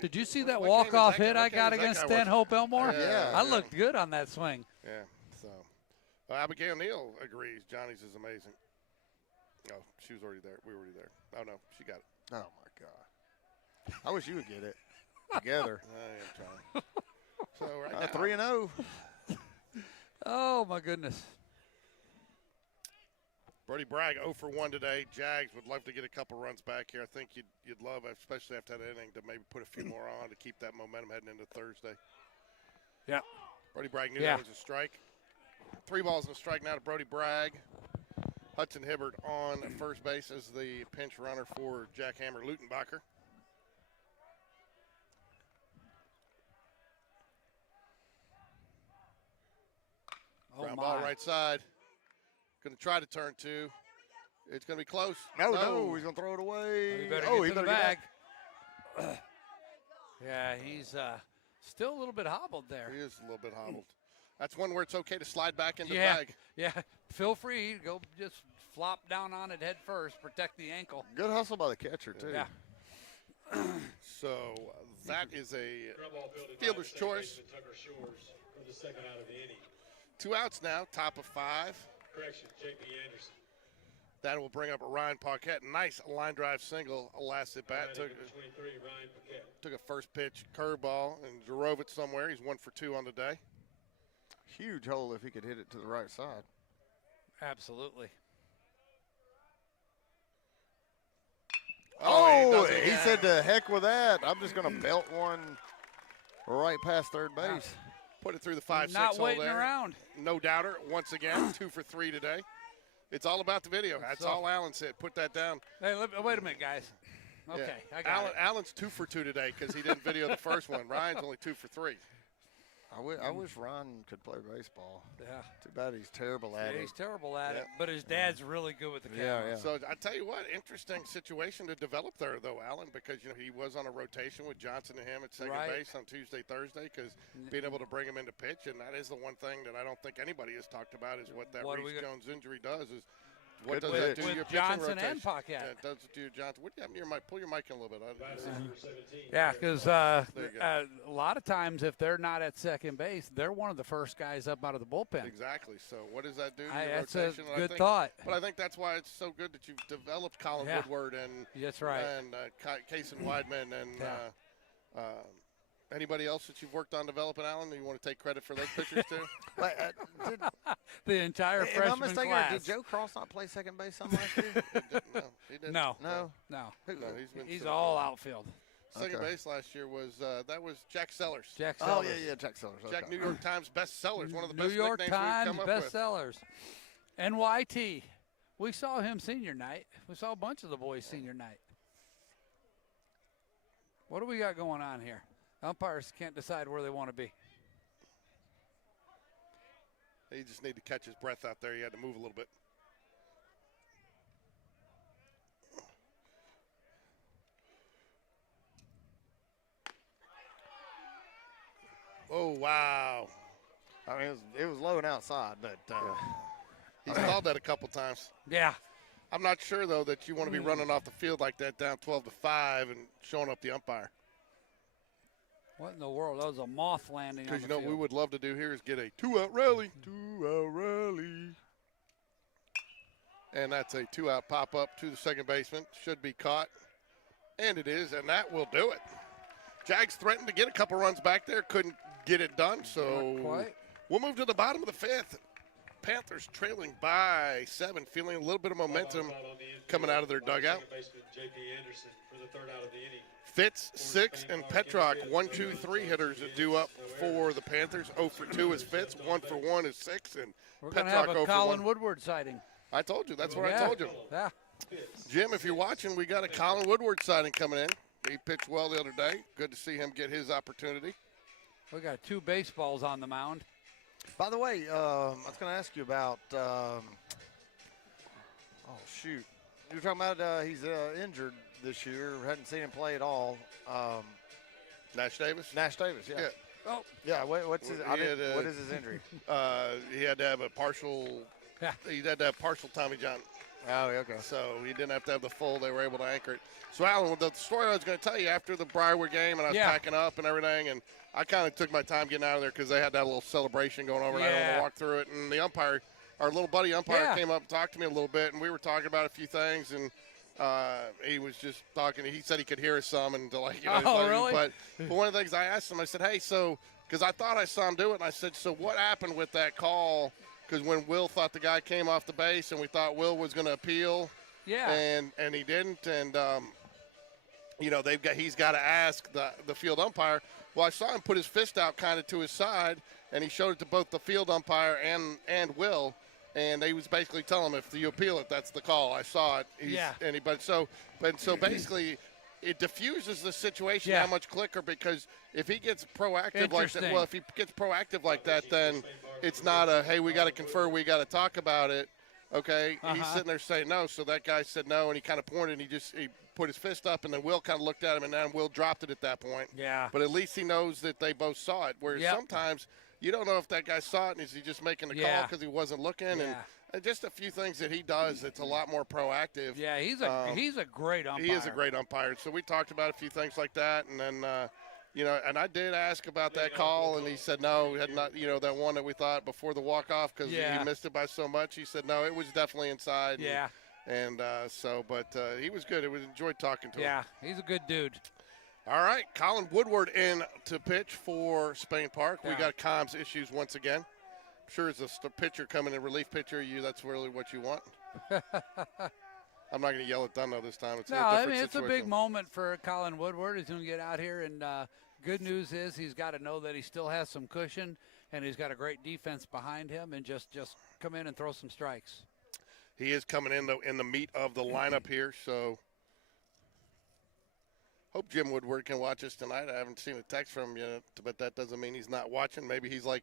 Did you see that What game walk-off is that hit guy- I what game got is that against guy Stanhope Elmore? Yeah. I looked good on that swing. Yeah. So Abigail Neal agrees. Johnny's is amazing. Oh, she was already there. We were already there. Oh no, she got it. Oh my God! I wish you would get it together. I am trying. So right now, 3-0. Oh, my goodness. Brody Bragg 0 for 1 today. Jags would love to get a couple runs back here. I think you'd love, especially after that inning, to maybe put a few more on to keep that momentum heading into Thursday. Yeah. Brody Bragg knew that was a strike. 3 balls and a strike now to Brody Bragg. Hudson Hibbert on first base as the pinch runner for Jackhammer Lutenbacher. Ground ball right side. Going to try to turn 2. It's going to be close. No, he's going to throw it away. He better he get to the better bag. get Yeah, he's still a little bit hobbled there. He is a little bit hobbled. That's one where it's okay to slide back into the Yeah, bag. yeah. Feel free to go just flop down on it head first, protect the ankle. Good hustle by the catcher, too. Yeah. So that is a Ground ball fielded by fielder's the second choice. baseman, Tucker Shores for the second out of the inning. 2 outs now, top of 5. Correction, J.P. Anderson. That will bring up a Ryan Paquette. Nice line drive single last at bat. Number 23, Ryan Paquette. Took a first pitch curveball and drove it somewhere. He's 1 for 2 on the day. Huge hole if he could hit it to the right side. Absolutely. Oh, does it he again. said to heck with that. I'm just going to belt one right past third base. Put it through the 5-6 Not hole waiting there. around. No doubter. Once again, 2 for 3 today. It's all about the video. That's all Alan said. Put that down. Hey, wait a minute, guys. Okay, Yeah. I got it. Alan's 2 for 2 today because he didn't video the first one. Ryan's only 2 for 3. I wish Ron could play baseball. Yeah. Too bad he's terrible at Yeah, it. he's terrible at it, Yeah. but his dad's really good with the camera. Yeah. So I tell you what, interesting situation to develop there, though, Alan, because he was on a rotation with Johnson and him at second Right. base on Tuesday, Thursday, because being able to bring him into pitch, and that is the one thing that I don't think anybody has talked about is what that What are we Reese gonna- Jones injury does. Is what Good does pitch. that do to With your Johnson pitching and rotation? Paquette. Yeah, it does it to your Johnson. What do you have in your mic? Pull your mic in a little bit. Number 17. Yeah, because There you go. a lot of times if they're not at second base, they're one of the first guys up out of the bullpen. Exactly. So what does that do to your That's a rotation? And I good think- thought. But I think that's why it's so good that you've developed Colin Yeah. Woodward and That's right. and Case and Weidman and Yeah. anybody else that you've worked on developing, Alan? You want to take credit for those pitchers too? The entire Am I freshman mistaken? class. Did Joe Cross not play second base some last year? No, he didn't. No, No. no. No, he's been He's second. all outfield. Second Okay. base last year was that was Jack Sellers. Jack Oh, Sellers. yeah, Jack Sellers. Jack, okay. New York Times bestsellers, one of the New best York nicknames Times we've come up with. bestsellers. NYT. We saw him senior night. We saw a bunch of the boys senior night. What do we got going on here? Umpires can't decide where they want to be. He just need to catch his breath out there. He had to move a little bit. Oh, wow. I mean, it was low and outside, but He's called that a couple times. Yeah. I'm not sure, though, that you want to be running off the field like that down 12-5 and showing up the umpire. What in the world? That was a moth landing on Because, the you know, what field. we would love to do here is get a two-out rally. Two-out rally. And that's a two-out pop-up to the second baseman. Should be caught. And it is, and that will do it. Jags threatened to get a couple runs back there. Couldn't get it done, so Not quite. we'll move to the bottom of the fifth. Panthers trailing by 7, feeling a little bit of momentum coming out of their dugout. Fitz, Six, and Petrock, 1, 2, 3 hitters that do up for the Panthers. 0 for 2 is Fitz, 1 for 1 is Six, and We're going to Petrock have 0 a for Colin 1. Woodward sighting. I told you. That's what Yeah. I told you. Yeah. Jim, if you're watching, we got a Colin Woodward sighting coming in. He pitched well the other day. Good to see him get his opportunity. We got 2 baseballs on the mound. By the way, I was going to ask you about. Oh shoot, you were talking about he's injured this year. Hadn't seen him play at all. Nash Davis? Nash Davis, yeah. Yeah. Oh, Yeah, what's his? He had, what is his injury? He had to have a partial. Yeah. He had to have partial Tommy John. Oh, okay. So he didn't have to have the full. They were able to anchor it. So, Alan, the story I was going to tell you after the Briarwood game, and I was packing up and everything, and I kind of took my time getting out of there because they had that little celebration going over, and I had to walk through it. And the umpire, our little buddy umpire, came up and talked to me a little bit, and we were talking about a few things, and he was just talking. He said he could hear us some, and like, you know, really? But one of the things I asked him, I said, hey, so because I thought I saw him do it, and I said, so what happened with that call? Because when Will thought the guy came off the base, and we thought Will was going to appeal. Yeah. And he didn't, and you know he's got to ask the field umpire. Well, I saw him put his fist out kind of to his side, and he showed it to both the field umpire and Will, and he was basically telling him if you appeal it, that's the call. I saw it. So basically, it diffuses the situation that much quicker because if he gets proactive like that, well, if he gets proactive like that, then it's not a hey, we got to confer, we got to talk about it. Okay, he's sitting there saying no, so that guy said no, and he kind of pointed, and he put his fist up, and then Will kind of looked at him, and then Will dropped it at that point. Yeah. But at least he knows that they both saw it, whereas sometimes you don't know if that guy saw it, and is he just making the call because he wasn't looking, and just a few things that he does that's a lot more proactive. Yeah, he's a great umpire. He is a great umpire. So we talked about a few things like that, and then you know, and I did ask about that call, and he said no, had not, you know, that one that we thought before the walk-off because he missed it by so much. He said no, it was definitely inside. Yeah. And but he was good. It was enjoyed talking to him. Yeah, he's a good dude. All right, Colin Woodward in to pitch for Spain Park. We got comms issues once again. I'm sure as a pitcher coming in, relief pitcher, that's really what you want. I'm not going to yell at Dunno this time. It's it's a big moment for Colin Woodward. He's going to get out here, and good news is he's got to know that he still has some cushion, and he's got a great defense behind him, and just come in and throw some strikes. He is coming in the meat of the lineup here, so hope Jim Woodward can watch us tonight. I haven't seen a text from him yet, but that doesn't mean he's not watching. Maybe he's like,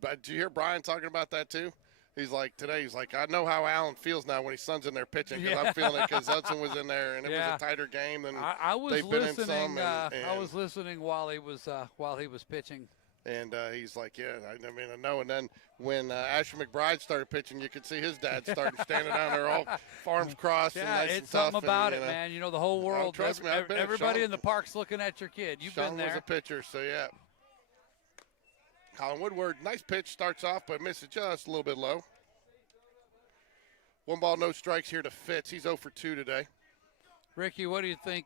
but did you hear Brian talking about that too? He's like, today, he's like, I know how Allen feels now when his son's in there pitching because I'm feeling it because Hudson was in there and it was a tighter game than I was they've listening, been in some. I was listening while he was pitching. And he's like, yeah, I mean, I know. And then when Asher McBride started pitching, you could see his dad started standing down there all arms crossed and nice it's and tough. something about it, man. You know, the whole world, trust me, I've been everybody in the park's looking at your kid. You've Sean been there. was a pitcher, so yeah. Colin Woodward, nice pitch, starts off, but misses just a little bit low. 1 ball, no strikes here to Fitz. He's 0 for 2 today. Ricky, what do you think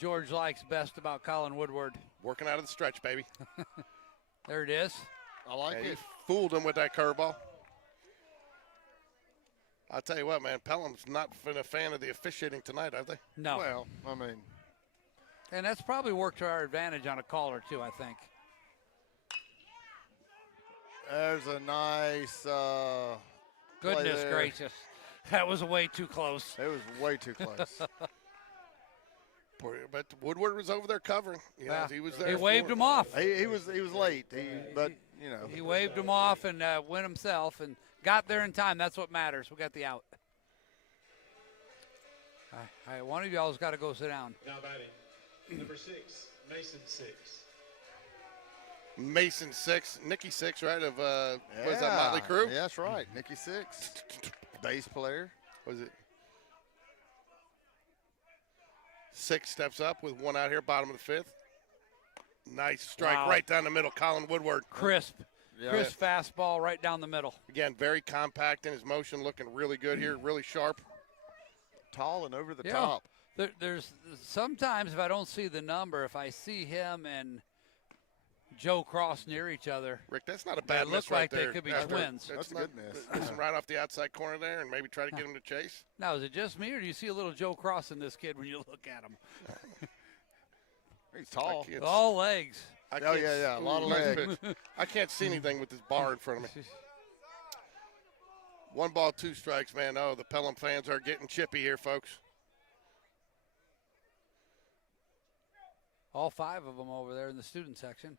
George likes best about Colin Woodward? Working out of the stretch, baby. There it is. I like He it. fooled him with that curveball. I'll tell you what, man, Pelham's not been a fan of the officiating tonight, have they? No. Well, I mean, And that's probably worked to our advantage on a call or two, I think. there's a nice Goodness there. gracious. That was way too close. It was way too close. But Woodward was over there covering. You know, he was there. He waved for him off. he was late, but you know. He waved him off and went himself and got there in time. That's what matters. We got the out. All right, one of y'all's got to go sit down. Now batting, number 6, Mason 6. Mason 6, Nikki 6, right? Of what is that, Motley Crue? Yeah, that's right. Nikki 6, bass player. Was it? 6 steps up with 1 out here, bottom of the 5th. Nice strike Wow. right down the middle. Colin Woodward. Crisp. Yeah. Crisp fastball right down the middle. Again, very compact in his motion, looking really good here, really sharp. Tall and over the Yeah. top. There's sometimes if I don't see the number, if I see him and Joe Cross near each other, Rick, that's not a they bad look miss right like there. they could be That's twins. That's a not- good miss. Listen right off the outside corner there and maybe try to get him to chase. Now, is it just me, or do you see a little Joe Cross in this kid when you look at him? He's tall. I can't- All legs. I Oh, can't- yeah, a lot of nice legs. pitch. I can't see anything with this bar in front of me. 1 ball, 2 strikes, man. Oh, the Pelham fans are getting chippy here, folks. All 5 of them over there in the student section.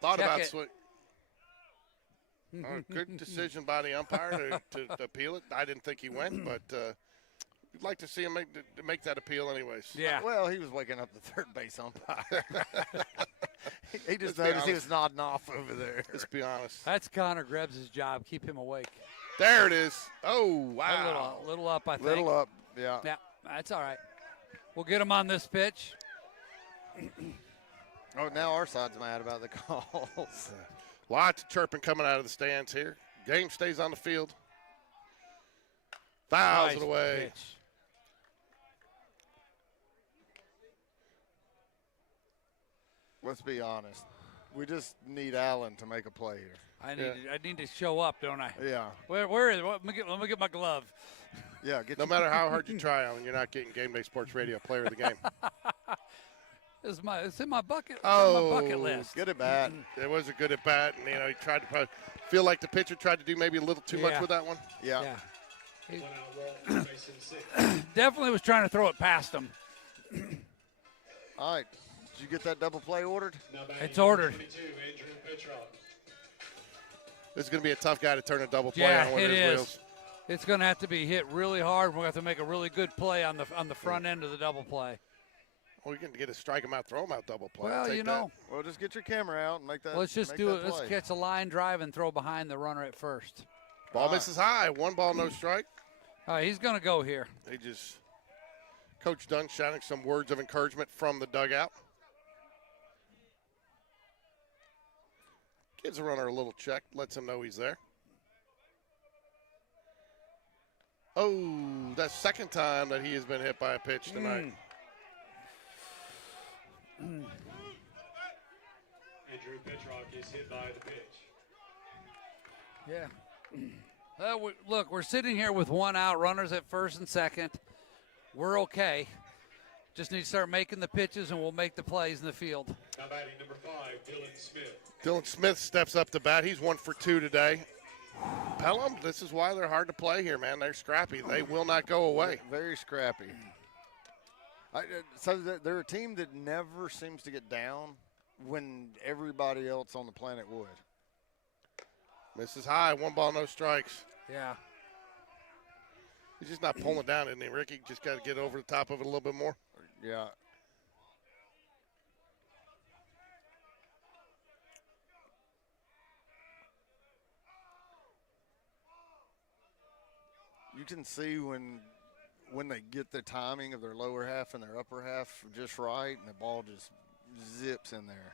Thought Check about it. swing. Good decision by the umpire to appeal it. I didn't think he went, but we'd like to see him make that appeal anyways. Yeah. Well, he was waking up the third base umpire. he just Let's be noticed he honest. was nodding off over there. Let's be honest. That's Connor Grebs' job. Keep him awake. There it is. Oh, wow. A little up, I think. Little up, yeah. Yeah, that's all right. We'll get him on this pitch. Oh, now our side's mad about the calls. Lots of chirping coming out of the stands here. Game stays on the field. Fouls Nice it away. pitch. Let's be honest. We just need Allen to make a play here. I need to show up, don't I? Yeah. Where is it? Let me get my glove. Yeah, get No your- matter how hard you try, Alan, you're not getting Game Day Sports Radio Player of the Game. It's in my bucket. Oh, my bucket list. Get it back. It was a good at bat, and he tried to probably feel like the pitcher tried to do maybe a little too much Yeah. with that one. Yeah. Yeah, he 1 out roll for Mason 6. definitely was trying to throw it past him. All right. Did you get that double play ordered? Now batting It's number ordered. 22, Andrew Petrov. This is going to be a tough guy to turn a double play Yeah, on one it of his is. wheels. It's going to have to be hit really hard. We're going to have to make a really good play on the front end of the double play. Well, you're going to get a strike him out, throw him out double play. I'll Well, take you that. know, Well, just get your camera out and make that. let's just make do that it. Let's play. catch a line drive and throw behind the runner at first. Ball misses high. 1 ball, no strike. All right, he's going to go here. They just Coach Dunn shouting some words of encouragement from the dugout. Gives the runner a little check, lets him know he's there. Oh, that's second time that he has been hit by a pitch tonight. Andrew Petrov is hit by the pitch. Yeah. Look, we're sitting here with 1 out, runners at first and second. We're okay. Just need to start making the pitches, and we'll make the plays in the field. Now batting number 5, Dylan Smith. Dylan Smith steps up to bat. He's 1 for 2 today. Pelham, this is why they're hard to play here, man. They're scrappy. They will not go away. Very scrappy. They're a team that never seems to get down when everybody else on the planet would. Misses high. 1 ball, no strikes. Yeah. He's just not pulling down, isn't he, Ricky? Just got to get over the top of it a little bit more. Yeah. You can see when they get the timing of their lower half and their upper half just right, and the ball just zips in there.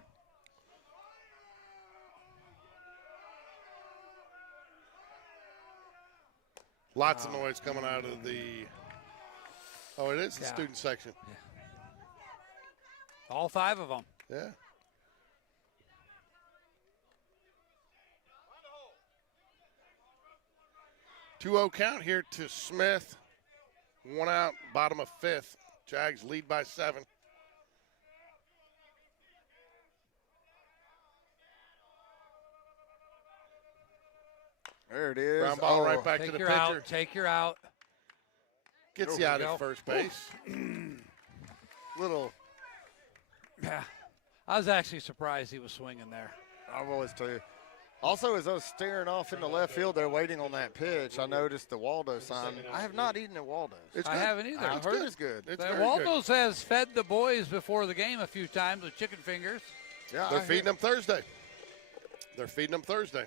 Lots of noise coming out of the. Oh, it is the Yeah. student section. All 5 of them. Yeah. Two-0 count here to Smith. 1 out, bottom of 5th. Jags lead by 7. There it is. Ground ball Oh, right back to Take the your pitcher. out. Take your out. Gets There you we out go. at first base. Little. Yeah. I was actually surprised he was swinging there. I've always tell you. Also, as I was staring off into left field there waiting on that pitch, I noticed the Waldo sign. I have not eaten at Waldo's. It's I good. haven't either. I've It's heard good. it's good. It's But very good. Waldo's has fed the boys before the game a few times with chicken fingers. Yeah, They're feeding them Thursday. They're feeding them Thursday.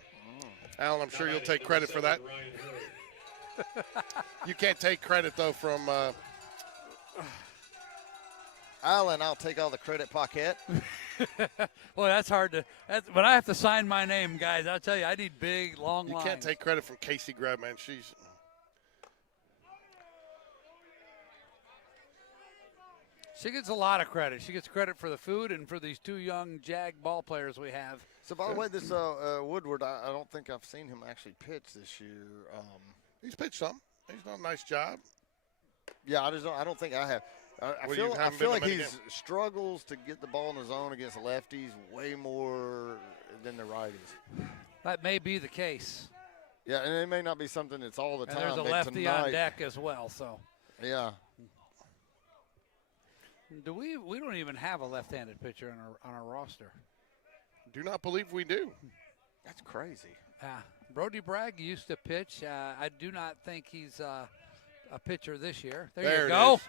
Alan, I'm sure you'll take credit for that. You can't take credit, though, from Alan, I'll take all the credit, Paquette. Well, that's hard to. When I have to sign my name, guys, I'll tell you, I need big, long you lines. can't take credit from Casey Grab, man. She gets a lot of credit. She gets credit for the food and for these two young Jag ball players we have. So, by the way, this Woodward, I don't think I've seen him actually pitch this year. He's pitched some. He's done a nice job. Yeah, I don't think I have. I feel like he struggles to get the ball in the zone against lefties way more than the righties. That may be the case. Yeah, and it may not be something that's all the And time. there's a but lefty tonight, on deck as well. So yeah. we don't even have a left-handed pitcher on our roster. Do not believe we do. That's crazy. Brody Bragg used to pitch. I do not think he's a pitcher this year. There you it go. is.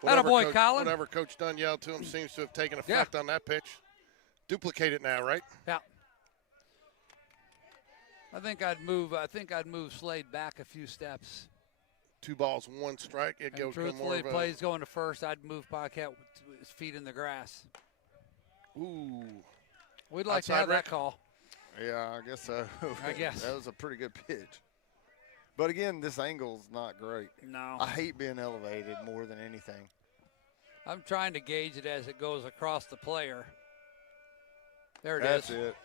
Whatever Attaboy, Coach, Colin. whatever Coach Dunn yelled to him seems to have taken effect on that pitch. Duplicate it now, right? Yeah. I think I'd move Slade back a few steps. 2 balls, 1 strike. It And goes to more truthfully, of a plays going to first. I'd move Paquette with his feet in the grass. ooh. We'd like to Outside have Rick? that call. Yeah, I guess so. I guess. That was a pretty good pitch. But again, this angle's not great. No. I hate being elevated more than anything. I'm trying to gauge it as it goes across the player. There it is. That's it.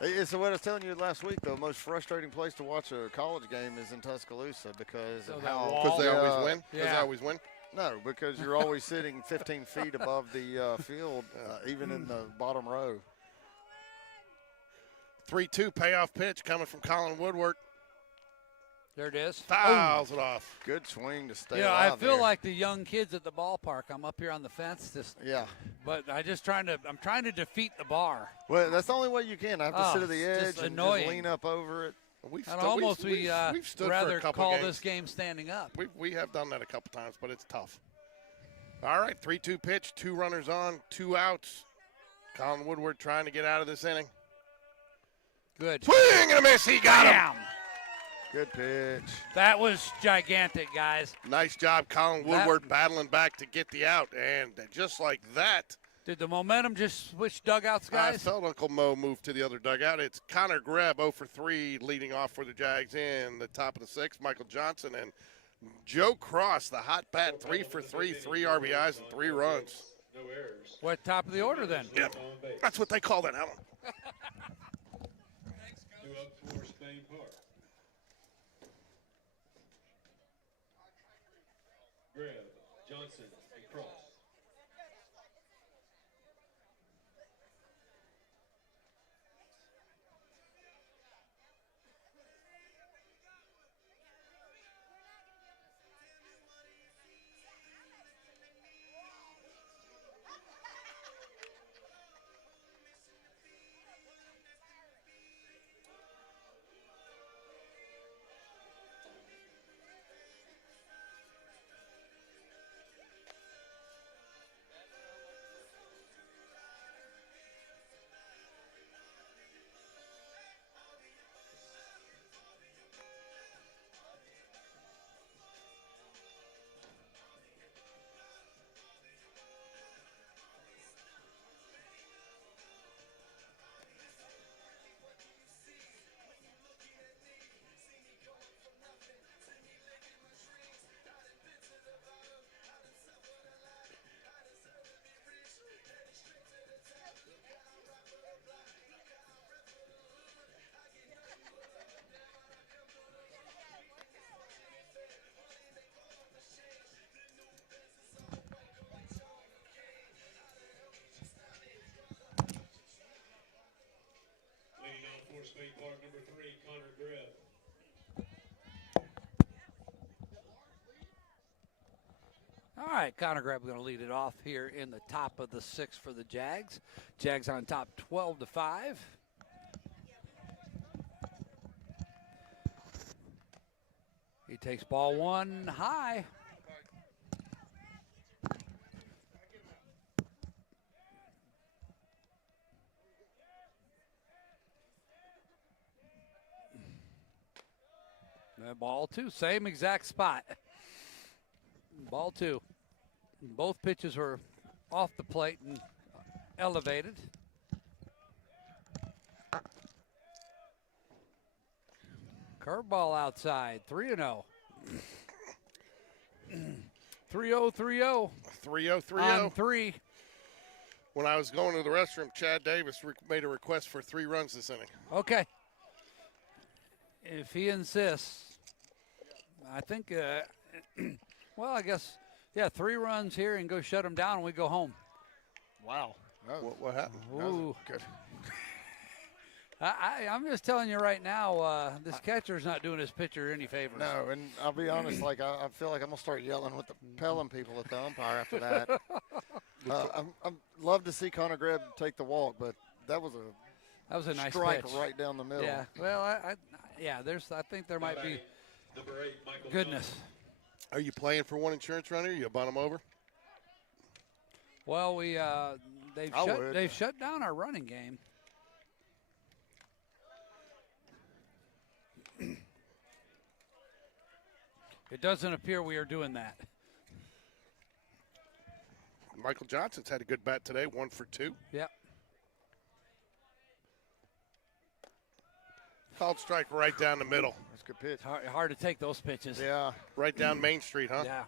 It's what I was telling you last week, though. The most frustrating place to watch a college game is in Tuscaloosa because So of that how. wall- Because they always win? Because Yeah. they always win? No, because you're always sitting 15 feet above the field, even in the bottom row. 3-2 payoff pitch coming from Colin Woodward. There it is. Fouls it off. Good swing to stay You know, I alive feel there. like the young kids at the ballpark. I'm up here on the fence, Yeah. but I'm trying to defeat the bar. Well, that's the only way you can. I have to Oh, sit at the it's edge just and annoying. just lean up over it. We've And stu- almost we've stood for rather a couple call games. this game standing up. We have done that a couple times, but it's tough. All right, 3-2 pitch, 2 runners on, 2 outs. Colin Woodward trying to get out of this inning. Good. Swing and a miss. He got him. Bam! Good pitch. That was gigantic, guys. Nice job, Colin Woodward battling back to get the out. And just like that, Did the momentum just switch dugouts, I guys? felt Uncle Mo move to the other dugout. It's Connor Greb 0 for 3 leading off for the Jags in the top of the 6th. Michael Johnson and Joe Cross, the hot bat, 3 for 3, 3 RBIs and 3 runs. No errors. What, top of the order then? Yep, that's what they call that, Alan. 2 up for Spain Park. Greb, Johnson, and Cross. Leading off for Spain Park, number 3, Connor Greb. All right, Connor Greb going to lead it off here in the top of the 6th for the Jags. Jags on top 12-5. He takes ball 1 high. Ball 2, same exact spot. Ball 2. Both pitches were off the plate and elevated. Curveball outside, 3-0. 3-0, 3-0. 3-0, 3-0. On 3. When I was going to the restroom, Chad Davis made a request for 3 runs this inning. Okay. If he insists, I think, well, I guess, yeah, 3 runs here and go shut him down and we go home. Wow. What happened? Ooh. Good. I'm just telling you right now, this catcher's not doing his pitcher any favors. No, and I'll be honest, like I feel like I'm gonna start yelling with the Pelham people at the umpire after that. I'm love to see Connor Grebb take the walk, but that was a nice strike pitch. right down the middle. Yeah. Well, I think there might be Number 8, Michael goodness. Are you playing for one insurance runner? You bunt them over? Well, they've shut down our running game. It doesn't appear we are doing that. Michael Johnson's had a good bat today, 1 for 2. Yep. Called strike right down the middle. That's a good pitch. Hard to take those pitches. Yeah. Right down Main Street, huh? Yeah.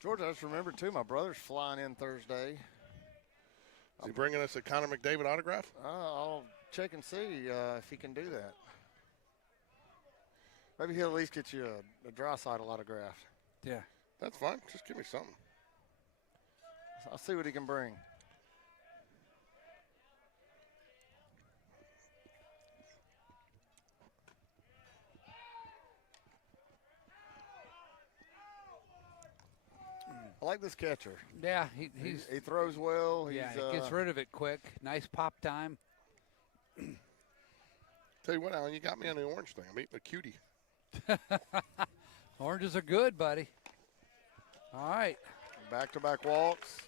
George, I just remembered too. My brother's flying in Thursday. Is he bringing us a Connor McDavid autograph? I'll check and see if he can do that. Maybe he'll at least get you a dry side autograph. Yeah. That's fine. Just give me something. I'll see what he can bring. I like this catcher. Yeah, He throws well. He gets rid of it quick. Nice pop time. Tell you what, Alan, you got me on the orange thing. I'm eating a cutie. Oranges are good, buddy. All right. Back-to-back walks.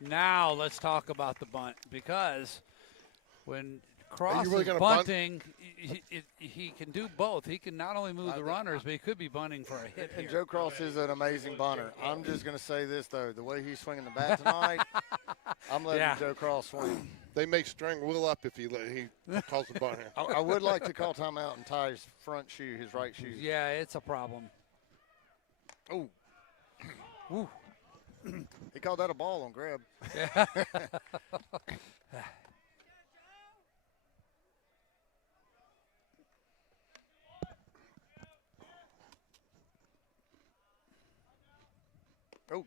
Now let's talk about the bunt, because when Cross really is gonna bunt? bunting, he can do both. He can not only move the runners, but he could be bunting for a hit And here. Joe Cross is an amazing bunter. I'm just going to say this, though. The way he's swinging the bat tonight, I'm letting Yeah. Joe Cross swing. They may string Will up if he calls the bunt here. I would like to call timeout and tie his front shoe, his right shoe. Yeah, it's a problem. Oh, Ooh. He called that a ball on Grebb. Yeah. Oh,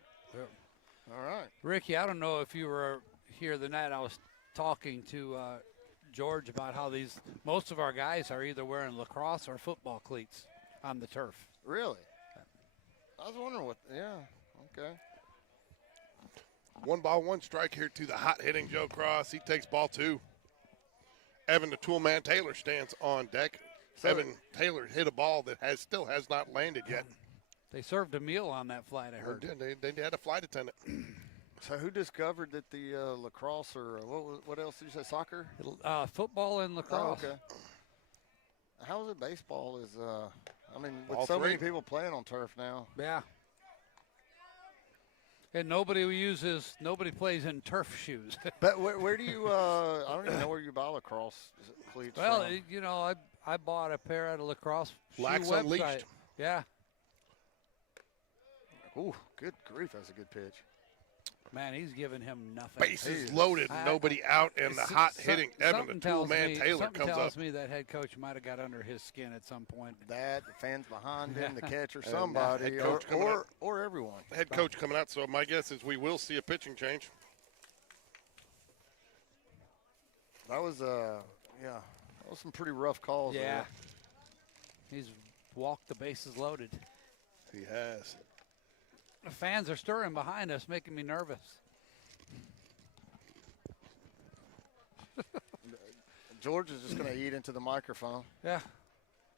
all right. Ricky, I don't know if you were here the night I was talking to George about how most of our guys are either wearing lacrosse or football cleats on the turf. Really? I was wondering what. Yeah. Okay. 1 ball, 1 strike here to the hot hitting Joe Cross. He takes ball 2. Evan the Toolman Taylor stands on deck. So- Evan Taylor hit a ball that has not landed yet. They served a meal on that flight, I heard. They had a flight attendant. So who discovered that the lacrosse or what else did you say? Soccer? Football and lacrosse. Oh, okay. How is it baseball? With All so many 3. people playing on turf now. Yeah. And nobody plays in turf shoes. But where do you? I don't even know where you buy lacrosse cleats. Well, from. I bought a pair at a lacrosse shoe Lax website. Unleashed. Yeah. Ooh, good grief, that's a good pitch. Man, he's giving him nothing. Bases loaded, nobody out, and the hot hitting Evan the Toolman Taylor comes up. tells me that head coach might have got under his skin at some point. That, the fans behind him, the catcher, And somebody, head coach coming up. or everyone. Head coach coming out, so my guess is we will see a pitching change. That was some pretty rough calls. Yeah. there. He's walked the bases loaded. He has. The fans are stirring behind us, making me nervous. George is just going to eat into the microphone. Yeah.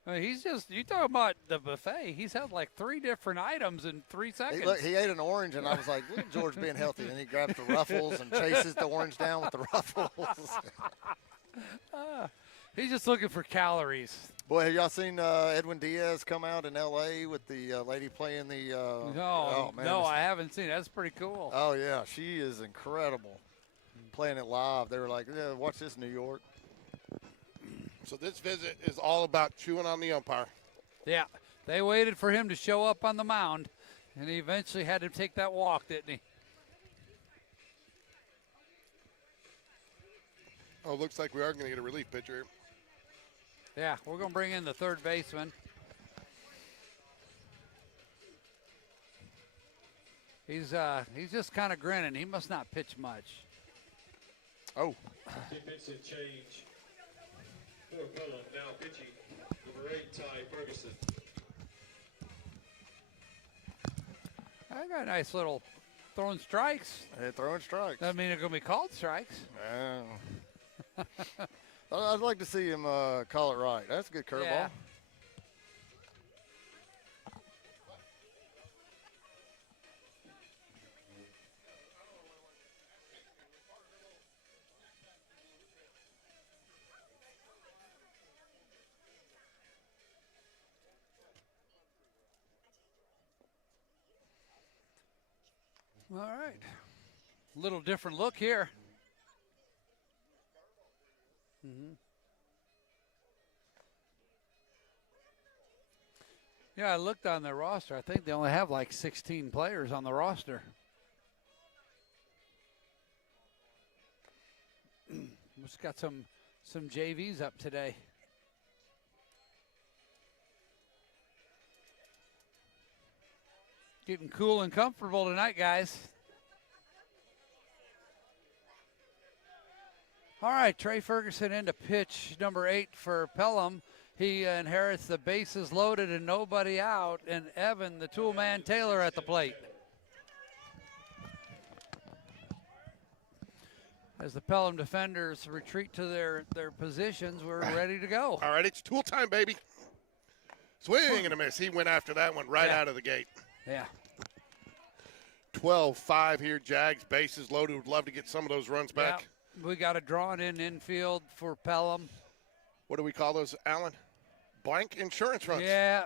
I mean, you talking about the buffet. He's had like 3 different items in 3 seconds. He ate an orange, and I was like, look at George being healthy. And he grabs the ruffles and chases the orange down with the ruffles. He's just looking for calories. Boy, have y'all seen Edwin Diaz come out in L.A. with the lady playing the No, I haven't seen it. That's pretty cool. Oh, yeah, she is incredible. Playing it live. They were like, yeah, watch this, New York. So this visit is all about chewing on the umpire. Yeah, they waited for him to show up on the mound, and he eventually had to take that walk, didn't he? Oh, looks like we are going to get a relief pitcher. Yeah, we're going to bring in the third baseman. He's just kind of grinning. He must not pitch much. Oh. Defensive change for Pelham. Now pitching number 8, Ty Ferguson. I got a nice little throwing strikes. Hey, throwing strikes. I mean, they're going to be called strikes. I'd like to see him call it right. That's a good curveball. Yeah. All right. Little different look here. Yeah, I looked on their roster. I think they only have like 16 players on the roster. Just got some JVs up today. Getting cool and comfortable tonight, guys. All right, Trey Ferguson into pitch number 8 for Pelham. He inherits the bases loaded and nobody out, and Evan, the tool man Taylor, at the plate. As the Pelham defenders retreat to their positions, we're ready to go. All right, it's tool time, baby. Swing and a miss. He went after that one right out of the gate. Yeah. 12-5 here, Jags. Bases loaded. Would love to get some of those runs back. Yeah. We got a drawn in infield for Pelham. What do we call those, Alan? Blank insurance runs. Yeah.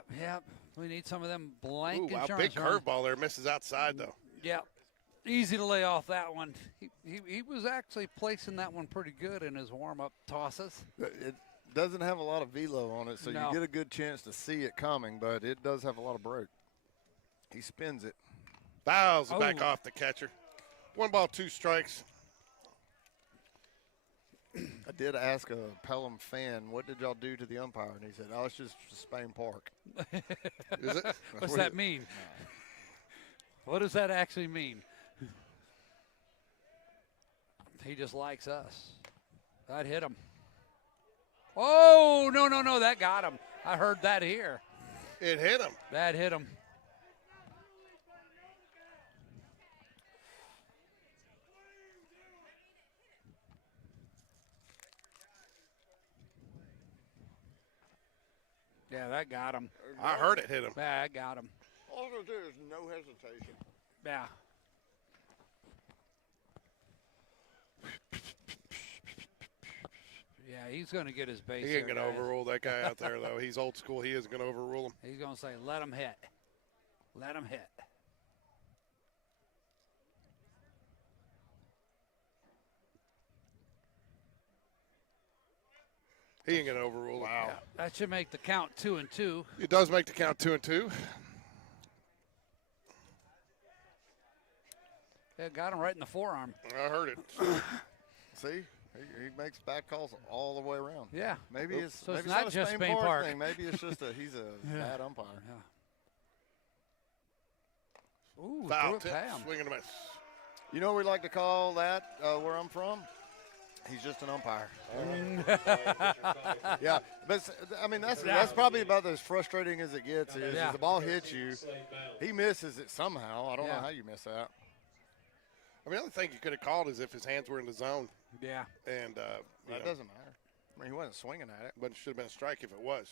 We need some of them blank insurance big runs. curveball there. Misses outside, though. Yeah. Easy to lay off that one. He was actually placing that one pretty good in his warm-up tosses. It doesn't have a lot of velo on it, so No. you get a good chance to see it coming, but it does have a lot of break. He spins it. Fouls it back off the catcher. 1 ball, 2 strikes. I did ask a Pelham fan, what did y'all do to the umpire? And he said, oh, it's just Spain Park. Is it? What's that mean? What does that actually mean? He just likes us. That hit him. Oh, no, that got him. I heard that here. It hit him. That hit him. Yeah, that got him. I heard it hit him. Yeah, that got him. All I do is no hesitation. Yeah. Yeah, he's going to get his base. He ain't there, going to guys. overrule that guy out there, though. He's old school. He isn't going to overrule him. He's going to say, let him hit. Let him hit. He ain't going to overrule him. Yeah, that should make the count 2-2. It does make the count 2-2. Yeah, got him right in the forearm. I heard it. See? He makes bad calls all the way around. Yeah. Maybe it's, So maybe it's not a just Spain Spain Park. thing. Maybe it's just he's a bad umpire. Yeah. Ooh, Foul threw tip, it past him. swing and a miss. You know what we like to call that where I'm from? He's just an umpire. Yeah, but I mean that's probably about as frustrating as it gets. Is Yeah. the ball hits you, he misses it somehow. I don't know how you miss that. I mean, the only thing you could have called is if his hands were in the zone. Yeah. And That doesn't matter. I mean, he wasn't swinging at it. But it should have been a strike if it was.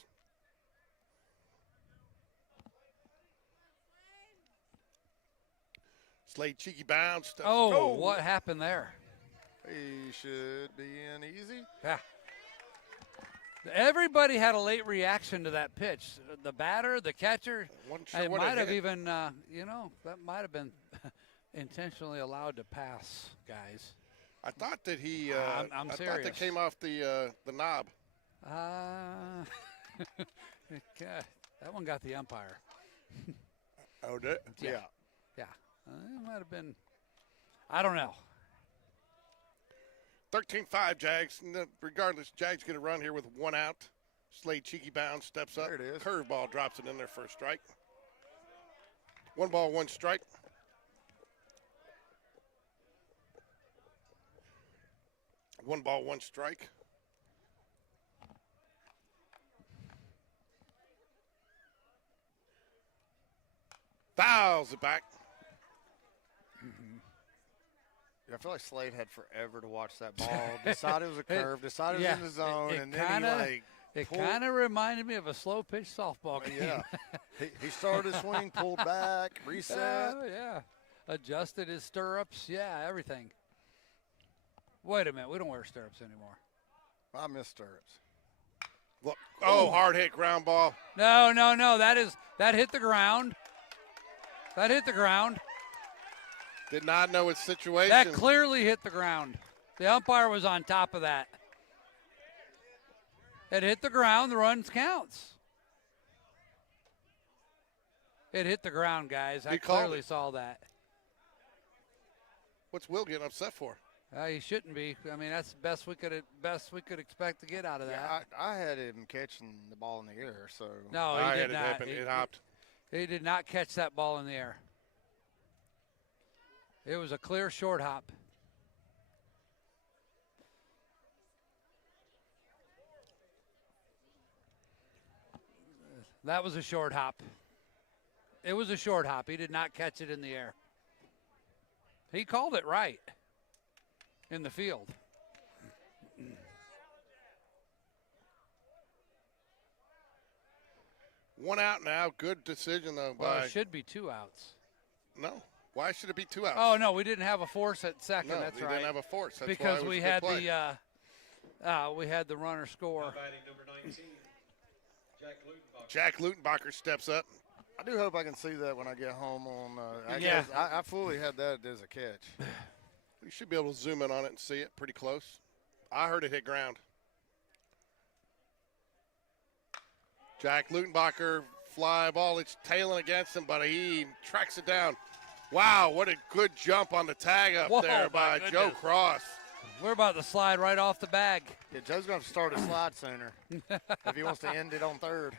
Slade cheeky bounce. Oh, what happened there? He should be in easy. Yeah. Everybody had a late reaction to that pitch. The batter, the catcher. Wasn't sure It what might have hit. even, that might have been intentionally allowed to pass, guys. I thought that he. I'm I thought serious. that came off the knob. That one got the umpire. Oh, did? Yeah. Yeah. It might have been. I don't know. 13-5 Jags. Regardless, Jags get a run here with 1 out. Slade cheeky bounce, steps up. There it is. Curveball drops it in there for a strike. 1 ball, 1 strike. One ball, 1 strike. Fouls it back. Yeah, I feel like Slade had forever to watch that ball. Decided it was a curve. Decided it was in the zone, and then It pulled- kind of reminded me of a slow pitch softball game. Yeah. he started to swing, pulled back, reset. Yeah. Adjusted his stirrups. Yeah, everything. Wait a minute. We don't wear stirrups anymore. I miss stirrups. Look. Oh, hard hit ground ball. No. That hit the ground. That hit the ground. Did not know its situation. That clearly hit the ground. The umpire was on top of that. It hit the ground. The runs counts. It hit the ground, guys. I He called clearly it. saw that. What's Will getting upset for? He shouldn't be. I mean, that's the best we could expect to get out of that. Yeah, I had him catching the ball in the air, so. No, I he had did it not. happen. It hopped. He did not catch that ball in the air. It was a clear short hop. That was a short hop. It was a short hop. He did not catch it in the air. He called it right in the field. One out now. Good decision, though. Well, it should be 2 outs. No. Why should it be 2 outs? Oh, no, we didn't have a force at second. No, That's we right. didn't have a force. That's Because why it was we a good had play. we had the runner score. Now batting number 19, Jack Lutenbach. Jack Lutenbacher steps up. I do hope I can see that when I get home on. Yeah. I fully had that as a catch. You should be able to zoom in on it and see it pretty close. I heard it hit ground. Jack Lutenbacher, fly ball. It's tailing against him, but he tracks it down. Wow, what a good jump on the tag up Whoa, there by my Joe goodness. Cross. We're about to slide right off the bag. Yeah, Joe's going to have to start a slide sooner if he wants to end it on third.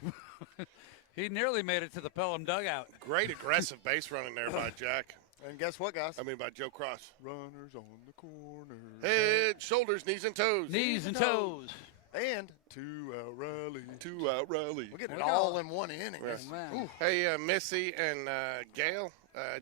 He nearly made it to the Pelham dugout. Great aggressive base running there by Jack. And guess what, guys? I mean, by Joe Cross. Runners on the corner. Head, shoulders, knees, and toes. Knees and toes. And 2-out rally. 2-out rally. We're getting We it got- all in one inning. Yes. Man. Hey, Missy and Gail,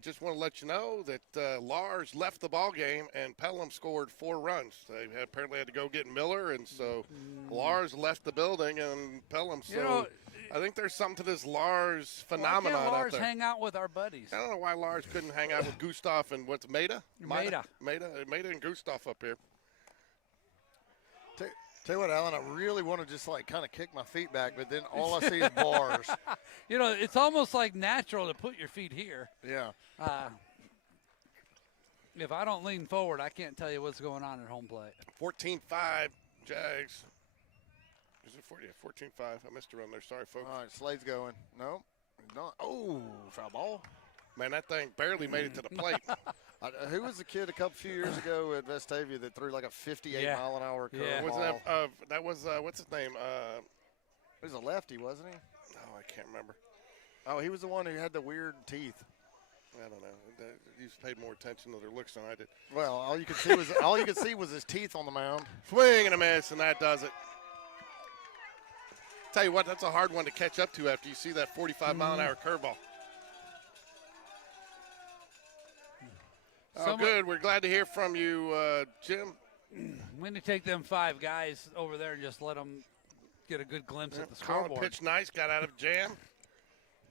just want to let you know that Lars left the ball game and Pelham scored 4 runs. They apparently had to go get Miller, and so Lars left the building and Pelham. So You know, I think there's something to this Lars Why phenomenon can't Lars out there. hang out with our buddies? I don't know why Lars couldn't hang out with Gustav and what's Maida? Maida. Maida and Gustav up here. Tell you what, Alan, I really want to just like kind of kick my feet back, but then all I see is bars. You know, it's almost like natural to put your feet here. Yeah. If I don't lean forward, I can't tell you what's going on at home plate. 14-5, Jags. Is it 40? 14-5. I missed a run there. Sorry, folks. All right, Slade's going. No, he's not. Oh, foul ball. Man, that thing barely made it to the plate. Who was the kid a few years ago at Vestavia that threw like a 58 Yeah. mile an hour curve Yeah. Wasn't ball? that was what's his name? He was a lefty, wasn't he? Oh, I can't remember. Oh, he was the one who had the weird teeth. I don't know. You paid more attention to their looks than I did. Well, all you could see was his teeth on the mound. Swing and a miss, and that does it. Tell you what, that's a hard one to catch up to after you see that 45-mile-an-hour curveball. Oh, good. We're glad to hear from you, Jim. We need to take them 5 guys over there and just let them get a good glimpse at the Colin scoreboard. pitched nice, got out of jam.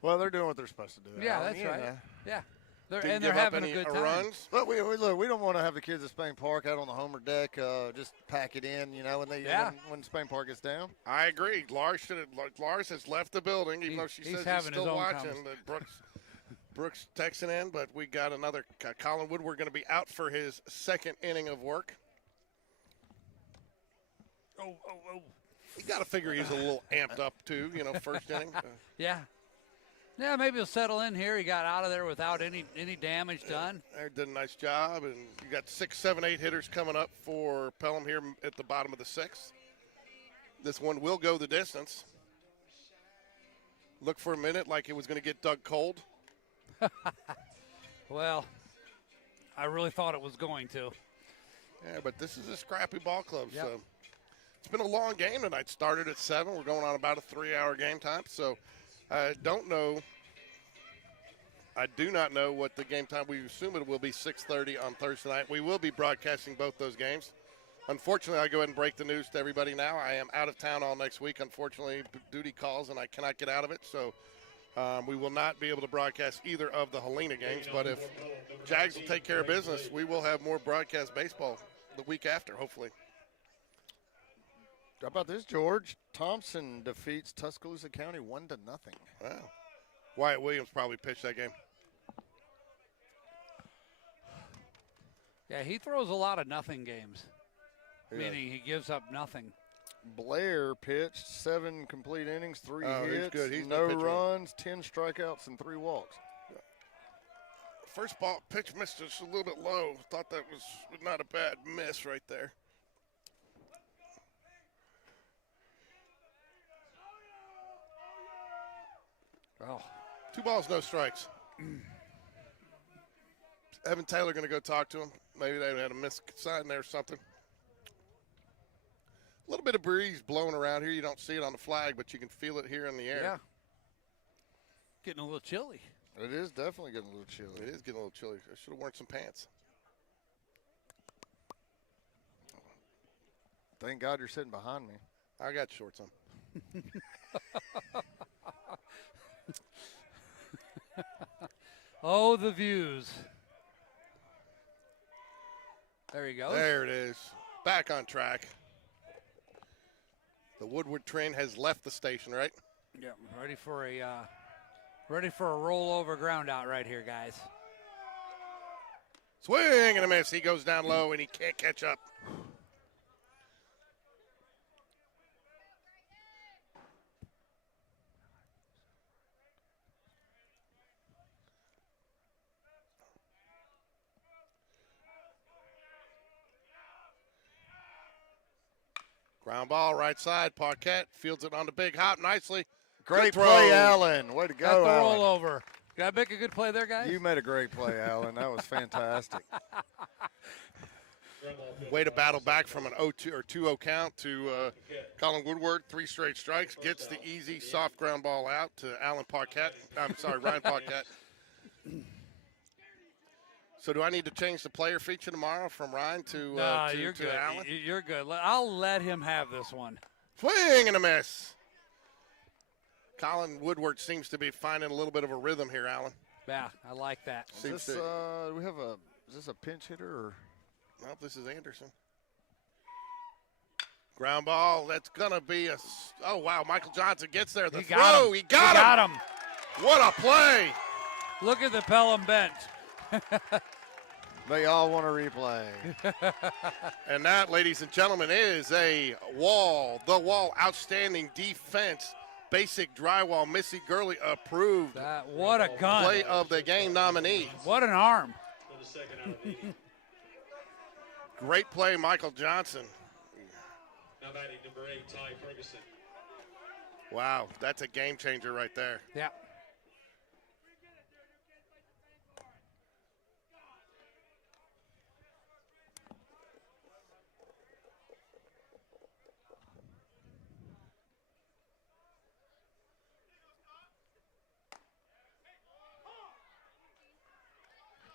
Well, they're doing what they're supposed to do. Yeah, Alan, that's you right. know. Yeah. Didn't they're give up having any a good time. runs. But look, we don't want to have the kids at Spain Park out on the homer deck, just pack it in, when Spain Park gets down. I agree. Lars has left the building, even though she He's says he's having his still own watching. conversation. Brooks texting in, but we got another Colin Woodward going to be out for his second inning of work. Oh. You got to figure he's a little amped up too, first inning. Yeah. Yeah, maybe he'll settle in here. He got out of there without any damage done. Did a nice job, and you got 6, 7, 8 hitters coming up for Pelham here at the bottom of the 6th. This one will go the distance. Look for a minute like it was going to get dug cold. Well, I really thought it was going to. Yeah, but this is a scrappy ball club, Yep. so it's been a long game tonight. Started at 7. We're going on about a 3-hour game time, so I don't know. I do not know what the game time. We assume it will be 6:30 on Thursday night. We will be broadcasting both those games. Unfortunately, I'll go ahead and break the news to everybody now. I am out of town all next week. Unfortunately, duty calls, and I cannot get out of it. So we will not be able to broadcast either of the Helena games. But if Jags will take care of business, we will have more broadcast baseball the week after, hopefully. How about this, George? Thompson defeats Tuscaloosa County 1-0. Wow. Wyatt Williams probably pitched that game. Yeah, he throws a lot of nothing games, Yeah. meaning he gives up nothing. Blair pitched 7 complete innings, 3 Oh, he's hits, good. He's no the pitcher. runs, 10 strikeouts, and 3 walks. First ball pitch missed just a little bit low. Thought that was not a bad miss right there. Oh, 2 balls, no strikes. Evan Taylor going to go talk to him. Maybe they had a missed sign there or something. A little bit of breeze blowing around here. You don't see it on the flag, but you can feel it here in the air. yeah. Getting a little chilly. It is definitely getting a little chilly. It is getting a little chilly. I should have worn some pants. Thank God you're sitting behind me. I got shorts on. Oh, the views. There he goes. There it is. Back on track. The Woodward train has left the station, right? Yeah, ready for a rollover ground out right here, guys. Swing and a miss. He goes down low and he can't catch up. Ground ball, right side. Paquette fields it on the big hop nicely. Great Good play, throw. Allen. Way to Got go, the Allen. rollover. Got to make a good play there, guys? You made a great play, Allen. That was fantastic. Way to battle back from an 0-2 or 2-0 count to Colin Woodward. 3 straight strikes. Gets the easy, soft ground ball out to Ryan Paquette. So do I need to change the player feature tomorrow from Ryan to you're good. Allen? You're good. I'll let him have this one. Swing and a miss. Colin Woodward seems to be finding a little bit of a rhythm here, Allen. Yeah, I like that. Is this, is this a pinch hitter or? Well, this is Anderson. Ground ball. That's going to be oh, wow. Michael Johnson gets there. The throw. He got him. What a play. Look at the Pelham bench. They all want a replay. And that, ladies and gentlemen, is the wall outstanding defense. Basic drywall. Missy Gurley approved. What a gun. Play of the game nominee. What an arm. For the second out of the inning. Great play, Michael Johnson. Now batting number 8, Ty Ferguson. Wow, that's a game changer right there. Yeah.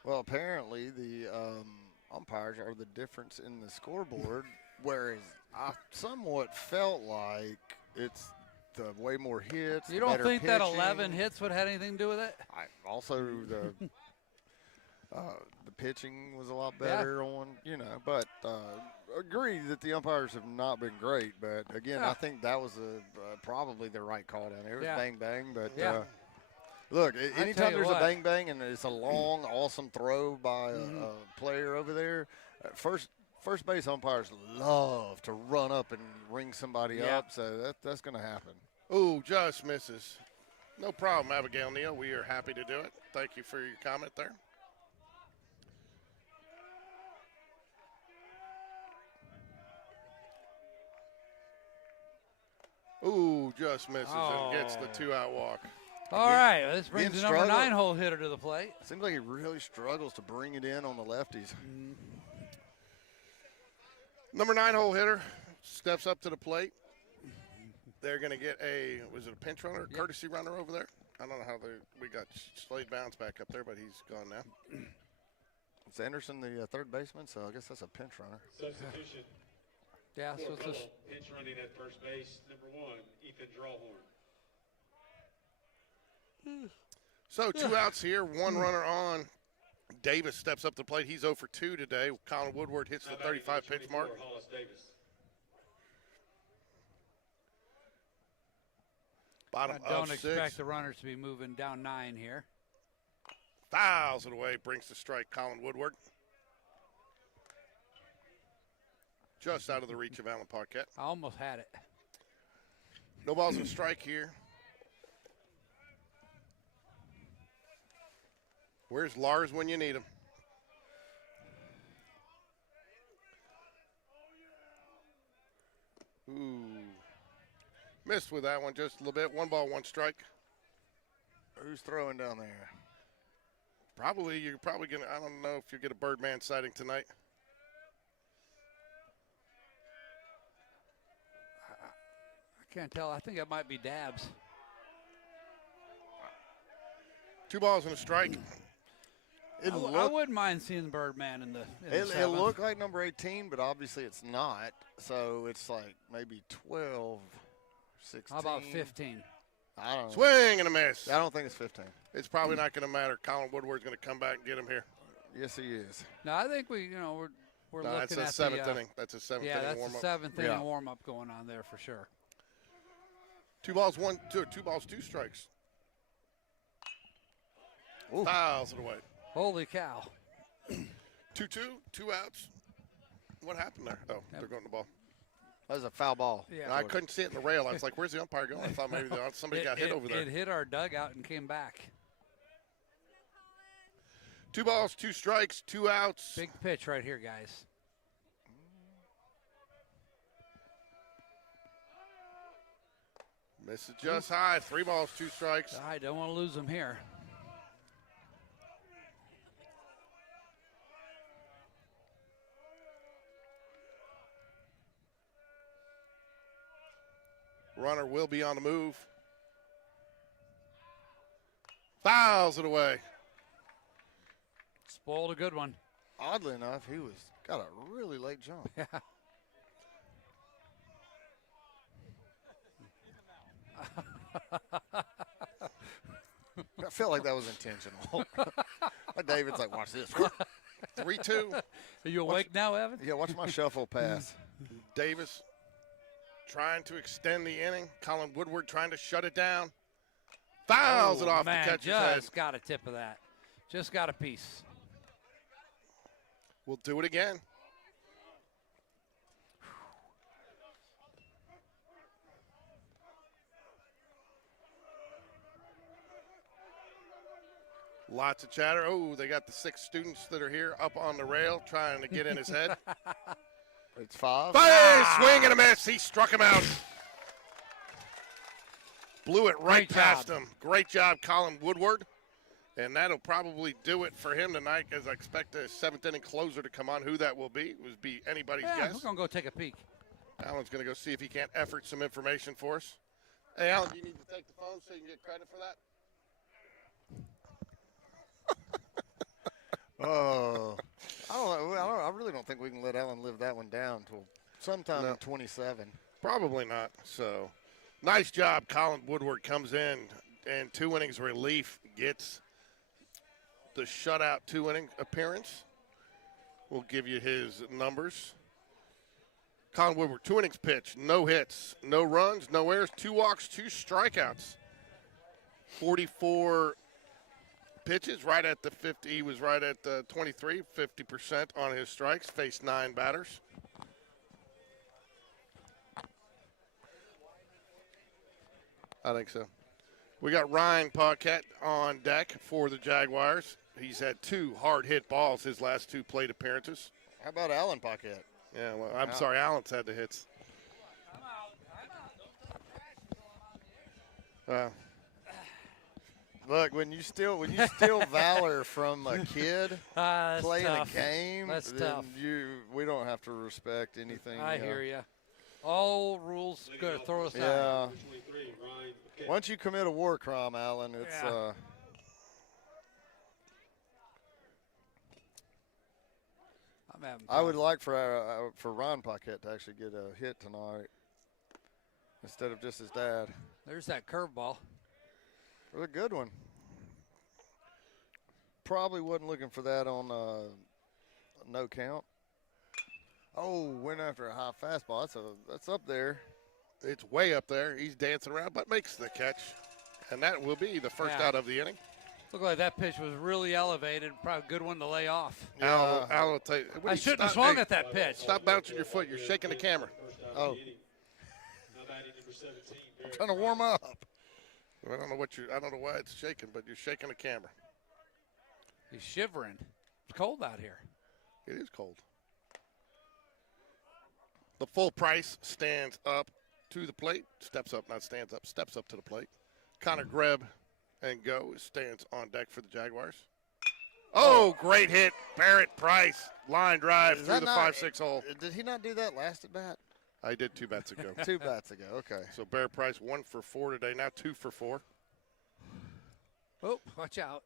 Well, apparently the umpires are the difference in the scoreboard, whereas I somewhat felt like it's the way more hits. You don't better think that pitching. 11 hits would have anything to do with it? Also, The pitching was a lot better on, but agree that the umpires have not been great. But again, I think that was probably the right call down there. It was bang bang, but look, anytime there's a bang bang and it's a long, awesome throw by a player over there, first base umpires love to run up and ring somebody up, so that's going to happen. Ooh, just misses. No problem, Abigail Neal. We are happy to do it. Thank you for your comment there. Ooh, just misses and gets the 2-out walk. All right, this brings the number 9 hole hitter to the plate. Seems like he really struggles to bring it in on the lefties. Number 9 hole hitter steps up to the plate. They're going to get was it a pinch runner, courtesy runner over there? I don't know how we got Slade Bounce back up there, but he's gone now. It's Anderson, the third baseman, so I guess that's a pinch runner. Substitution. Yeah, so it's just pinch running at first base, number 1, Ethan Drawhorn. So 2 outs here, 1 runner on. Davis steps up to the plate. He's 0 for 2 today. Colin Woodward hits the 35 pitch mark. Hollis Davis. Bottom I don't of 6. expect the runners to be moving down 9 here. Fouls it away, brings the strike Colin Woodward. Just out of the reach of Alan Paquette. I almost had it. No balls and strike here. Where's Lars when you need him? Ooh. Missed with that one just a little bit. 1 ball, 1 strike. Who's throwing down there? You're probably going to, I don't know if you get a Birdman sighting tonight. I can't tell. I think it might be Dabs. 2 balls and a strike. I wouldn't mind seeing Birdman in the It looked like number 18, but obviously it's not. So it's like maybe 12, 16. How about 15? I don't know. Swing and a miss. I don't think it's 15. It's probably not going to matter. Colin Woodward's going to come back and get him here. Yes, he is. No, I think we're looking That's at a 7th inning. That's a 7th inning warm-up. Yeah, that's a 7th inning warm-up going on there for sure. 2 balls, 2 balls, 2 strikes. Ooh. Fouls it away. Holy cow. 2-2, 2 outs. What happened there? Oh, they're going to the ball. That was a foul ball. Yeah. I couldn't see it in the rail. I was like, where's the umpire going? I thought maybe somebody got hit over there. It hit our dugout and came back. 2 balls, 2 strikes, 2 outs. Big pitch right here, guys. Misses just high. 3 balls, 2 strikes. I don't want to lose them here. Runner will be on the move. Fouls it away. Spoiled a good one. Oddly enough, he got a really late jump. Yeah. I felt like that was intentional. David's like, watch this. 3-2. Are you awake now, Evan? Yeah, watch my shuffle pass. Davis trying to extend the inning. Colin Woodward trying to shut it down. Fouls it off the catcher's head. Just got a tip of that. Just got a piece. We'll do it again. Lots of chatter. Oh, they got the 6 students that are here up on the rail trying to get in his head. It's 5. Swing and a miss. He struck him out. Blew it right past him. Great job, Colin Woodward. And that'll probably do it for him tonight, as I expect a 7th inning closer to come on. Who that will be would be anybody's guess. We're going to go take a peek. Alan's going to go see if he can't effort some information for us. Hey, Alan, do you need to take the phone so you can get credit for that? Oh, I really don't think we can let Alan live that one down until sometime in 27. Probably not. So, nice job. Colin Woodward comes in and 2 innings relief, gets the shutout 2-inning appearance. We'll give you his numbers. Colin Woodward, 2 innings pitched, no hits, no runs, no errors, 2 walks, 2 strikeouts. 44 pitches, right at the 50. He was right at the 23, 50% on his strikes, faced 9 batters. I think so. We got Ryan Paquette on deck for the Jaguars. He's had 2 hard-hit balls his last 2 plate appearances. How about Alan Paquette? Yeah, well, I'm sorry, Allen's had the hits. Look, when you steal valor from a kid playing tough. a game, That's then tough. we don't have to respect anything. I hear you. All rules go to throw us out. Yeah. 23, Ryan Paquette. Once you commit a war crime, Alan, it's Yeah. I'm having I would fun. like for Ron Paquette to actually get a hit tonight instead of just his dad. There's that curveball. It was a good one. Probably wasn't looking for that on no count. Oh, went after a high fastball. That's up there. It's way up there. He's dancing around, but makes the catch. And that will be the first Yeah. out of the inning. Looked like that pitch was really elevated. Probably a good one to lay off. Al will tell you. I shouldn't have swung at that pitch. Stop bouncing your foot. You're shaking the camera. First out Oh. of the inning. Now batting number 17, Barrett Trying to Price. warm up. I don't know why it's shaking, but you're shaking the camera. He's shivering. It's cold out here. It is cold. The full price stands up to the plate. Steps up, not stands up. Steps up to the plate. Connor Greb and go stands on deck for the Jaguars. Oh, great hit. Barrett Price. Line drive Is through that the not- 5-6 hole. Did he not do that last at bat? I did 2 bats ago. 2 bats ago. Okay. So Barrett Price 1 for 4 today. Now 2 for 4. Oh, watch out.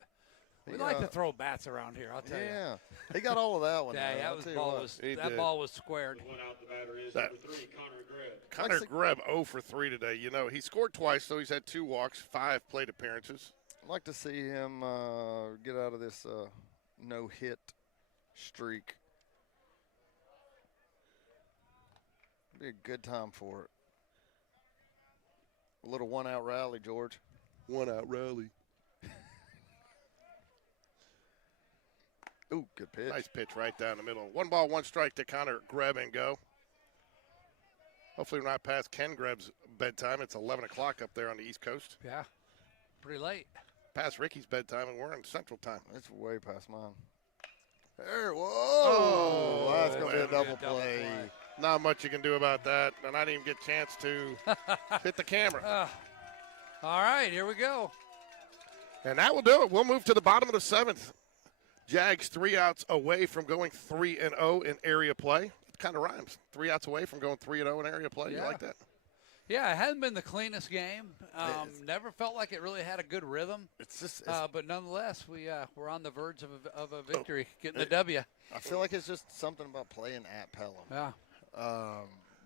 We He, like to throw bats around here, I'll tell you. Yeah, he got all of that one. Yeah, though, that I'll was tell you ball what. was He that did. ball was squared. The one out the batter is That- number 3, Connor Greb. Connor to- Greb 0 for 3 today. You know, he scored twice, so he's had 2 walks, 5 plate appearances. I'd like to see him get out of this no-hit streak. Be a good time for it. A little one-out rally, George. 1-out rally. Ooh, good pitch. Nice pitch right down the middle. 1 ball, 1 strike to Connor Greb and go. Hopefully we're not past Ken Greb's bedtime. It's 11 o'clock up there on the East Coast. Yeah. Pretty late. Past Ricky's bedtime, and we're in Central Time. It's way past mine. There, whoa! That's going to be a double play. Not much you can do about that, and I didn't even get a chance to hit the camera. All right, here we go. And that will do it. We'll move to the bottom of the 7th. Jags 3 outs away from going 3-0 in area play. It kind of rhymes. 3 outs away from going 3-0 in area play. You Yeah. like that? Yeah, it hasn't been the cleanest game. Never felt like it really had a good rhythm. It's just, But nonetheless, we're on the verge of a victory, getting the W. I feel like it's just something about playing at Pelham. Yeah.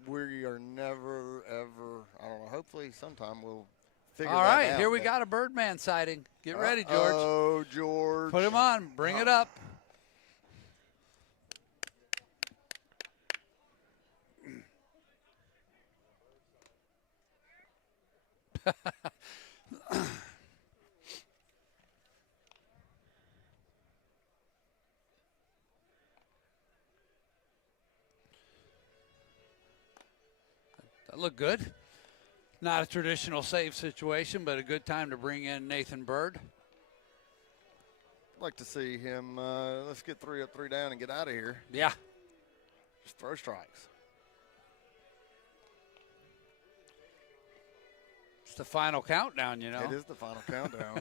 We are never, ever, I don't know, hopefully sometime we'll figure All that right, out. here we but- got a Birdman sighting. Get ready, George. Oh, George. Put him on. Bring it up. That looked good. Not a traditional save situation, but a good time to bring in Nathan Bird. I'd like to see him, let's get 3 up, 3 down and get out of here. Yeah. Just throw strikes. It's the final countdown, you know. It is the final countdown.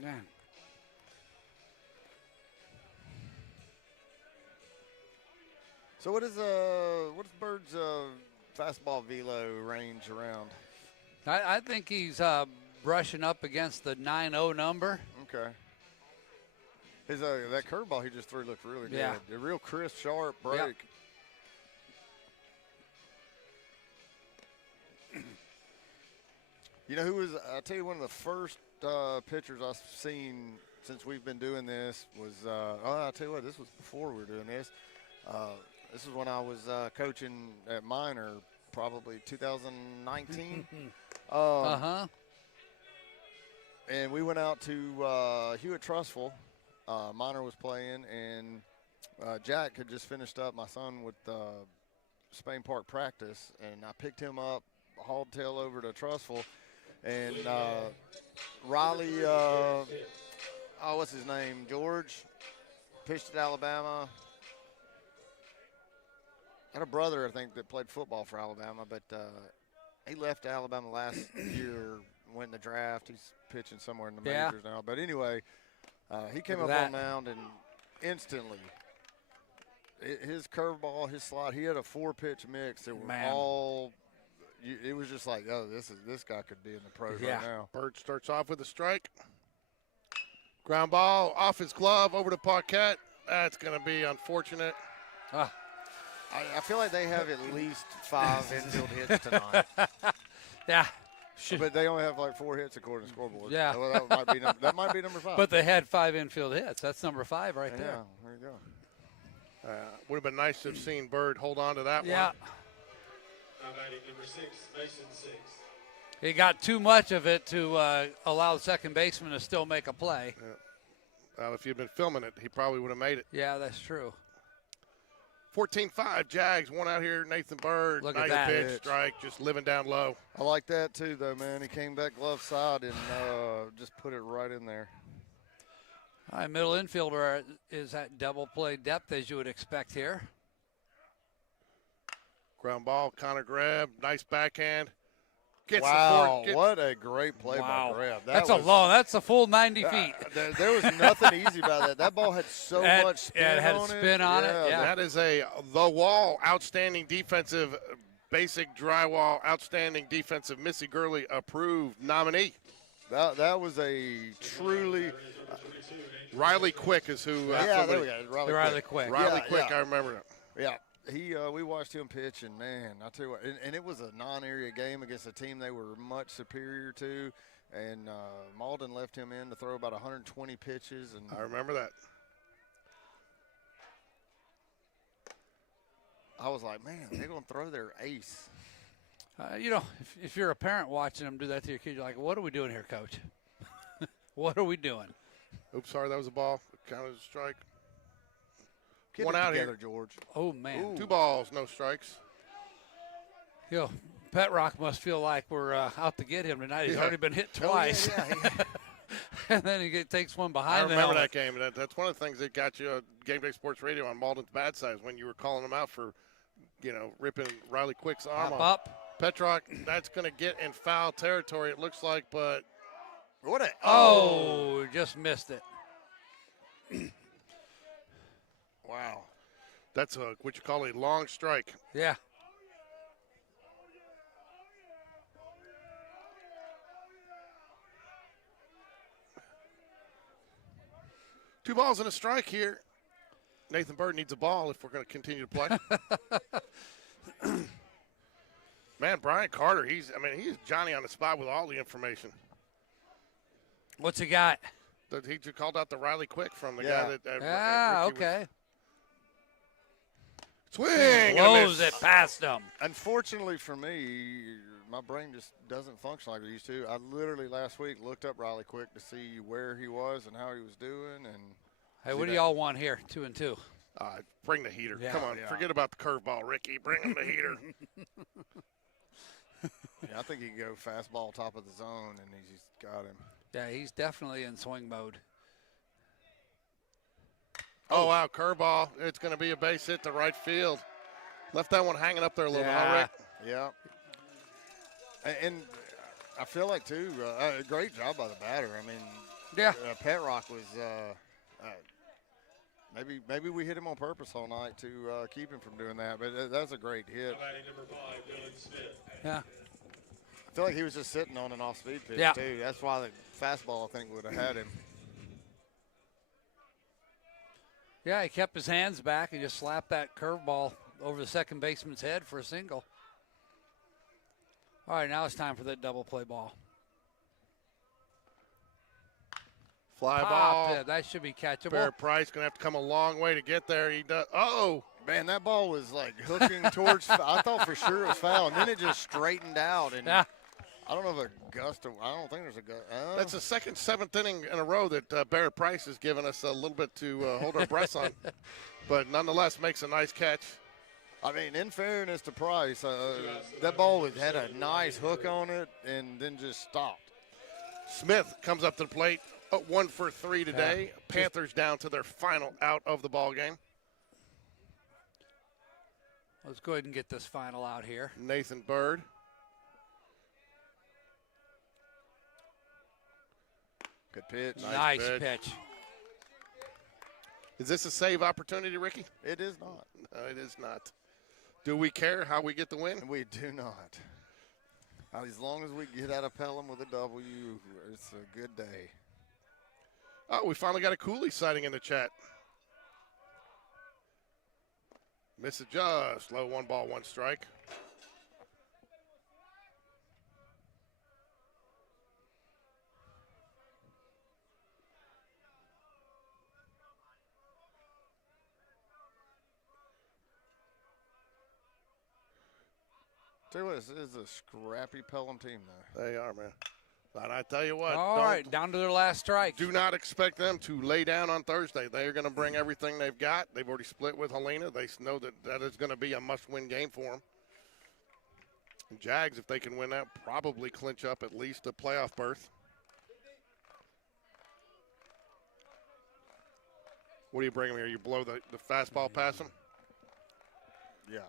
Man. So what is Bird's fastball velo range around? I think he's brushing up against the 9-0 number. Okay. His that curveball he just threw looked really Yeah. good. A real crisp, sharp break. Yep. You know who was? I'll tell you, one of the first pitchers I've seen since we've been doing this was. I'll tell you what, this was before we were doing this. This is when I was coaching at minor, probably 2019. And we went out to Hewitt Trustful. Minor was playing, and Jack had just finished up my son with Spain Park practice, and I picked him up, hauled tail over to Trustful, and Riley, what's his name, George, pitched at Alabama. I had a brother, I think, that played football for Alabama, but he left Alabama last year, went in the draft. He's pitching somewhere in the majors now. But anyway, he came up on mound, and instantly, his curveball, his slide, he had a 4-pitch mix. It were all. It was just like, oh, this guy could be in the pros right now. Bird starts off with a strike. Ground ball off his glove over to Paquette. That's going to be unfortunate. I feel like they have at least 5 infield hits tonight. Yeah. But they only have like 4 hits according to scoreboard. Yeah. Well, that might be number 5. But they had 5 infield hits. That's number 5 right there. Yeah, there you go. Would have been nice to have seen Bird hold on to that one. Now batting number 6, Mason 6. He got too much of it to allow the second baseman to still make a play. Yeah. Well, if you'd been filming it, he probably would have made it. Yeah, that's true. 14-5 Jags, one out here, Nathan Bird. Look nice at that. pitch, strike, just living down low. I like that too, though, man. He came back glove side and just put it right in there. All right, middle infielder is at double play depth, as you would expect here. Ground ball, Connor Greb, nice backhand. Gets Wow, the what a great play by Greb. That's a full 90 feet. There was nothing easy about that. That ball had so much spin on it. It had a spin on it, yeah. That is the wall, outstanding defensive, basic drywall, outstanding defensive, Missy Gurley approved nominee. That was a truly Riley Quick is who. there we go. Riley Quick. Riley Quick, I remember that. Yeah. We watched him pitch, and man, I tell you what, and it was a non-area game against a team they were much superior to, and Malden left him in to throw about 120 pitches, and I remember that. I was like, man, they're going to throw their ace. If you're a parent watching them do that to your kid, you're like, what are we doing here, Coach? What are we doing? Oops, sorry, that was a ball. Counted as a strike. Get One it out together, here. George. Oh, man. Ooh. 2 balls, no strikes. Pet Rock must feel like we're out to get him tonight. He's already been hit twice. And then he takes one behind I the remember helmet. that game. That's one of the things that got you Game Day Sports Radio on Malden's bad side when you were calling him out for, ripping Riley Quick's arm off. Up. Petrock, that's going to get in foul territory, it looks like, but. Just missed it. Wow. That's what you call a long strike. Yeah. Two balls and a strike here. Nathan Bird needs a ball if we're going to continue to play. Man, Brian Carter, he's Johnny on the spot with all the information. What's he got? He just called out the Riley Quick from the guy that. Okay. Swing! Blows it past him. Unfortunately for me, my brain just doesn't function like it used to. I literally last week looked up Riley Quick to see where he was and how he was doing. And hey, what do y'all want here? 2 and 2. Bring the heater. Yeah. Come on, forget about the curveball, Ricky. Bring him the heater. I think he can go fastball top of the zone, and he's got him. Yeah, he's definitely in swing mode. Oh, wow, curveball. It's going to be a base hit to right field. Left that one hanging up there a little bit, huh, Rick? Yeah. And I feel like, too, a great job by the batter. I mean, Pet Rock was maybe we hit him on purpose all night to keep him from doing that, but that's a great hit. Batting number 5, Dylan Smith. Yeah. I feel like he was just sitting on an off-speed pitch, too. That's why the fastball, I think, would have had him. Yeah, he kept his hands back and just slapped that curveball over the second baseman's head for a single. All right, now it's time for that double play ball. Fly Pop ball. it. That should be catchable. Bear Price going to have to come a long way to get there. He does. Oh, Man, that ball was like hooking towards. I thought for sure it was foul, and then it just straightened out. And Yeah. I don't know if a gust of. I don't think there's a gust. that's the second seventh inning in a row that Bear Price has given us a little bit to hold our breaths on. But nonetheless, makes a nice catch. I mean, in fairness to Price, that ball had a nice hook on it and then just stopped. Smith comes up to the plate. 1 for 3 today. Yeah. Panthers down to their final out of the ball game. Let's go ahead and get this final out here. Nathan Bird. Good pitch. Nice pitch. pitch. Is this a save opportunity, Ricky? It is not. No, it is not. Do we care how we get the win? We do not. As long as we get out of Pelham with a W, it's a good day. Oh, we finally got a Cooley sighting in the chat. Misadjust. Low 1 ball, 1 strike. Tell you what, this is a scrappy Pelham team, though. They are, man. But I tell you what, All right, down to their last strike. do not expect them to lay down on Thursday. They are going to bring everything they've got. They've already split with Helena. They know that that is going to be a must-win game for them. Jags, if they can win that, probably clinch up at least a playoff berth. What do you bring them here? You blow the fastball past them? Yeah.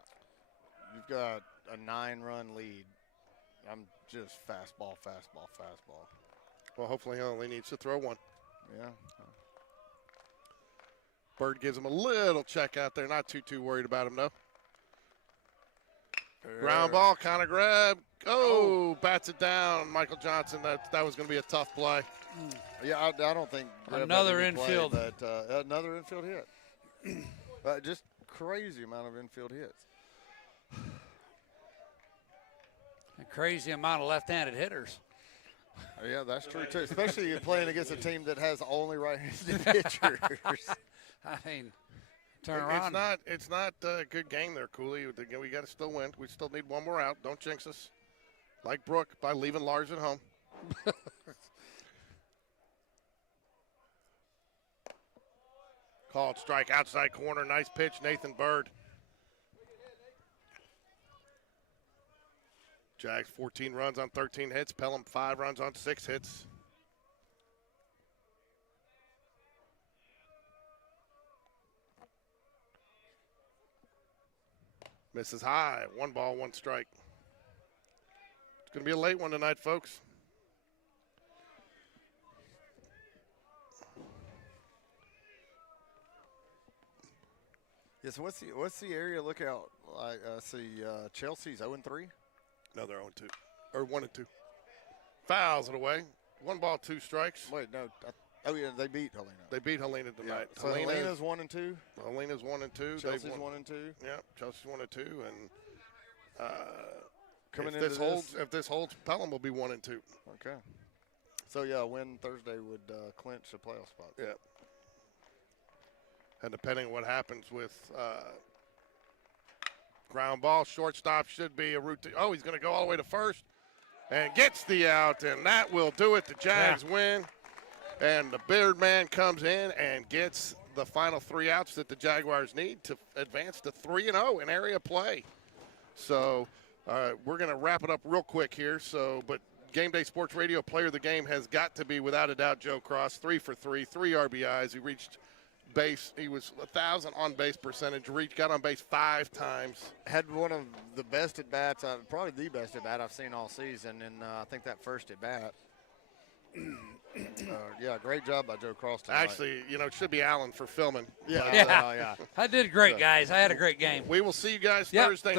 You've got a 9-run lead. I'm just fastball. Well, hopefully he only needs to throw one. Yeah. Bird gives him a little check out there. Not too worried about him, though. Ground ball, kind of grab. Oh, bats it down. Michael Johnson, that was going to be a tough play. Yeah, I don't think Another that play, infield. but another infield hit. Just crazy amount of infield hits. A crazy amount of left-handed hitters. Yeah, that's true too. Especially playing against a team that has only right-handed pitchers. I mean, turn around. It's not a good game there, Cooley. We got to still win. We still need one more out. Don't jinx us. Like Brooke by leaving Lars at home. Called strike outside corner. Nice pitch, Nathan Bird. Jags 14 runs on 13 hits. Pelham 5 runs on 6 hits. Misses high. 1 ball, 1 strike. It's going to be a late one tonight, folks. Yes. What's the area lookout? I see Chelsea's 0-3. No, they're 0-2. Or 1-2. Fouls it away. 1 ball, 2 strikes. Wait, no. Oh yeah, they beat Helena. They beat Helena tonight. Yeah. So Helena's 1-2. Helena's 1-2. Chelsea's 1-2. Yeah, Chelsea's 1-2, and Coming if into this holds, Pelham will be 1-2. Okay. So yeah, a win Thursday would clinch a playoff spot. Yeah. And depending on what happens with ground ball, shortstop should be a routine. Oh, he's going to go all the way to first and gets the out, and that will do it. The Jags win, and the Beard Man comes in and gets the final 3 outs that the Jaguars need to advance to 3-0 in area play. So we're going to wrap it up real quick here. But Game Day Sports Radio player of the game has got to be, without a doubt, Joe Cross. 3 for 3, 3 RBIs. He reached base. He was 1,000 on base percentage. Got on base 5 times. Had one of the best at bats, probably the best at bat I've seen all season, and I think that first at bat. Yeah, great job by Joe Cross tonight. Actually, it should be Allen for filming. Yeah, Yeah. yeah. I did great, guys. I had a great game. We will see you guys Yep, Thursday night.